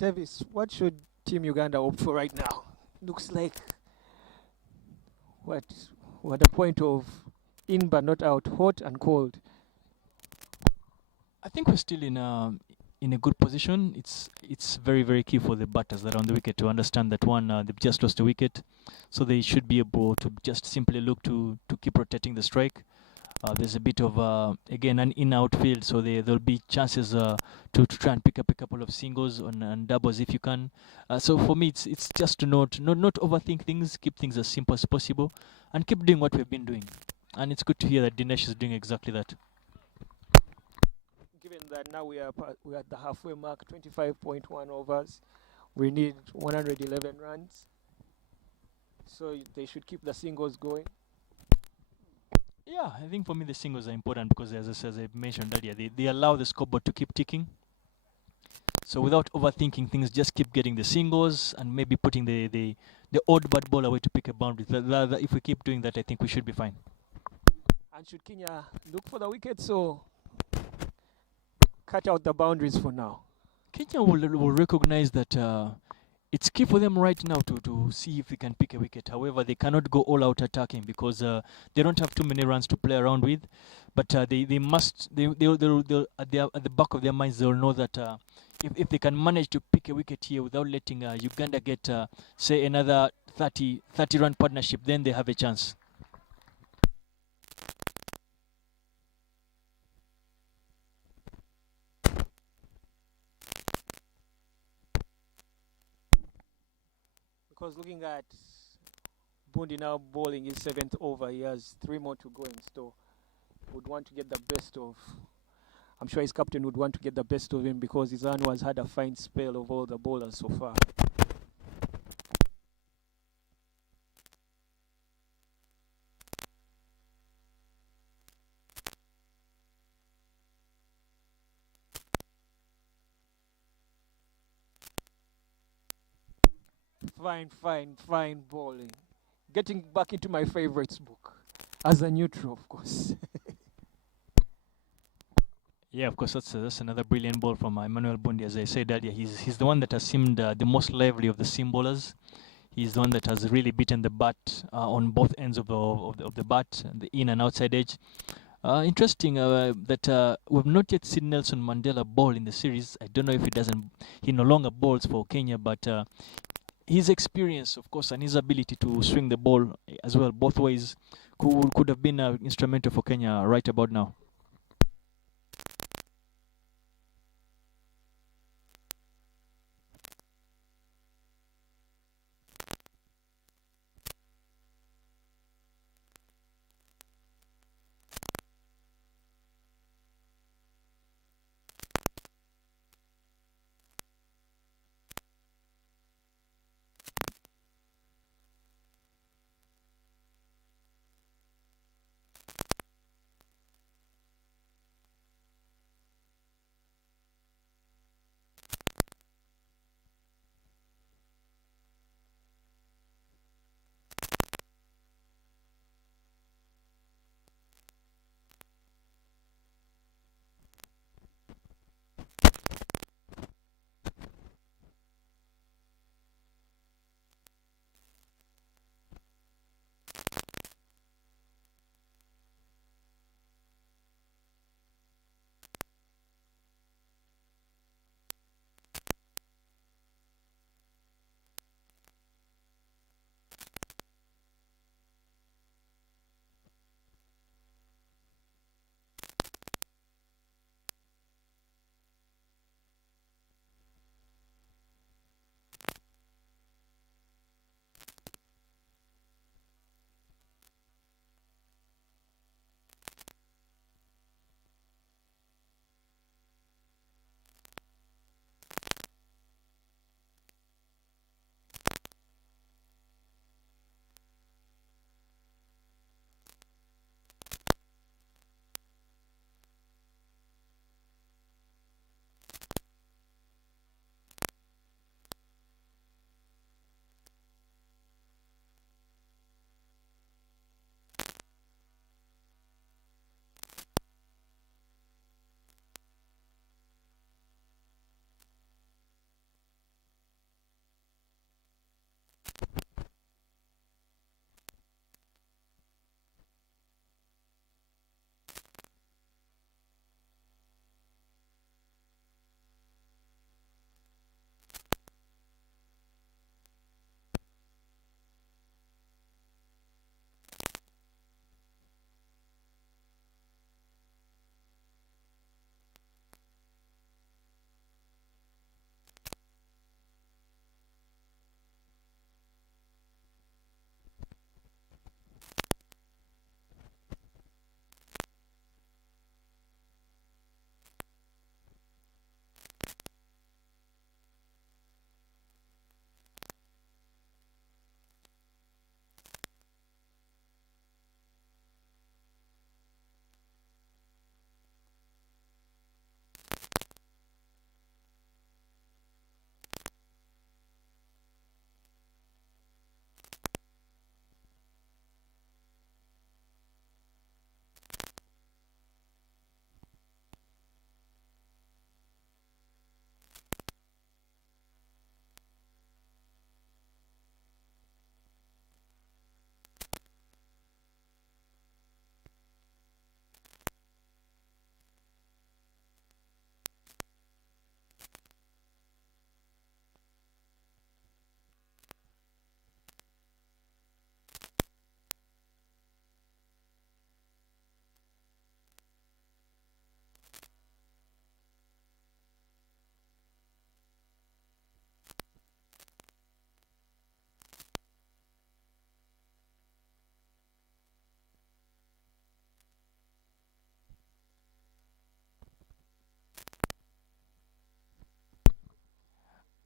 Davis, what should Team Uganda opt for right now? Looks like what we're at the point of in but not out, hot and cold. I think we're still in a good position. It's very, very key for the batters that are on the wicket to understand that one, they've just lost a wicket, so they should be able to just simply look to keep rotating the strike. There's a bit of again an in-out field, so there'll be chances to try and pick up a couple of singles and doubles if you can. So for me, it's just to not overthink things, keep things as simple as possible, and keep doing what we've been doing. And it's good to hear that Dinesh is doing exactly that. Given that now we're at the halfway mark, 25.1 overs, we need 111 runs, so they should keep the singles going. Yeah, I think for me the singles are important because, as I mentioned earlier, they allow the scoreboard to keep ticking. So without overthinking things, just keep getting the singles and maybe putting the odd bad ball away to pick a boundary. If we keep doing that, I think we should be fine. And should Kenya look for the wickets or cut out the boundaries for now? Kenya will recognize that it's key for them right now to see if they can pick a wicket. However, they cannot go all out attacking because they don't have too many runs to play around with. But they must, they'll at the back of their minds, they'll know that if they can manage to pick a wicket here without letting Uganda get, say, another 30-run partnership, then they have a chance. Because looking at Bundi now bowling his 7th over, he has 3 more to go in store. Would want to get the best of, I'm sure his captain would want to get the best of him because his Anu has had a fine spell of all the bowlers so far. Fine bowling. Getting back into my favorites book. As a neutral, of course. Yeah, of course, that's another brilliant ball from Emmanuel Bundi. As I said earlier, he's the one that has seemed the most lively of the seam bowlers. He's the one that has really beaten the bat on both ends of the bat, the in and outside edge. Interesting that we've not yet seen Nelson Mandela bowl in the series. I don't know if he no longer bowls for Kenya, but his experience, of course, and his ability to swing the ball as well, both ways, could have been instrumental for Kenya right about now.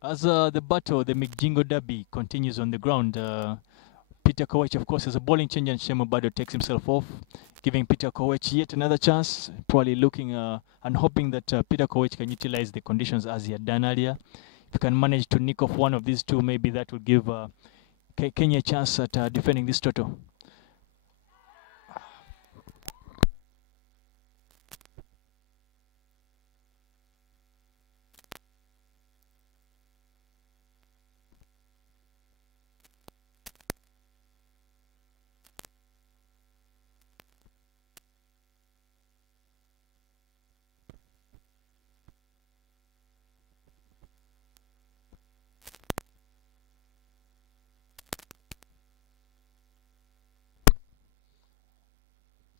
As the battle, the McJingo Derby continues on the ground, Peter Koech, of course, has a bowling change and Shemo Bado takes himself off, giving Peter Koech yet another chance, probably looking and hoping that Peter Koech can utilize the conditions as he had done earlier. If he can manage to nick off one of these two, maybe that will give Kenya a chance at defending this total.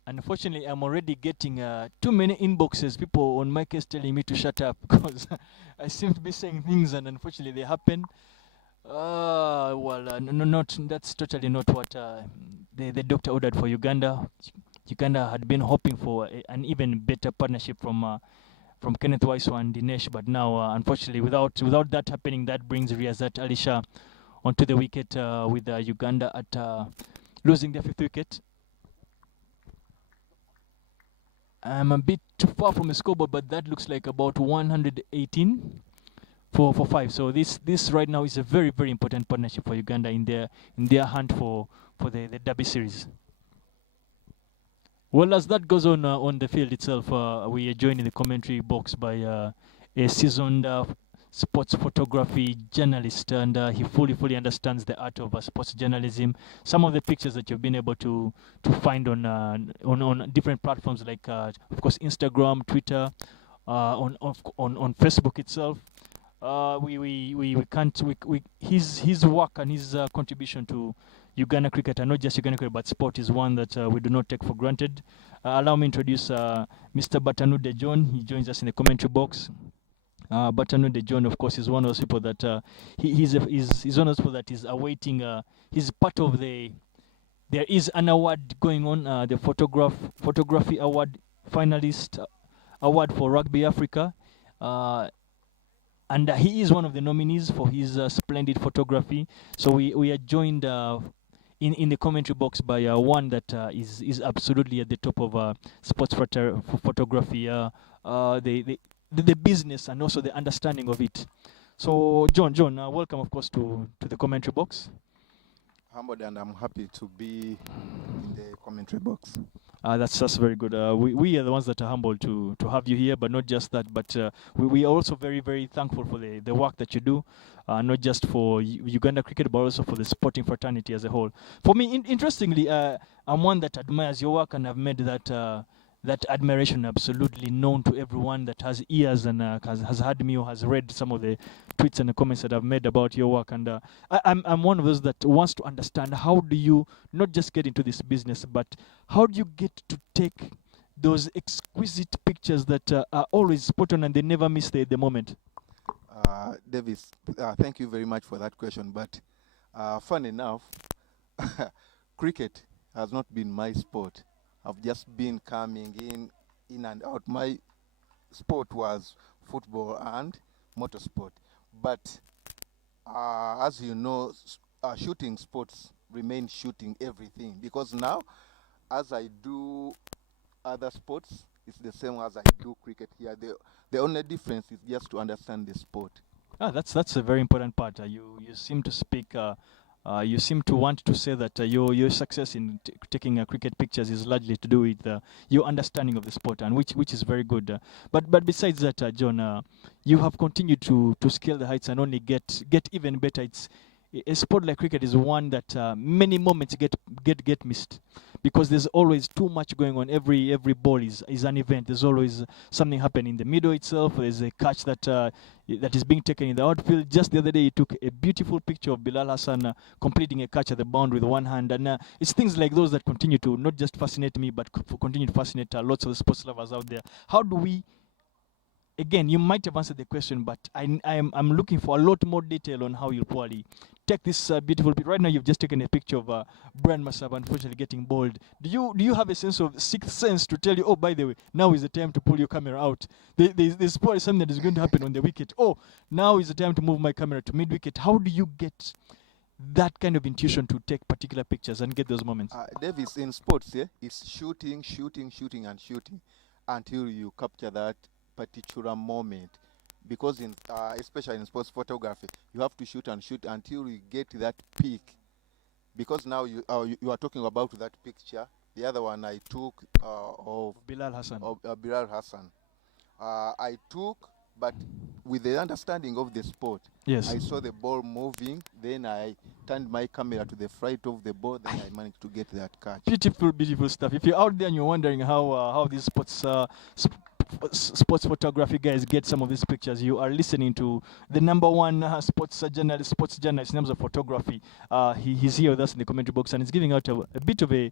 Unfortunately, I'm already getting too many inboxes. People on my case telling me to shut up because I seem to be saying things, and unfortunately, they happen. That's totally not what the doctor ordered for Uganda. Uganda had been hoping for an even better partnership from Kenneth Waiswa and Dinesh, but now, unfortunately, without that happening, that brings Riazat Alisha onto the wicket with Uganda at losing their 5th wicket. I'm a bit too far from the scoreboard, but that looks like about 118 for 5. So this right now is a very, very important partnership for Uganda in their hunt for the Derby series. Well, as that goes on the field itself, we are joined in the commentary box by a seasoned sports photography journalist, and he fully understands the art of sports journalism. Some of the pictures that you've been able to find on different platforms like, of course, Instagram, Twitter, on Facebook itself. His work and his contribution to Uganda cricket, and not just Uganda cricket, but sport, is one that we do not take for granted. Allow me to introduce Mr. Batanude John. He joins us in the commentary box. Batanude John, of course, is one of those people that he's one of those people that is awaiting. He's part of the. There is an award going on, the photography award finalist award for Rugby Africa, and he is one of the nominees for his splendid photography. So we are joined in the commentary box by one that is absolutely at the top of sports photography, the business and also the understanding of it. So John, welcome, of course, to the commentary box. Humbled, and I'm happy to be in the commentary box. That's very good. We are the ones that are humbled to have you here, but not just that, but we are also very, very thankful for the work that you do, not just for Uganda cricket, but also for the sporting fraternity as a whole. For me, interestingly, I'm one that admires your work, and I've made that admiration absolutely known to everyone that has ears and has heard me or has read some of the tweets and the comments that I've made about your work. And I'm one of those that wants to understand, how do you not just get into this business, but how do you get to take those exquisite pictures that are always spot on and they never miss the moment? Davis, thank you very much for that question. But fun enough, cricket has not been my sport. I've just been coming in and out. My sport was football and motorsport. But as you know, shooting sports remain shooting everything, because now, as I do other sports, it's the same as I do cricket here. The only difference is just to understand the sport. That's a very important part. You seem to speak. You seem to want to say that your success in taking cricket pictures is largely to do with your understanding of the sport, and which is very good. But besides that, John, you have continued to scale the heights and only get even better. It's a sport like cricket is one that many moments get missed, because there's always too much going on. Every ball is an event. There's always something happening in the middle itself. There's a catch that is being taken in the outfield. Just the other day, you took a beautiful picture of Bilal Hassan completing a catch at the boundary with one hand. And it's things like those that continue to not just fascinate me, but continue to fascinate lots of the sports lovers out there. How do we again, you might have answered the question, but I'm looking for a lot more detail on how you'll probably take this beautiful bit. Right now, you've just taken a picture of Brian Masaba, unfortunately getting bowled. Do you have a sense of sixth sense to tell you, oh, by the way, now is the time to pull your camera out? There's probably something that is going to happen on the wicket. Oh, now is the time to move my camera to mid wicket. How do you get that kind of intuition to take particular pictures and get those moments? Davis, in sports, yeah, it's shooting, shooting, shooting, and shooting until you capture that particular moment. Because in especially in sports photography, you have to shoot and shoot until you get that peak. Because now you are talking about that picture. The other one I took of Bilal Hassan. Bilal Hassan. I took, but with the understanding of the sport. Yes. I saw the ball moving, then I turned my camera to the right of the ball, then I managed to get that catch. Beautiful, beautiful stuff. If you're out there and you're wondering how these sports photography guys get some of these pictures, you are listening to the number one sports journalist in terms of photography. He's here with us in the commentary box, and he's giving out a bit of a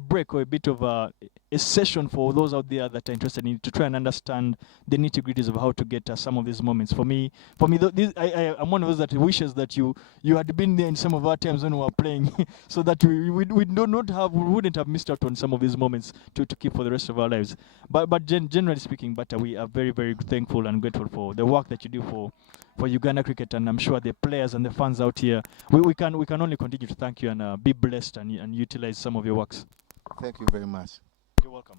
break, or a bit of a session for those out there that are interested in to try and understand the nitty-gritties of how to get some of these moments. For me, I'm one of those that wishes that you had been there in some of our times when we were playing, so that we wouldn't have missed out on some of these moments to keep for the rest of our lives. But generally speaking, but we are very, very thankful and grateful for the work that you do for Uganda cricket, and I'm sure the players and the fans out here, we can only continue to thank you and be blessed and utilize some of your works. Thank you very much. You're welcome.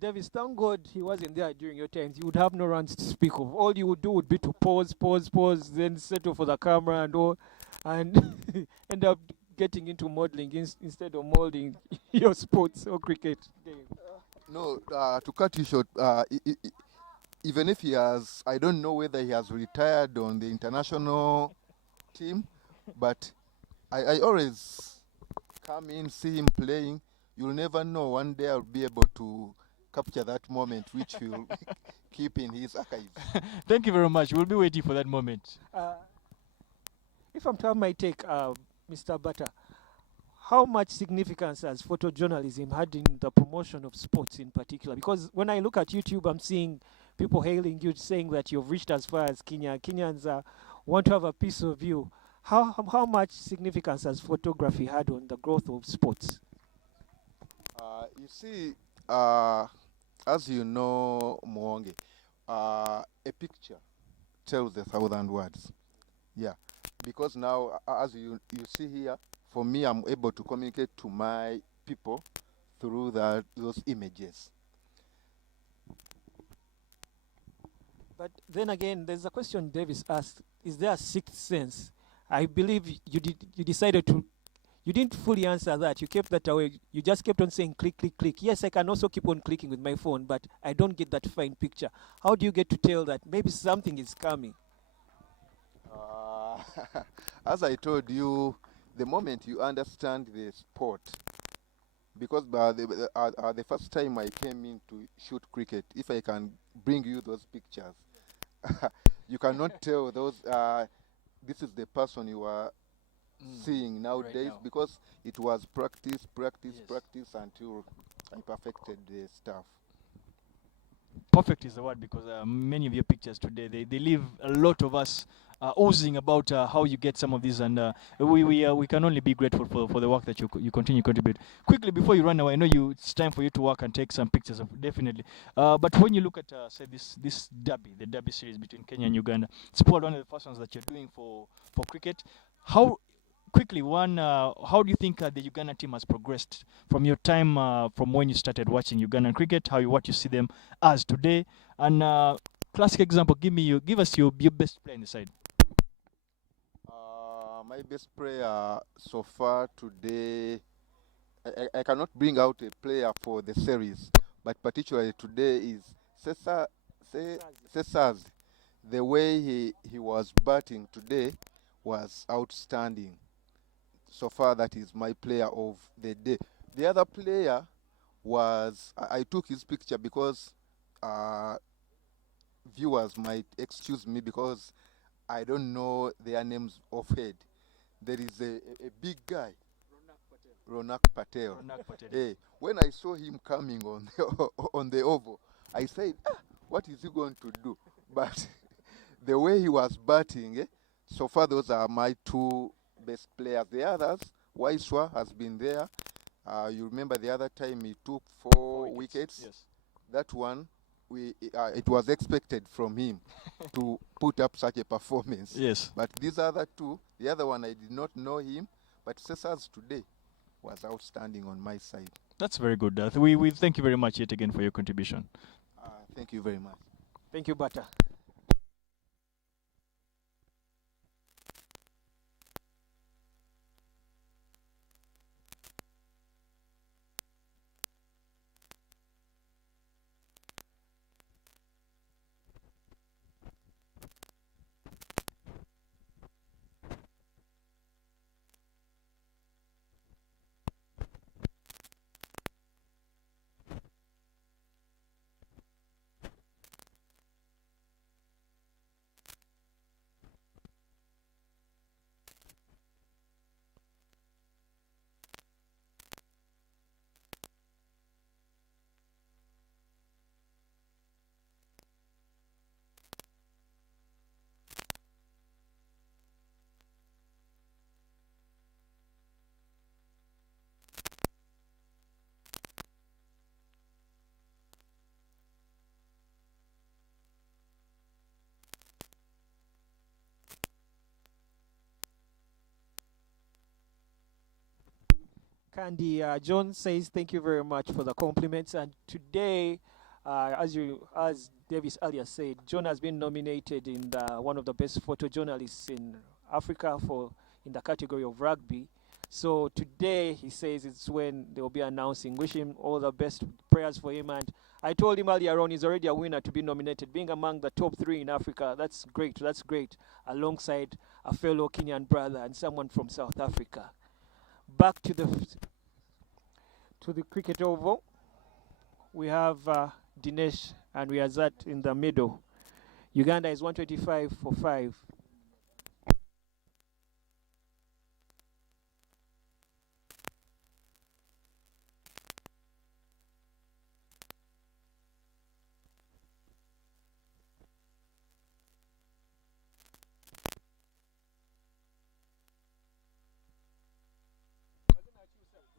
Davis, thank God he wasn't there during your times. You would have no runs to speak of. All you would do would be to pause, then settle for the camera and all, and end up getting into modeling instead of molding your sports or cricket game. No, to cut you short, even if he has, I don't know whether he has retired on the international team, but I always come in, see him playing. You'll never know. One day I'll be able to capture that moment, which will keep in his archives. Thank you very much. We'll be waiting for that moment. If I'm to have my take, Mr. Butter, how much significance has photojournalism had in the promotion of sports in particular? Because when I look at YouTube, I'm seeing people hailing you, saying that you've reached as far as Kenya. Kenyans want to have a piece of you. How much significance has photography had on the growth of sports? You see, as you know, Mwonge, a picture tells 1,000 words. Yeah, because now, as you see here, for me, I'm able to communicate to my people through those images. But then again, there's a question Davis asked: is there a sixth sense? I believe you decided to. You didn't fully answer that. You kept that away. You just kept on saying click, click, click. Yes, I can also keep on clicking with my phone, but I don't get that fine picture. How do you get to tell that maybe something is coming? As I told you, the moment you understand the sport, because the first time I came in to shoot cricket, if I can bring you those pictures, you cannot tell those. This is the person you are seeing nowadays, right now. because it was practice Yes. until I perfected the stuff. Perfect is the word, because many of your pictures today, they leave a lot of us oozing about how you get some of these, and we can only be grateful for the work that you continue to contribute. Quickly, before you run away, I know it's time for you to work and take some pictures of, definitely. But when you look at say this derby, the derby series between Kenya and Uganda, it's probably one of the first ones that you're doing for cricket. How quickly, how do you think the Uganda team has progressed from your time, from when you started watching Ugandan cricket, what you see them as today? And classic example, give us your best player in the side. My best player so far today, I cannot bring out a player for the series, but particularly today is Cesars. The way he was batting today was outstanding. So far, that is my player of the day. The other player was, I took his picture because viewers might excuse me because I don't know their names offhand. there is a big guy, Ronak Patel. Ronak Patel. Hey, when I saw him coming on the, on the oval, I said, what is he going to do? But the way he was batting, so far those are my two best players. The others, Waiswa has been there. You remember the other time he took four wickets. Yes. That one, it was expected from him to put up such a performance. Yes. But these other two, the other one I did not know him, but Cesar's today was outstanding on my side. That's very good. We thank you very much yet again for your contribution. Thank you very much. Thank you, Bata. Candy, John says thank you very much for the compliments. And today, as Davis earlier said, John has been nominated in one of the best photojournalists in Africa in the category of rugby. So today, he says it's when they will be announcing. Wish him all the best, prayers for him. And I told him earlier on, he's already a winner to be nominated, being among the top 3 in Africa. That's great. That's great. Alongside a fellow Kenyan brother and someone from South Africa. Back to the cricket oval. We have Dinesh and Riyazat in the middle. Uganda is 125 for 5.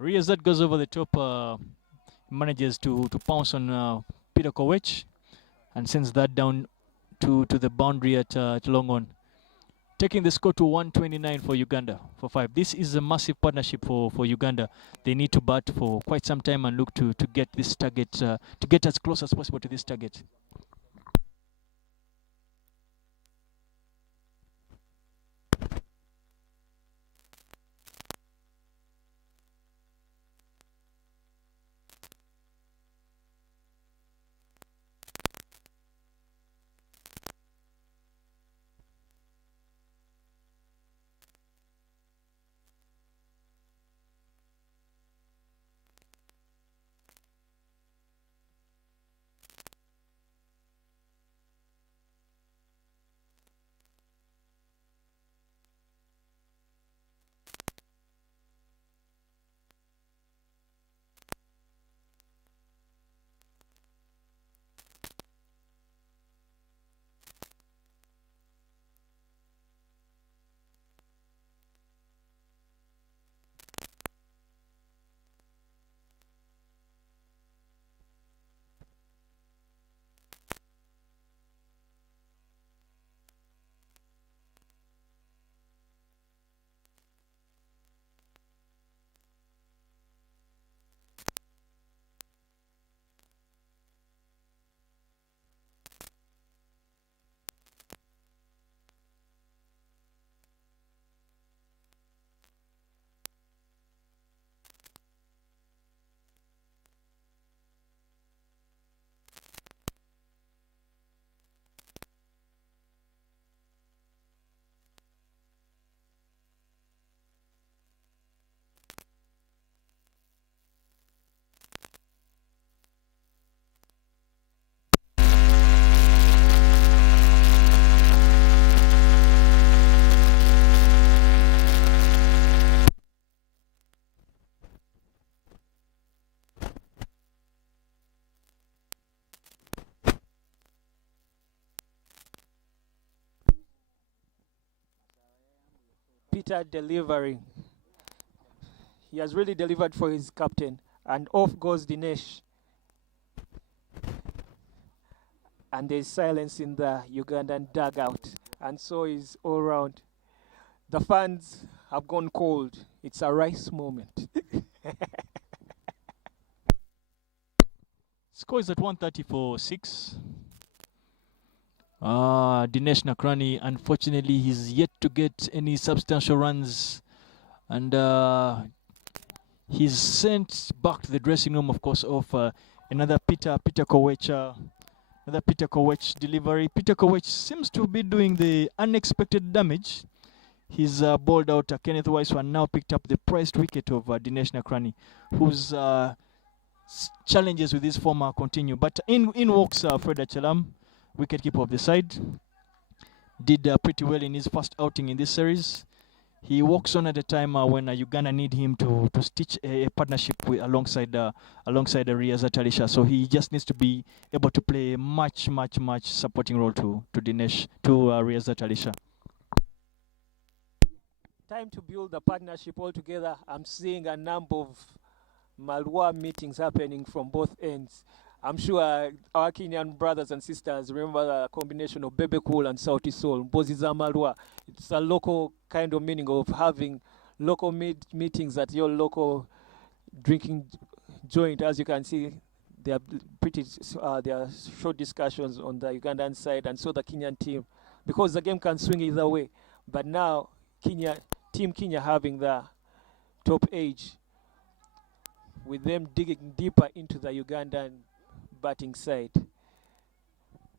Riyazat goes over the top, manages to pounce on Peter Kowech and sends that down to the boundary at long on, taking the score to 129 for Uganda for 5. This is a massive partnership for Uganda. They need to bat for quite some time and look to get this target, to get as close as possible to this target. Peter delivering. He has really delivered for his captain. And off goes Dinesh. And there's silence in the Ugandan dugout. And so is all round. The fans have gone cold. It's a Rice moment. Score is at 130 for 6. Dinesh Nakrani, unfortunately, he's yet to get any substantial runs. And he's sent back to the dressing room, of course, of another Peter Kowech. Another Peter Kowech delivery. Peter Kowech seems to be doing the unexpected damage. He's bowled out Kenneth Wise, and now picked up the priced wicket of Dinesh Nakrani, whose challenges with his former continue. But in walks Fred Achelam, wicketkeeper of the side. Did pretty well in his first outing in this series. He walks on at a time when Uganda need him to stitch a partnership alongside Riaz Talisha. So he just needs to be able to play a much supporting role to Dinesh, to Riaz Talisha. Time to build the partnership all together. I'm seeing a number of Malwa meetings happening from both ends. I'm sure our Kenyan brothers and sisters remember the combination of Bebe Cool and Sauti Soul, Mboziza Malwa. It's a local kind of meaning of having local meetings at your local drinking joint. As you can see, they are there are short discussions on the Ugandan side, and so the Kenyan team, because the game can swing either way. But now Team Kenya having the top edge, with them digging deeper into the Ugandan batting side.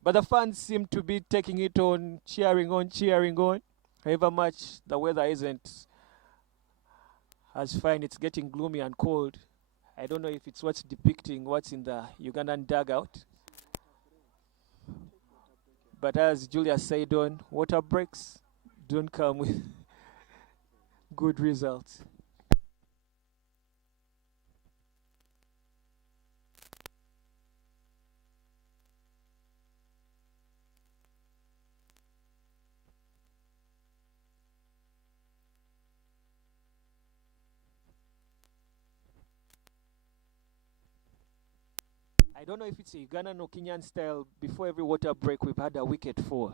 But the fans seem to be taking it on, cheering on. However much the weather isn't as fine, it's getting gloomy and cold. I don't know if it's what's depicting what's in the Ugandan dugout. But as Julia said on, water breaks don't come with good results. I don't know if it's a Ugandan or Kenyan style. Before every water break, we've had a wicket fall.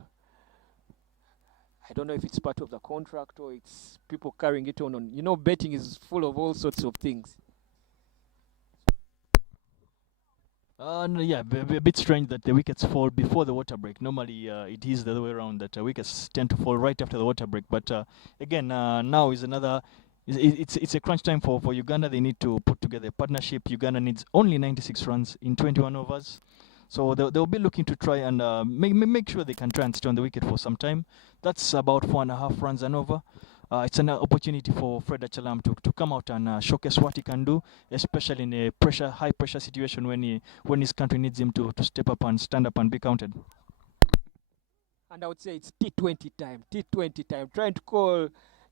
I don't know if it's part of the contract or it's people carrying it on. You know, betting is full of all sorts of things. No, yeah, a bit strange that the wickets fall before the water break. Normally, it is the other way around, that wickets tend to fall right after the water break. But again, now is another. It's a crunch time for Uganda. They need to put together a partnership. Uganda needs only 96 runs in 21 overs. So they'll be looking to try and make sure they can try and stay on the wicket for some time. That's about 4.5 runs and over. It's an opportunity for Fred Achelam to come out and showcase what he can do, especially in a high pressure situation when his country needs him to step up and stand up and be counted. And I would say it's T20 time. T20 time.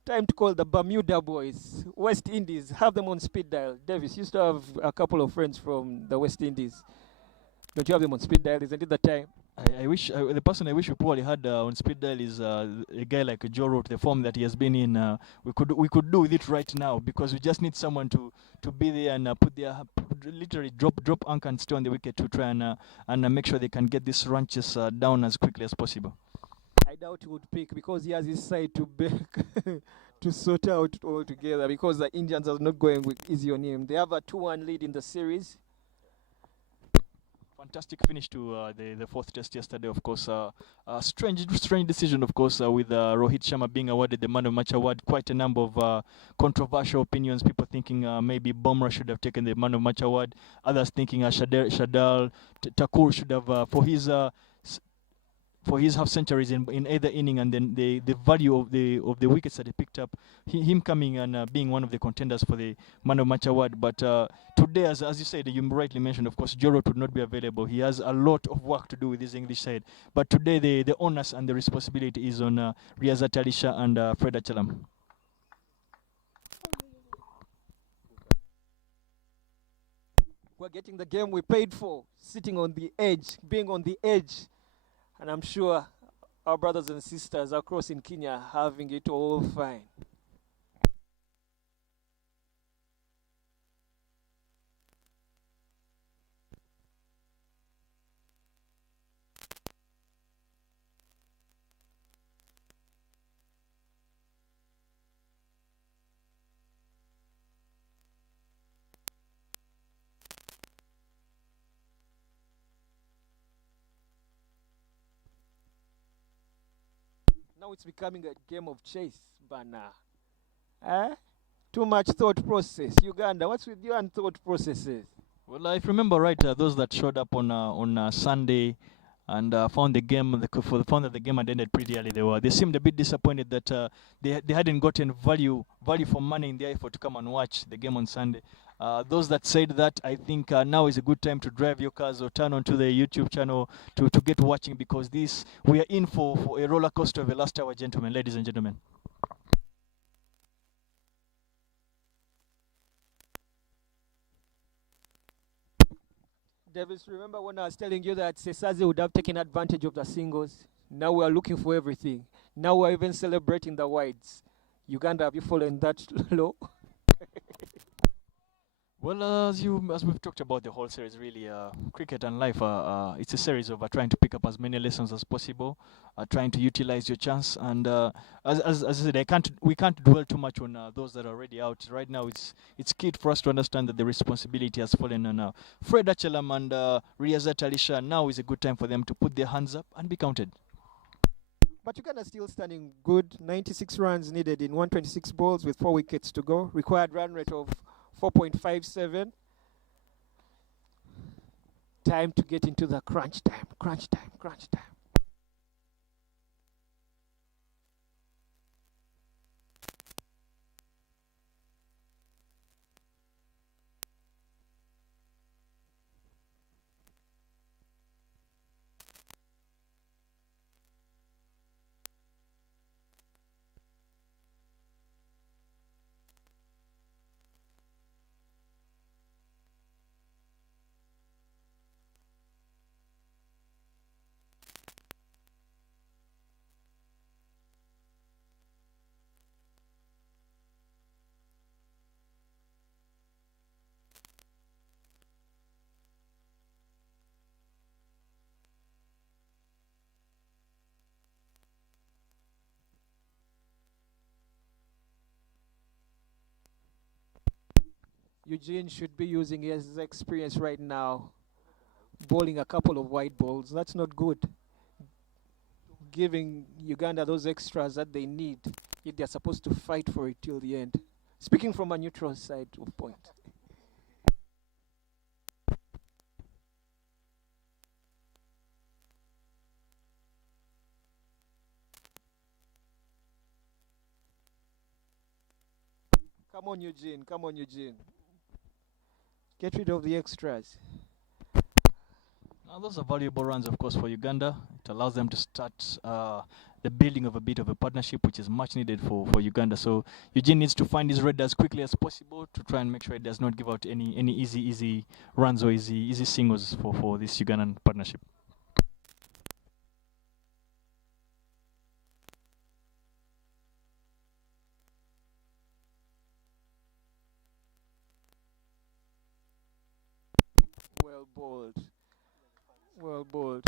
Time to call the Bermuda boys, West Indies. Have them on speed dial. Davis used to have a couple of friends from the West Indies. Don't you have them on speed dial? Isn't it the time? I wish the person I wish we probably had on speed dial is a guy like Joe Root, the form that he has been in. We could do with it right now, because we just need someone to be there and literally drop anchor and stay on the wicket to try and make sure they can get these ranches down as quickly as possible. I doubt he would pick, because he has his side to beg to sort out all together, because the Indians are not going with easy on him. They have a 2-1 lead in the series. Fantastic finish to the fourth test yesterday, of course. Strange decision, of course, with Rohit Sharma being awarded the Man of Match award. Quite a number of controversial opinions. People thinking maybe Bumrah should have taken the Man of Match award. Others thinking Shadal Thakur should have, for his half centuries in either inning, and then the value of the wickets that he picked up, him coming and being one of the contenders for the Man of Match award. But today, as you said, you rightly mentioned, of course, Jorot would not be available. He has a lot of work to do with his English side. But today, the onus and the responsibility is on Riaz Talisha and Fred Achelam. We're getting the game we paid for, sitting on the edge, being on the edge. And I'm sure our brothers and sisters across in Kenya having it all fine. Now it's becoming a game of chase, Bana. Eh? Too much thought process. Uganda, what's with you and thought processes? Well, if you remember right, those that showed up on Sunday and found the game, found that the game had ended pretty early. They seemed a bit disappointed that they hadn't gotten value for money in their effort to come and watch the game on Sunday. Those that said that, I think now is a good time to drive your cars or turn onto the YouTube channel to get watching, because we are in for a roller coaster of a last hour, gentlemen, ladies and gentlemen. Davis, remember when I was telling you that Sesazi would have taken advantage of the singles? Now we are looking for everything. Now we're even celebrating the wides. Uganda, have you fallen that low? Well, as we've talked about the whole series, really, cricket and life, it's a series of trying to pick up as many lessons as possible, trying to utilize your chance, and as I said, we can't dwell too much on those that are already out. Right now, it's key for us to understand that the responsibility has fallen on Fred Achelam and Riyazat Alisha. Now is a good time for them to put their hands up and be counted. But Uganda still standing good. 96 runs needed in 126 balls with 4 wickets to go. Required run rate of 4.57. Time to get into the crunch time. Eugene should be using his experience right now, bowling a couple of wide balls. That's not good. Giving Uganda those extras that they need if they're supposed to fight for it till the end. Speaking from a neutral side of point. Come on, Eugene. Get rid of the extras. Now, those are valuable runs, of course, for Uganda. It allows them to start the building of a bit of a partnership, which is much needed for Uganda. So Eugene needs to find his red as quickly as possible to try and make sure it does not give out any easy runs or easy singles for this Ugandan partnership. Well bowled.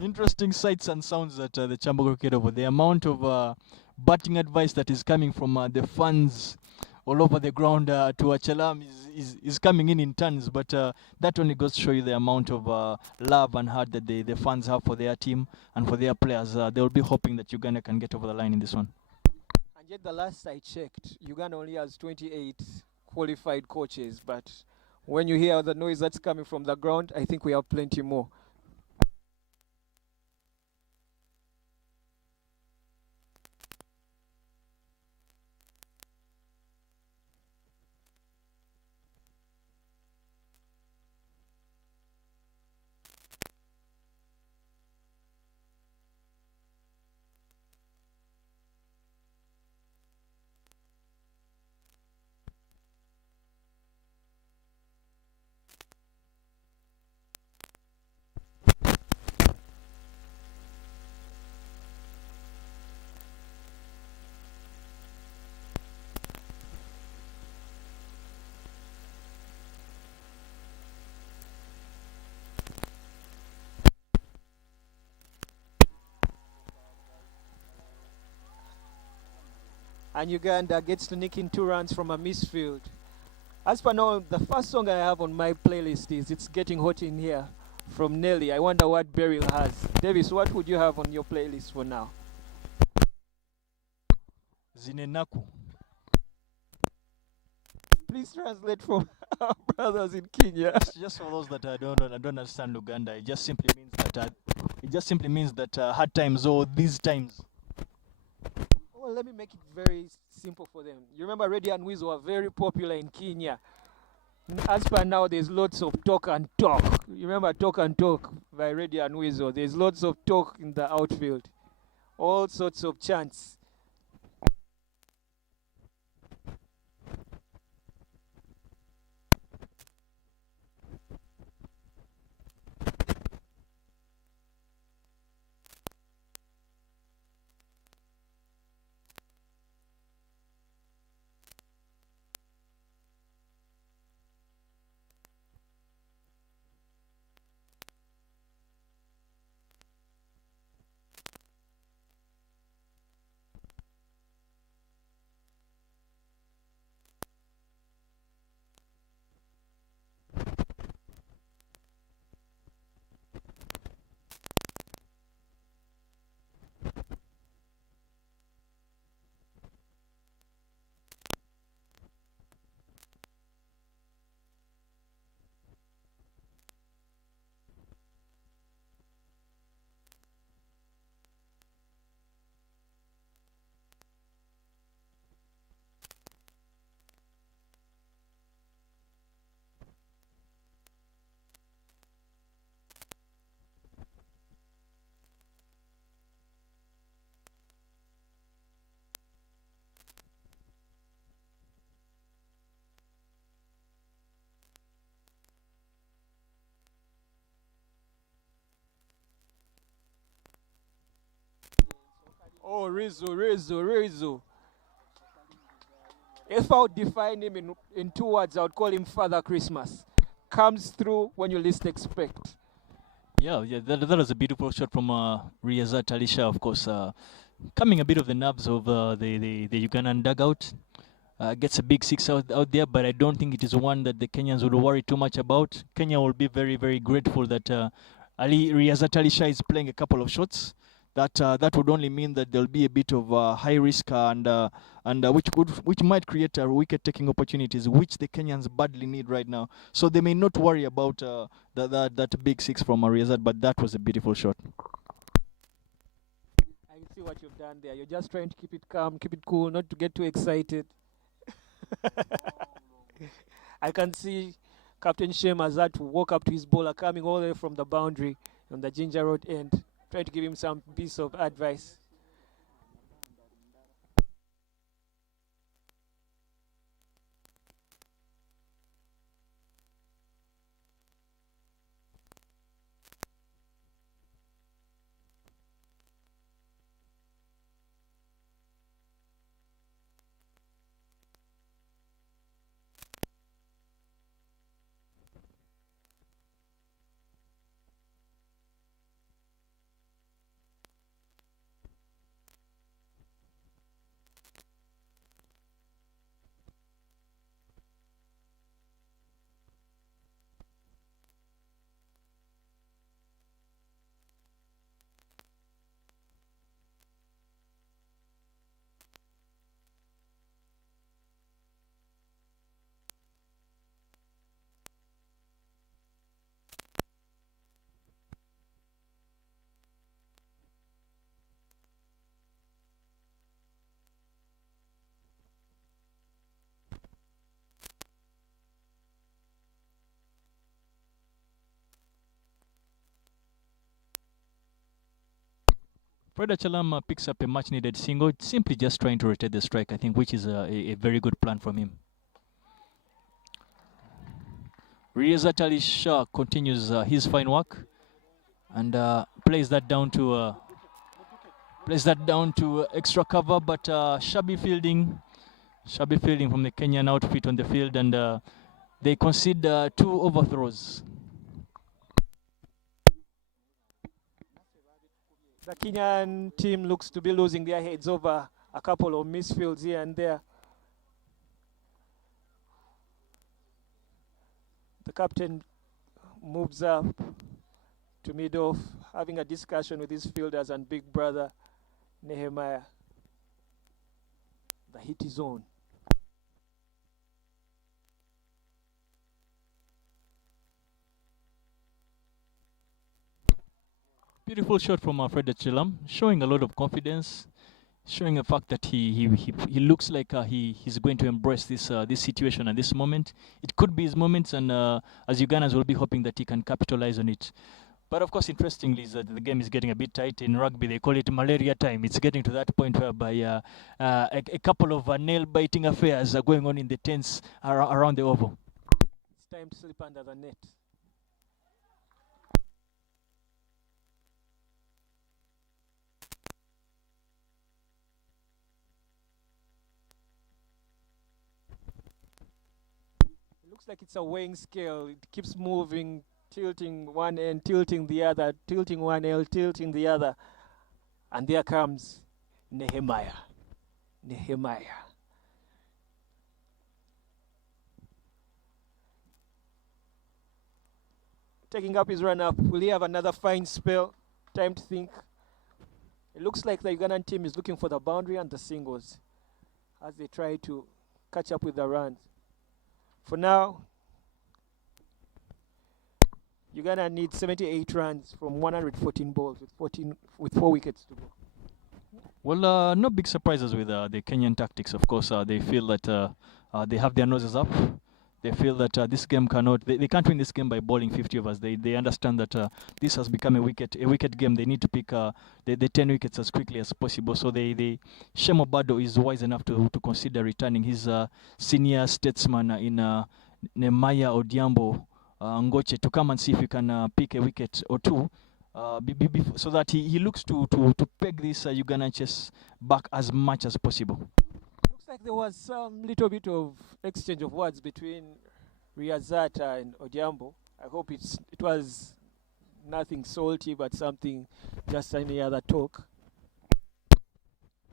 Interesting sights and sounds at the Chambogo Cricket Oval. The amount of batting advice that is coming from the fans all over the ground to Achelam is coming in tons, but that only goes to show you the amount of love and heart that the fans have for their team and for their players. They'll be hoping that Uganda can get over the line in this one. And yet the last I checked, Uganda only has 28 qualified coaches, but when you hear the noise that's coming from the ground, I think we have plenty more. And Uganda gets to nick in 2 runs from a misfield. As per now, the first song I have on my playlist is It's Getting Hot in Here from Nelly. I wonder what Beryl has. Davis, what would you have on your playlist for now? Zinenaku. Please translate for our brothers in Kenya. Just for those that don't understand Uganda, it just simply means that hard times or these times. Well, let me make it very simple for them. You remember Reddy and Weasel were very popular in Kenya. As per now, there's lots of talk and talk. You remember Talk and Talk by Reddy and Weasel? There's lots of talk in the outfield. All sorts of chants. Oh, Rizzo. If I would define him in 2 words, I would call him Father Christmas. Comes through when you least expect. Yeah, that was a beautiful shot from Riyazat Alisha, of course, coming a bit of the nerves of the Ugandan dugout. Gets a big six out there, but I don't think it is one that the Kenyans would worry too much about. Kenya will be very, very grateful that Riyazat Alisha is playing a couple of shots. That would only mean that there'll be a bit of high risk and which might create wicket taking opportunities, which the Kenyans badly need right now. So they may not worry about that big six from Riyazat, but that was a beautiful shot. I can see what you've done there. You're just trying to keep it calm, keep it cool, not to get too excited. I can see Captain Shem has had to walk up to his bowler coming all the way from the boundary on the Ginger Road end, trying to give him some piece of advice. Freda Chalam picks up a much-needed single, simply just trying to rotate the strike, I think, which is a very good plan from him. Riyazat Ali Shah continues his fine work and plays that down to extra cover, but shabby fielding from the Kenyan outfit on the field, and they concede 2 overthrows. The Kenyan team looks to be losing their heads over a couple of misfields here and there. The captain moves up to mid off, having a discussion with his fielders and big brother Nehemiah. The heat is on. Beautiful shot from Fred Chilam, showing a lot of confidence, showing the fact that he looks like he's going to embrace this situation and this moment. It could be his moment, and as Ugandans will be hoping that he can capitalize on it. But of course, interestingly, is that the game is getting a bit tight. In rugby, they call it malaria time. It's getting to that point whereby a couple of nail-biting affairs are going on in the tents around the oval. It's time to slip under the net. It looks like it's a weighing scale. It keeps moving, tilting one end, tilting the other, tilting one end, tilting the other. And there comes Nehemiah. Nehemiah. Taking up his run up. Will he have another fine spell? Time to think. It looks like the Ugandan team is looking for the boundary and the singles as they try to catch up with the runs. For now, Uganda needs 78 runs from 114 balls with 4 wickets to go. Well, no big surprises with the Kenyan tactics. Of course, they feel that they have their noses up. They feel that this game they can't win this game by bowling 50 overs. They understand that this has become a wicket game. They need to pick the 10 wickets as quickly as possible. So Shemo Bado is wise enough to consider returning his senior statesman in Nehemiah Odhiambo Ngoche to come and see if he can pick a wicket or two. So that he looks to peg this Ugandan chess back as much as possible. Looks like there was some little bit of exchange of words between Riazata and Odhiambo. I hope it was nothing salty, but something just any other talk.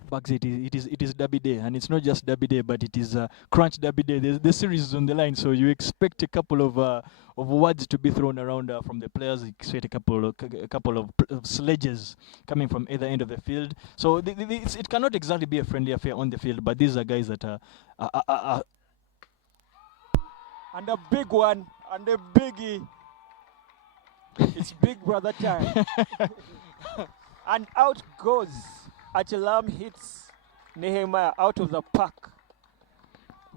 Bugs, it is derby day, and it's not just derby day, but it is crunch derby day. The series is on the line, so you expect a couple of words to be thrown around from the players. You expect a couple of sledges coming from either end of the field. So it cannot exactly be a friendly affair on the field, but these are guys that are and a big one, and a biggie. It's big brother time. And out goes. Achelam hits Nehemiah out of the park.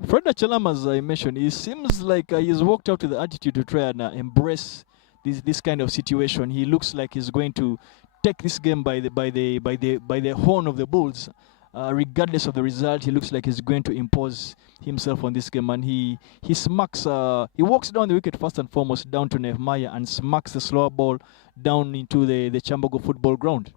Fred Achelam, as I mentioned, he seems like he's walked out with the attitude to try and embrace this kind of situation. He looks like he's going to take this game by the horn of the bulls. Regardless of the result, he looks like he's going to impose himself on this game, and he smacks. He walks down the wicket first and foremost down to Nehemiah and smacks the slower ball down into the Chambogo football ground.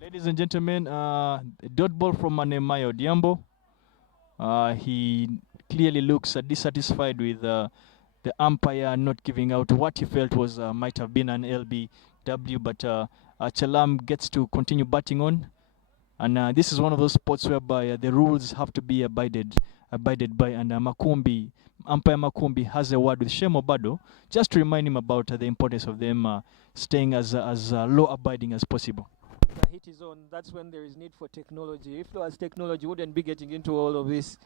Ladies and gentlemen, dot ball from Nehemiah Odhiambo. He clearly looks dissatisfied with the umpire not giving out what he felt was might have been an LBW, but Chalam gets to continue batting on. And this is one of those sports whereby the rules have to be abided by. And umpire Makumbi has a word with Shemo Bado just to remind him about the importance of them staying as law-abiding as possible. The heat is on. That's when there is need for technology. If there was technology, we wouldn't be getting into all of this.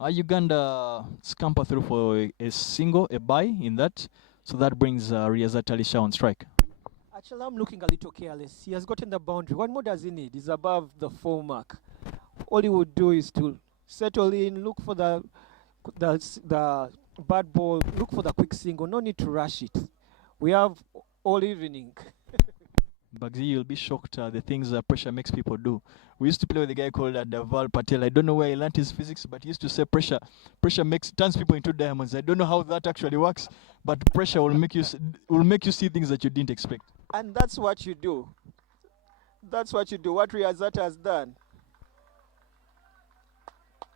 Uganda scamper through for a single, a bye in that. So that brings Riazat Ali Shah on strike. Actually, I'm looking a little careless. He has gotten the boundary. What more does he need? He's above the 4 mark. All he would do is to settle in, look for the bad ball, look for the quick single. No need to rush it. We have all evening. Bugsy, you'll be shocked the things pressure makes people do. We used to play with a guy called Daval Patel. I don't know where he learned his physics, but he used to say pressure turns people into diamonds. I don't know how that actually works, but pressure will make you see things that you didn't expect. And that's what you do. That's what you do. What Riazat has done.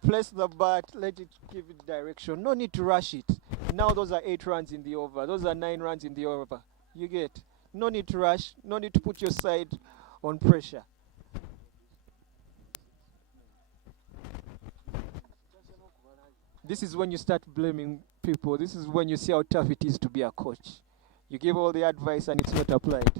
Place the bat, let it give it direction. No need to rush it. Now those are 8 runs in the over. Those are 9 runs in the over. You get. No need to rush. No need to put your side on pressure. This is when you start blaming people. This is when you see how tough it is to be a coach. You give all the advice and it's not applied.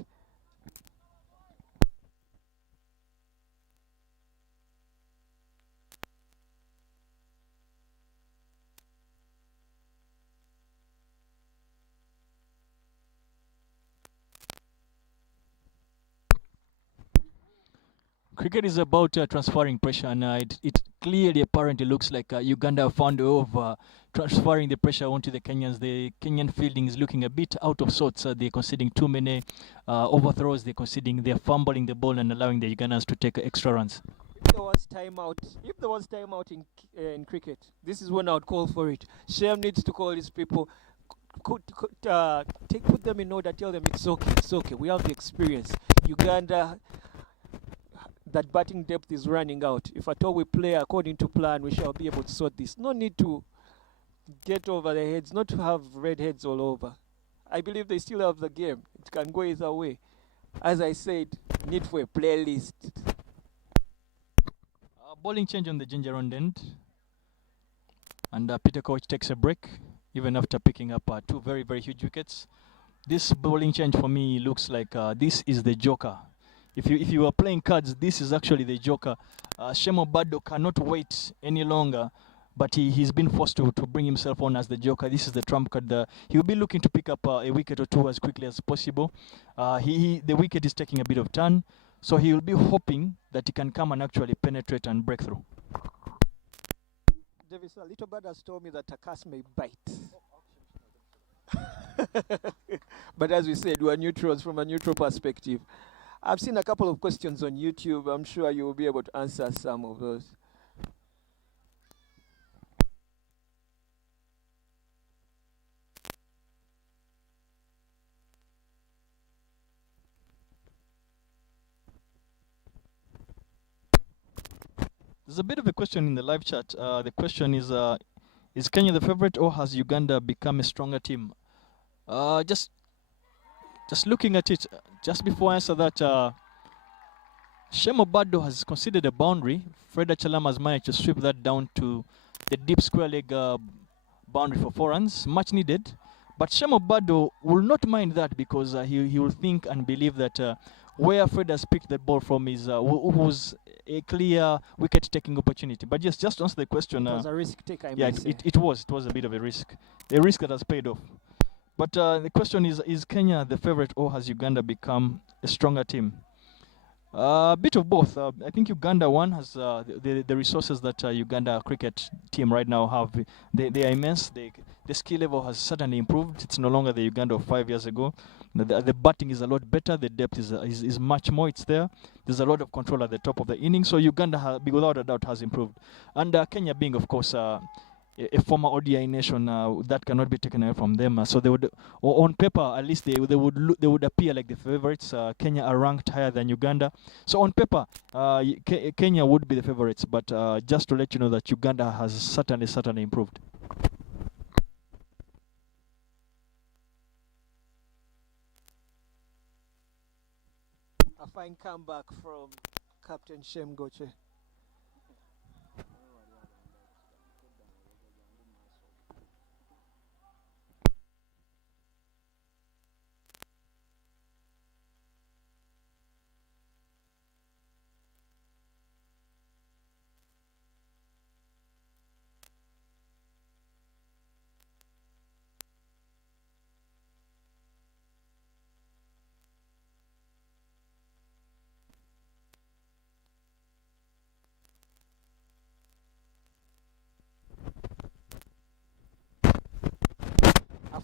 Cricket is about transferring pressure, and it clearly apparently looks like Uganda found a way of transferring the pressure onto the Kenyans. The Kenyan fielding is looking a bit out of sorts. They're conceding too many overthrows. They're fumbling the ball and allowing the Ugandans to take extra runs. If there was timeout in cricket, this is when I would call for it. Shem needs to call his people, put them in order, tell them it's okay. We have the experience. Uganda, that batting depth is running out. If at all we play according to plan, we shall be able to sort this. No need to get over the heads, not to have red heads all over. I believe they still have the game. It can go either way. As I said, need for a playlist. Bowling change on the ginger round end. And Peter Coach takes a break, even after picking up 2 very, very huge wickets. This bowling change for me looks like this is the joker. If you are playing cards, this is actually the joker. Shemo Bado cannot wait any longer, but he's been forced to bring himself on as the joker. This is the trump card. He'll be looking to pick up a wicket or 2 as quickly as possible. The wicket is taking a bit of turn, so he will be hoping that he can come and actually penetrate and break through. Davis, a little bird has told me that Takas may bite. But as we said, we are neutrals from a neutral perspective. I've seen a couple of questions on YouTube. I'm sure you will be able to answer some of those. There's a bit of a question in the live chat. The question is Kenya the favorite, or has Uganda become a stronger team? Just looking at it, just before I answer that, Shemo Bado has conceded a boundary. Fred Achalam has managed to sweep that down to the deep square leg boundary for 4 runs, much needed. But Shemo Bado will not mind that, because he will think and believe that where Fred has picked the ball from is was a clear wicket-taking opportunity. But just to answer the question, it was a risk take. It was a bit of a risk that has paid off. But the question is Kenya the favorite, or has Uganda become a stronger team? A bit of both. I think Uganda has the resources that Uganda cricket team right now have. They are immense. The skill level has certainly improved. It's no longer the Uganda of 5 years ago. The batting is a lot better. The depth is much more. It's there. There's a lot of control at the top of the innings. So Uganda, without a doubt, has improved. And Kenya being, of course, a former ODI nation, that cannot be taken away from them. So they would, or on paper, at least they would appear like the favorites. Kenya are ranked higher than Uganda. So on paper, Kenya would be the favorites. But just to let you know that Uganda has certainly improved. A fine comeback from Captain Shem Goche.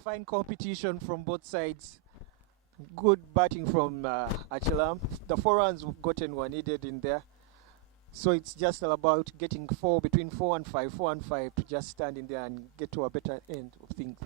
Fine competition from both sides. Good batting from Achelam. The 4 runs gotten were needed in there. So it's just all about getting between 4 and 5, 4 and 5 to just stand in there and get to a better end of things.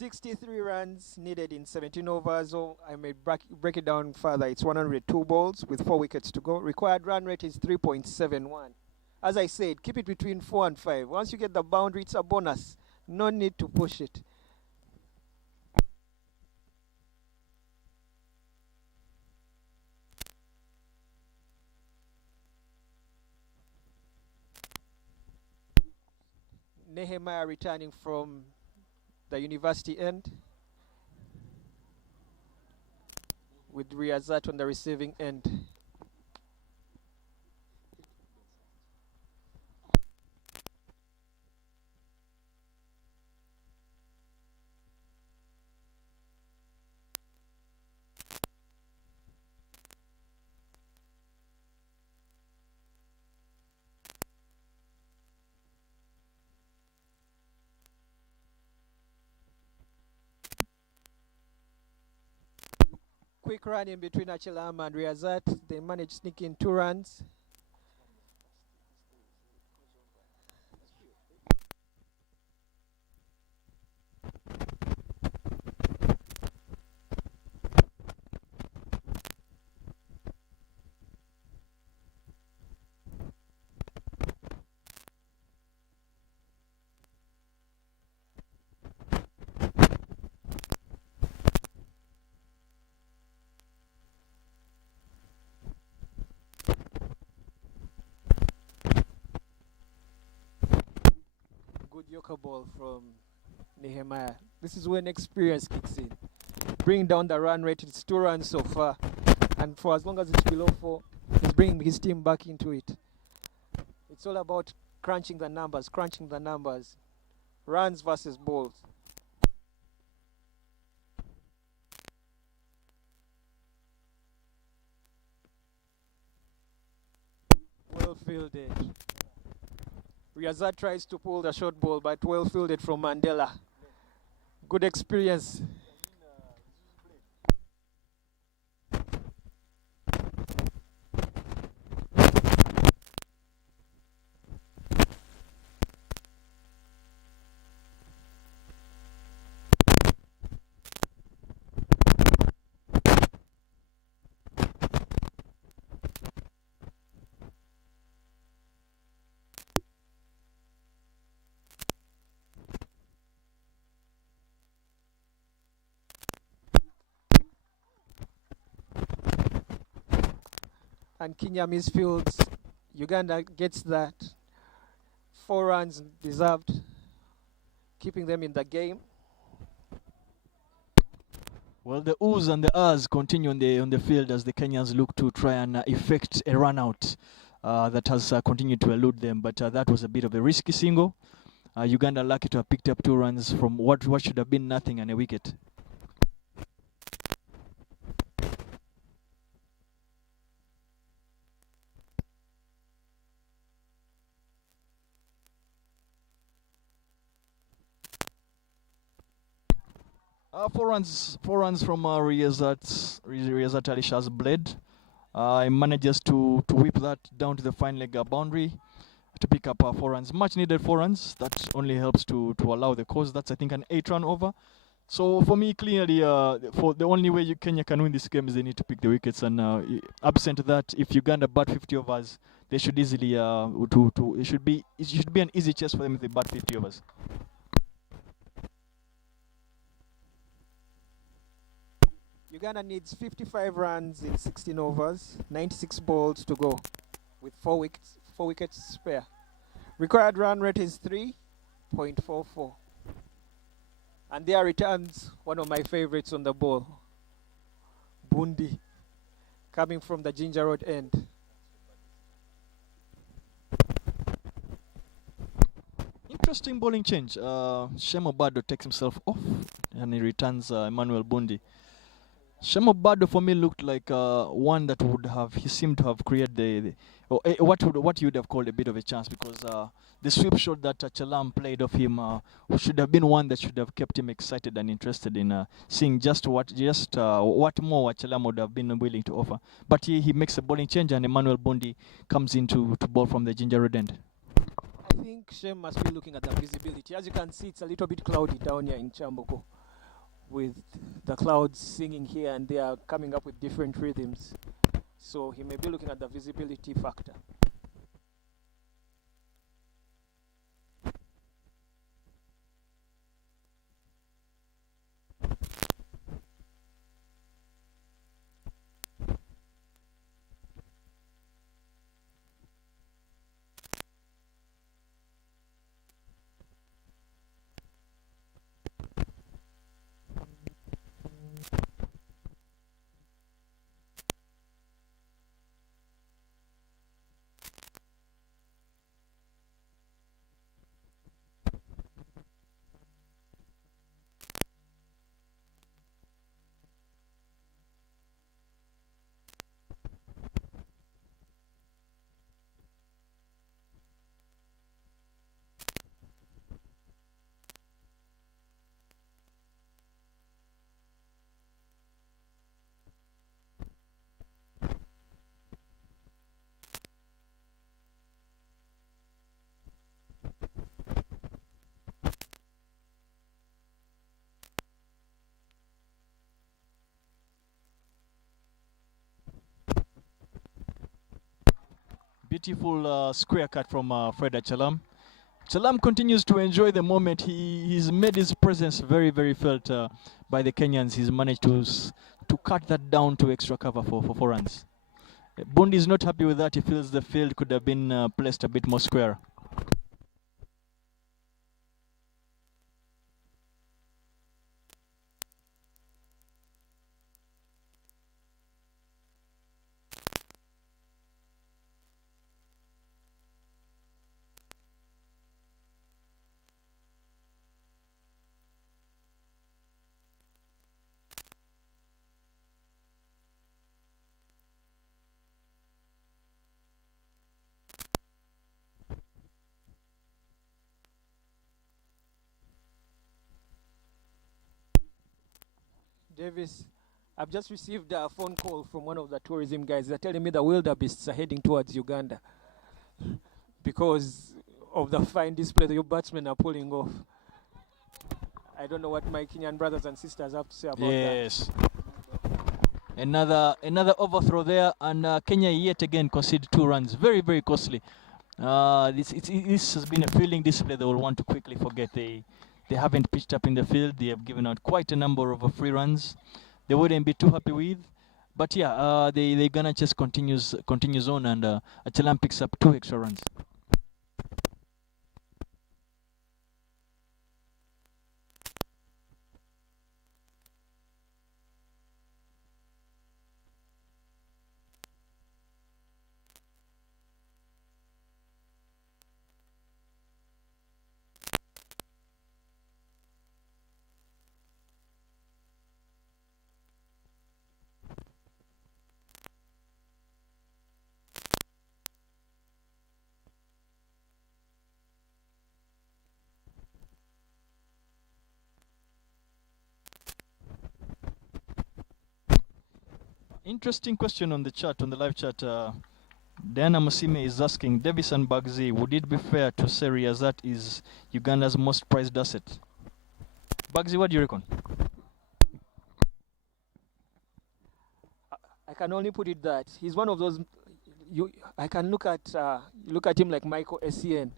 .63 runs needed in 17 overs, so I may break it down further. It's 102 balls with 4 wickets to go. Required run rate is 3.71. As I said, keep it between 4 and 5. Once you get the boundary, it's a bonus. No need to push it. Nehemiah returning from the university end, with Riyazat on the receiving end. Quick run in between Achelam and Riyazat. They managed to sneak in 2 runs. Good yoker ball from Nehemiah. This is when experience kicks in. Bring down the run rate. It's 2 runs so far. And for as long as it's below 4, he's bringing his team back into it. It's all about crunching the numbers. Runs versus balls. Well fielded. Riyazat tries to pull the short ball, but well fielded from Mandela. Good experience. And Kenya misfields. Uganda gets that. 4 runs deserved, keeping them in the game. Well, the oohs and the ahs continue on the field as the Kenyans look to try and effect a run out that has continued to elude them. But that was a bit of a risky single. Uganda lucky to have picked up 2 runs from what should have been nothing and a wicket. Four runs from Riyazat Alisha's blade. He manages to whip that down to the fine leg boundary to pick up 4 runs. Much needed 4 runs. That only helps to allow the cause. That's, I think, an 8-run over. So for me, clearly, for the only way Kenya can win this game is they need to pick the wickets. And absent that, if Uganda bat 50 overs, they should easily it should be an easy chase for them if they bat 50 overs. Uganda needs 55 runs in 16 overs, 96 balls to go, with 4 wickets spare. Required run rate is 3.44. And there returns one of my favorites on the ball, Bundi, coming from the Ginger Road end. Interesting bowling change. Shemo Bado takes himself off and he returns Emmanuel Bundi. Shemo Bado for me looked like one that would have, he seemed to have created what you would have called a bit of a chance, because the sweep shot that Chalam played of him should have been one that should have kept him excited and interested in seeing just what more Chalam would have been willing to offer. But he makes a bowling change and Emmanuel Bundi comes in to bowl from the ginger red end. I think Shem must be looking at the visibility. As you can see, it's a little bit cloudy down here in Chamboko, with the clouds singing here and they are coming up with different rhythms. So he may be looking at the visibility factor. Beautiful square cut from Fred Chalam. Chalam continues to enjoy the moment. He's made his presence very, very felt by the Kenyans. He's managed to cut that down to extra cover for 4 runs. Bundi is not happy with that. He feels the field could have been placed a bit more square. Davis, I've just received a phone call from one of the tourism guys. They're telling me the wildebeests are heading towards Uganda because of the fine display that your batsmen are pulling off. I don't know what my Kenyan brothers and sisters have to say about that. Yes. Another overthrow there, and Kenya yet again conceded 2 runs. Very, very costly. This has been a fielding display they will want to quickly forget. They haven't pitched up in the field. They have given out quite a number of free runs. They wouldn't be too happy with. But yeah, the Ghana chase continues on, and Achalam picks up 2 extra runs. Interesting question on the chat, on the live chat. Diana Musime is asking, Davis and Bugsy, would it be fair to say Riyazat is Uganda's most prized asset? Bugsy, what do you reckon? I can only put it that he's one of those. I can look at him like Michael Essien,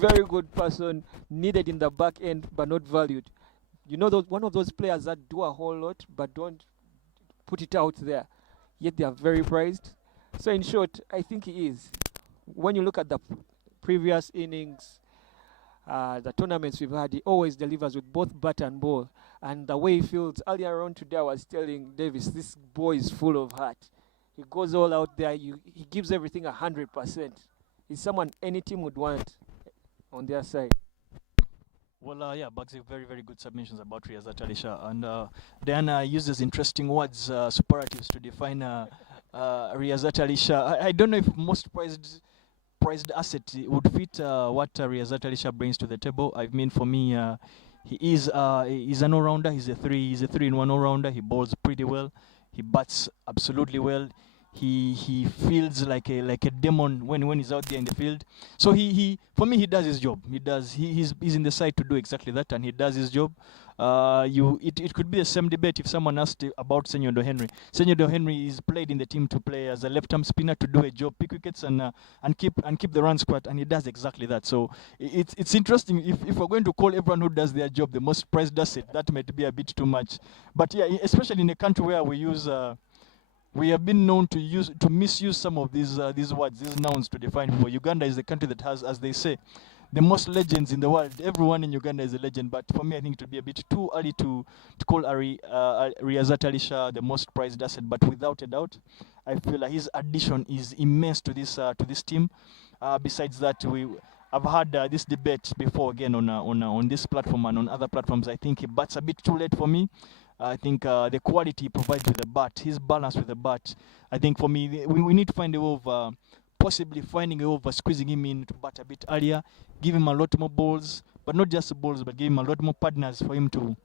very good person, needed in the back end but not valued. You know, one of those players that do a whole lot but don't put it out there, yet they are very prized. So in short, I think he is. When you look at the previous innings, the tournaments we've had, he always delivers with both bat and ball. And the way he fields, earlier on today I was telling Davis, this boy is full of heart. He goes all out there, he gives everything 100%. He's someone any team would want on their side. Well, yeah, Bugsy, very, very good submissions about Riyazat Alisha. And Diana uses interesting words, superlatives, to define Riyazat Alisha. I don't know if most prized asset would fit what Riyazat Alisha brings to the table. I mean, for me, he's an all-rounder. He's a three-in-one all-rounder. He bowls pretty well. He bats absolutely well. He feels like a demon when he's out there in the field. So he for me, he does his job. He's in the side to do exactly that, and he does his job. It could be the same debate if someone asked about Senyondo Henry. Senyondo Henry is played in the team to play as a left-arm spinner, to do a job, pick wickets, and keep the runs squat, and he does exactly that. So it's interesting. If we're going to call everyone who does their job the most prized asset, that might be a bit too much. But yeah, especially in a country where we have been known to misuse some of these words, these nouns to define people. Uganda is the country that has, as they say, the most legends in the world. Everyone in Uganda is a legend, but for me, I think it would be a bit too early to call Riyazat Alisha the most prized asset. But without a doubt, I feel like his addition is immense to this team. Besides that, I've had this debate before again on this platform and on other platforms. I think he bats a bit too late for me. I think the quality he provides with the bat, his balance with the bat. I think for me, we need to find a way of possibly finding a way of squeezing him in to bat a bit earlier, give him a lot more balls, but not just balls, but give him a lot more partners for him to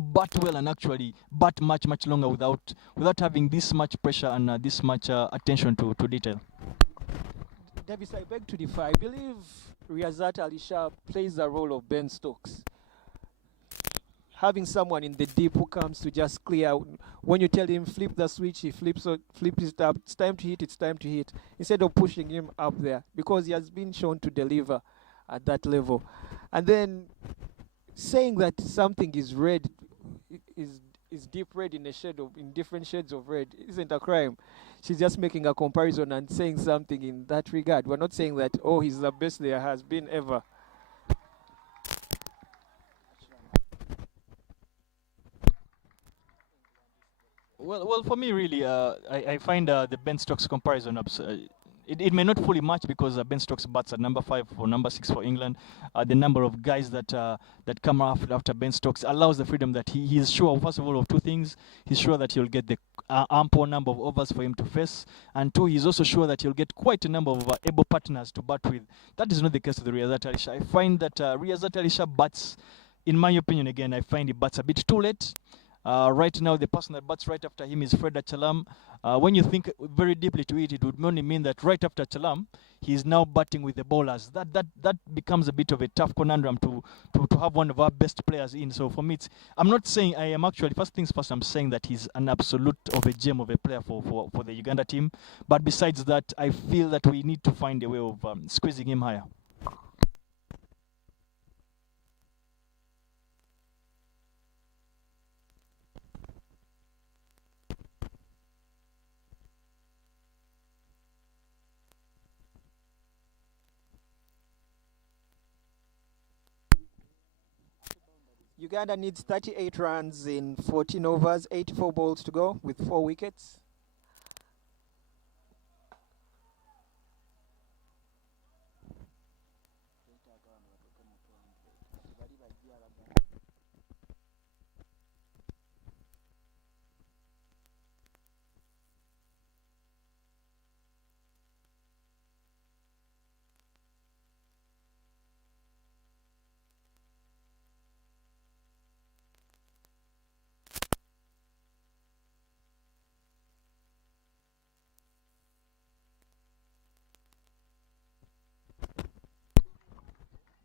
bat well and actually bat much longer without having this much pressure and this much attention to detail. Davis, I beg to differ. I believe Riyazat Alisha plays the role of Ben Stokes. Having someone in the deep who comes to just clear out. When you tell him flip the switch, he flips it up. It's time to hit, it's time to hit. Instead of pushing him up there, because he has been shown to deliver at that level. And then saying that something is red, is deep red in different shades of red isn't a crime. She's just making a comparison and saying something in that regard. We're not saying that, oh, he's the best there has been ever. Well, for me, really, I find the Ben Stokes comparison it may not fully match because Ben Stokes bats at number 5 or number 6 for England. The number of guys that come after Ben Stokes allows the freedom that he is sure, first of all, of two things. He's sure that he'll get the ample number of overs for him to face, and two, he's also sure that he'll get quite a number of able partners to bat with. That is not the case with Riyazat Alisha. I find that Riyazat Alisha bats, in my opinion, again, I find he bats a bit too late. Right now, the person that bats right after him is Fred Chalam. When you think very deeply to it, it would only mean that right after Chalam, he is now batting with the bowlers. That becomes a bit of a tough conundrum to have one of our best players in. So for me, I'm not saying I am actually, first things first, I'm saying that he's an absolute of a gem of a player for the Uganda team. But besides that, I feel that we need to find a way of squeezing him higher. Uganda needs 38 runs in 14 overs, 84 balls to go with 4 wickets.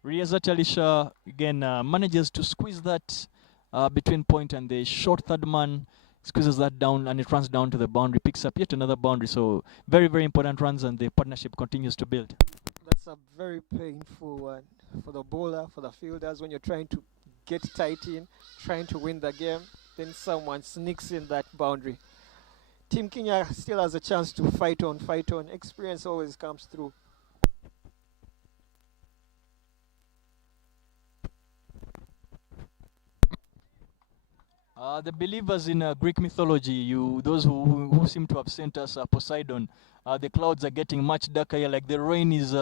Riyazat Alisha again manages to squeeze that between point and the short third man, squeezes that down and it runs down to the boundary, picks up yet another boundary. So very, very important runs, and the partnership continues to build. That's a very painful one for the bowler, for the fielders, when you're trying to get tight in, trying to win the game, then someone sneaks in that boundary. Team Kenya still has a chance to fight on. Experience always comes through. The believers in Greek mythology, those who seem to have sent us Poseidon, the clouds are getting much darker here, like the rain is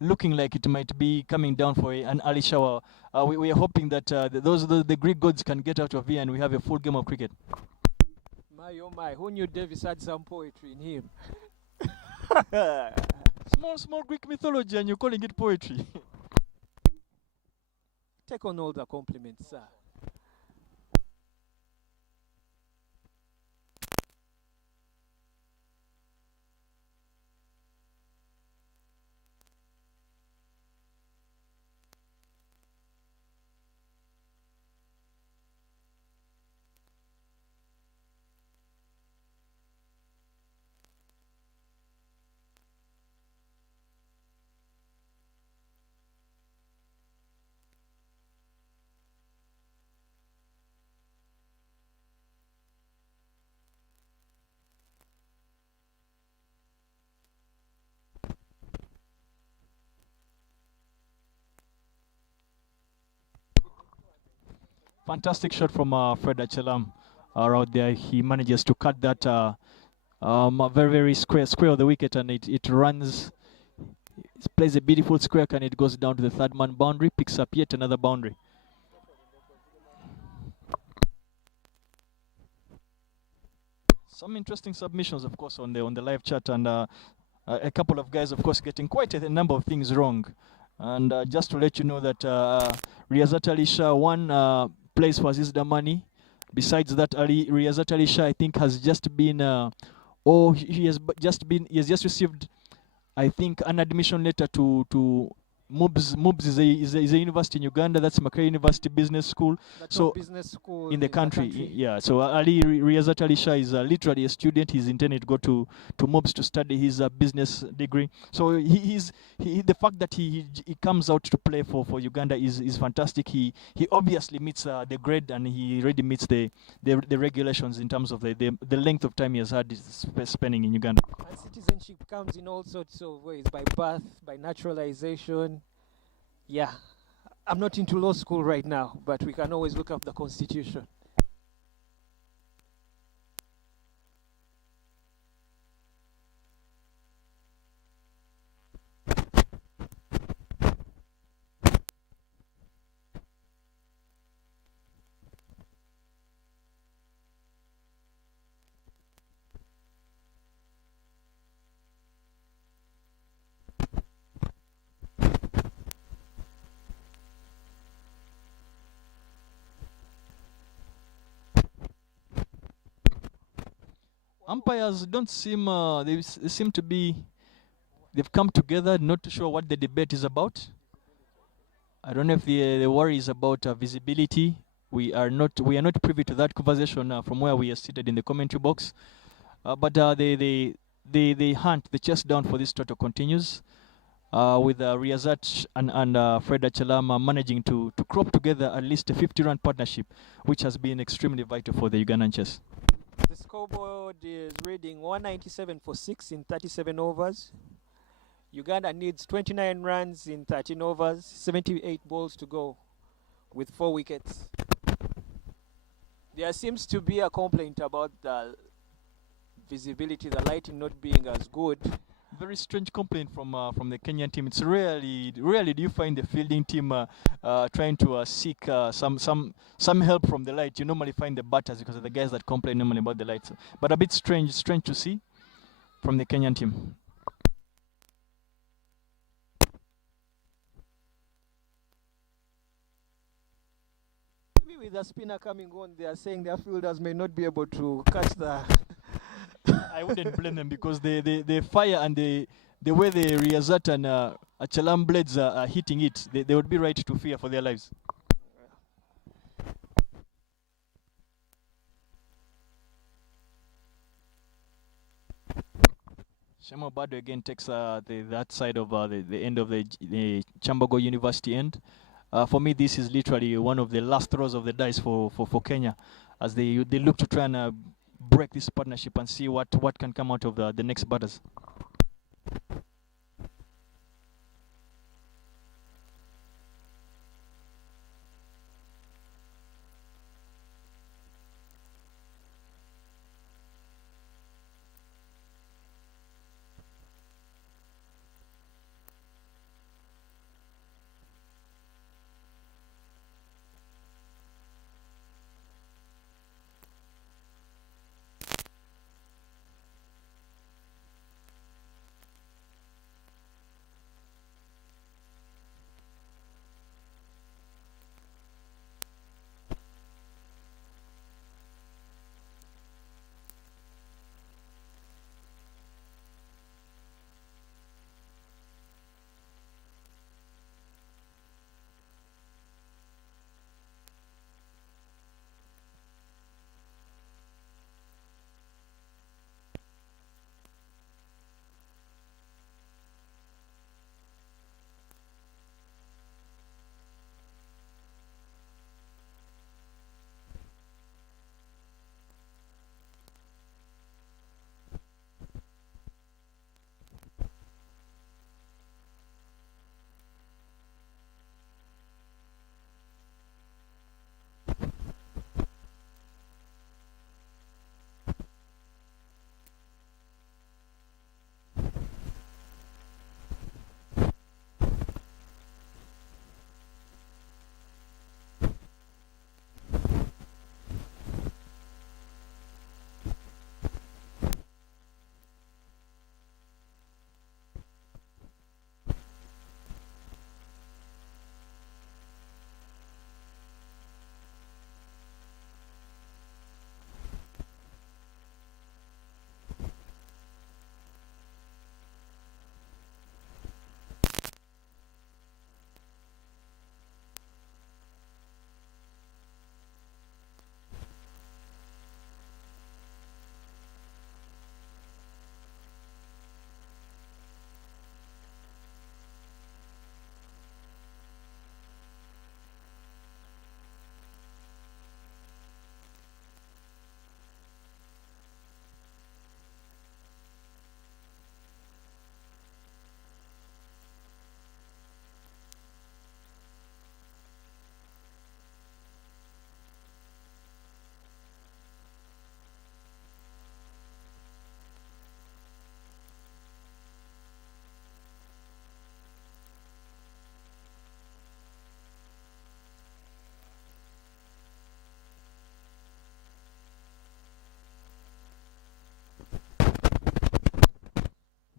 looking like it might be coming down for an early shower. We are hoping that the Greek gods can get out of here and we have a full game of cricket. My oh my, who knew Davis had some poetry in him? Small Greek mythology and you're calling it poetry. Take on all the compliments, sir. Fantastic shot from Fred Achelam out there. He manages to cut that very square of the wicket, and it runs. It plays a beautiful square, and it goes down to the third man boundary, picks up yet another boundary. Some interesting submissions, of course, on the live chat, and a couple of guys, of course, getting quite a number of things wrong. And just to let you know that Riyazat Ali Shah won place for Aziz Damani. Besides that, Riyazat Ali Shah, I think, has just been, he has just received, I think, an admission letter to MUBS is a university in Uganda. That's Makerere University Business School. That's So business school in the country, yeah. So Riyazat Ali Shah is literally a student. He's intending to go to MUBS to study his business degree. So the fact that he comes out to play for Uganda is fantastic. He obviously meets the grade, and he already meets the regulations in terms of the length of time he has had spending in Uganda. And citizenship comes in all sorts of ways, by birth, by naturalization. Yeah, I'm not into law school right now, but we can always look up the Constitution. Umpires don't seem, they seem to be, they've come together, not too sure what the debate is about. I don't know if the worry is about visibility. We are not privy to that conversation from where we are seated in the commentary box. But the hunt, the chase down for this total continues. With Riyazat and Fred Achelama managing to crop together at least a 50-run partnership, which has been extremely vital for the Ugandan chess. The scoreboard is reading 197 for 6 in 37 overs. Uganda needs 29 runs in 13 overs, 78 balls to go with 4 wickets. There seems to be a complaint about the visibility, the lighting not being as good. Very strange complaint from the Kenyan team. It's rarely do you find the fielding team trying to seek some help from the light. You normally find the batters, because of the guys that complain normally about the lights. But a bit strange to see from the Kenyan team. Maybe with the spinner coming on, they are saying their fielders may not be able to catch the... I wouldn't blame them, because the fire and the way the Riyazat and Achelam blades are hitting it, they would be right to fear for their lives. Shemo Bado again takes that side of the end of the Chambogo University end. For me, this is literally one of the last throws of the dice for Kenya, as they look to try and break this partnership and see what can come out of the next batters.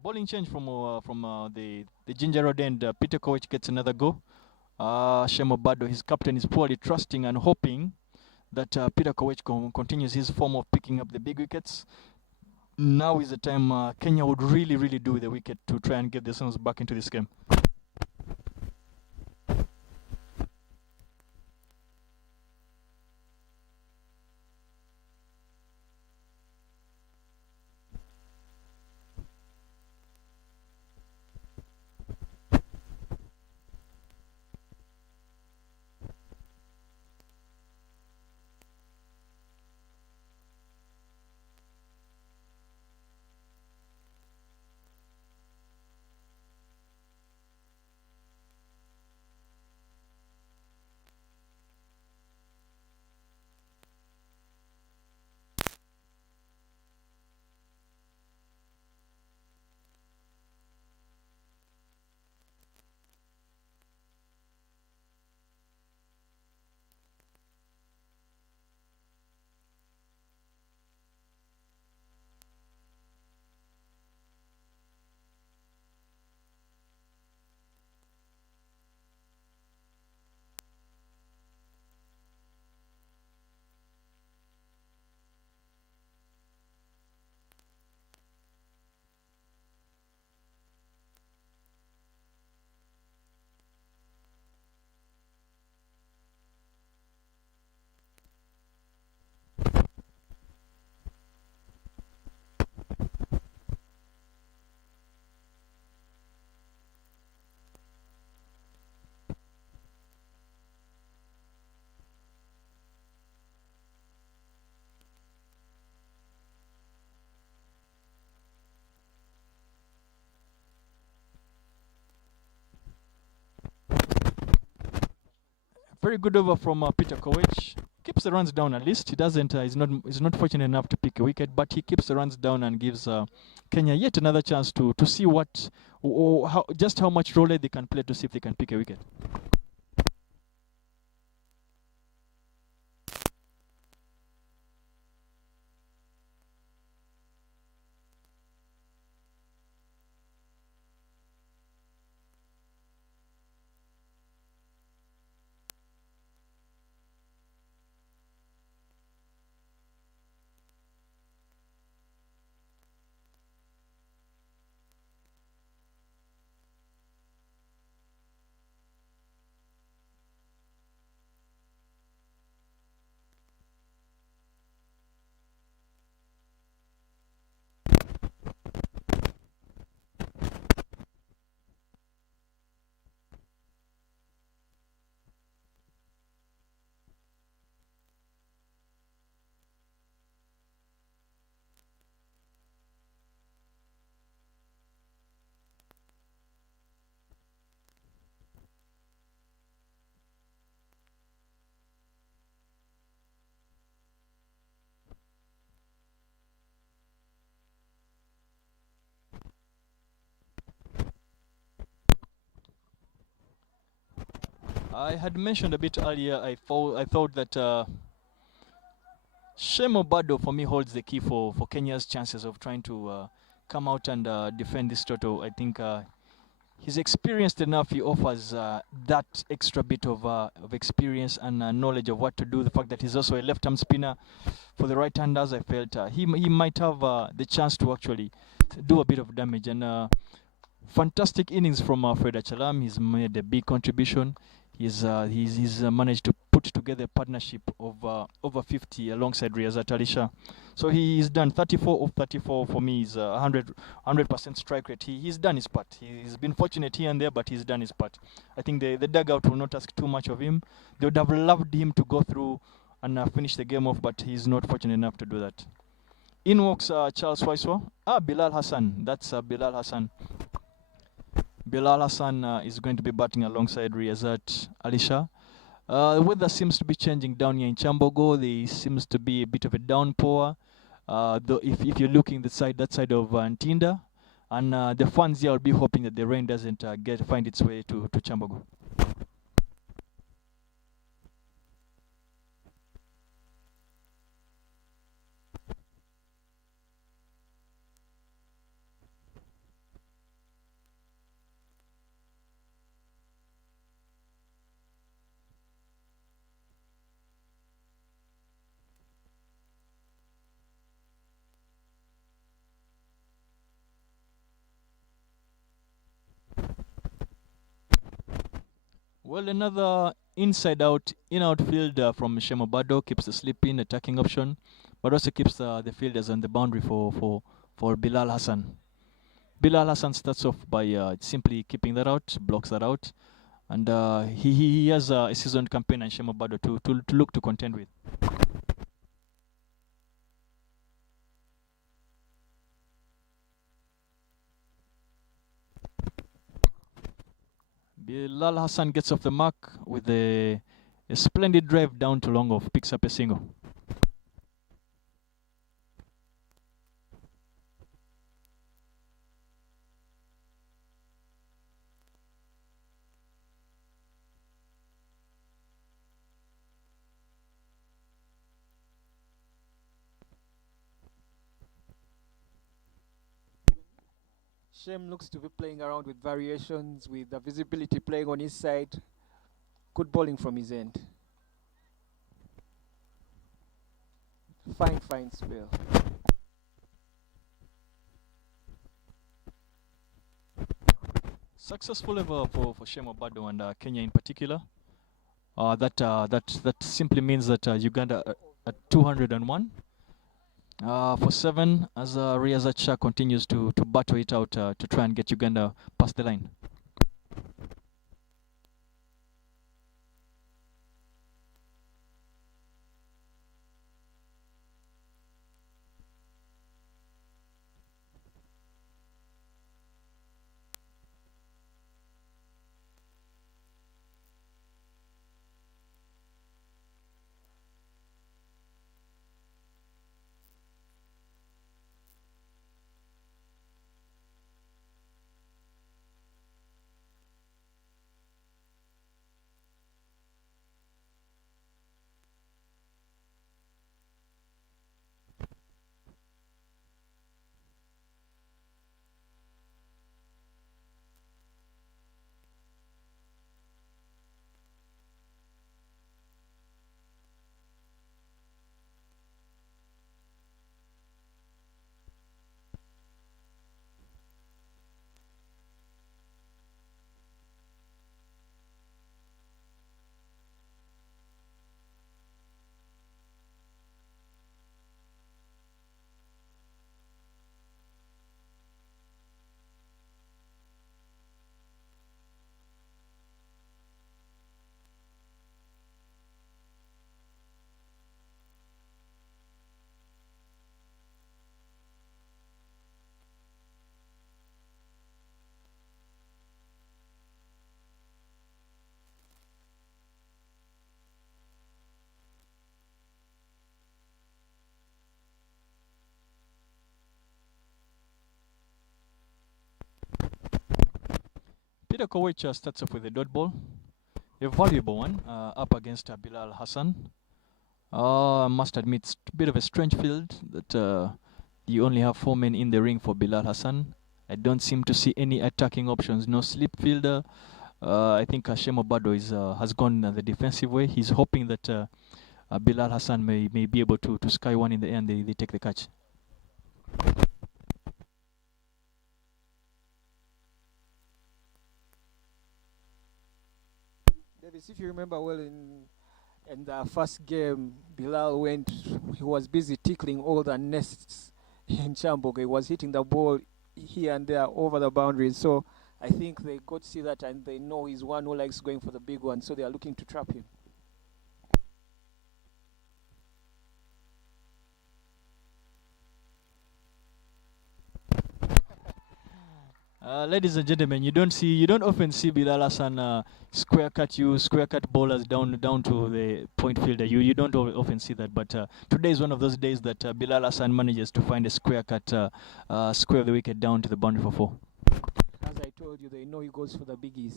bowling change from the Ginger Road end. Peter Koech gets another go. Shemo Bado, his captain, is poorly trusting and hoping that Peter Koech continues his form of picking up the big wickets. Now is the time Kenya would really do the wicket to try and get the Suns back into this game. Very good over from Peter Koech. Keeps the runs down at least. He doesn't. He's not fortunate enough to pick a wicket, but he keeps the runs down and gives Kenya yet another chance to see what or how much role they can play to see if they can pick a wicket. I had mentioned a bit earlier. I thought that Shemo Bado for me holds the key for Kenya's chances of trying to come out and defend this total. I think he's experienced enough. He offers that extra bit of experience and knowledge of what to do. The fact that he's also a left-arm spinner for the right-handers, I felt he might have the chance to actually do a bit of damage. And fantastic innings from Fred Achalam. He's made a big contribution. He's managed to put together a partnership of over 50 alongside Riyazat Alisha. So he's done 34 of 34 for me. He's 100% strike rate. He's done his part. He's been fortunate here and there, but he's done his part. I think the dugout will not ask too much of him. They would have loved him to go through and finish the game off, but he's not fortunate enough to do that. In walks Charles Waiswa. Bilal Hassan. That's Bilal Hassan. Bilal Hassan is going to be batting alongside Riyazat Alisha. The weather seems to be changing down here in Chambogo. There seems to be a bit of a downpour. Though if you're looking that side of Ntinda, and the fans here will be hoping that the rain doesn't find its way to Chambogo. Well, another inside out, in outfield from Shemobado keeps the sleeping attacking option, but also keeps the fielders on the boundary for Bilal Hassan. Bilal Hassan starts off by simply keeping that out, blocks that out, and he has a seasoned campaign and Shemobado to look to contend with. Bilal Hassan gets off the mark with a splendid drive down to long off, picks up a single. Shem looks to be playing around with variations, with the visibility playing on his side. Good bowling from his end. Fine spell. Successful ever for Shemobado and Kenya in particular. That simply means that Uganda at 201 for 7 as Riyazat Shah continues to battle it out to try and get Uganda past the line. Peter Kowich starts off with a dot ball, a valuable one up against Bilal Hassan. I must admit, it's a bit of a strange field that you only have 4 men in the ring for Bilal Hassan. I don't seem to see any attacking options, no slip fielder. I think Hashem Obado has gone the defensive way. He's hoping that Bilal Hassan may be able to sky one in the air and they take the catch. Davis, if you remember well, in the first game, Bilal he was busy tickling all the nests in Chamboga. He was hitting the ball here and there over the boundaries. So I think they got to see that and they know he's one who likes going for the big one. So they are looking to trap him. Ladies and gentlemen, you don't often see Bilal Hassan square cut bowlers down to the point fielder. You don't often see that, but today is one of those days that Bilal Hassan manages to find a square cut, square of the wicket down to the boundary for 4. As I told you, they know he goes for the biggies.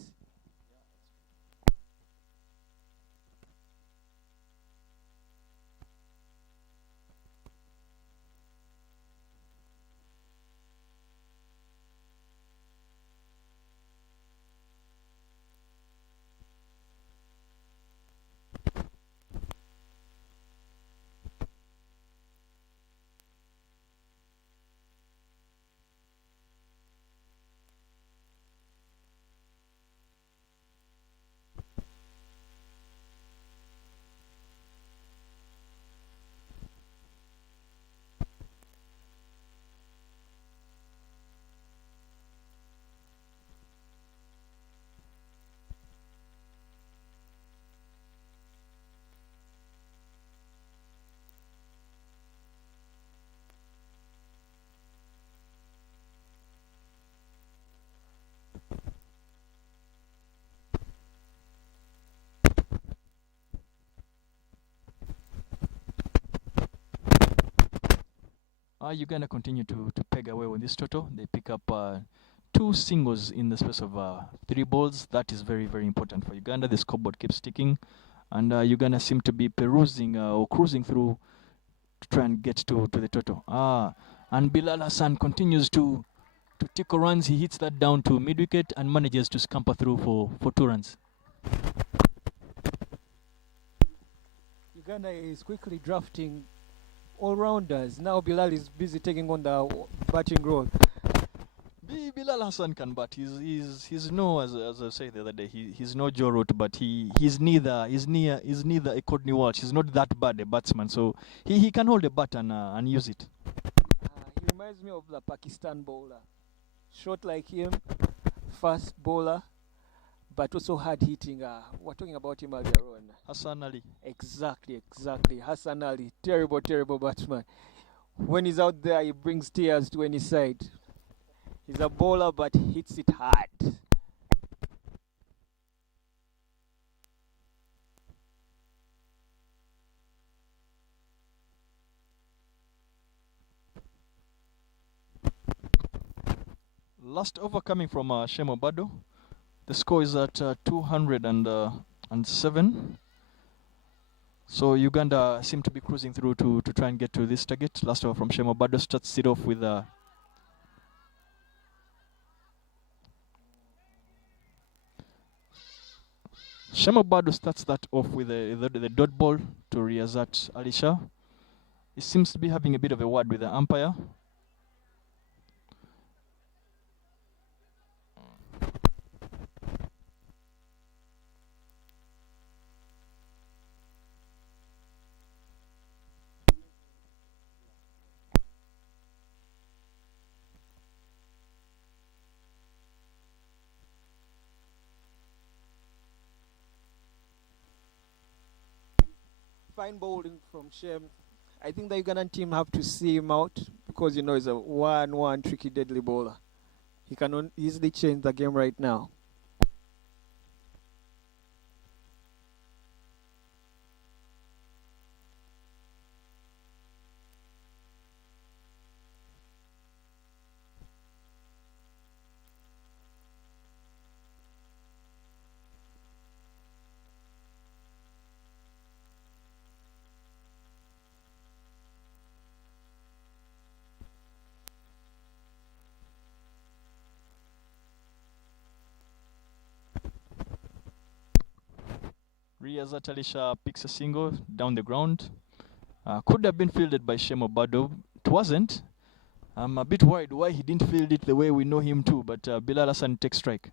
Uganda continue to peg away with this total. They pick up 2 singles in the space of 3 balls. That is very, very important for Uganda. The scoreboard keeps ticking, and Uganda seem to be perusing or cruising through to try and get to the total. And Bilal Hassan continues to tickle runs. He hits that down to mid-wicket and manages to scamper through for 2 runs. Uganda is quickly drafting all-rounders. Now Bilal is busy taking on the batting role. Bilal Hassan can bat. He's no, as I said the other day, he's no Joe Root, but he's neither a Courtney Walsh. He's not that bad a batsman, so he can hold a bat and use it. He reminds me of the Pakistan bowler. Short like him, fast bowler, but also hard hitting. We're talking about him earlier on. Hassan Ali. Exactly. Hassan Ali, terrible batsman. When he's out there, he brings tears to any side. He's a bowler, but hits it hard. Last over coming from Shemo Bado. The score is at 207. So Uganda seem to be cruising through to try and get to this target. Last over from Shemo Bado starts it off with Shemo Bado starts that off with the dot ball to Riyazat Alisha. He seems to be having a bit of a word with the umpire. Fine bowling from Shem. I think the Ugandan team have to see him out because he's a 1-1 tricky deadly bowler. He can easily change the game right now. Riyazat Alisha picks a single down the ground. Could have been fielded by Shemo Bado. It wasn't. I'm a bit worried why he didn't field it the way we know him to, but Bilal Hassan takes strike.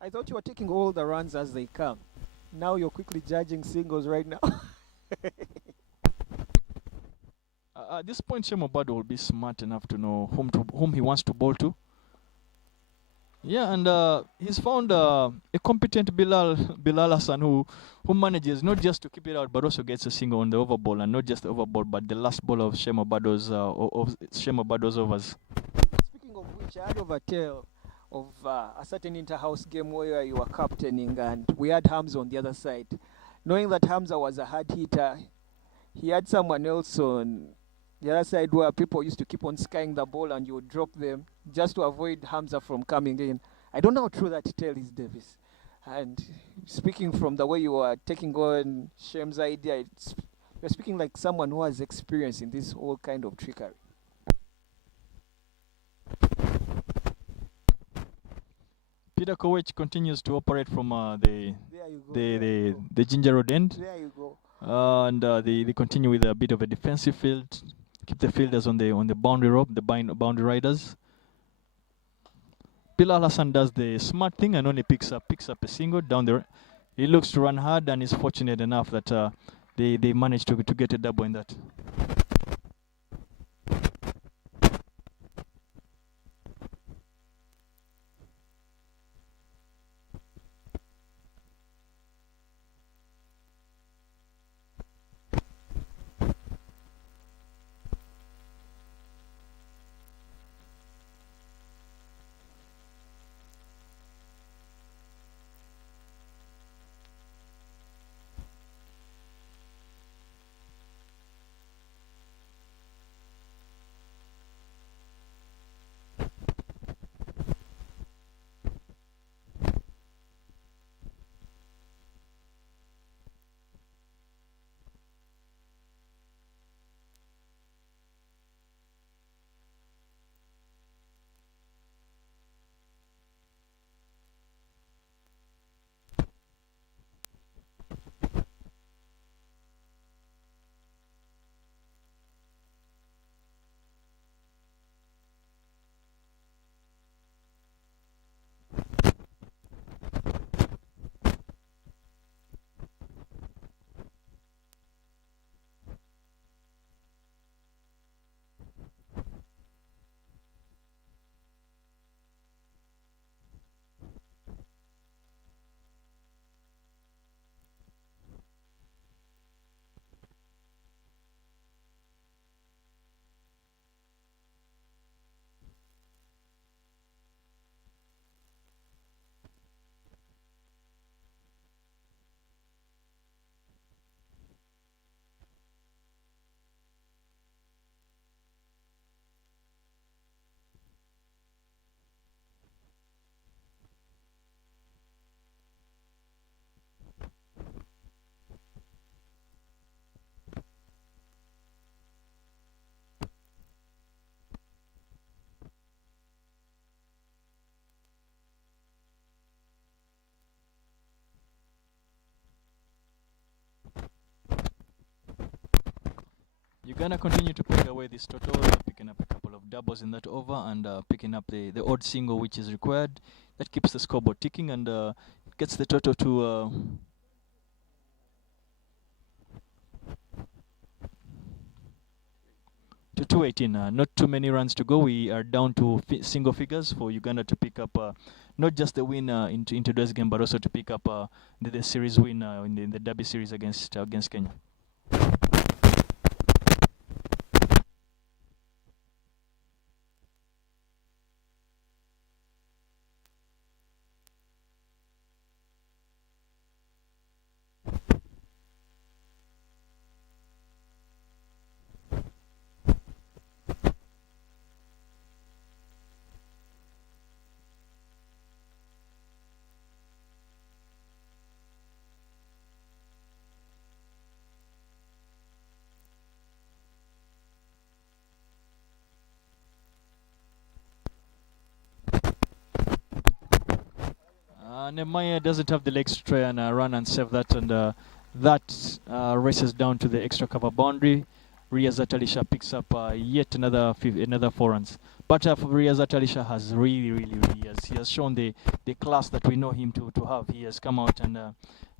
I thought you were taking all the runs as they come. Now you're quickly judging singles right now. At this point, Shemo Bado will be smart enough to know whom he wants to bowl to. Yeah, and he's found a competent Bilal Hassan who manages not just to keep it out, but also gets a single on the over ball, and not just the over ball, but the last ball of Shemo Bado's overs. Speaking of which, I had of a tale of a certain inter-house game where you were captaining, and we had Hamza on the other side. Knowing that Hamza was a hard hitter, he had someone else on the other side where people used to keep on skying the ball and you would drop them just to avoid Hamza from coming in. I don't know how true that tale is, Davis. And speaking from the way you are taking on Shem's idea, you're speaking like someone who has experience in this whole kind of trickery. Peter Kowich continues to operate from the Ginger Road end. There you go. And they continue with a bit of a defensive field. Keep the fielders on the boundary rope, the boundary riders. Bilal Hassan does the smart thing and only picks up a single down there. He looks to run hard and is fortunate enough that they managed to get a double in that. Uganda continue to pick away this total, picking up a couple of doubles in that over and picking up the odd single which is required. That keeps the scoreboard ticking and gets the total to 218. Not too many runs to go. We are down to single figures for Uganda to pick up not just the win in today's game, but also to pick up the series win in the Derby series against Kenya. Nehemiah doesn't have the legs to try and run and save that, and that races down to the extra cover boundary. Riyazat Alisha picks up yet another 4 runs. But Riyazat Alisha has really he has shown the class that we know him to have. He has come out and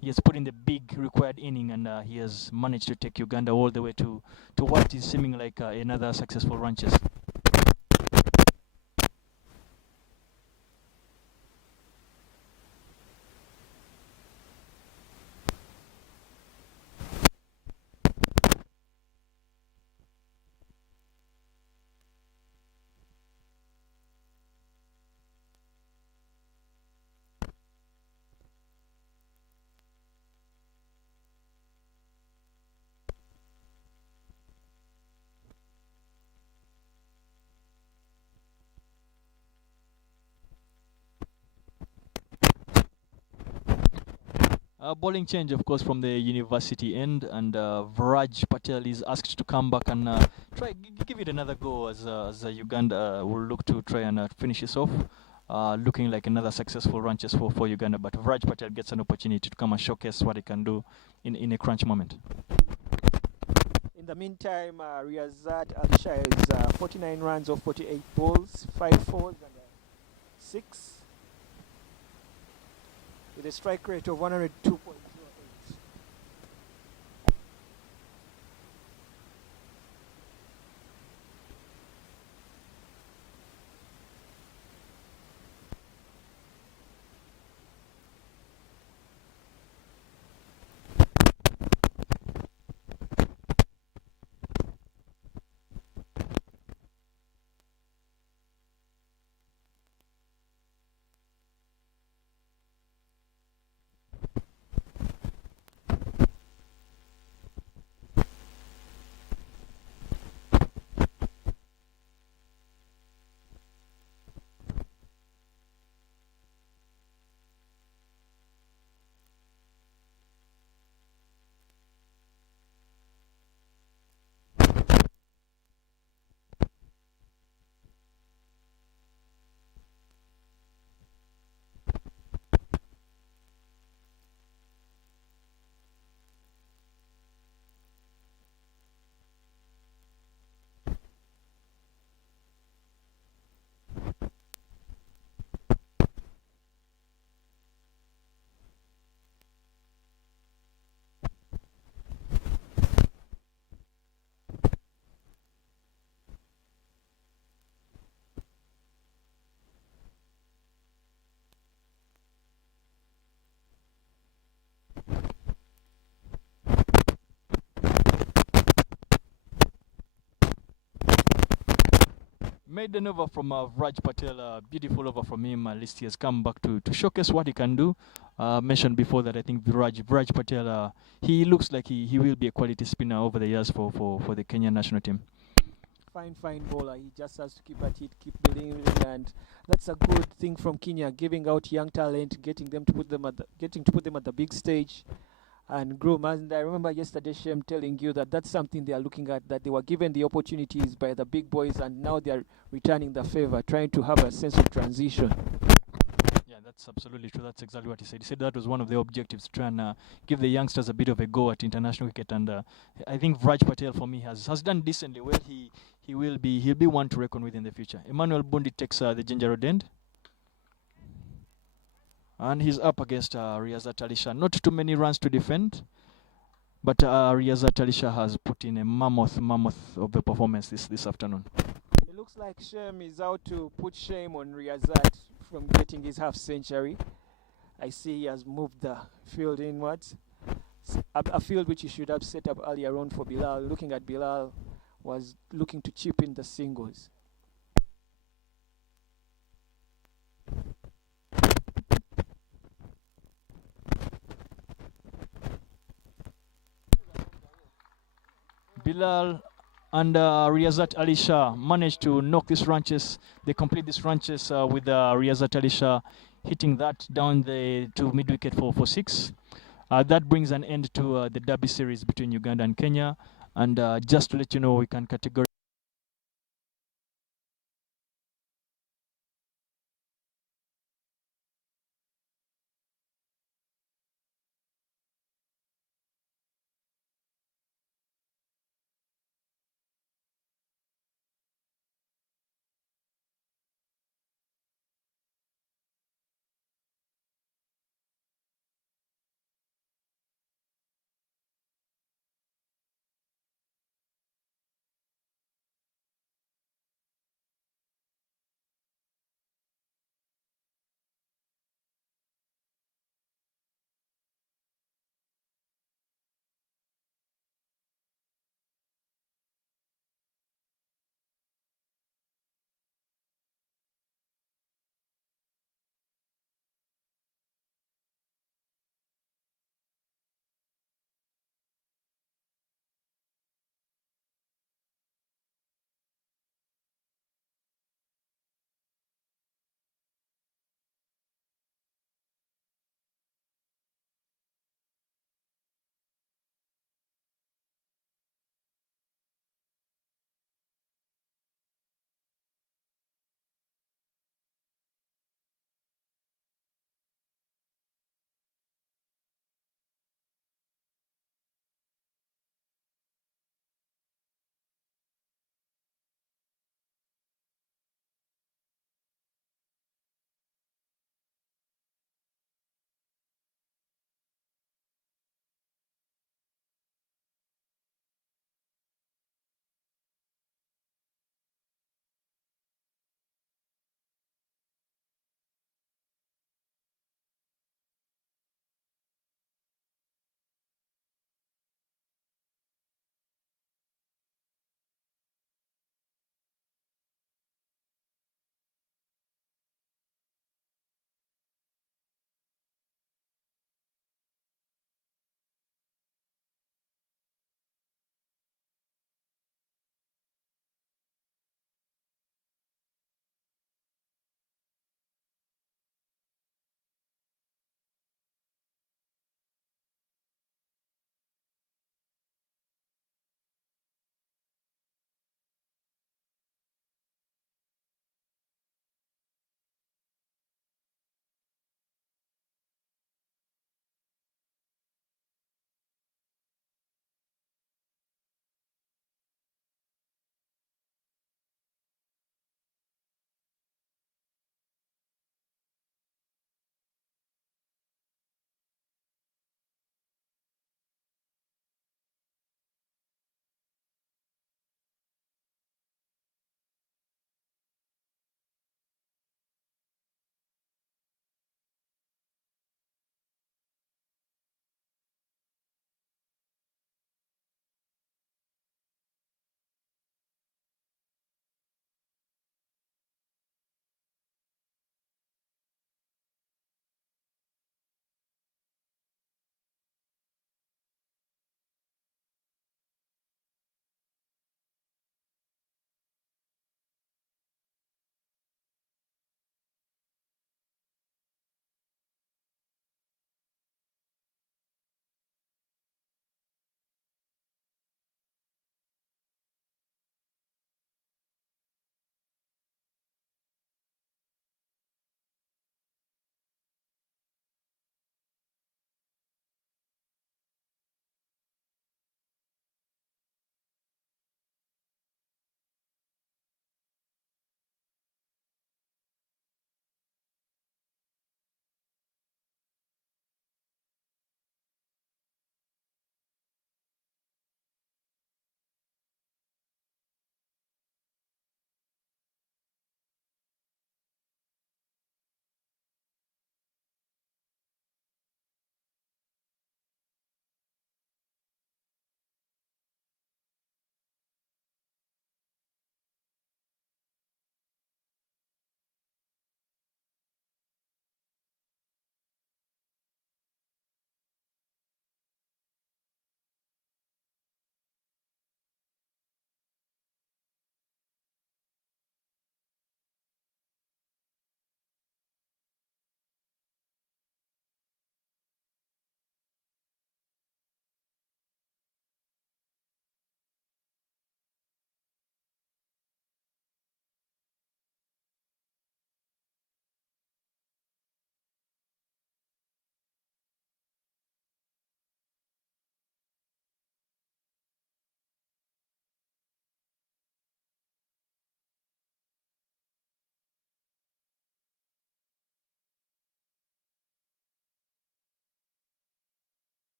he has put in the big required inning, and he has managed to take Uganda all the way to what is seeming like another successful run chase. Bowling change, of course, from the university end, and Viraj Patel is asked to come back and give it another go as Uganda will look to try and finish this off. Looking like another successful run chase for Uganda, but Viraj Patel gets an opportunity to come and showcase what he can do in a crunch moment. In the meantime, Riyazat Alisha is 49 runs off 48 balls, 5 fours and 6. With a strike rate of 102.08. Made an over from Raj Patel, beautiful over from him. At least he has come back to showcase what he can do. Mentioned before that I think Raj Patel, he looks like he will be a quality spinner over the years for the Kenyan national team. Fine bowler. He just has to keep at it, keep believing, and that's a good thing from Kenya, giving out young talent, getting to put them at the big stage and grow. And I remember yesterday Shem telling you that that's something they are looking at, that they were given the opportunities by the big boys and now they are returning the favor, trying to have a sense of transition. Yeah, That's absolutely true. That's exactly what he said. He said that was one of the objectives, to try and give the youngsters a bit of a go at international cricket. And I think Vraj Patel, for me, has done decently well. He'll be one to reckon with in the future. Emmanuel Bundi takes the Ginger Road end. And he's up against Riyazat Alisha. Not too many runs to defend, but Riyazat Alisha has put in a mammoth of a performance this afternoon. It looks like Shem is out to put shame on Riyazat from getting his half century. I see he has moved the field inwards. A field which he should have set up earlier on for Bilal. Looking at Bilal, was looking to chip in the singles. Bilal and Riyazat Alisha managed to knock these ranches. They complete these ranches with Riyazat Alisha hitting that down to mid wicket for 6. That brings an end to the derby series between Uganda and Kenya. And just to let you know, we can categorically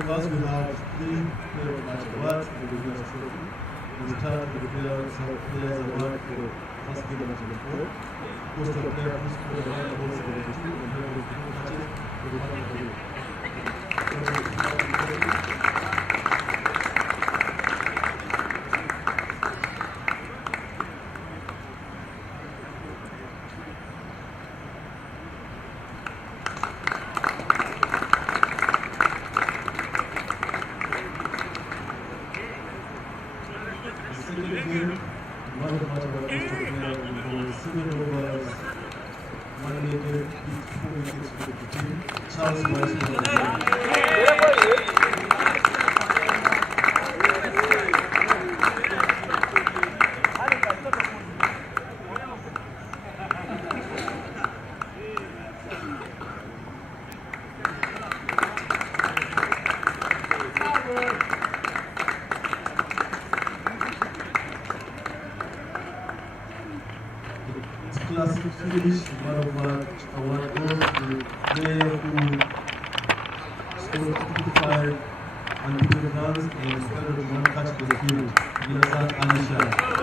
of us, we have 3 player of match awards for the winners trophy. In return for the players award for first game match number 4. Post of player who scored the right goal 72 and held the 2 matches for the final game. Classic finish, man of match award goes to the player who scored 55 and 20 runs and 101 catch for the field, Alisha.